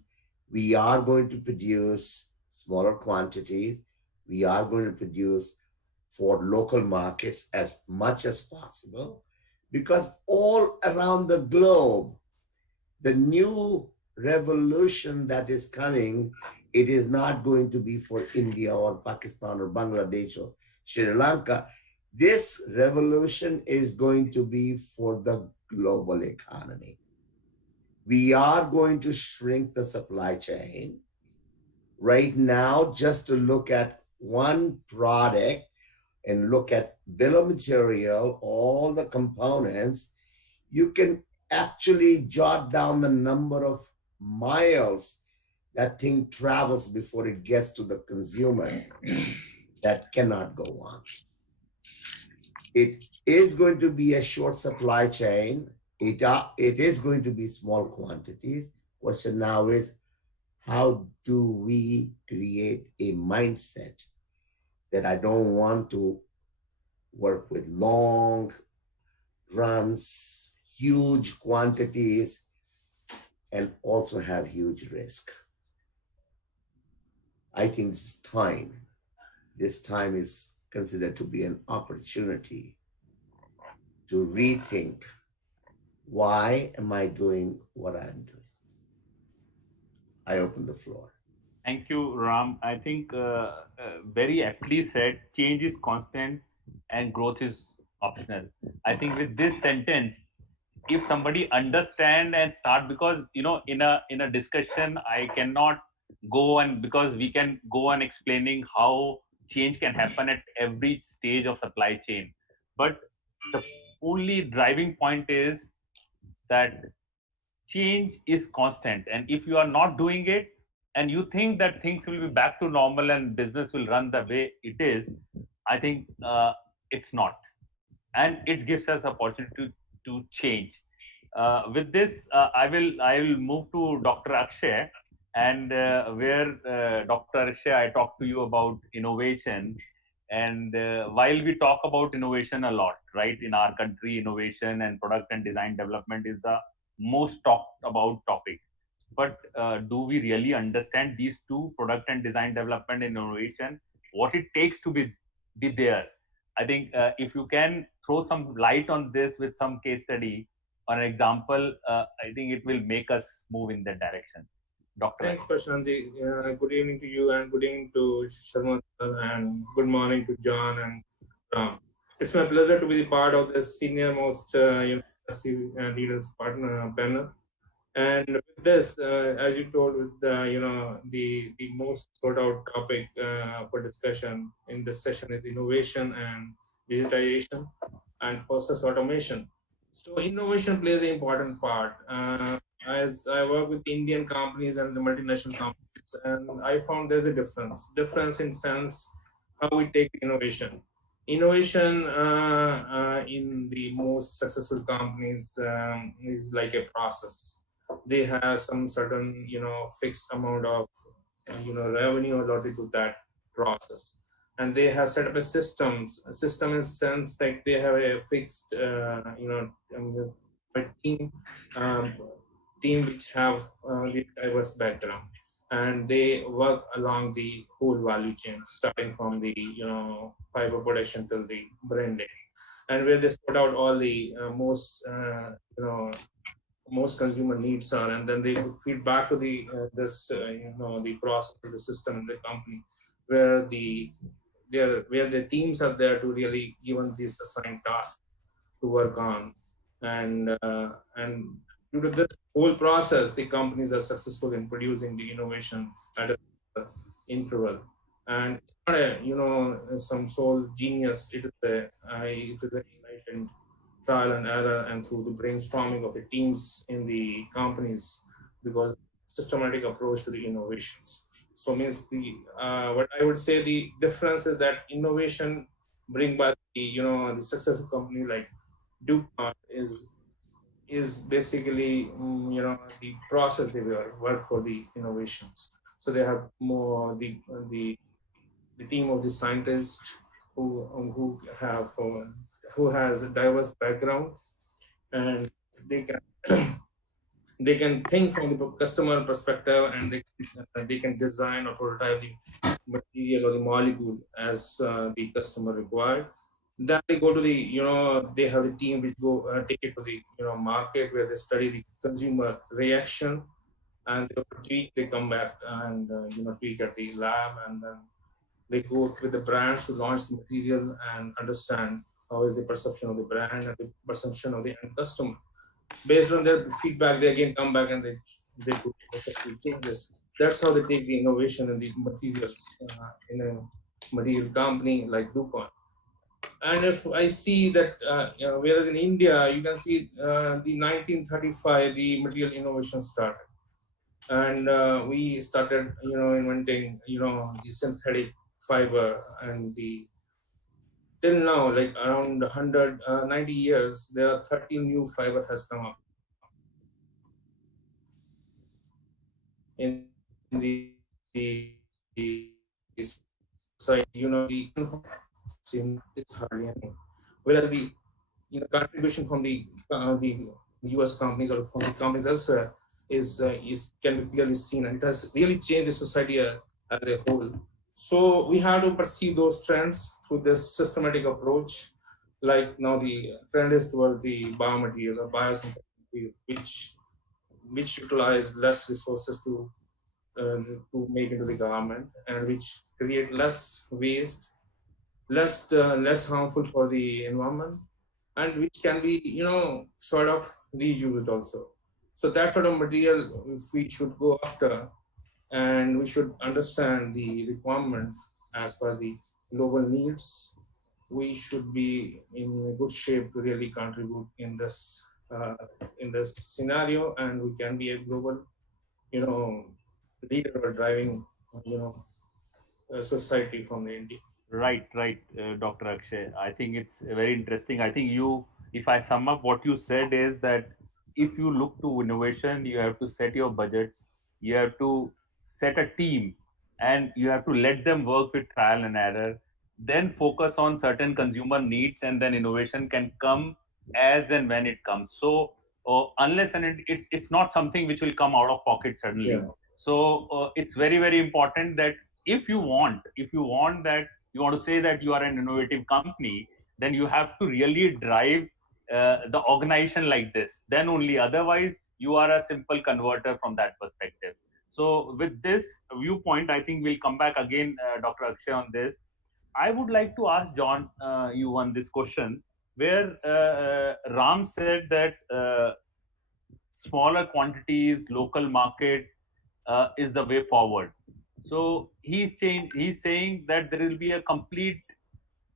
we are going to produce smaller quantities. We are going to produce for local markets as much as possible. because all around the globe, the new revolution that is coming, it is not going to be for India or Pakistan or Bangladesh or Sri Lanka. This revolution is going to be for the global economy. We are going to shrink the supply chain. Right now, just to look at one product and look at bill of material, all the components, you can actually jot down the number of miles that thing travels before it gets to the consumer. That cannot go on. It is going to be a short supply chain. It is going to be small quantities. Question now is, how do we create a mindset that I don't want to work with long runs, huge quantities, and also have huge risk? I think this time is considered to be an opportunity to rethink, why am I doing what I'm doing? I open the floor. Thank you, Ram. I think very aptly said, change is constant and growth is optional. I think with this sentence, if somebody understand and start, because in a discussion I cannot go, and because we can go on explaining how change can happen at every stage of supply chain, but the only driving point is that change is constant, and if you are not doing it and you think that things will be back to normal and business will run the way it is, I think it's not, and it gives us opportunity to change. With this, I will move to Dr. Akshay, and where Dr. Akshay, I talked to you about innovation, and while we talk about innovation a lot, right, in our country, innovation and product and design development is the most talked about topic. But do we really understand these two, product and design development and innovation, what it takes to be there? I think if you can throw some light on this with some case study or an example, I think it will make us move in that direction. Dr. Thanks, Prashanti. Good evening to you, and good evening to Sharma, and good morning to John and Ram. It's my pleasure to be part of this senior most university leaders partner panel. And with this, as you told, with the most sought out topic for discussion in this session is innovation and digitization and process automation. So innovation plays an important part. As I work with Indian companies and the multinational companies, and I found there's a difference in sense how we take innovation. Innovation in the most successful companies is like a process. They have some certain fixed amount of revenue allotted to that process, and they have set up a system in sense like they have a fixed a team which have the diverse background, and they work along the whole value chain, starting from the fiber production till the branding, and where they sort out all the most consumer needs are, and then they feed back to the the process of the system in the company, where the teams are there to really given these assigned tasks to work on, and due to this whole process, the companies are successful in producing the innovation at a interval. And it's not a some sole genius. It is an enlightened trial and error, and through the brainstorming of the teams in the companies, because systematic approach to the innovations. So means the what I would say the difference is that innovation bring by the successful company like DuPont is basically the process they work for the innovations. So they have more the team of the scientists who has a diverse background, and they can they can think from the customer perspective, and they can design or prototype the material or the molecule as the customer required. Then they go to the, they have a team which go take it to the, market, where they study the consumer reaction, and they tweak, they come back and, tweak at the lab, and then they go with the brands to launch the material and understand how is the perception of the brand and the perception of the end customer. Based on their feedback, they again come back and they do necessary changes. That's how they take the innovation in the materials in a material company like DuPont. And if I see that, whereas in India, you can see the 1935, the material innovation started. And we started, inventing, the synthetic fiber, and the till now, like around 190 years, there are 30 new fiber has come up in the society, it's hardly anything. Whereas the, contribution from the US companies or from the companies elsewhere is can be clearly seen, and it has really changed the society as a whole. So we have to perceive those trends through this systematic approach. Like now the trend is towards the biomaterial or biosynthetic material, which utilize less resources to make into the garment, and which create less waste, less harmful for the environment, and which can be, sort of reused also. So that sort of material we should go after, and we should understand the requirement as per the global needs. We should be in a good shape to really contribute in this scenario, and we can be a global, leader or driving, society from India. Right, Dr. Akshay. I think it's very interesting. I think if I sum up what you said, is that if you look to innovation, you have to set your budgets, you have to set a team, and you have to let them work with trial and error, then focus on certain consumer needs, and then innovation can come as and when it comes. So, unless and it's not something which will come out of pocket suddenly. Yeah. So, it's very, very important that if you want that you want to say that you are an innovative company, then you have to really drive the organization like this. Then only, otherwise, you are a simple converter from that perspective. So, with this viewpoint, I think we'll come back again, Dr. Akshay, on this. I would like to ask John you on this question, where Ram said that smaller quantities, local market is the way forward. So he's saying that there will be a complete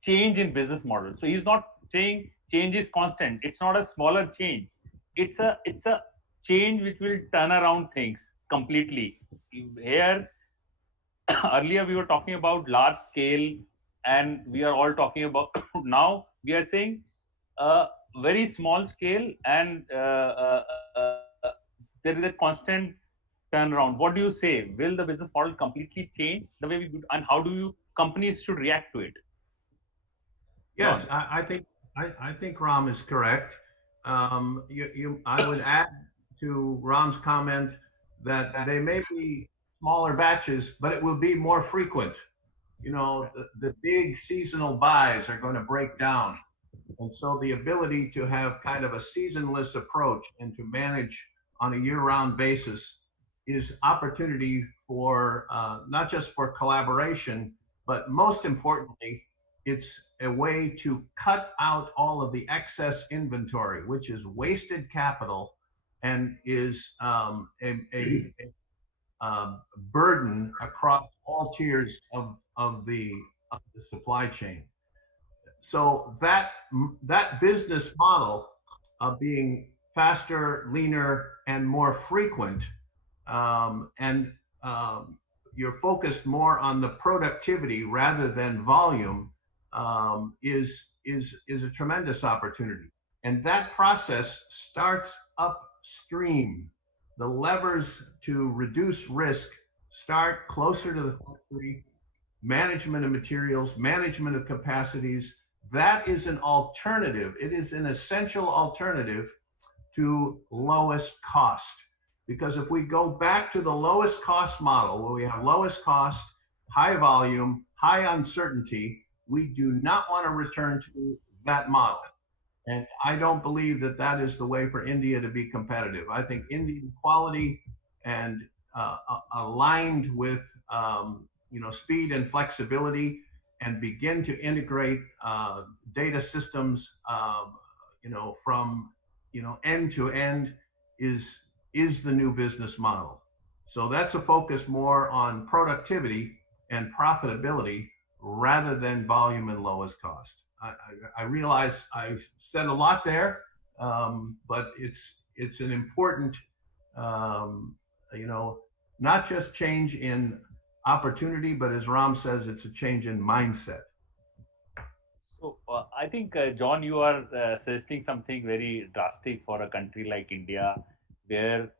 change in business model. So he's not saying change is constant. It's not a smaller change. It's a change which will turn around things completely. Here, earlier we were talking about large scale, and we are all talking about now we are saying very small scale, and there is a constant turnaround. What do you say? Will the business model completely change the way we do, and how do companies should react to it? Yes, I think Ram is correct. I would add to Ram's comment that they may be smaller batches, but it will be more frequent. The big seasonal buys are going to break down. And so the ability to have kind of a seasonless approach and to manage on a year-round basis is opportunity for not just for collaboration, but most importantly, it's a way to cut out all of the excess inventory, which is wasted capital and is a burden across all tiers of the supply chain. So that business model of being faster, leaner, and more frequent, and you're focused more on the productivity rather than volume, is a tremendous opportunity. And that process starts upstream. The levers to reduce risk start closer to the factory. Management of materials, management of capacities. That is an alternative. It is an essential alternative to lowest cost. Because if we go back to the lowest cost model, where we have lowest cost, high volume, high uncertainty, we do not want to return to that model. And I don't believe that that is the way for India to be competitive. I think Indian quality and aligned with speed and flexibility, and begin to integrate data systems from end to end is the new business model. So that's a focus more on productivity and profitability rather than volume and lowest cost. I realize I said a lot there, but it's an important, not just change in opportunity, but as Ram says, it's a change in mindset. So I think, John, you are suggesting something very drastic for a country like India, where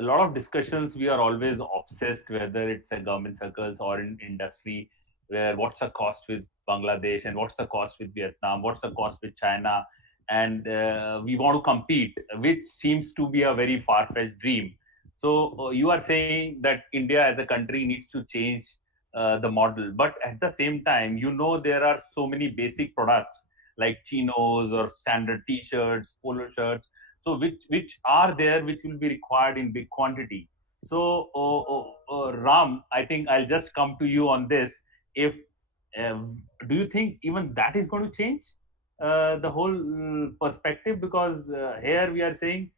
a lot of discussions we are always obsessed, whether it's a government circles or in industry, where what's the cost with Bangladesh and what's the cost with Vietnam, what's the cost with China, and we want to compete, which seems to be a very far-fetched dream. So you are saying that India as a country needs to change the model, but at the same time, there are so many basic products like chinos or standard t-shirts, polo shirts, so which are there, which will be required in big quantity. So Ram, I think I'll just come to you on this. If do you think even that is going to change the whole perspective? Because here we are saying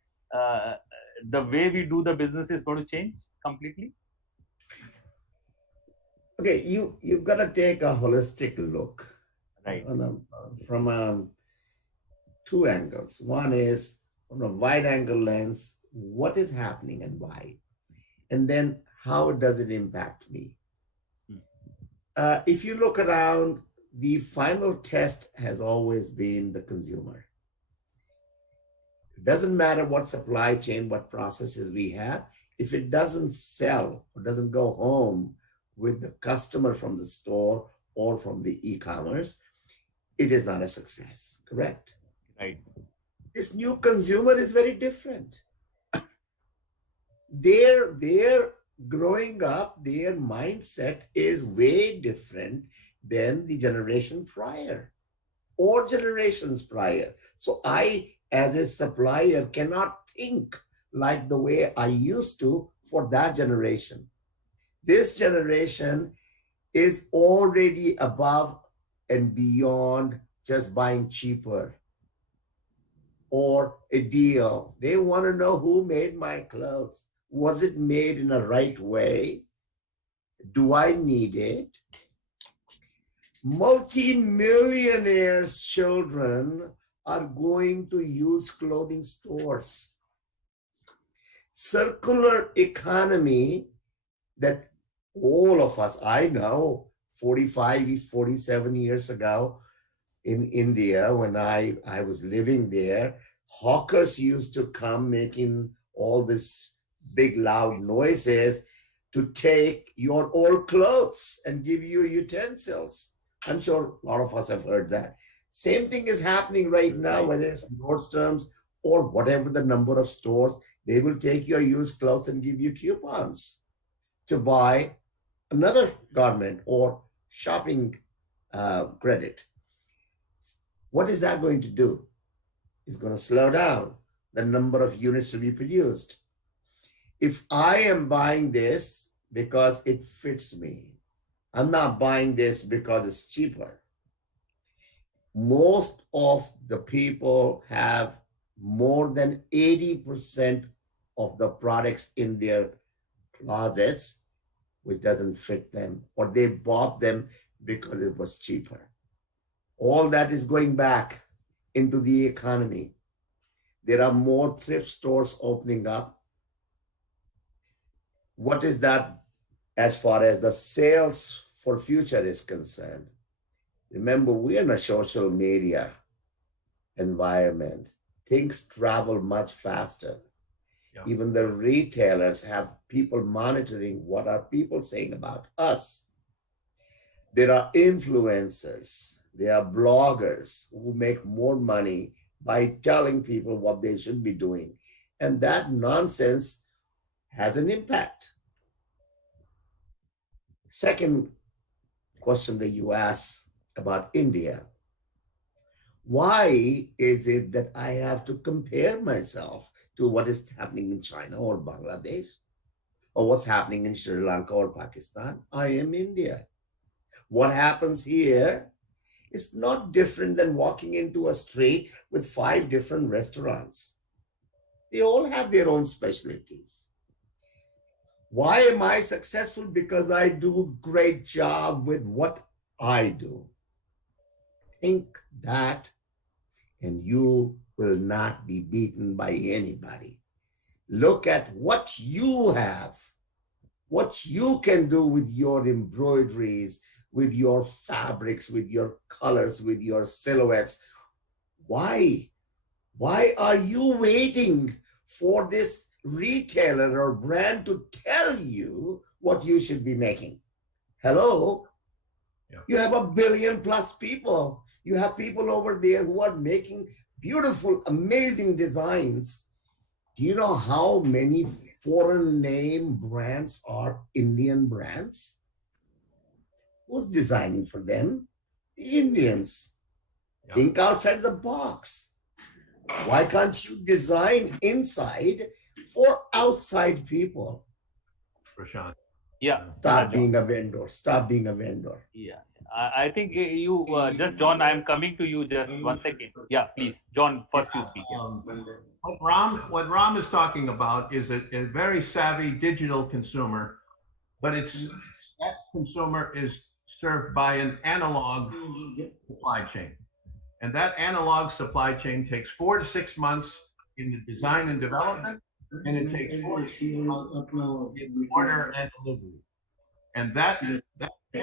the way we do the business is going to change completely. Okay, you've got to take a holistic look, right, from two angles. One is from a wide angle lens, what is happening and why, and then how does it impact me? If you look around, the final test has always been the consumer. It doesn't matter what supply chain, what processes we have. If it doesn't sell or doesn't go home with the customer from the store or from the e-commerce, it is not a success, correct? Right. This new consumer is very different. They're growing up, their mindset is way different than the generation prior or generations prior. So I, as a supplier, cannot think like the way I used to for that generation. This generation is already above and beyond just buying cheaper or a deal. They want to know who made my clothes. Was it made in a right way? Do I need it? Multi-millionaires' children are going to use clothing stores. Circular economy that all of us, I know, 47 years ago in India, when I was living there, hawkers used to come making all this big loud noises to take your old clothes and give you utensils. I'm sure a lot of us have heard that. Same thing is happening right now, whether it's Nordstrom's or whatever the number of stores, they will take your used clothes and give you coupons to buy another garment or shopping credit. What is that going to do? It's going to slow down the number of units to be produced. If I am buying this because it fits me, I'm not buying this because it's cheaper. Most of the people have more than 80% of the products in their closets which doesn't fit them, or they bought them because it was cheaper. All that is going back into the economy. There are more thrift stores opening up. What is that as far as the sales for future is concerned? Remember, we're in a social media environment. Things travel much faster. Yeah. Even the retailers have people monitoring what are people saying about us. There are influencers, there are bloggers who make more money by telling people what they should be doing. And that nonsense has an impact. Second question that you asked about India. Why is it that I have to compare myself to what is happening in China or Bangladesh or what's happening in Sri Lanka or Pakistan? I am India. What happens here is not different than walking into a street with 5 different restaurants. They all have their own specialties. Why am I successful? Because I do a great job with what I do. Think that, and you will not be beaten by anybody. Look at what you have, what you can do with your embroideries, with your fabrics, with your colors, with your silhouettes. Why? Why are you waiting for this retailer or brand to tell you what you should be making? Hello? Yeah. You have 1 billion plus people. You have people over there who are making beautiful, amazing designs. Do you know how many foreign name brands are Indian brands? Who's designing for them? The Indians. Yeah. Think outside the box. Why can't you design inside for outside people? Prashant. Yeah. Stop being a vendor. Stop being a vendor. Yeah. I think you, just John, I am coming to you just 1 second. Yeah, please. John, first you speak. What Ram is talking about is a very savvy digital consumer, but that consumer is served by an analog supply chain. And that analog supply chain takes 4 to 6 months in the design and development, and it takes 4 to 6 months in order and delivery. And that 10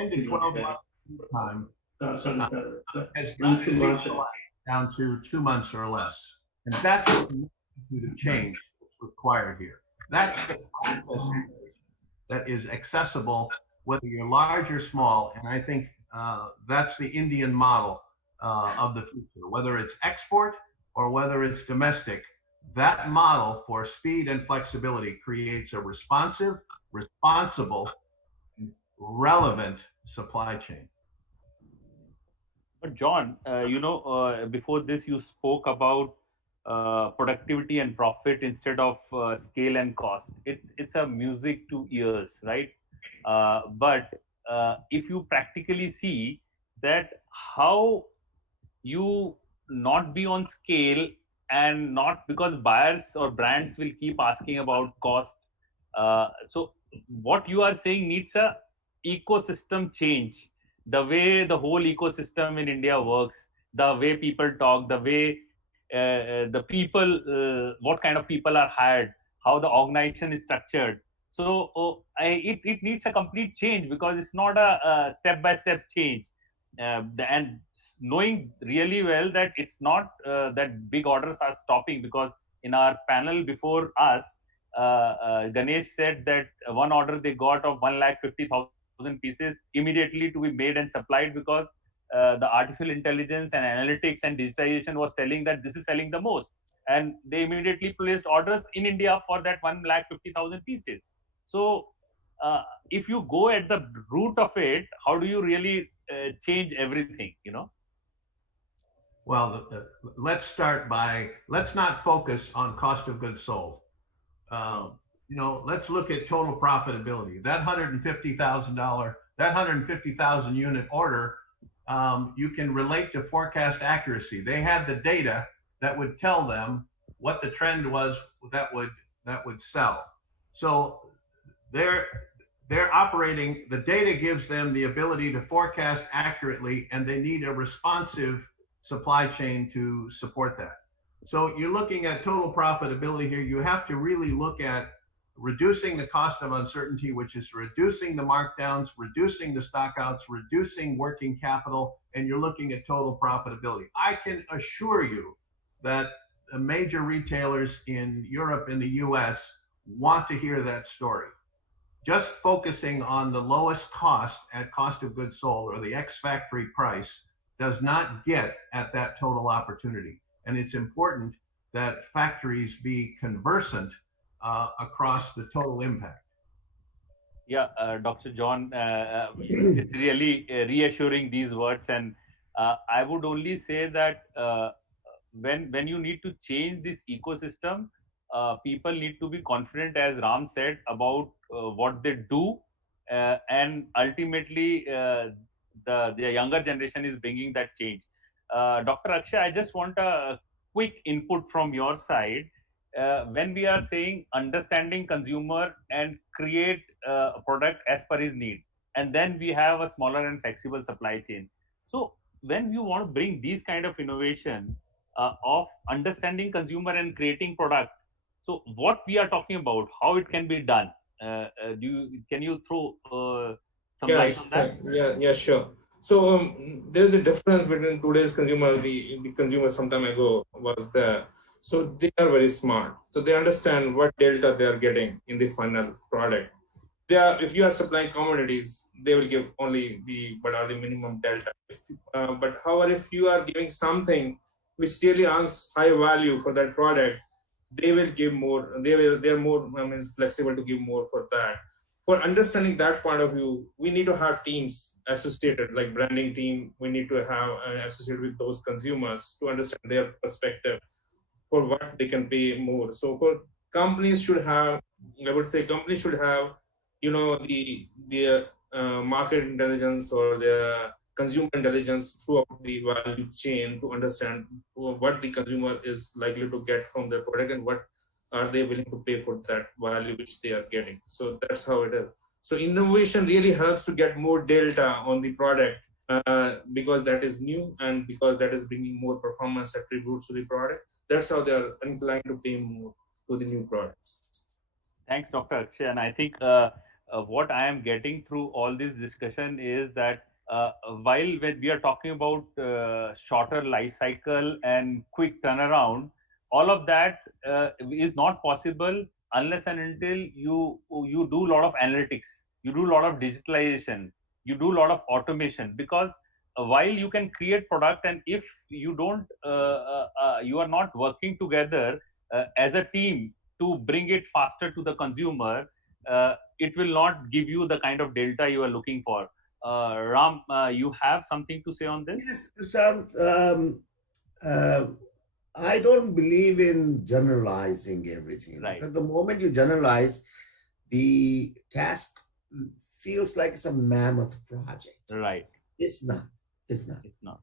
to 12 months time has down to 2 months or less. And that's what the magnitude of change that's required here. That's the process that is accessible, whether you're large or small. And I think that's the Indian model of the future, whether it's export or whether it's domestic. That model for speed and flexibility creates a responsive, responsible, relevant supply chain. But John, before this you spoke about productivity and profit instead of scale and cost. It's a music to ears, right? But if you practically see that how you not be on scale, and not because buyers or brands will keep asking about cost. So what you are saying needs a ecosystem change. The way the whole ecosystem in India works, the way people talk, the way the people, what kind of people are hired, how the organization is structured. So it needs a complete change, because it's not a step-by-step change. And knowing really well that it's not that big orders are stopping, because in our panel before us, Ganesh said that one order they got of 150,000 pieces immediately to be made and supplied, because the artificial intelligence and analytics and digitization was telling that this is selling the most, and they immediately placed orders in India for that 150,000 pieces. So if you go at the root of it, how do you really change everything, Well, let's not focus on cost of goods sold. Let's look at total profitability. That $150,000, that 150,000 unit order, you can relate to forecast accuracy. They had the data that would tell them what the trend was that would sell. So they're operating, the data gives them the ability to forecast accurately, and they need a responsive supply chain to support that. So you're looking at total profitability here. You have to really look at reducing the cost of uncertainty, which is reducing the markdowns, reducing the stockouts, reducing working capital, and you're looking at total profitability. I can assure you that the major retailers in Europe and the US want to hear that story. Just focusing on the lowest cost at cost of goods sold, or the ex-factory price, does not get at that total opportunity. And it's important that factories be conversant across the total impact. Yeah, Dr. John, it's really reassuring, these words. And I would only say that when you need to change this ecosystem, people need to be confident, as Ram said, about what they do, and ultimately the younger generation is bringing that change. Dr. Akshay, I just want a quick input from your side. When we are saying understanding consumer and create a product as per his need, and then we have a smaller and flexible supply chain. So when you want to bring these kind of innovation of understanding consumer and creating product, so what we are talking about, how it can be done, can you throw some light Yes, on that? yeah, sure. So there's a difference between today's consumer. The consumer some time ago was there. So they are very smart. So they understand what delta they are getting in the final product. They are, if you are supplying commodities, they will give only the what are the minimum delta. But however, if you are giving something which really earns high value for that product, they will give more. They are more flexible to give more for that. For understanding that point of view, we need to have teams associated, like branding team. We need to have associated with those consumers to understand their perspective for what they can pay more. So for companies should have, I would say companies should have, the market intelligence or the consumer intelligence throughout the value chain to understand what the consumer is likely to get from their product and what are they willing to pay for that value which they are getting. So that's how it is. So innovation really helps to get more delta on the product because that is new and because that is bringing more performance attributes to the product. That's how they are inclined to pay more to the new products. Thanks, Dr. Akshay. And I think what I am getting through all this discussion is that while when we are talking about shorter life cycle and quick turnaround, all of that is not possible unless and until you do a lot of analytics, you do a lot of digitalization, you do a lot of automation. Because while you can create product, and if you don't, you are not working together as a team to bring it faster to the consumer, it will not give you the kind of delta you are looking for. Ram, you have something to say on this? Yes, Prashant. I don't believe in generalizing everything. Right. Because the moment you generalize, the task feels like it's a mammoth project. Right. It's not. It's not. It's not.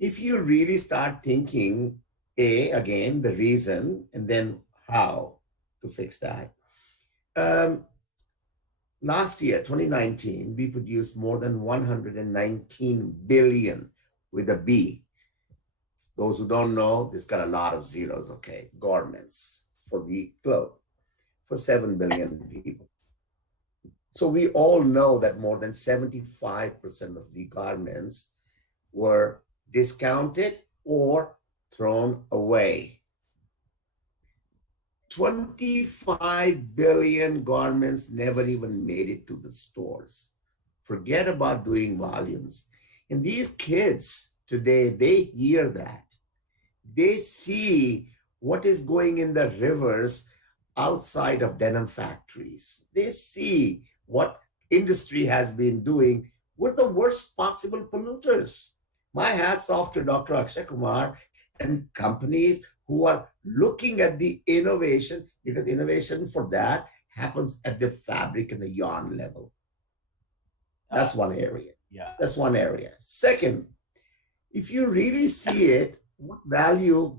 If you really start thinking, again, the reason, and then how to fix that. Last year, 2019, we produced more than 119 billion with a B. Those who don't know, this got a lot of zeros, okay? Garments for the globe, for 7 billion people. So we all know that more than 75% of the garments were discounted or thrown away. 25 billion garments never even made it to the stores. Forget about doing volumes. And these kids today, they hear that. They see what is going in the rivers outside of denim factories. They see what industry has been doing. We're the worst possible polluters. My hat's off to Dr. Akshay Kumar and companies who are looking at the innovation, because innovation for that happens at the fabric and the yarn level. That's one area. Yeah. That's one area. Second, if you really see it, what value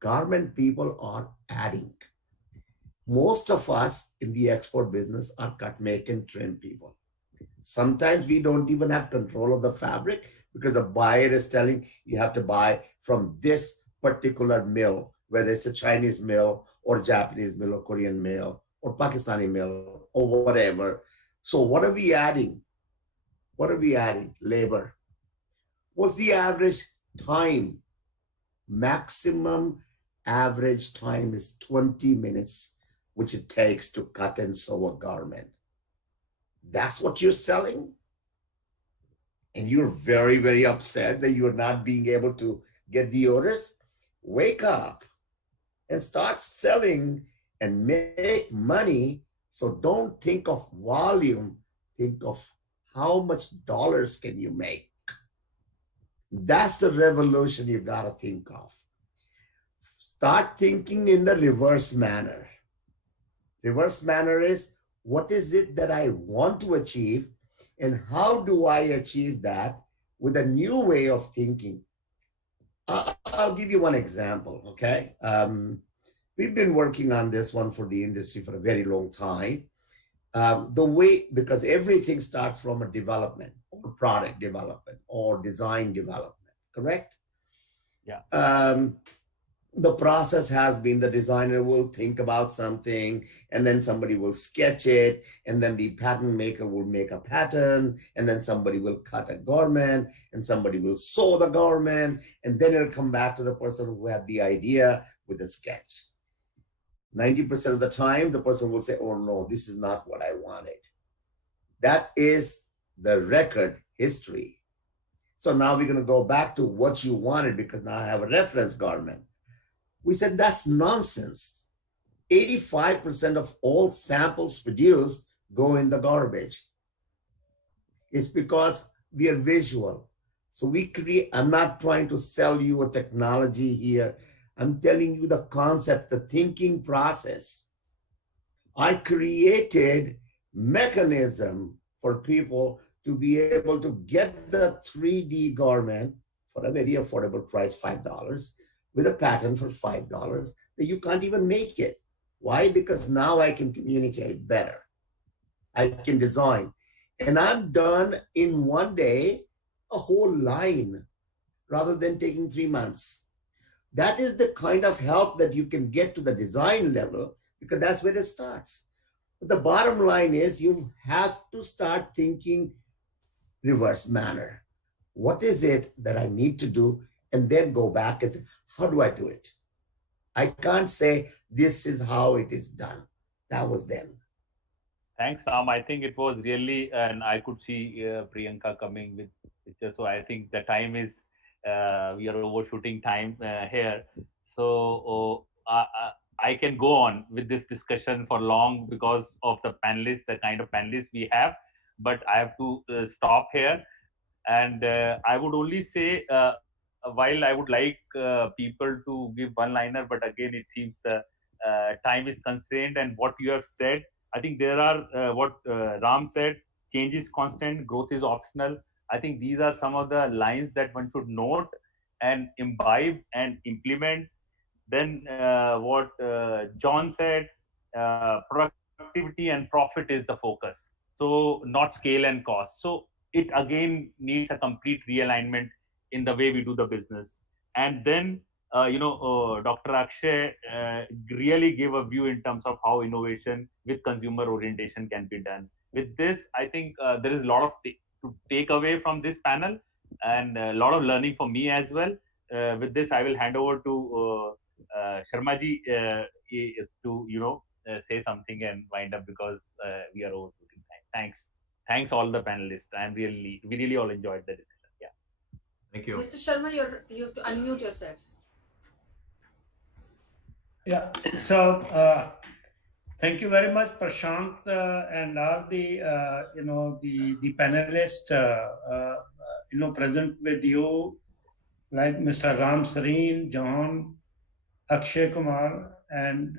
garment people are adding? Most of us in the export business are cut, make, and trim people. Sometimes we don't even have control of the fabric because the buyer is telling you have to buy from this particular mill, whether it's a Chinese mill or Japanese mill or Korean mill or Pakistani mill or whatever. So what are we adding? What are we adding? Labor. What's the average time? Maximum average time is 20 minutes, which it takes to cut and sew a garment. That's what you're selling? And you're very, very upset that you're not being able to get the orders? Wake up and start selling and make money. So don't think of volume, think of how much dollars can you make. That's the revolution you got to think of. Start thinking in the reverse manner. Reverse manner is, what is it that I want to achieve, and how do I achieve that with a new way of thinking? I'll give you one example, okay? We've been working on this one for the industry for a very long time. Because everything starts from a development or product development or design development, correct? Yeah. The process has been the designer will think about something, and then somebody will sketch it, and then the pattern maker will make a pattern, and then somebody will cut a garment, and somebody will sew the garment, and then it'll come back to the person who had the idea with the sketch. 90% of the time, the person will say, oh no, this is not what I wanted. That is the record history. So now we're going to go back to what you wanted, because now I have a reference garment. We said that's nonsense. 85% of all samples produced go in the garbage. It's because we are visual. So we create, I'm not trying to sell you a technology here. I'm telling you the concept, the thinking process. I created mechanism for people to be able to get the 3D garment for a very affordable price, $5, with a pattern for $5 that you can't even make it. Why? Because now I can communicate better. I can design. And I'm done in one day, a whole line, rather than taking 3 months. That is the kind of help that you can get to the design level, because that's where it starts. But the bottom line is you have to start thinking reverse manner. What is it that I need to do? And then go back and say, how do I do it? I can't say this is how it is done. That was then. Thanks, Ram. I think it was really, and I could see Priyanka coming with pictures. So I think the time is, we are overshooting time here. So I can go on with this discussion for long because of the panelists, the kind of panelists we have. But I have to stop here. And I would only say, while I would like people to give one-liner, but again, it seems the time is constrained. And what you have said, I think there are what Ram said, change is constant, growth is optional. I think these are some of the lines that one should note and imbibe and implement. Then what John said, productivity and profit is the focus. So not scale and cost. So it again needs a complete realignment in the way we do the business. And then Dr. Akshay really gave a view in terms of how innovation with consumer orientation can be done. With this, I think there is a lot of to take away from this panel, and a lot of learning for me as well. With this, I will hand over to Sharma ji is to say something and wind up, because we are overshooting time. Thanks all the panelists. We really all enjoyed the discussion. Yeah. Thank you. Mr. Sharma, you have to unmute yourself. Yeah. So thank you very much, Prashant, and all the the panelists present with you, like Mr. Ram Sareen, John, Akshay Kumar, and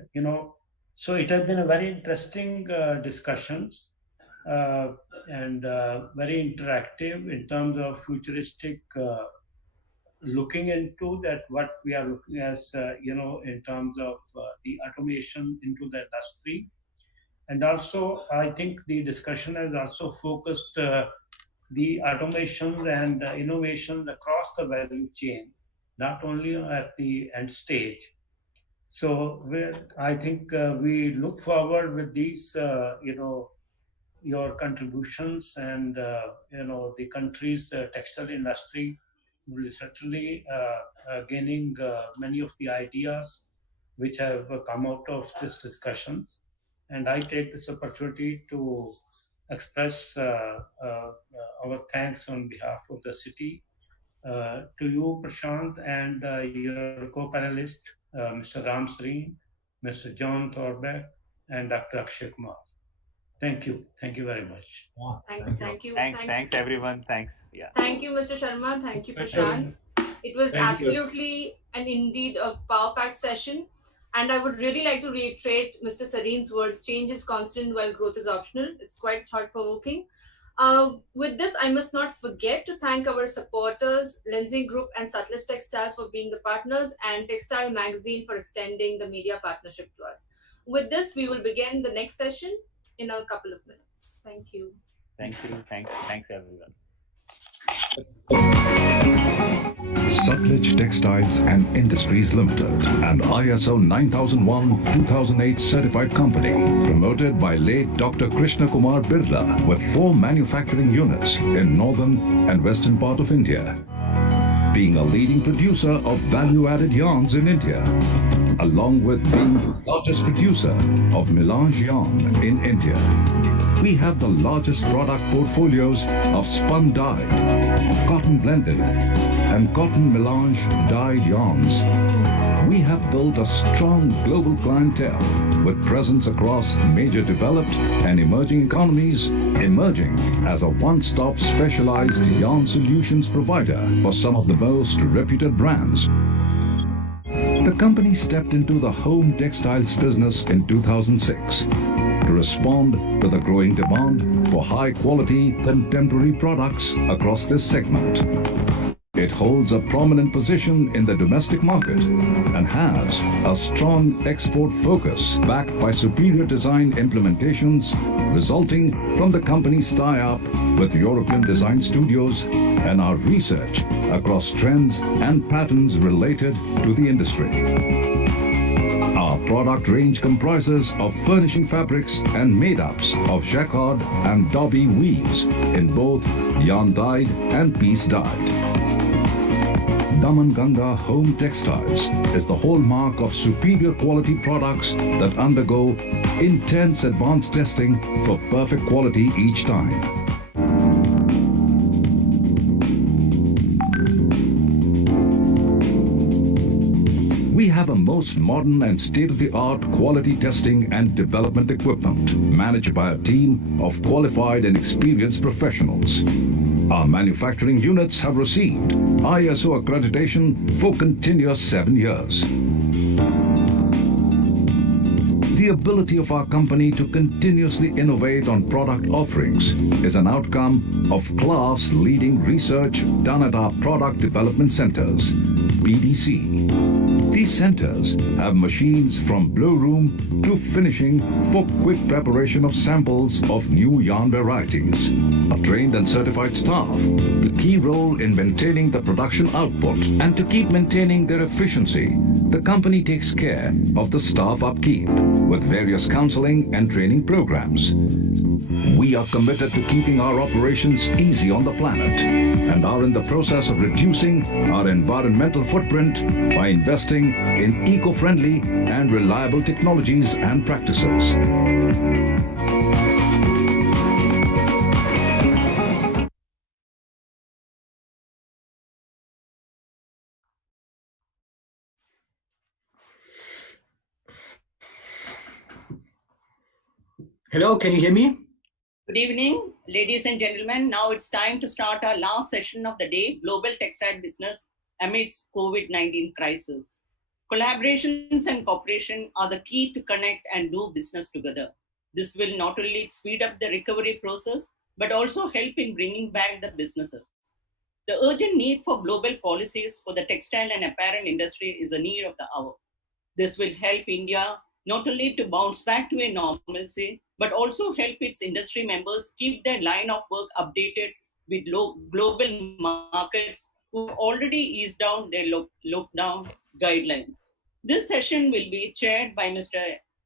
so it has been a very interesting discussions and very interactive in terms of futuristic looking into that what we are looking as in terms of the automation into the industry. And also I think the discussion has also focused the automations and innovations across the value chain, not only at the end stage. So I think we look forward with these your contributions, and the country's textile industry will certainly gaining many of the ideas which have come out of these discussions. And I take this opportunity to express our thanks on behalf of the city to you, Prashant, and your co-panelist, Mr. Ram Sareen, Mr. John Thorbek, and Dr. Akshay Kumar. Thank you. Thank you very much. Thank you. Thanks everyone. Thanks. Yeah. Thank you, Mr. Sharma. Thank you, Prashant. It was absolutely and indeed a power-packed session. And I would really like to reiterate Mr. Sareen's words, change is constant while growth is optional. It's quite thought-provoking. With this, I must not forget to thank our supporters, Lindsay Group and Satluj Textiles for being the partners, and Textile Magazine for extending the media partnership to us. With this, we will begin the next session in a couple of minutes. Thank you. Thank you. Thanks everyone. Satluj Textiles and Industries Limited, an ISO 9001-2008 certified company, promoted by late Dr. Krishna Kumar Birla, with 4 manufacturing units in northern and western part of India, being a leading producer of value-added yarns in India, along with being the largest producer of melange yarn in India. We have the largest product portfolios of spun dyed, cotton blended, and cotton melange dyed yarns. We have built a strong global clientele with presence across major developed and emerging economies, emerging as a one-stop specialized yarn solutions provider for some of the most reputed brands. The company stepped into the home textiles business in 2006 to respond to the growing demand for high-quality contemporary products across this segment. It holds a prominent position in the domestic market and has a strong export focus backed by superior design implementations resulting from the company's tie-up with European design studios and our research across trends and patterns related to the industry. Our product range comprises of furnishing fabrics and made-ups of jacquard and dobby weaves in both yarn-dyed and piece-dyed. Damanganga Home Textiles is the hallmark of superior quality products that undergo intense advanced testing for perfect quality each time. We have a most modern and state-of-the-art quality testing and development equipment managed by a team of qualified and experienced professionals. Our manufacturing units have received ISO accreditation for continuous 7 years. The ability of our company to continuously innovate on product offerings is an outcome of class-leading research done at our product development centers, BDC. These centers have machines from blow room to finishing for quick preparation of samples of new yarn varieties. A trained and certified staff, the key role in maintaining the production output, and to keep maintaining their efficiency, the company takes care of the staff upkeep with various counseling and training programs. We are committed to keeping our operations easy on the planet and are in the process of reducing our environmental footprint by investing in eco-friendly and reliable technologies and practices. Hello, can you hear me? Good evening, ladies and gentlemen. Now it's time to start our last session of the day, Global Textile Business Amidst COVID-19 Crisis. Collaborations and cooperation are the key to connect and do business together. This will not only speed up the recovery process, but also help in bringing back the businesses. The urgent need for global policies for the textile and apparel industry is a need of the hour. This will help India not only to bounce back to a normalcy, but also help its industry members keep their line of work updated with global markets who already eased down their lockdown guidelines. This session will be chaired by Mr.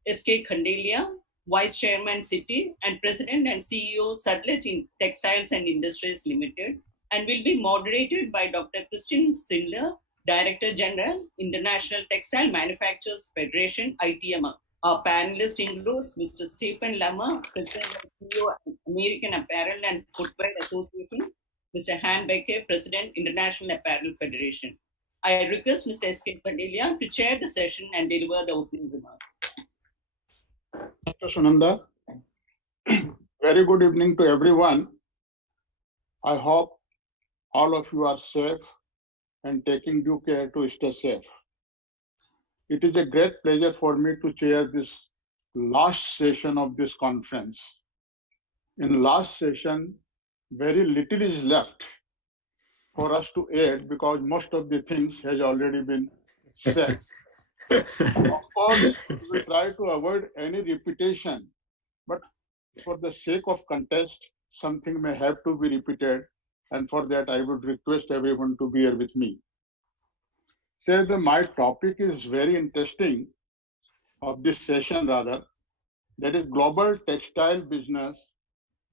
S.K. Khandelia, Vice Chairman City and President and CEO Satluj Textiles and Industries Limited, and will be moderated by Dr. Christian Schindler, Director General, International Textile Manufacturers Federation, ITMA. Our panelist includes Mr. Stephen Lammer, President and CEO of American Apparel and Footwear Association, Mr. Han Becke, President, International Apparel Federation. I request Mr. S.K. Khandelia to chair the session and deliver the opening remarks. Dr. Sunanda, Very good evening to everyone. I hope all of you are safe and taking due care to stay safe. It is a great pleasure for me to chair this last session of this conference. In last session, very little is left for us to add because most of the things has already been said. Of course, we will try to avoid any repetition, but for the sake of contest, something may have to be repeated, and for that I would request everyone to bear with me. Say that my topic is very interesting of this session rather, that is global textile business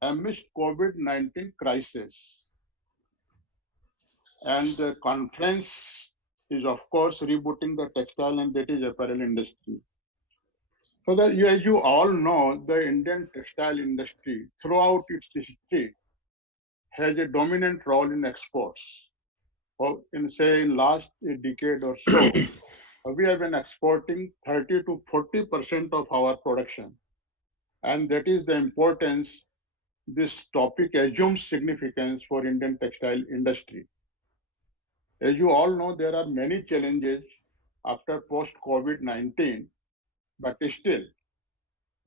amidst COVID-19 crisis. And the conference is of course rebooting the textile and that is apparel industry. So that as you all know, the Indian textile industry throughout its history has a dominant role in exports. In last decade or so, we have been exporting 30 to 40% of our production. And that is the importance this topic assumes significance for Indian textile industry. As you all know, there are many challenges after post-COVID-19, but still,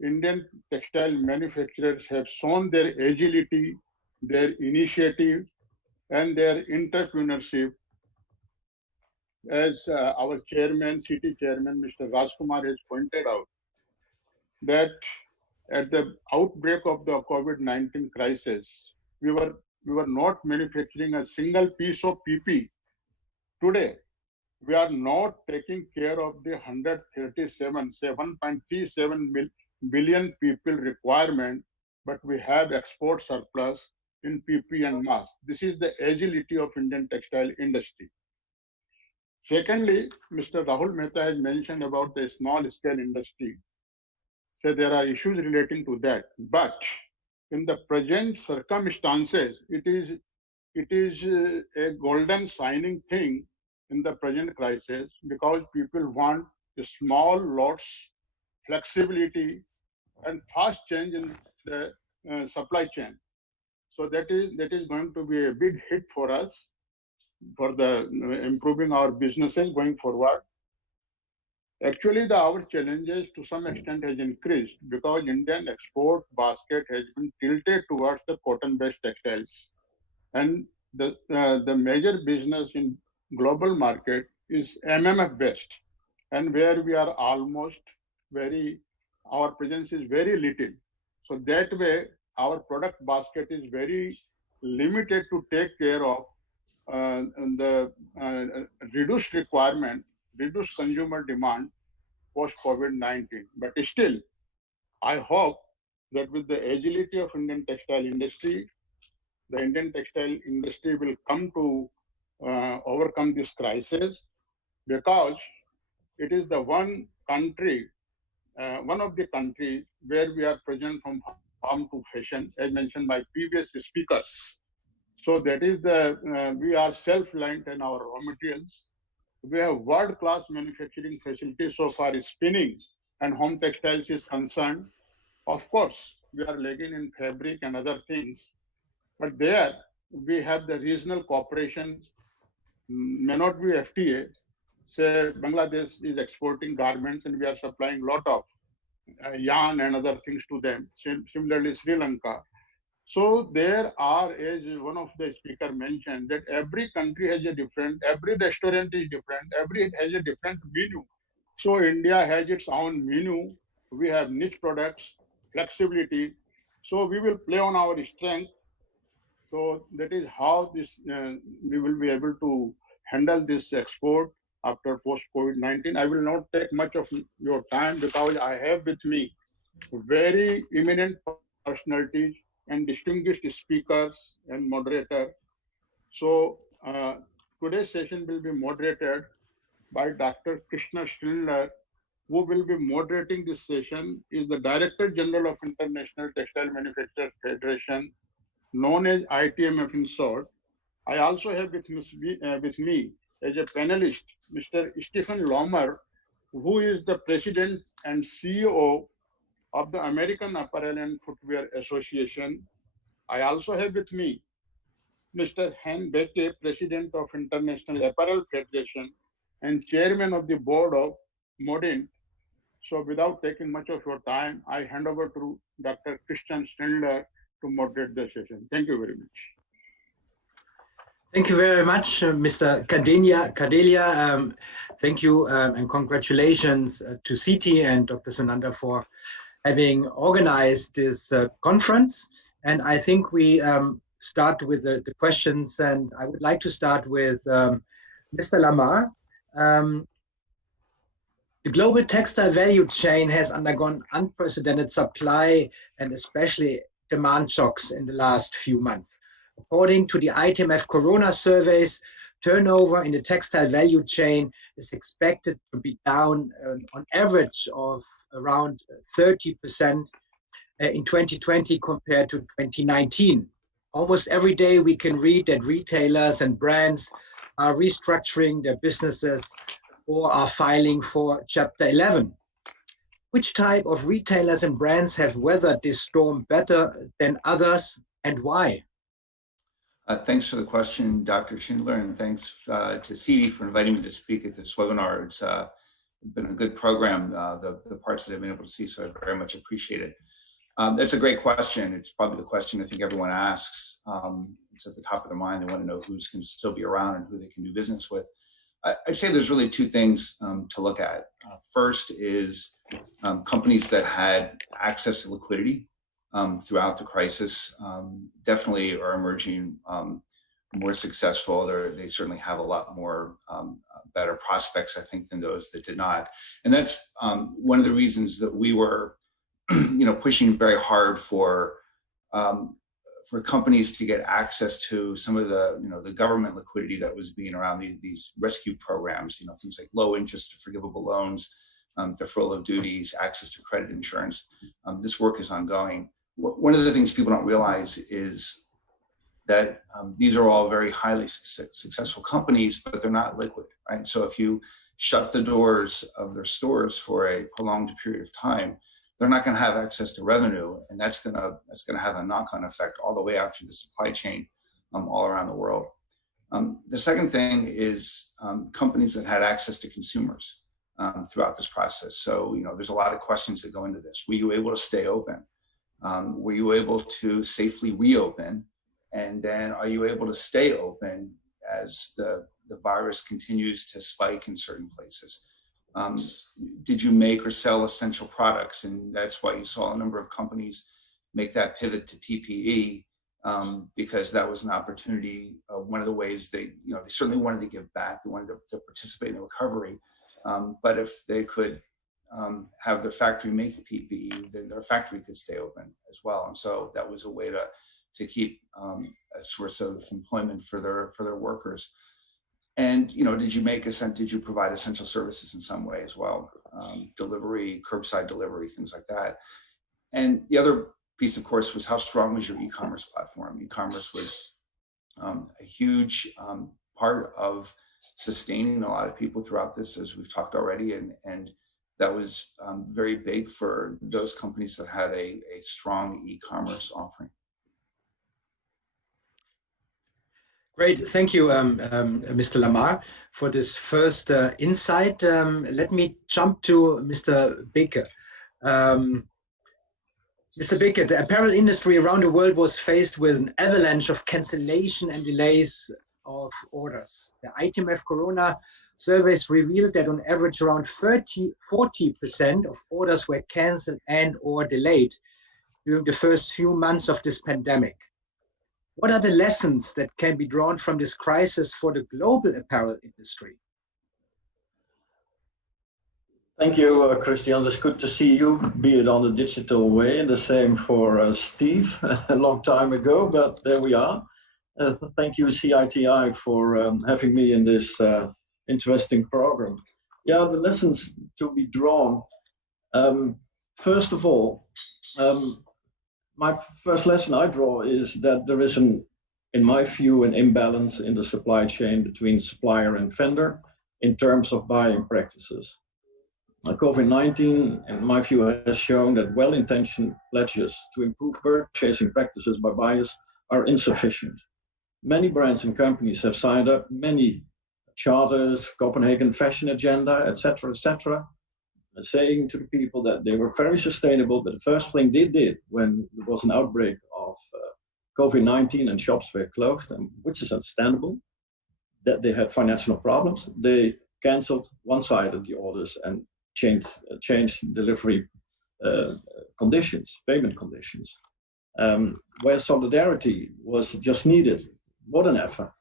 Indian textile manufacturers have shown their agility, their initiative, and their entrepreneurship. As our chairman, city chairman, Mr. Rajkumar has pointed out, that at the outbreak of the COVID-19 crisis, we were not manufacturing a single piece of PP. Today, we are not taking care of the 7.37 billion people requirement, but we have export surplus in PP and mass. This is the agility of Indian textile industry. Secondly, Mr. Rahul Mehta has mentioned about the small scale industry. So there are issues relating to that, but in the present circumstances, it is a golden signing thing in the present crisis because people want the small lots, flexibility, and fast change in the supply chain. So that is going to be a big hit for us for the improving our businesses going forward. Actually, our challenges to some extent has increased because Indian export basket has been tilted towards the cotton-based textiles, and the major business in global market is MMF based, and where we are almost our presence is very little. So that way, our product basket is very limited to take care of the reduced requirement, reduced consumer demand post COVID-19. But still, I hope that with the agility of Indian textile industry, the Indian textile industry will come to overcome this crisis because it is the one country, one of the countries where we are present from farm to fashion, as mentioned by previous speakers. So that is we are self-reliant in our raw materials. We have world-class manufacturing facilities so far as spinning and home textiles is concerned. Of course, we are lagging in fabric and other things, but there we have the regional cooperation, may not be FTA. Say Bangladesh is exporting garments and we are supplying a lot of yarn and other things to them. Similarly, Sri Lanka. So there are, as one of the speaker mentioned, that every country has a different, every restaurant is different, every has a different menu. So India has its own menu. We have niche products, flexibility. So we will play on our strength. So that is how this we will be able to handle this export after post-COVID-19. I will not take much of your time because I have with me very eminent personalities and distinguished speakers and moderator. So today's session will be moderated by Dr. Krishna Schindler, who will be moderating this session, is the Director General of International Textile Manufacturers Federation, known as ITMF in short. I also have with me as a panelist, Mr. Stephen Lomer, who is the President and CEO of the American Apparel and Footwear Association. I also have with me Mr. Hen Beke, President of International Apparel Federation and Chairman of the Board of Modin. So without taking much of your time, I hand over to Dr. Christian Stendler to moderate the session. Thank you very much. Thank you very much, Mr. Kadelia. Thank you and congratulations to CT and Dr. Sunanda for having organized this conference. And I think we start with the questions, and I would like to start with Mr. Lamar. The global textile value chain has undergone unprecedented supply and especially demand shocks in the last few months. According to the ITMF Corona surveys, turnover in the textile value chain is expected to be down on average of around 30% in 2020 compared to 2019. Almost every day we can read that retailers and brands are restructuring their businesses or are filing for Chapter 11. Which type of retailers and brands have weathered this storm better than others, and why? Thanks for the question, Dr. Schindler, and thanks to CD for inviting me to speak at this webinar. It's been a good program, the parts that I've been able to see, so I very much appreciate it. That's a great question. It's probably the question I think everyone asks. It's at the top of their mind. They want to know who's going to still be around and who they can do business with. I'd say there's really two things to look at. First is companies that had access to liquidity throughout the crisis definitely are emerging more successful. They certainly have a lot more better prospects, I think, than those that did not. And that's one of the reasons that we were pushing very hard for companies to get access to some of the, the government liquidity that was being around these rescue programs, things like low interest forgivable loans, deferral of duties, access to credit insurance. This work is ongoing. One of the things people don't realize is that these are all very highly successful companies, but they're not liquid, right? So if you shut the doors of their stores for a prolonged period of time, they're not going to have access to revenue, and that's going to have a knock-on effect all the way out through the supply chain all around the world. The second thing is companies that had access to consumers throughout this process. So there's a lot of questions that go into this. Were you able to stay open? Were you able to safely reopen? And then are you able to stay open as the virus continues to spike in certain places? Did you make or sell essential products? And that's why you saw a number of companies make that pivot to PPE because that was an opportunity. One of the ways they certainly wanted to give back, they wanted to participate in the recovery. But if they could have their factory make the PPE, then their factory could stay open as well. And so that was a way to keep a source of employment for their workers. And did you provide essential services in some way as well? Delivery, curbside delivery, things like that. And the other piece, of course, was how strong was your e-commerce platform? E-commerce was a huge part of sustaining a lot of people throughout this, as we've talked already, and that was very big for those companies that had a strong e-commerce offering. Great, thank you, Mr. Lamar, for this first insight. Let me jump to Mr. Baker. Mr. Baker, the apparel industry around the world was faced with an avalanche of cancellation and delays of orders. The ITMF Corona surveys revealed that on average around 40% of orders were cancelled and or delayed during the first few months of this pandemic. What are the lessons that can be drawn from this crisis for the global apparel industry? Thank you, Christian. It's good to see you, be it on the digital way, and the same for Steve, a long time ago, but there we are. Thank you, CITI, for having me in this interesting program. Yeah, the lessons to be drawn. First of all, my first lesson I draw is that there is, in my view, an imbalance in the supply chain between supplier and vendor in terms of buying practices. COVID-19, in my view, has shown that well-intentioned pledges to improve purchasing practices by buyers are insufficient. Many brands and companies have signed up many charters, Copenhagen Fashion Agenda, etc., saying to the people that they were very sustainable. But the first thing they did when there was an outbreak of COVID-19 and shops were closed, and which is understandable, that they had financial problems, they canceled one side of the orders and changed delivery conditions, payment conditions. Where solidarity was just needed more than ever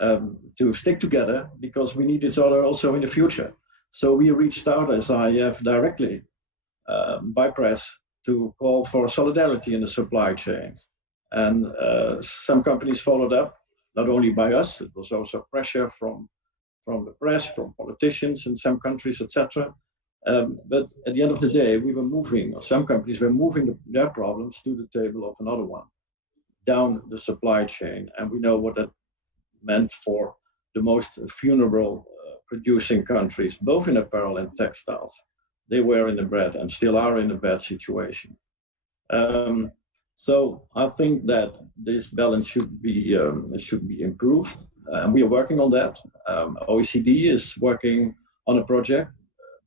to stick together, because we need each other also in the future. So we reached out as IF directly by press to call for solidarity in the supply chain. And some companies followed up, not only by us, it was also pressure from the press, from politicians in some countries, etc. But at the end of the day, we were moving, or some companies were moving their problems to the table of another one, down the supply chain. And we know what that meant for the most vulnerable producing countries, both in apparel and textiles. They were in a bad and still are in a bad situation. So I think that this balance should be improved, and we are working on that. OECD is working on a project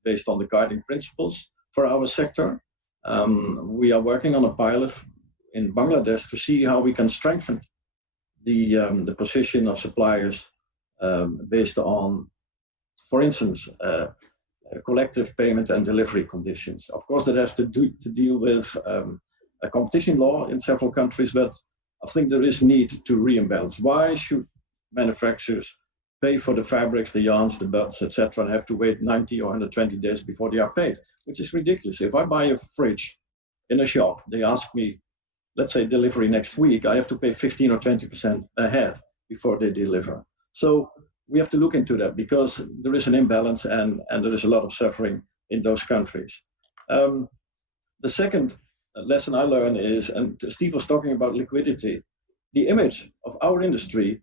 based on the guiding principles for our sector. We are working on a pilot in Bangladesh to see how we can strengthen the position of suppliers based on, for instance, collective payment and delivery conditions. Of course, that has to deal with a competition law in several countries, but I think there is need to reimbalance. Why should manufacturers pay for the fabrics, the yarns, the buds, etc., and have to wait 90 or 120 days before they are paid, which is ridiculous. If I buy a fridge in a shop, they ask me, let's say delivery next week, I have to pay 15 or 20% ahead before they deliver. So we have to look into that, because there is an imbalance and there is a lot of suffering in those countries. The second lesson I learned is, and Steve was talking about liquidity, the image of our industry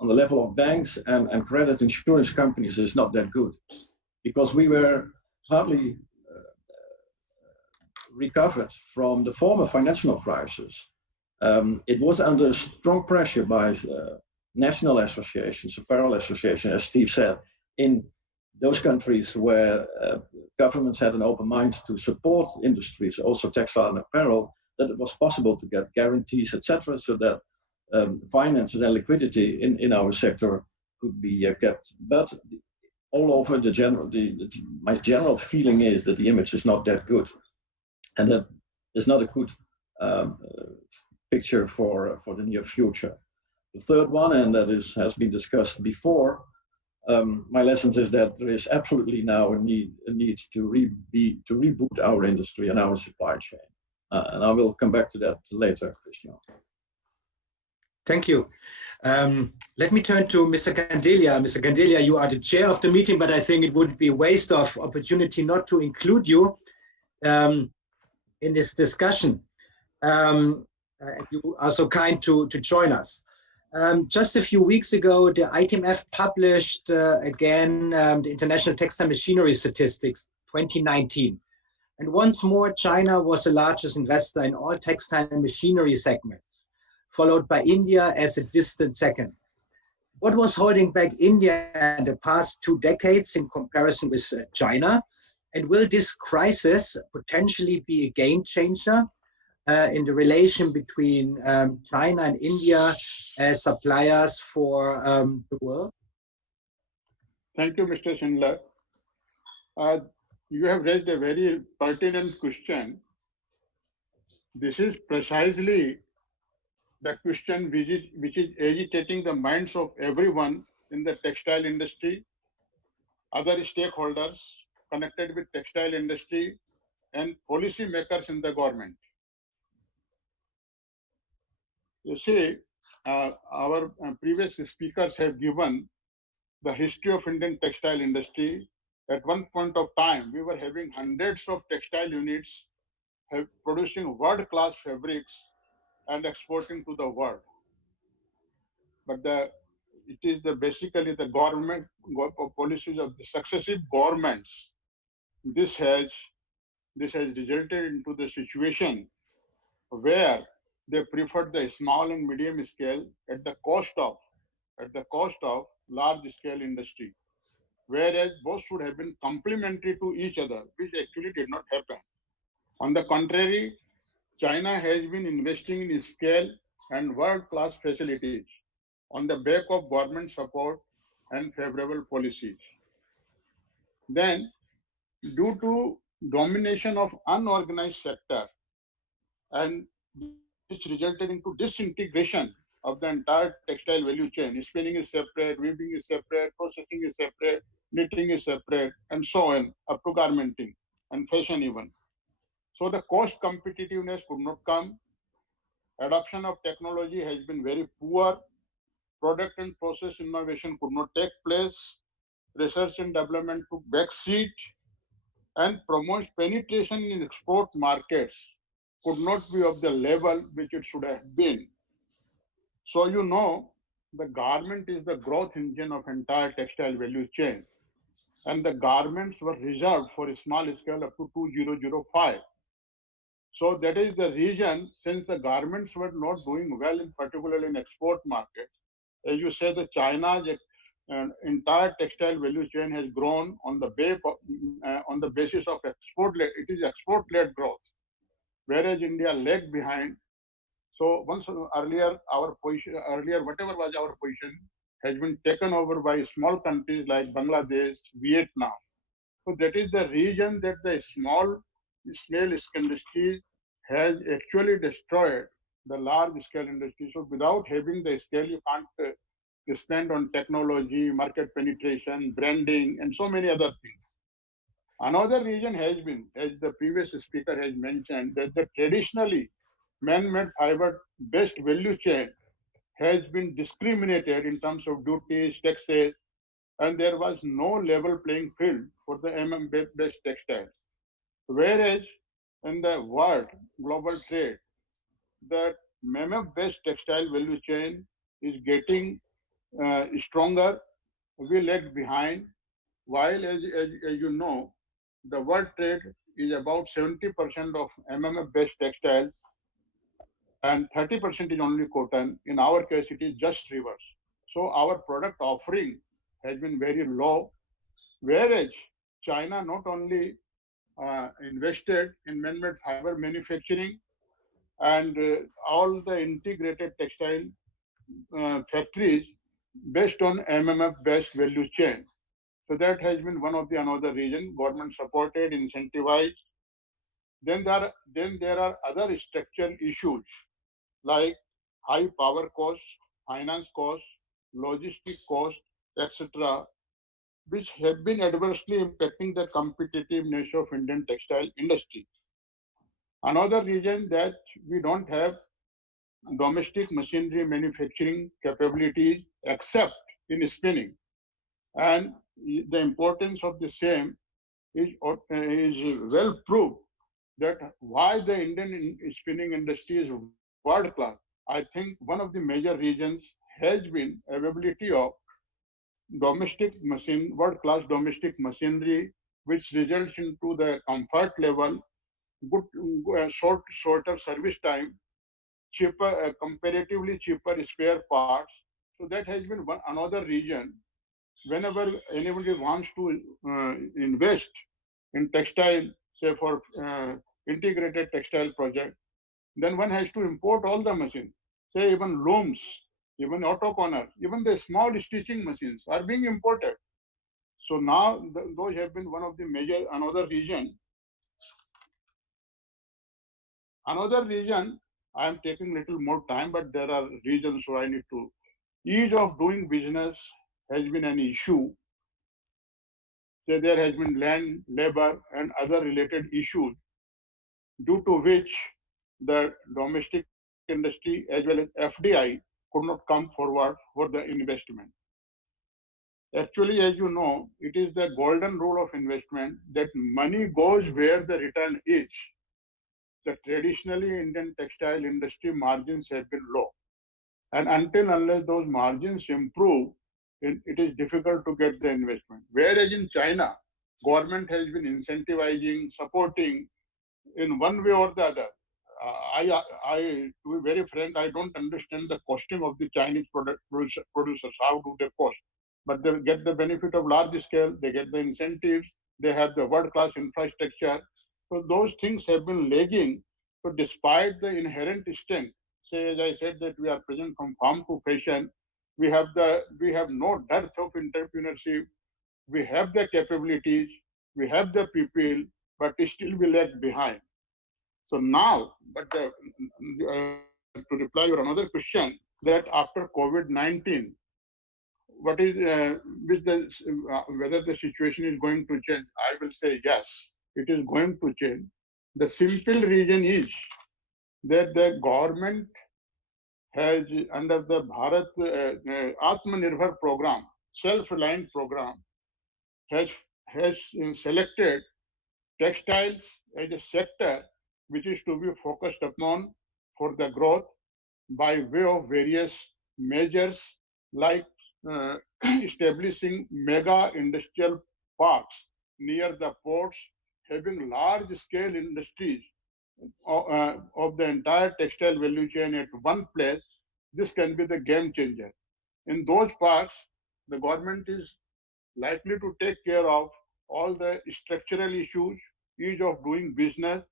on the level of banks and credit insurance companies is not that good, because we were hardly recovered from the former financial crisis. It was under strong pressure by national associations, apparel associations, as Steve said, in those countries where governments had an open mind to support industries, also textile and apparel, that it was possible to get guarantees, etc., so that finances and liquidity in our sector could be kept. But all over my general feeling is that the image is not that good, and that is not a good picture for the near future. The third one, and that has been discussed before, my lessons is that there is absolutely now a need to reboot our industry and our supply chain. And I will come back to that later, Christian. Thank you. Let me turn to Mr. Candelia. Mr. Candelia, you are the chair of the meeting, but I think it would be a waste of opportunity not to include you in this discussion. You are so kind to join us. Just a few weeks ago, the ITMF published again the International Textile Machinery Statistics 2019. And once more, China was the largest investor in all textile machinery segments, followed by India as a distant second. What was holding back India in the past 2 decades in comparison with China? And will this crisis potentially be a game changer in the relation between China and India as suppliers for the world? Thank you, Mr. Schindler. You have raised a very pertinent question. This is precisely the question which is agitating the minds of everyone in the textile industry, other stakeholders connected with textile industry, and policy makers in the government. You see, our previous speakers have given the history of Indian textile industry. At one point of time, we were having hundreds of textile units producing world-class fabrics and exporting to the world. But it is basically the government policies of the successive governments this has resulted into the situation where they preferred the small and medium scale at the cost of large scale industry, whereas both should have been complementary to each other, which actually did not happen. On the contrary, China has been investing in scale and world-class facilities on the back of government support and favorable policies. Then, due to domination of unorganized sector, and which resulted into disintegration of the entire textile value chain. Spinning is separate, weaving is separate, processing is separate, knitting is separate, and so on, up to garmenting and fashion even. So the cost competitiveness could not come. Adoption of technology has been very poor. Product and process innovation could not take place. Research and development took back seat, and promotes penetration in export markets could not be of the level which it should have been. So the garment is the growth engine of entire textile value chain, and the garments were reserved for a small scale up to 2005. So that is the reason, since the garments were not doing well, in particular in export markets. As you say, the China's entire textile value chain has grown on the basis of export. It is export-led growth, whereas India lagged behind. So once earlier, whatever was our position has been taken over by small countries like Bangladesh, Vietnam. So that is the reason that the small scale industry has actually destroyed the large scale industry. So without having the scale, you can't spend on technology, market penetration, branding, and so many other things. Another reason has been, as the previous speaker has mentioned, that the traditionally man-made fiber-based value chain has been discriminated in terms of duties, taxes, and there was no level playing field for the MM-based textiles. Whereas in the world, global trade, the MM-based textile value chain is getting stronger. We lagged behind, while as you know, the world trade is about 70% of MMF-based textiles and 30% is only cotton. In our case, it is just reverse. So our product offering has been very low, whereas China not only invested in man-made fiber manufacturing and all the integrated textile factories based on MMF-based value chain. So that has been one of the another reason, government supported, incentivized. Then there are other structural issues like high power costs, finance costs, logistic costs, etc., which have been adversely impacting the competitiveness of Indian textile industry. Another reason that we don't have domestic machinery manufacturing capabilities except in spinning, and the importance of the same is well proved that why the Indian spinning industry is world class. I think one of the major reasons has been availability of world class domestic machinery, which results into the comfort level, good shorter service time, cheaper, comparatively cheaper spare parts. So that has been another reason. Whenever anybody wants to invest in textile, say for integrated textile project, then one has to import all the machines. Say even looms, even autocorner, even the small stitching machines are being imported. So now those have been one of the major, another reason, I am taking little more time, but there are reasons why I need to. Ease of doing business has been an issue. So there has been land, labor, and other related issues due to which the domestic industry as well as FDI could not come forward for the investment. Actually, as you know, it is the golden rule of investment that money goes where the return is. The traditionally Indian textile industry margins have been low. And unless those margins improve, it is difficult to get the investment. Whereas in China, government has been incentivizing, supporting in one way or the other. To be very frank, I don't understand the costing of the Chinese producers. How do they cost? But they get the benefit of large scale, they get the incentives, they have the world-class infrastructure. So those things have been lagging. So despite the inherent strength, say as I said that we are present from farm to fashion, we have no dearth of entrepreneurship, we have the capabilities, we have the people, but still we lag behind. So now, to reply your another question, that after COVID-19, what is with the whether the situation is going to change? I will say yes, it is going to change. The simple reason is that the government has, under the Bharat Atmanirbhar program, self-reliant program, has selected textiles as a sector which is to be focused upon for the growth by way of various measures like establishing mega industrial parks near the ports, having large scale industries of the entire textile value chain at one place. This can be the game changer. In those parks, the government is likely to take care of all the structural issues, ease of doing business,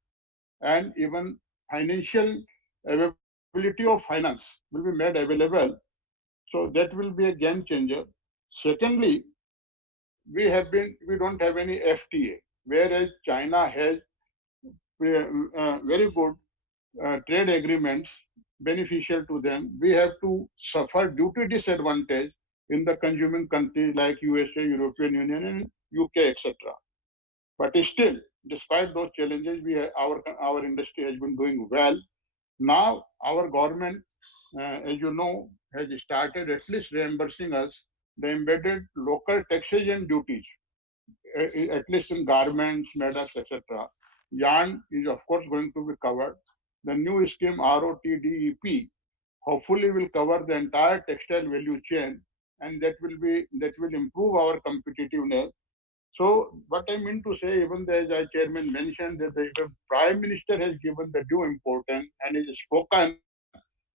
and even financial availability of finance will be made available. So that will be a game changer. Secondly, we don't have any FTA, whereas China has very good trade agreements beneficial to them. We have to suffer duty disadvantage in the consuming countries like USA, European Union, and UK, etc. But still, despite those challenges, our industry has been doing well. Now, our government, as you know, has started at least reimbursing us the embedded local taxes and duties, at least in garments, medals, etc. Yarn is, of course, going to be covered. The new scheme ROTDEP hopefully will cover the entire textile value chain, and that will improve our competitiveness. So what I mean to say, even as our chairman mentioned, that the Prime Minister has given the due importance and has spoken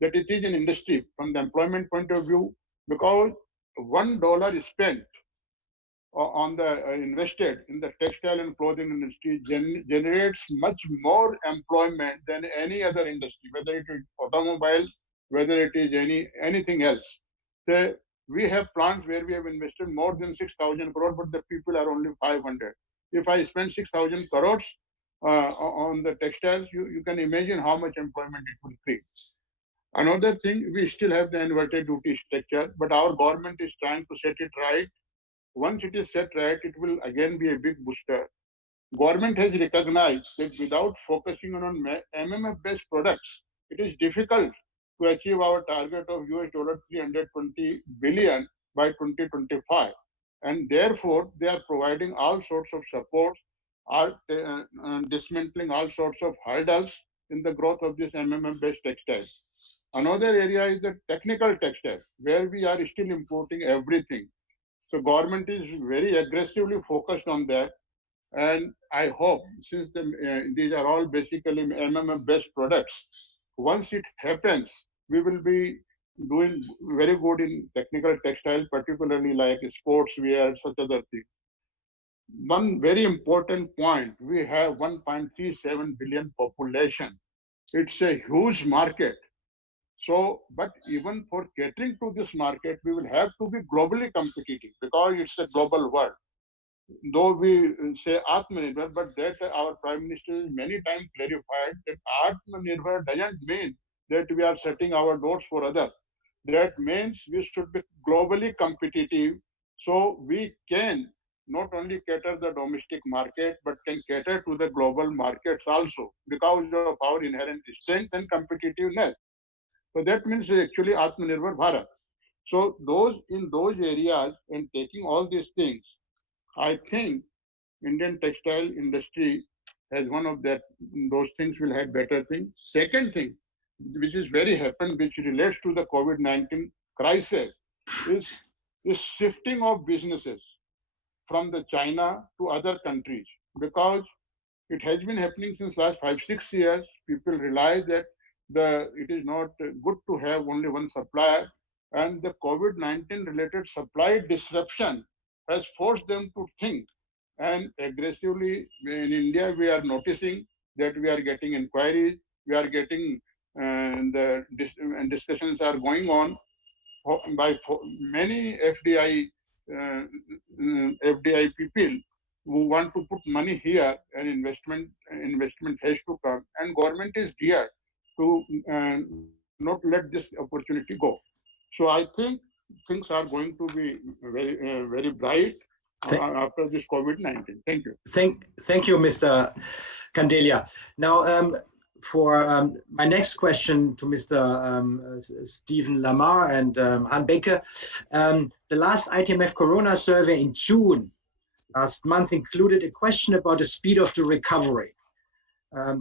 that it is an industry from the employment point of view, because $1 spent on the invested in the textile and clothing industry generates much more employment than any other industry, whether it is automobiles, whether it is anything else. So we have plants where we have invested more than 6,000 crores, but the people are only 500. If I spend 6,000 crores on the textiles, you can imagine how much employment it will create. Another thing, we still have the inverted duty structure, but our government is trying to set it right. Once it is set right, it will again be a big booster. Government has recognized that without focusing on MMF-based products, it is difficult to achieve our target of $320 billion by 2025. And therefore, they are providing all sorts of support, are dismantling all sorts of hurdles in the growth of this MMF-based textiles. Another area is the technical textiles, where we are still importing everything. So government is very aggressively focused on that. And I hope, since these are all basically MMF-based products, once it happens, we will be doing very good in technical textiles, particularly like sports wear, such other things. One very important point, we have 1.37 billion population. It's a huge market. So, but even for catering to this market, we will have to be globally competitive because it's a global world. Though we say Atmanirbhar, but that our Prime Minister many times clarified that Atmanirbhar doesn't mean that we are shutting our doors for others. That means we should be globally competitive, so we can not only cater the domestic market, but can cater to the global markets also because of our inherent strength and competitiveness. So that means actually Atmanirbhar Bharat. So in those areas and taking all these things, I think Indian textile industry has one of those things will have better things. Second thing, which is very happened, which relates to the COVID-19 crisis, is shifting of businesses from the China to other countries, because it has been happening since last 5-6 years. People realize that it is not good to have only one supplier, and the COVID-19 related supply disruption has forced them to think. And aggressively in India, we are noticing that we are getting inquiries, we are getting discussions are going on by many FDI people who want to put money here, and investment has to come, and government is here to not let this opportunity go. So I think things are going to be very bright after this COVID-19. Thank you. Thank you, Mr. Candelia. Now, for my next question to Mr. Stephen Lamar and Han Baker, the last ITMF Corona survey in June last month included a question about the speed of the recovery.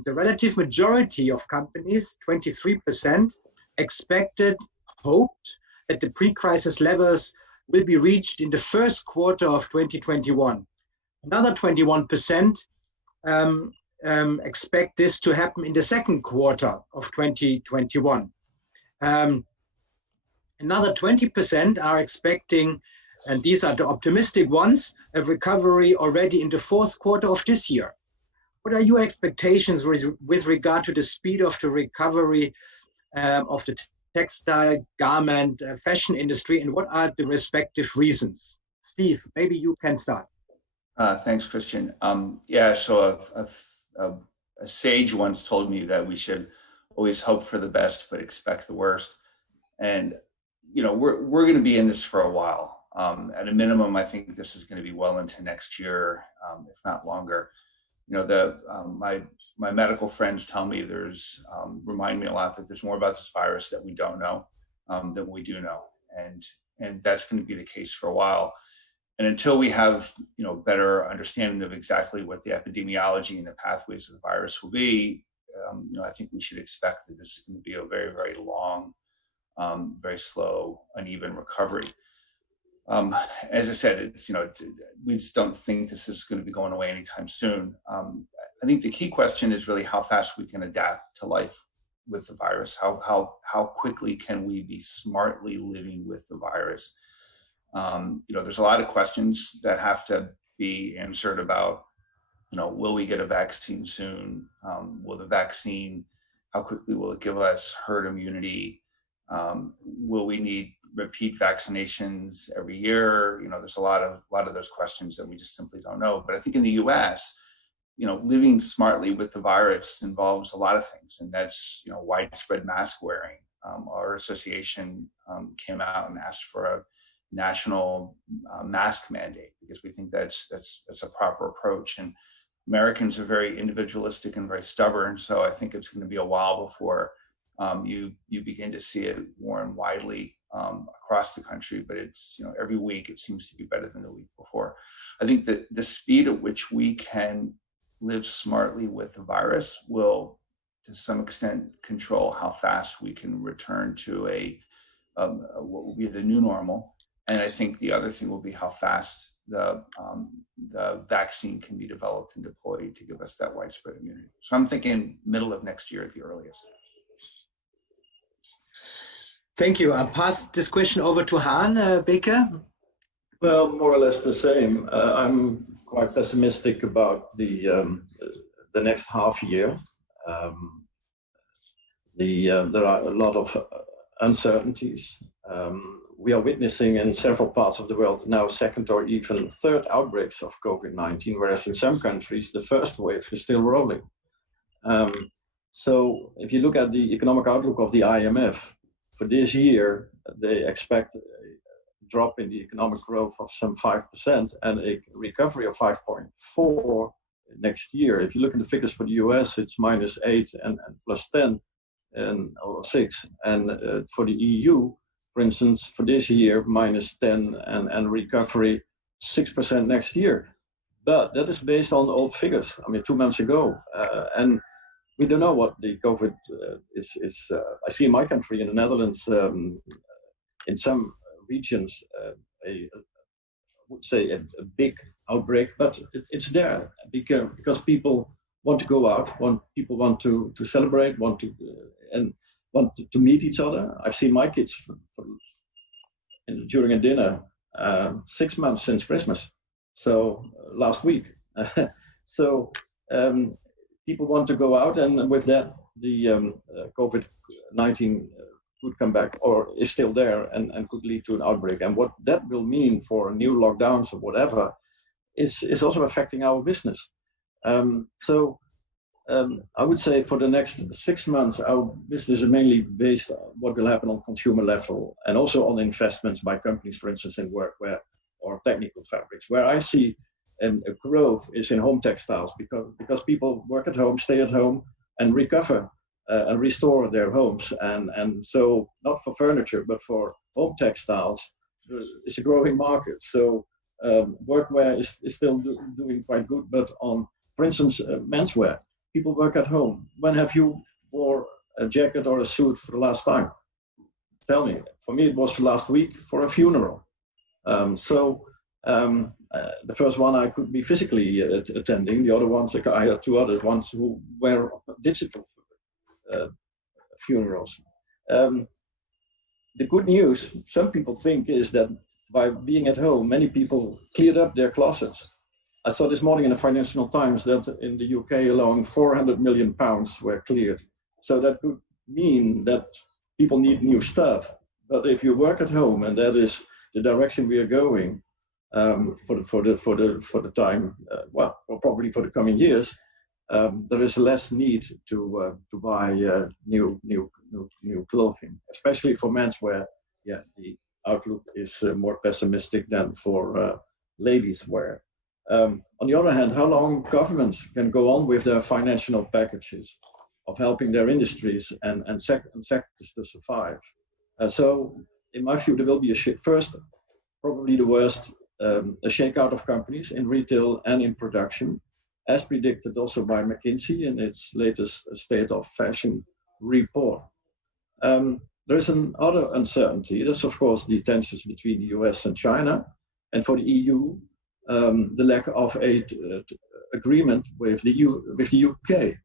The relative majority of companies, 23%, hoped that the pre-crisis levels will be reached in the first quarter of 2021. Another 21% expect this to happen in the second quarter of 2021. Another 20% are expecting, and these are the optimistic ones, a recovery already in the fourth quarter of this year. What are your expectations with regard to the speed of the recovery of the textile, garment, fashion industry, and what are the respective reasons? Steve, maybe you can start. Thanks, Christian. Yeah, so a sage once told me that we should always hope for the best but expect the worst. And we're going to be in this for a while. At a minimum, I think this is going to be well into next year, if not longer. My medical friends tell me remind me a lot that there's more about this virus that we don't know than we do know, and that's going to be the case for a while. And until we have better understanding of exactly what the epidemiology and the pathways of the virus will be, I think we should expect that this is going to be a very, very long, very slow, uneven recovery. As I said, we just don't think this is going to be going away anytime soon. I think the key question is really how fast we can adapt to life with the virus. How quickly can we be smartly living with the virus? There's a lot of questions that have to be answered about, will we get a vaccine soon? Will the vaccine, how quickly will it give us herd immunity? Will we need repeat vaccinations every year? There's a lot of those questions that we just simply don't know. But I think in the US, living smartly with the virus involves a lot of things, and that's widespread mask wearing. Our association came out and asked for a national mask mandate because we think that's a proper approach. And Americans are very individualistic and very stubborn, so I think it's going to be a while before you begin to see it worn widely across the country. But it's every week it seems to be better than the week before. I think that the speed at which we can live smartly with the virus will, to some extent, control how fast we can return to what will be the new normal. And I think the other thing will be how fast the vaccine can be developed and deployed to give us that widespread immunity. So I'm thinking middle of next year at the earliest. Thank you. I'll pass this question over to Han Baker. Well, more or less the same. I'm quite pessimistic about the next half year. There are a lot of uncertainties. We are witnessing in several parts of the world now second or even third outbreaks of COVID-19, whereas in some countries the first wave is still rolling. So if you look at the economic outlook of the IMF for this year, they expect a drop in the economic growth of some 5% and a recovery of 5.4 next year. If you look at the figures for the US, it's -8 and +10 or 6, and for the EU, for instance, for this year, -10 and recovery 6% next year. But that is based on old figures. I mean, 2 months ago, and we don't know what the COVID is. I see in my country, in the Netherlands, in some regions, I would say a big outbreak, but it's there because people want to go out, people want to celebrate, want to meet each other. I've seen my kids during a dinner 6 months since Christmas, so last week. So people want to go out, and with that, the COVID-19 could come back or is still there and could lead to an outbreak. And what that will mean for new lockdowns or whatever is also affecting our business. So I would say for the next 6 months, our business is mainly based on what will happen on consumer level and also on investments by companies, for instance, in workwear or technical fabrics. Where I see a growth is in home textiles because people work at home, stay at home, and recover and restore their homes. And so not for furniture, but for home textiles, it's a growing market. So workwear is still doing quite good, but on, for instance, menswear, people work at home. When have you wore a jacket or a suit for the last time? Tell me. For me, it was last week for a funeral. The first one I could be physically attending. The other ones, I had two other ones who were digital funerals. The good news, some people think, is that by being at home, many people cleared up their closets. I saw this morning in the Financial Times that in the UK alone, 400 million pounds were cleared. So that could mean that people need new stuff. But if you work at home, and that is the direction we are going for the time, well, probably for the coming years, there is less need to buy new clothing, especially for menswear. Yeah, the outlook is more pessimistic than for ladies' wear. On the other hand, how long governments can go on with their financial packages of helping their industries and sectors to survive? So, in my view, there will be first, probably the worst, a shakeout of companies in retail and in production, as predicted also by McKinsey in its latest State of Fashion report. There is another uncertainty. That's, of course, the tensions between the US and China. And for the EU, the lack of an agreement with the UK.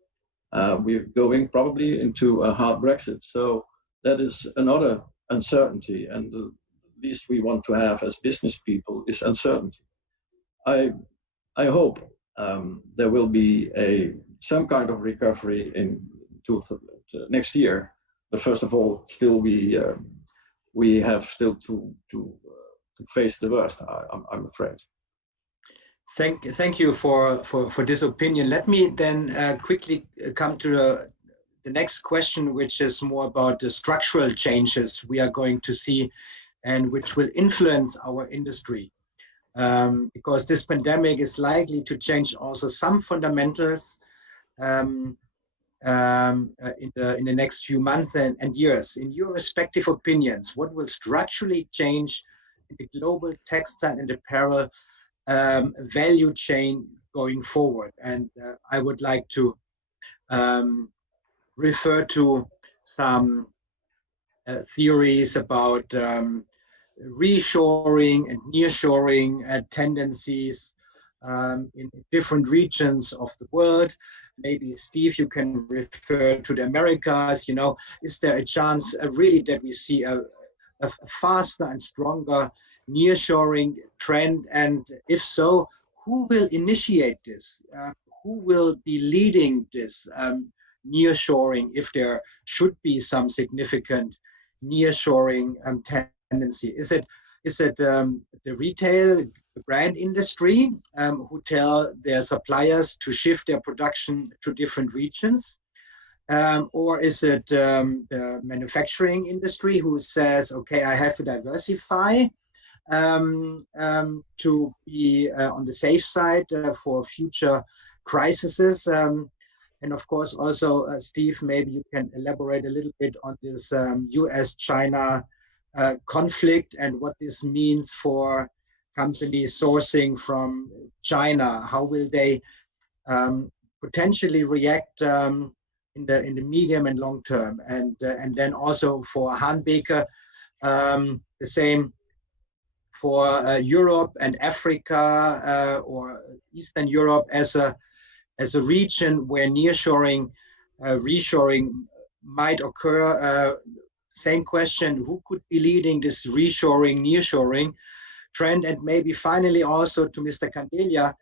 We're going probably into a hard Brexit. So that is another uncertainty. And the least we want to have as business people is uncertainty. I hope there will be some kind of recovery in next year. But first of all, still we have still to face the worst, I'm afraid. Thank you for this opinion. Let me then quickly come to the next question, which is more about the structural changes we are going to see and which will influence our industry. Because this pandemic is likely to change also some fundamentals in the next few months and years. In your respective opinions, what will structurally change in the global textile and apparel value chain going forward? And I would like to refer to some theories about reshoring and nearshoring tendencies in different regions of the world. Maybe, Steve, you can refer to the Americas. You know, is there a chance really that we see a faster and stronger nearshoring trend? And if so, who will initiate this? Who will be leading this nearshoring if there should be some significant nearshoring tendency? Is it the retail, the brand industry who tell their suppliers to shift their production to different regions? Or is it the manufacturing industry who says, okay, I have to diversify to be on the safe side for future crises? And of course, also, Steve, maybe you can elaborate a little bit on this US-China conflict and what this means for companies sourcing from China. How will they potentially react in the medium and long term? And then also for Hahnbeke, the same for Europe and Africa or Eastern Europe as a region where nearshoring, reshoring might occur. Same question, who could be leading this reshoring, nearshoring trend? And maybe finally also to Mr. Candelia,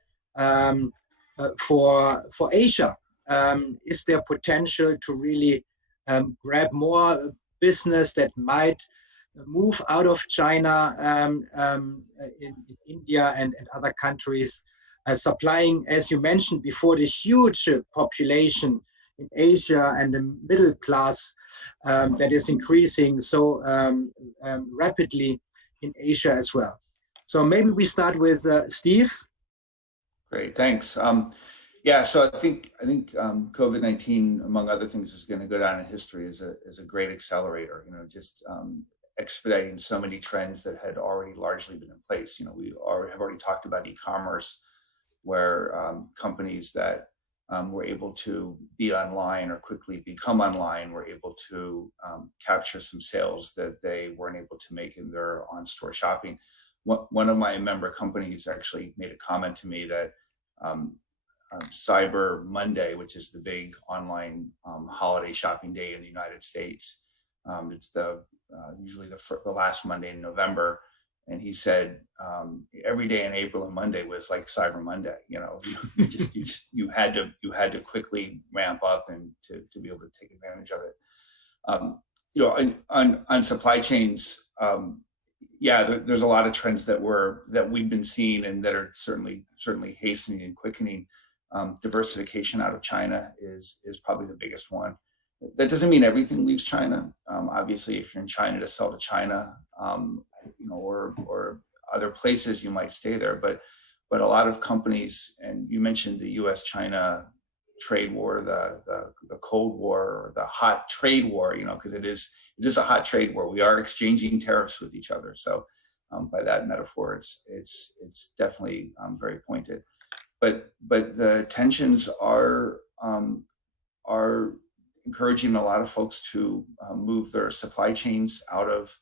for Asia, is there potential to really grab more business that might move out of China in India and other countries, supplying, as you mentioned before, the huge population in Asia and the middle class that is increasing so rapidly in Asia as well. So maybe we start with Steve. Great, thanks. Yeah, so I think COVID-19, among other things, is going to go down in history as a great accelerator. You know, just expediting so many trends that had already largely been in place. You know, we have already talked about e-commerce, where companies that were able to be online or quickly become online were able to capture some sales that they weren't able to make in their on-store shopping. One of my member companies actually made a comment to me that Cyber Monday, which is the big online holiday shopping day in the United States, it's usually the last Monday in November. And he said every day in April and Monday was like Cyber Monday. You know, you had to quickly ramp up and to be able to take advantage of it. You know, on supply chains, yeah, there's a lot of trends that we've been seeing and that are certainly hastening and quickening. Diversification out of China is probably the biggest one. That doesn't mean everything leaves China. Obviously, if you're in China to sell to China, you know, or other places, you might stay there. But a lot of companies, and you mentioned the U.S.-China trade war, the Cold War, or the hot trade war, you know, because it is a hot trade war. We are exchanging tariffs with each other. So by that metaphor, it's definitely very pointed. But the tensions are encouraging a lot of folks to move their supply chains out of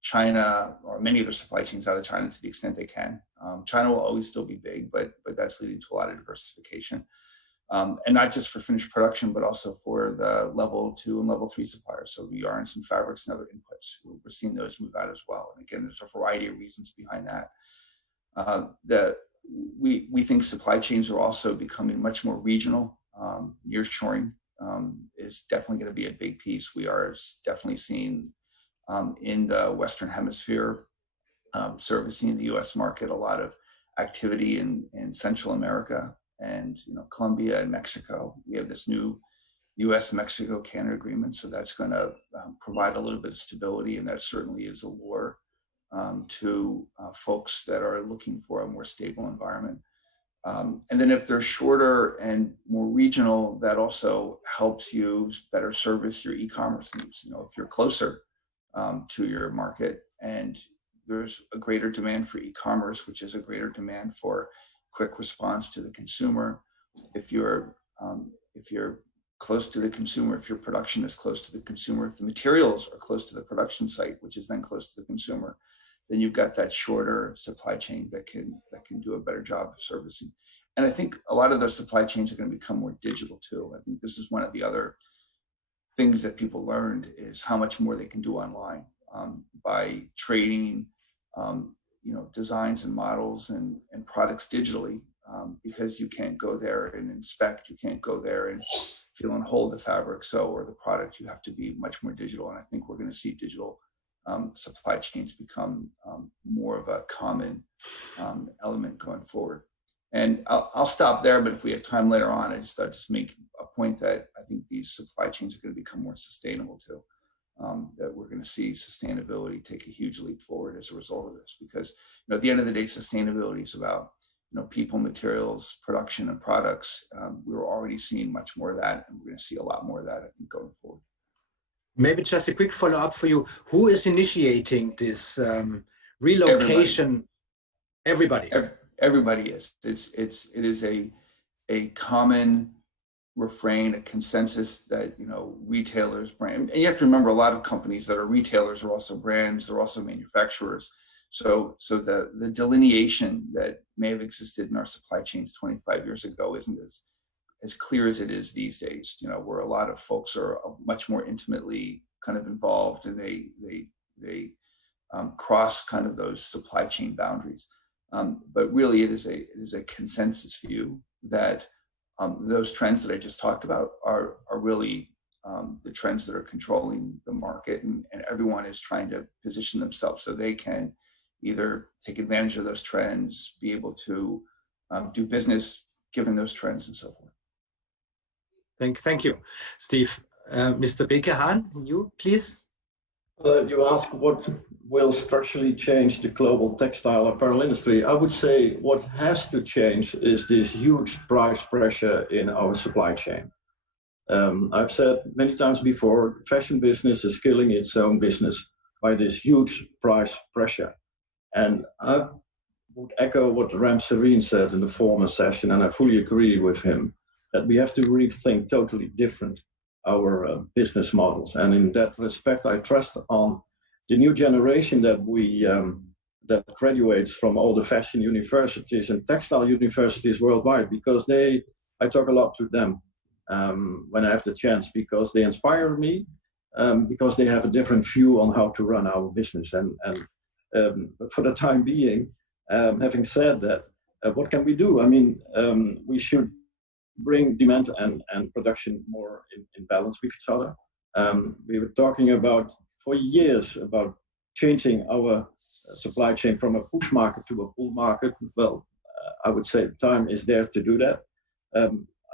China, or many of their supply chains out of China to the extent they can. China will always still be big, but that's leading to a lot of diversification. And not just for finished production, but also for the level 2 and level 3 suppliers. So we are in some fabrics and other inputs. We're seeing those move out as well. And again, there's a variety of reasons behind that. We think supply chains are also becoming much more regional. Nearshoring is definitely going to be a big piece. We are definitely seeing in the Western Hemisphere, servicing the U.S. market, a lot of activity in Central America and, you know, Colombia and Mexico. We have this new U.S.-Mexico-Canada agreement, so that's going to provide a little bit of stability, and that certainly is a lure to folks that are looking for a more stable environment. And then if they're shorter and more regional, that also helps you better service your e-commerce needs. You know, if you're closer to your market and there's a greater demand for e-commerce, which is a greater demand for quick response to the consumer. If you're close to the consumer, if your production is close to the consumer, if the materials are close to the production site, which is then close to the consumer, then you've got that shorter supply chain that can do a better job of servicing. And I think a lot of those supply chains are going to become more digital too. I think this is one of the other things that people learned is how much more they can do online by trading, you know, designs and models and products digitally, because you can't go there and inspect, you can't go there and feel and hold the fabric or the product. You have to be much more digital, and I think we're going to see digital supply chains become more of a common element going forward. And I'll stop there, but if we have time later on, I just thought to make a point that I think these supply chains are going to become more sustainable too. That we're going to see sustainability take a huge leap forward as a result of this, because, you know, at the end of the day, sustainability is about, you know, people, materials, production, and products. We're already seeing much more of that, and we're going to see a lot more of that, I think, going forward. Maybe just a quick follow-up for you. Who is initiating this relocation? Everybody. Everybody is. It is a common refrain, a consensus that, you know, retailers, brand, and you have to remember a lot of companies that are retailers are also brands, they're also manufacturers. So the delineation that may have existed in our supply chains 25 years ago isn't as clear as it is these days, where a lot of folks are much more intimately kind of involved, and they cross kind of those supply chain boundaries. But really, it is a consensus view that those trends that I just talked about are really the trends that are controlling the market, and everyone is trying to position themselves so they can either take advantage of those trends, be able to do business given those trends, and so forth. Thank you, Steve. Mr. Bekehan, you please. You ask what will structurally change the global textile apparel industry. I would say what has to change is this huge price pressure in our supply chain. I've said many times before, fashion business is killing its own business by this huge price pressure. And I would echo what Ram Serene said in the former session, and I fully agree with him, that we have to rethink totally different our business models. And in that respect, I trust on the new generation that that graduates from all the fashion universities and textile universities worldwide, because I talk a lot to them when I have the chance, because they inspire me, because they have a different view on how to run our business. And for the time being, having said that, what can we do? I mean, we should bring demand and production more in balance with each other. We were talking about for years about changing our supply chain from a push market to a pull market. Well, I would say time is there to do that.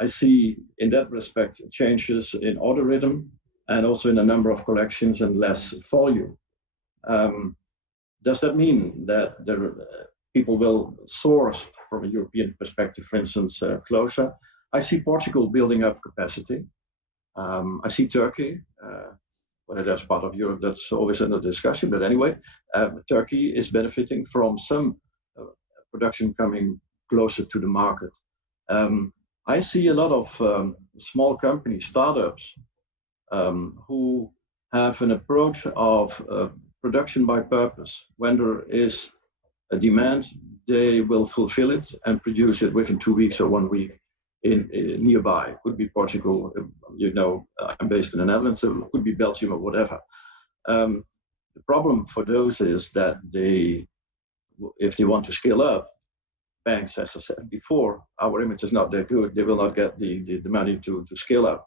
I see in that respect changes in order rhythm and also in the number of collections and less volume. Does that mean that people will source from a European perspective, for instance, closer? I see Portugal building up capacity. I see Turkey, whether that's part of Europe, that's always under discussion. But anyway, Turkey is benefiting from some production coming closer to the market. I see a lot of small companies, startups, who have an approach of production by purpose. When there is a demand, they will fulfill it and produce it within 2 weeks or 1 week in nearby. It could be Portugal, I'm based in the Netherlands, so it could be Belgium or whatever. The problem for those is that if they want to scale up, banks, as I said before, our image is not that good. They will not get the money to scale up.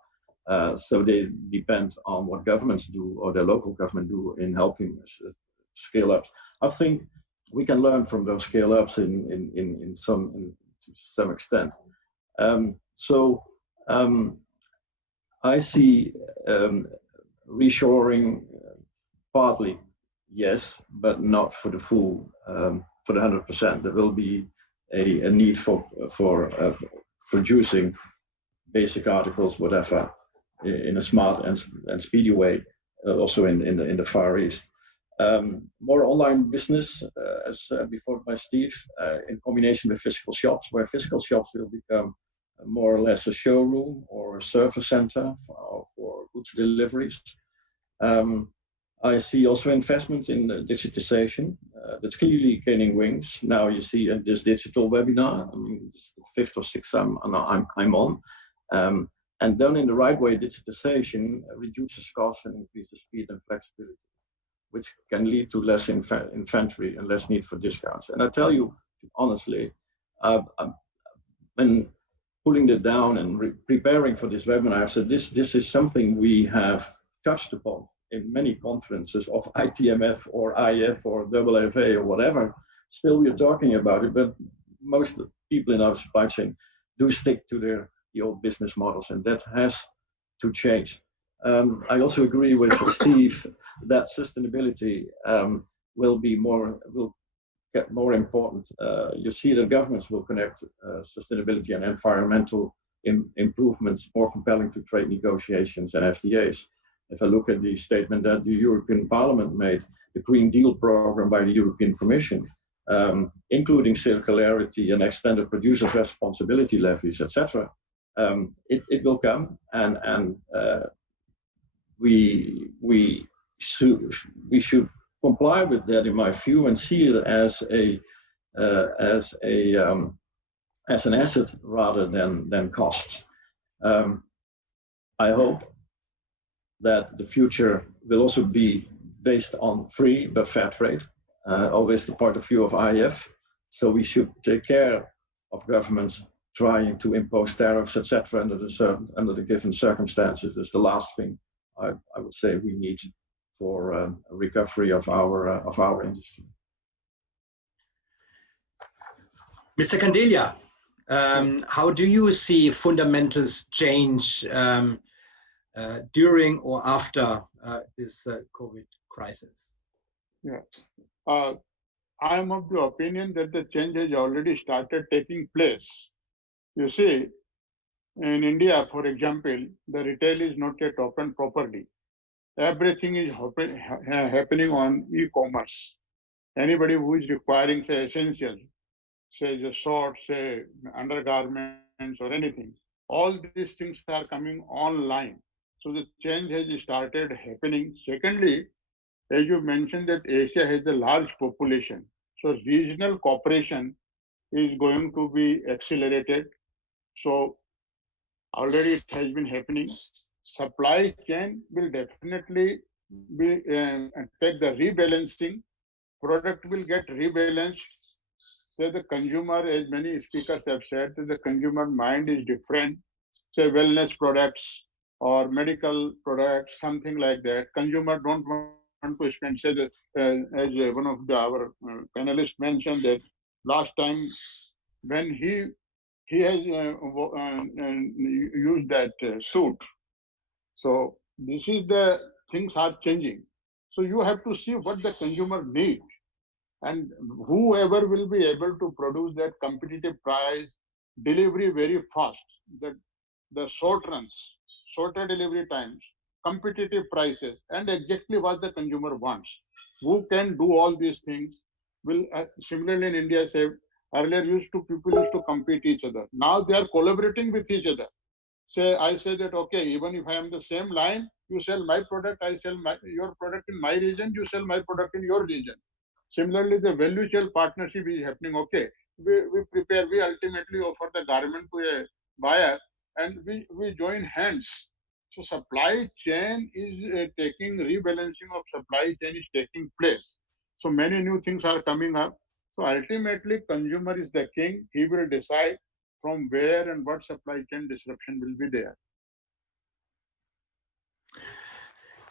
So they depend on what governments do or their local government do in helping scale up. I think we can learn from those scale ups to some extent. I see reshoring partly, yes, but not for the full, for the 100%. There will be a need for producing basic articles, whatever, in a smart and speedy way, also in the Far East. More online business, as before by Steve, in combination with physical shops, where physical shops will become more or less a showroom or a service center for goods deliveries. I see also investment in digitization that's clearly gaining wings. Now you see this digital webinar. I mean, it's the 5th or 6th I'm on. And done in the right way, digitization reduces costs and increases speed and flexibility, which can lead to less inventory and less need for discounts. And I tell you honestly, when pulling it down and preparing for this webinar, I said this is something we have touched upon in many conferences of ITMF or IF or AAFA or whatever. Still, we're talking about it, but most people in our supply chain do stick to the old business models, and that has to change. I also agree with Steve that sustainability will get more important. You see that governments will connect sustainability and environmental improvements more compelling to trade negotiations and FTAs. If I look at the statement that the European Parliament made, the Green Deal program by the European Commission, including circularity and extended producers' responsibility levies, etc., it will come, and we should comply with that, in my view, and see it as an asset rather than costs. I hope that the future will also be based on free but fair trade, always the point of view of IF. So we should take care of governments trying to impose tariffs, etc., under the given circumstances. Is the last thing I would say we need for a recovery of our industry. Mr. Candelia, how do you see fundamentals change during or after this COVID crisis? Yeah. I am of the opinion that the change has already started taking place. You see, in India, for example, the retail is not yet open properly. Everything is happening on e-commerce. Anybody who is requiring, say, essentials, say the shorts, say undergarments or anything, all these things are coming online. So the change has started happening. Secondly, as you mentioned that Asia has a large population. So regional cooperation is going to be accelerated. So already it has been happening. Supply chain will definitely be take the rebalancing. Product will get rebalanced. So the consumer, as many speakers have said, that the consumer mind is different. Say wellness products or medical products, something like that. Consumer don't want to spend. Say that, as one of our panelists mentioned that last time when he has used that suit. So this is the things are changing. So you have to see what the consumer needs. And whoever will be able to produce that competitive price, delivery very fast, the short runs, shorter delivery times, competitive prices, and exactly what the consumer wants. Who can do all these things will, similarly in India, say, earlier people used to compete each other. Now they are collaborating with each other. I say that, okay, even if I am the same line, you sell my product, I sell your product in my region, you sell my product in your region. Similarly, the value chain partnership is happening. Okay, we ultimately offer the garment to a buyer and we join hands. So supply chain is rebalancing of supply chain is taking place. So many new things are coming up. So ultimately, consumer is the king. He will decide from where and what supply chain disruption will be there.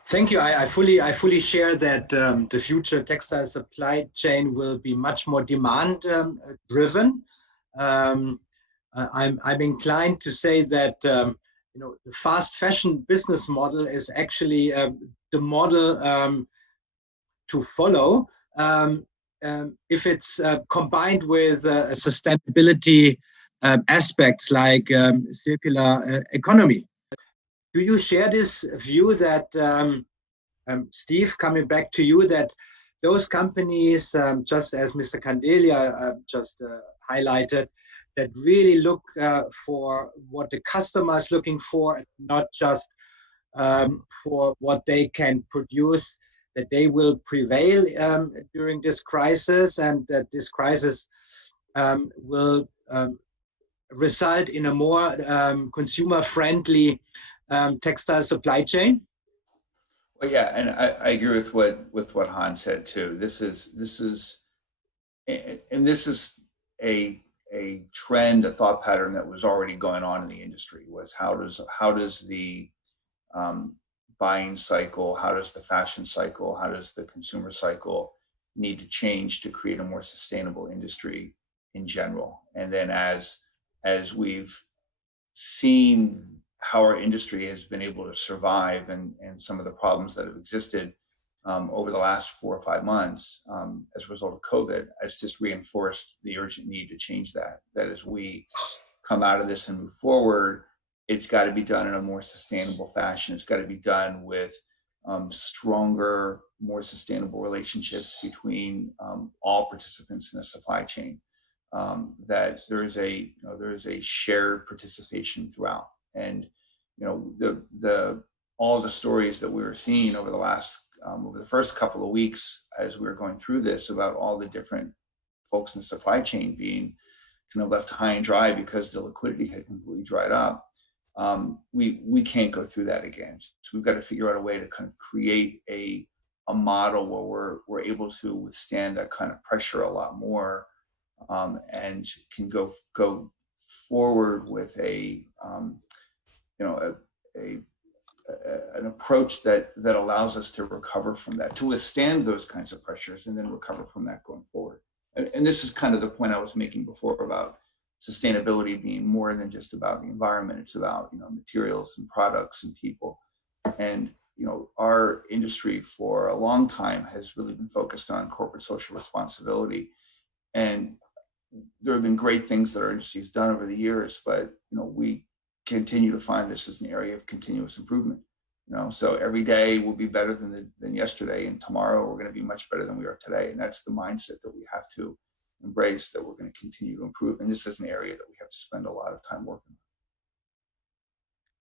Thank you. I fully share that the future textile supply chain will be much more demand driven. I'm inclined to say that the fast fashion business model is actually the model to follow if it's combined with sustainability aspects like circular economy. Do you share this view that, Steve, coming back to you, that those companies, just as Mr. Candelia just highlighted, that really look for what the customer is looking for, not just for what they can produce, that they will prevail during this crisis, and that this crisis will result in a more consumer-friendly textile supply chain? Well, yeah, and I agree with what Hans said too. This is a trend, a thought pattern that was already going on in the industry. Was how does the buying cycle, how does the fashion cycle, how does the consumer cycle need to change to create a more sustainable industry in general? And then as we've seen how our industry has been able to survive and some of the problems that have existed over the last 4 or 5 months as a result of COVID, it's just reinforced the urgent need to change that. That as we come out of this and move forward, it's got to be done in a more sustainable fashion. It's got to be done with stronger, more sustainable relationships between all participants in the supply chain. That there is a shared participation throughout, and all the stories that we were seeing over the last over the first couple of weeks as we were going through this about all the different folks in the supply chain being kind of left high and dry because the liquidity had completely dried up. We can't go through that again. So we've got to figure out a way to kind of create a model where we're able to withstand that kind of pressure a lot more, and can go forward with an approach that allows us to recover from that, to withstand those kinds of pressures, and then recover from that going forward. And this is kind of the point I was making before about sustainability being more than just about the environment. It's about, materials and products and people. And, our industry for a long time has really been focused on corporate social responsibility. And there have been great things that our industry has done over the years, but, we continue to find this as an area of continuous improvement. So every day will be better than yesterday, and tomorrow we're going to be much better than we are today. And that's the mindset that we have to embrace, that we're going to continue to improve. And this is an area that we have to spend a lot of time working on.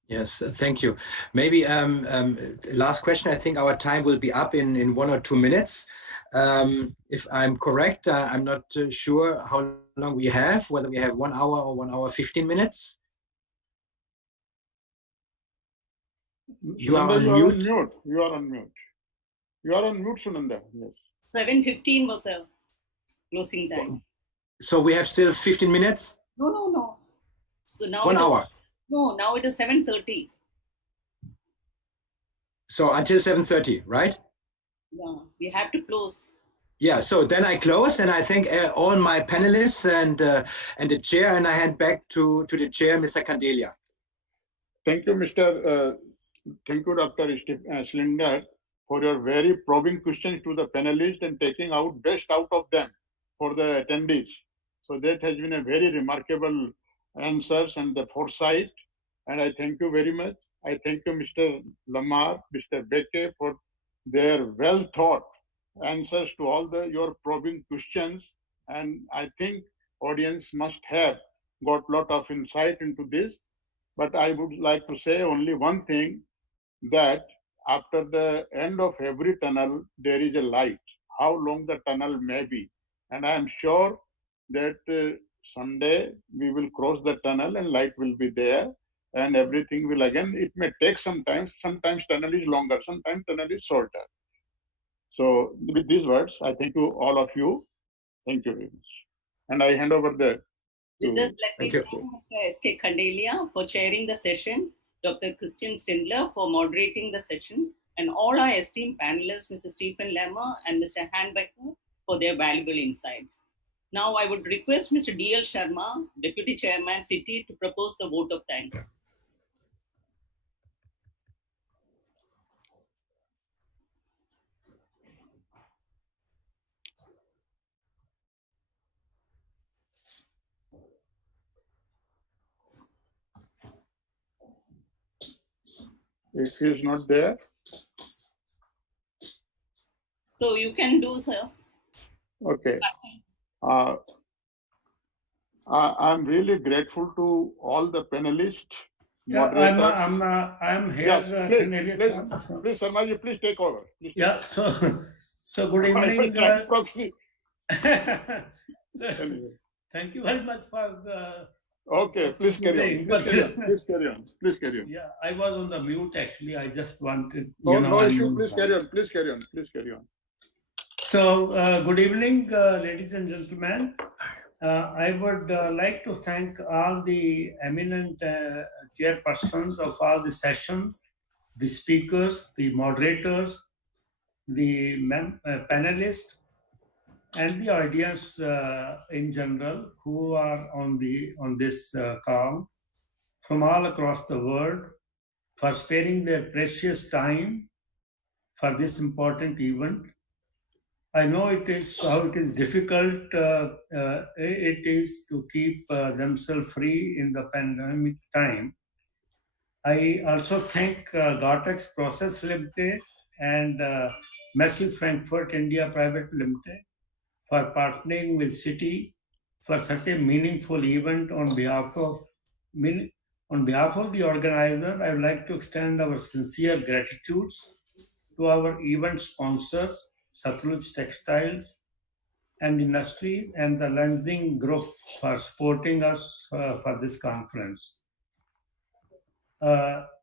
Yes, thank you. Maybe last question. I think our time will be up in 1 or 2 minutes. If I'm correct, I'm not sure how long we have, whether we have 1 hour or 1 hour 15 minutes. You are on mute. You are on mute. You are on mute, Sunanda. Yes. 7:15 was a closing time. So we have still 15 minutes? No. So now 1 hour. No, now it is 7:30. So until 7:30, right? Yeah, we have to close. Yeah, so then I close, and I thank all my panelists and the chair, and I hand back to the chair, Mr. Candelia. Thank you, thank you, Dr. Schlinger, for your very probing questions to the panelists and taking out best out of them for the attendees. So that has been a very remarkable answers and the foresight, and I thank you very much. I thank you, Mr. Lamar, Mr. Becke, for their well thought answers to all your probing questions, and I think audience must have got a lot of insight into this. But I would like to say only one thing, that after the end of every tunnel there is a light, how long the tunnel may be, and I am sure that someday we will cross the tunnel and light will be there, and everything will again, it may take some time, sometimes tunnel is longer, sometimes tunnel is shorter. So with these words, I thank you, all of you. Thank you very much. And I hand over the With this, let me thank Mr. S.K. Candelia for chairing the session, Dr. Christian Stindler for moderating the session, and all our esteemed panelists, Mr. Stephen Lemmer and Mr. Hanbecker, for their valuable insights. Now I would request Mr. D.L. Sharma, Deputy Chairman, City, to propose the vote of thanks. If he is not there. So you can do, sir. Okay. I'm really grateful to all the panelists. Yeah, I'm here. Yes, please, Sharmaji, please take over. Please take over. So good evening. Proxy. Thank you very much for the. Okay, please carry on. Please carry on. Please carry on. Yeah, I was on the mute actually. I just wanted. No issue. Please carry on. Please carry on. Please carry on. So, good evening, ladies and gentlemen. I would like to thank all the eminent chairpersons of all the sessions, the speakers, the moderators, the panelists, and the audience in general who are on this call from all across the world for sparing their precious time for this important event. I know how it is difficult it is to keep themselves free in the pandemic time. I also thank Gore-Tex Process Limited and Massive Frankfurt India Private Limited for partnering with Citi for such a meaningful event on behalf of the organizer. I would like to extend our sincere gratitudes to our event sponsors, Satluj Textiles and Industry, and the Lensing Group for supporting us for this conference.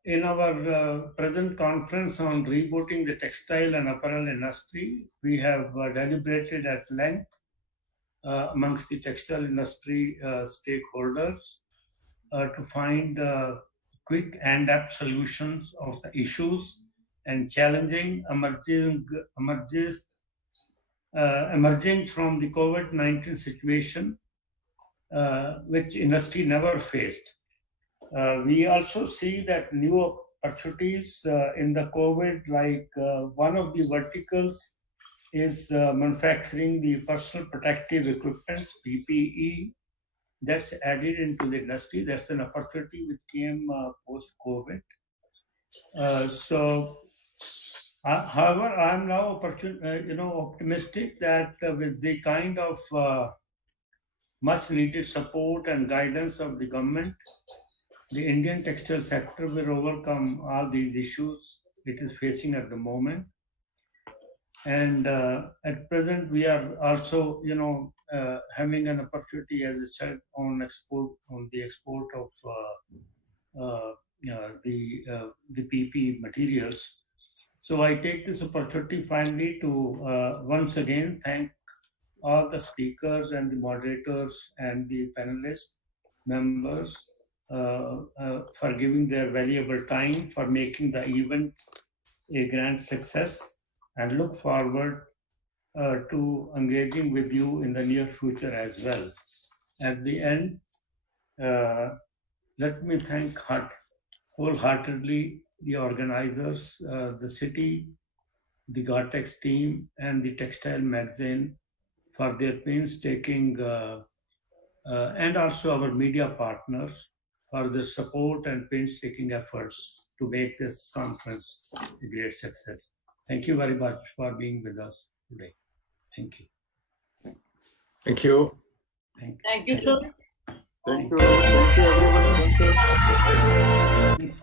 In our present conference on rebooting the textile and apparel industry, we have deliberated at length amongst the textile industry stakeholders to find quick and apt solutions of the issues and challenging emerging from the COVID-19 situation, which industry never faced. We also see that new opportunities in the COVID, like one of the verticals is manufacturing the personal protective equipments, PPE, that's added into the industry. That's an opportunity which came post-COVID. However, I'm now optimistic that with the kind of much needed support and guidance of the government, the Indian textile sector will overcome all these issues it is facing at the moment. And at present, we are also, having an opportunity, as I said, on the export of the PP materials. So I take this opportunity finally to once again thank all the speakers and the moderators and the panelist members for giving their valuable time, for making the event a grand success, and look forward to engaging with you in the near future as well. At the end, let me thank wholeheartedly the organizers, the city, the Gore-Tex team, and the Textile magazine for their painstaking, and also our media partners for their support and painstaking efforts to make this conference a great success. Thank you very much for being with us today. Thank you. Thank you. Thank you, sir. Thank you. Thank you, everyone. Thank you.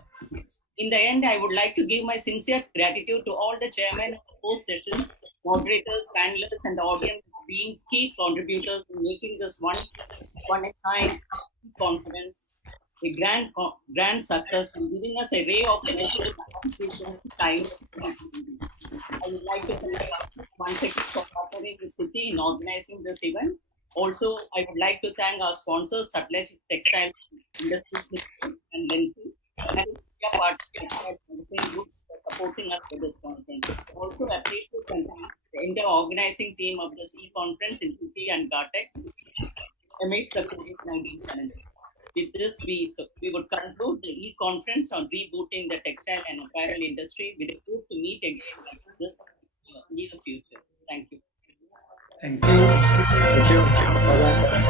In the end, I would like to give my sincere gratitude to all the chairmen of both sessions, moderators, panelists, and the audience for being key contributors in making this one-of-a-kind conference a grand success and giving us a ray of time. I would like to thank once again for partnering with City in organizing this event. Also, I would like to thank our sponsors, Satluj Textile Industry and Lensing, and media partners for supporting us for this conference. Also, appreciate and thank the entire organizing team of this e-conference in City and Gore-Tex amidst the COVID-19 challenges. With this, we would conclude the e-conference on rebooting the textile and apparel industry with a hope to meet again like this in the future. Thank you. Thank you. Thank you. Bye-bye.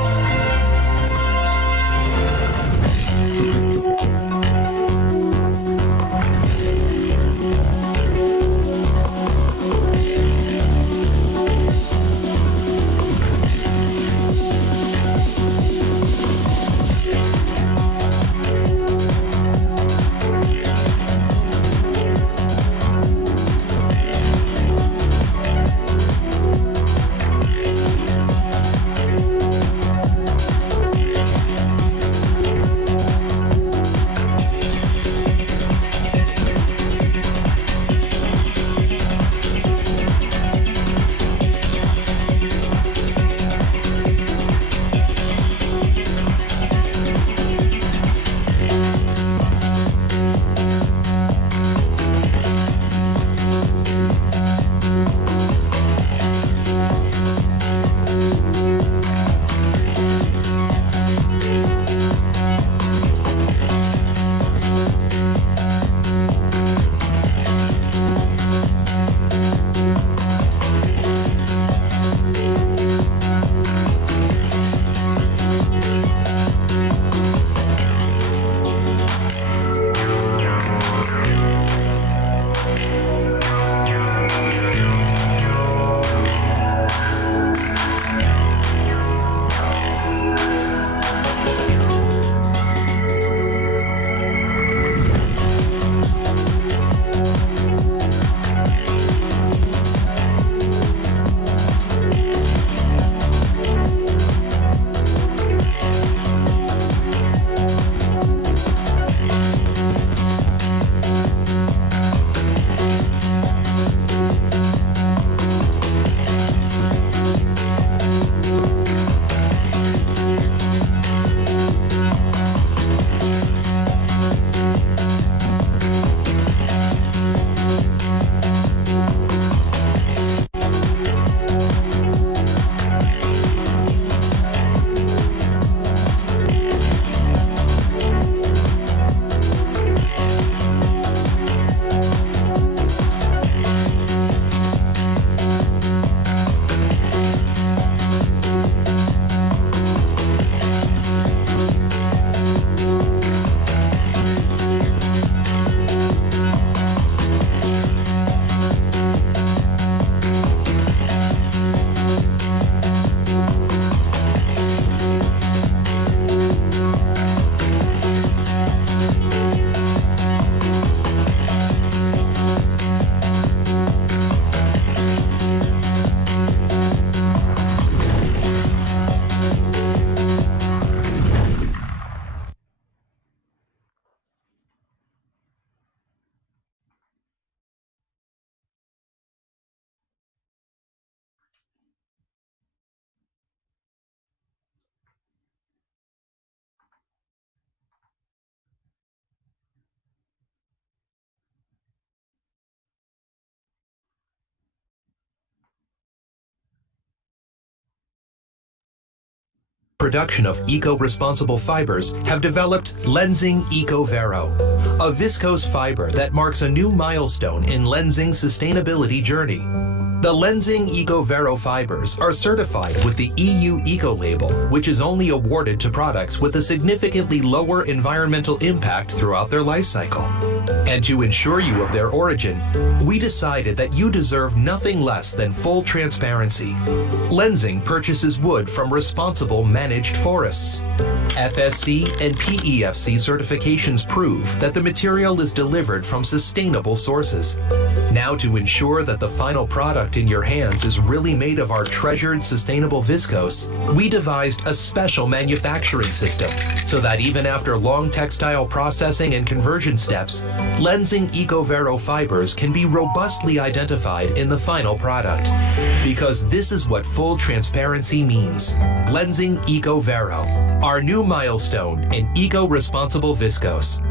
production of eco-responsible fibers have developed Lenzing EcoVero, a viscose fiber that marks a new milestone in Lenzing's sustainability journey. The Lenzing EcoVero fibers are certified with the EU Eco label, which is only awarded to products with a significantly lower environmental impact throughout their life cycle. And to ensure you of their origin, we decided that you deserve nothing less than full transparency. Lenzing purchases wood from responsible managed forests. FSC and PEFC certifications prove that the material is delivered from sustainable sources. Now, to ensure that the final product in your hands is really made of our treasured sustainable viscose, we devised a special manufacturing system so that even after long textile processing and conversion steps, Lenzing EcoVero fibers can be robustly identified in the final product. Because this is what full transparency means. Lenzing EcoVero, our new milestone in eco-responsible viscose.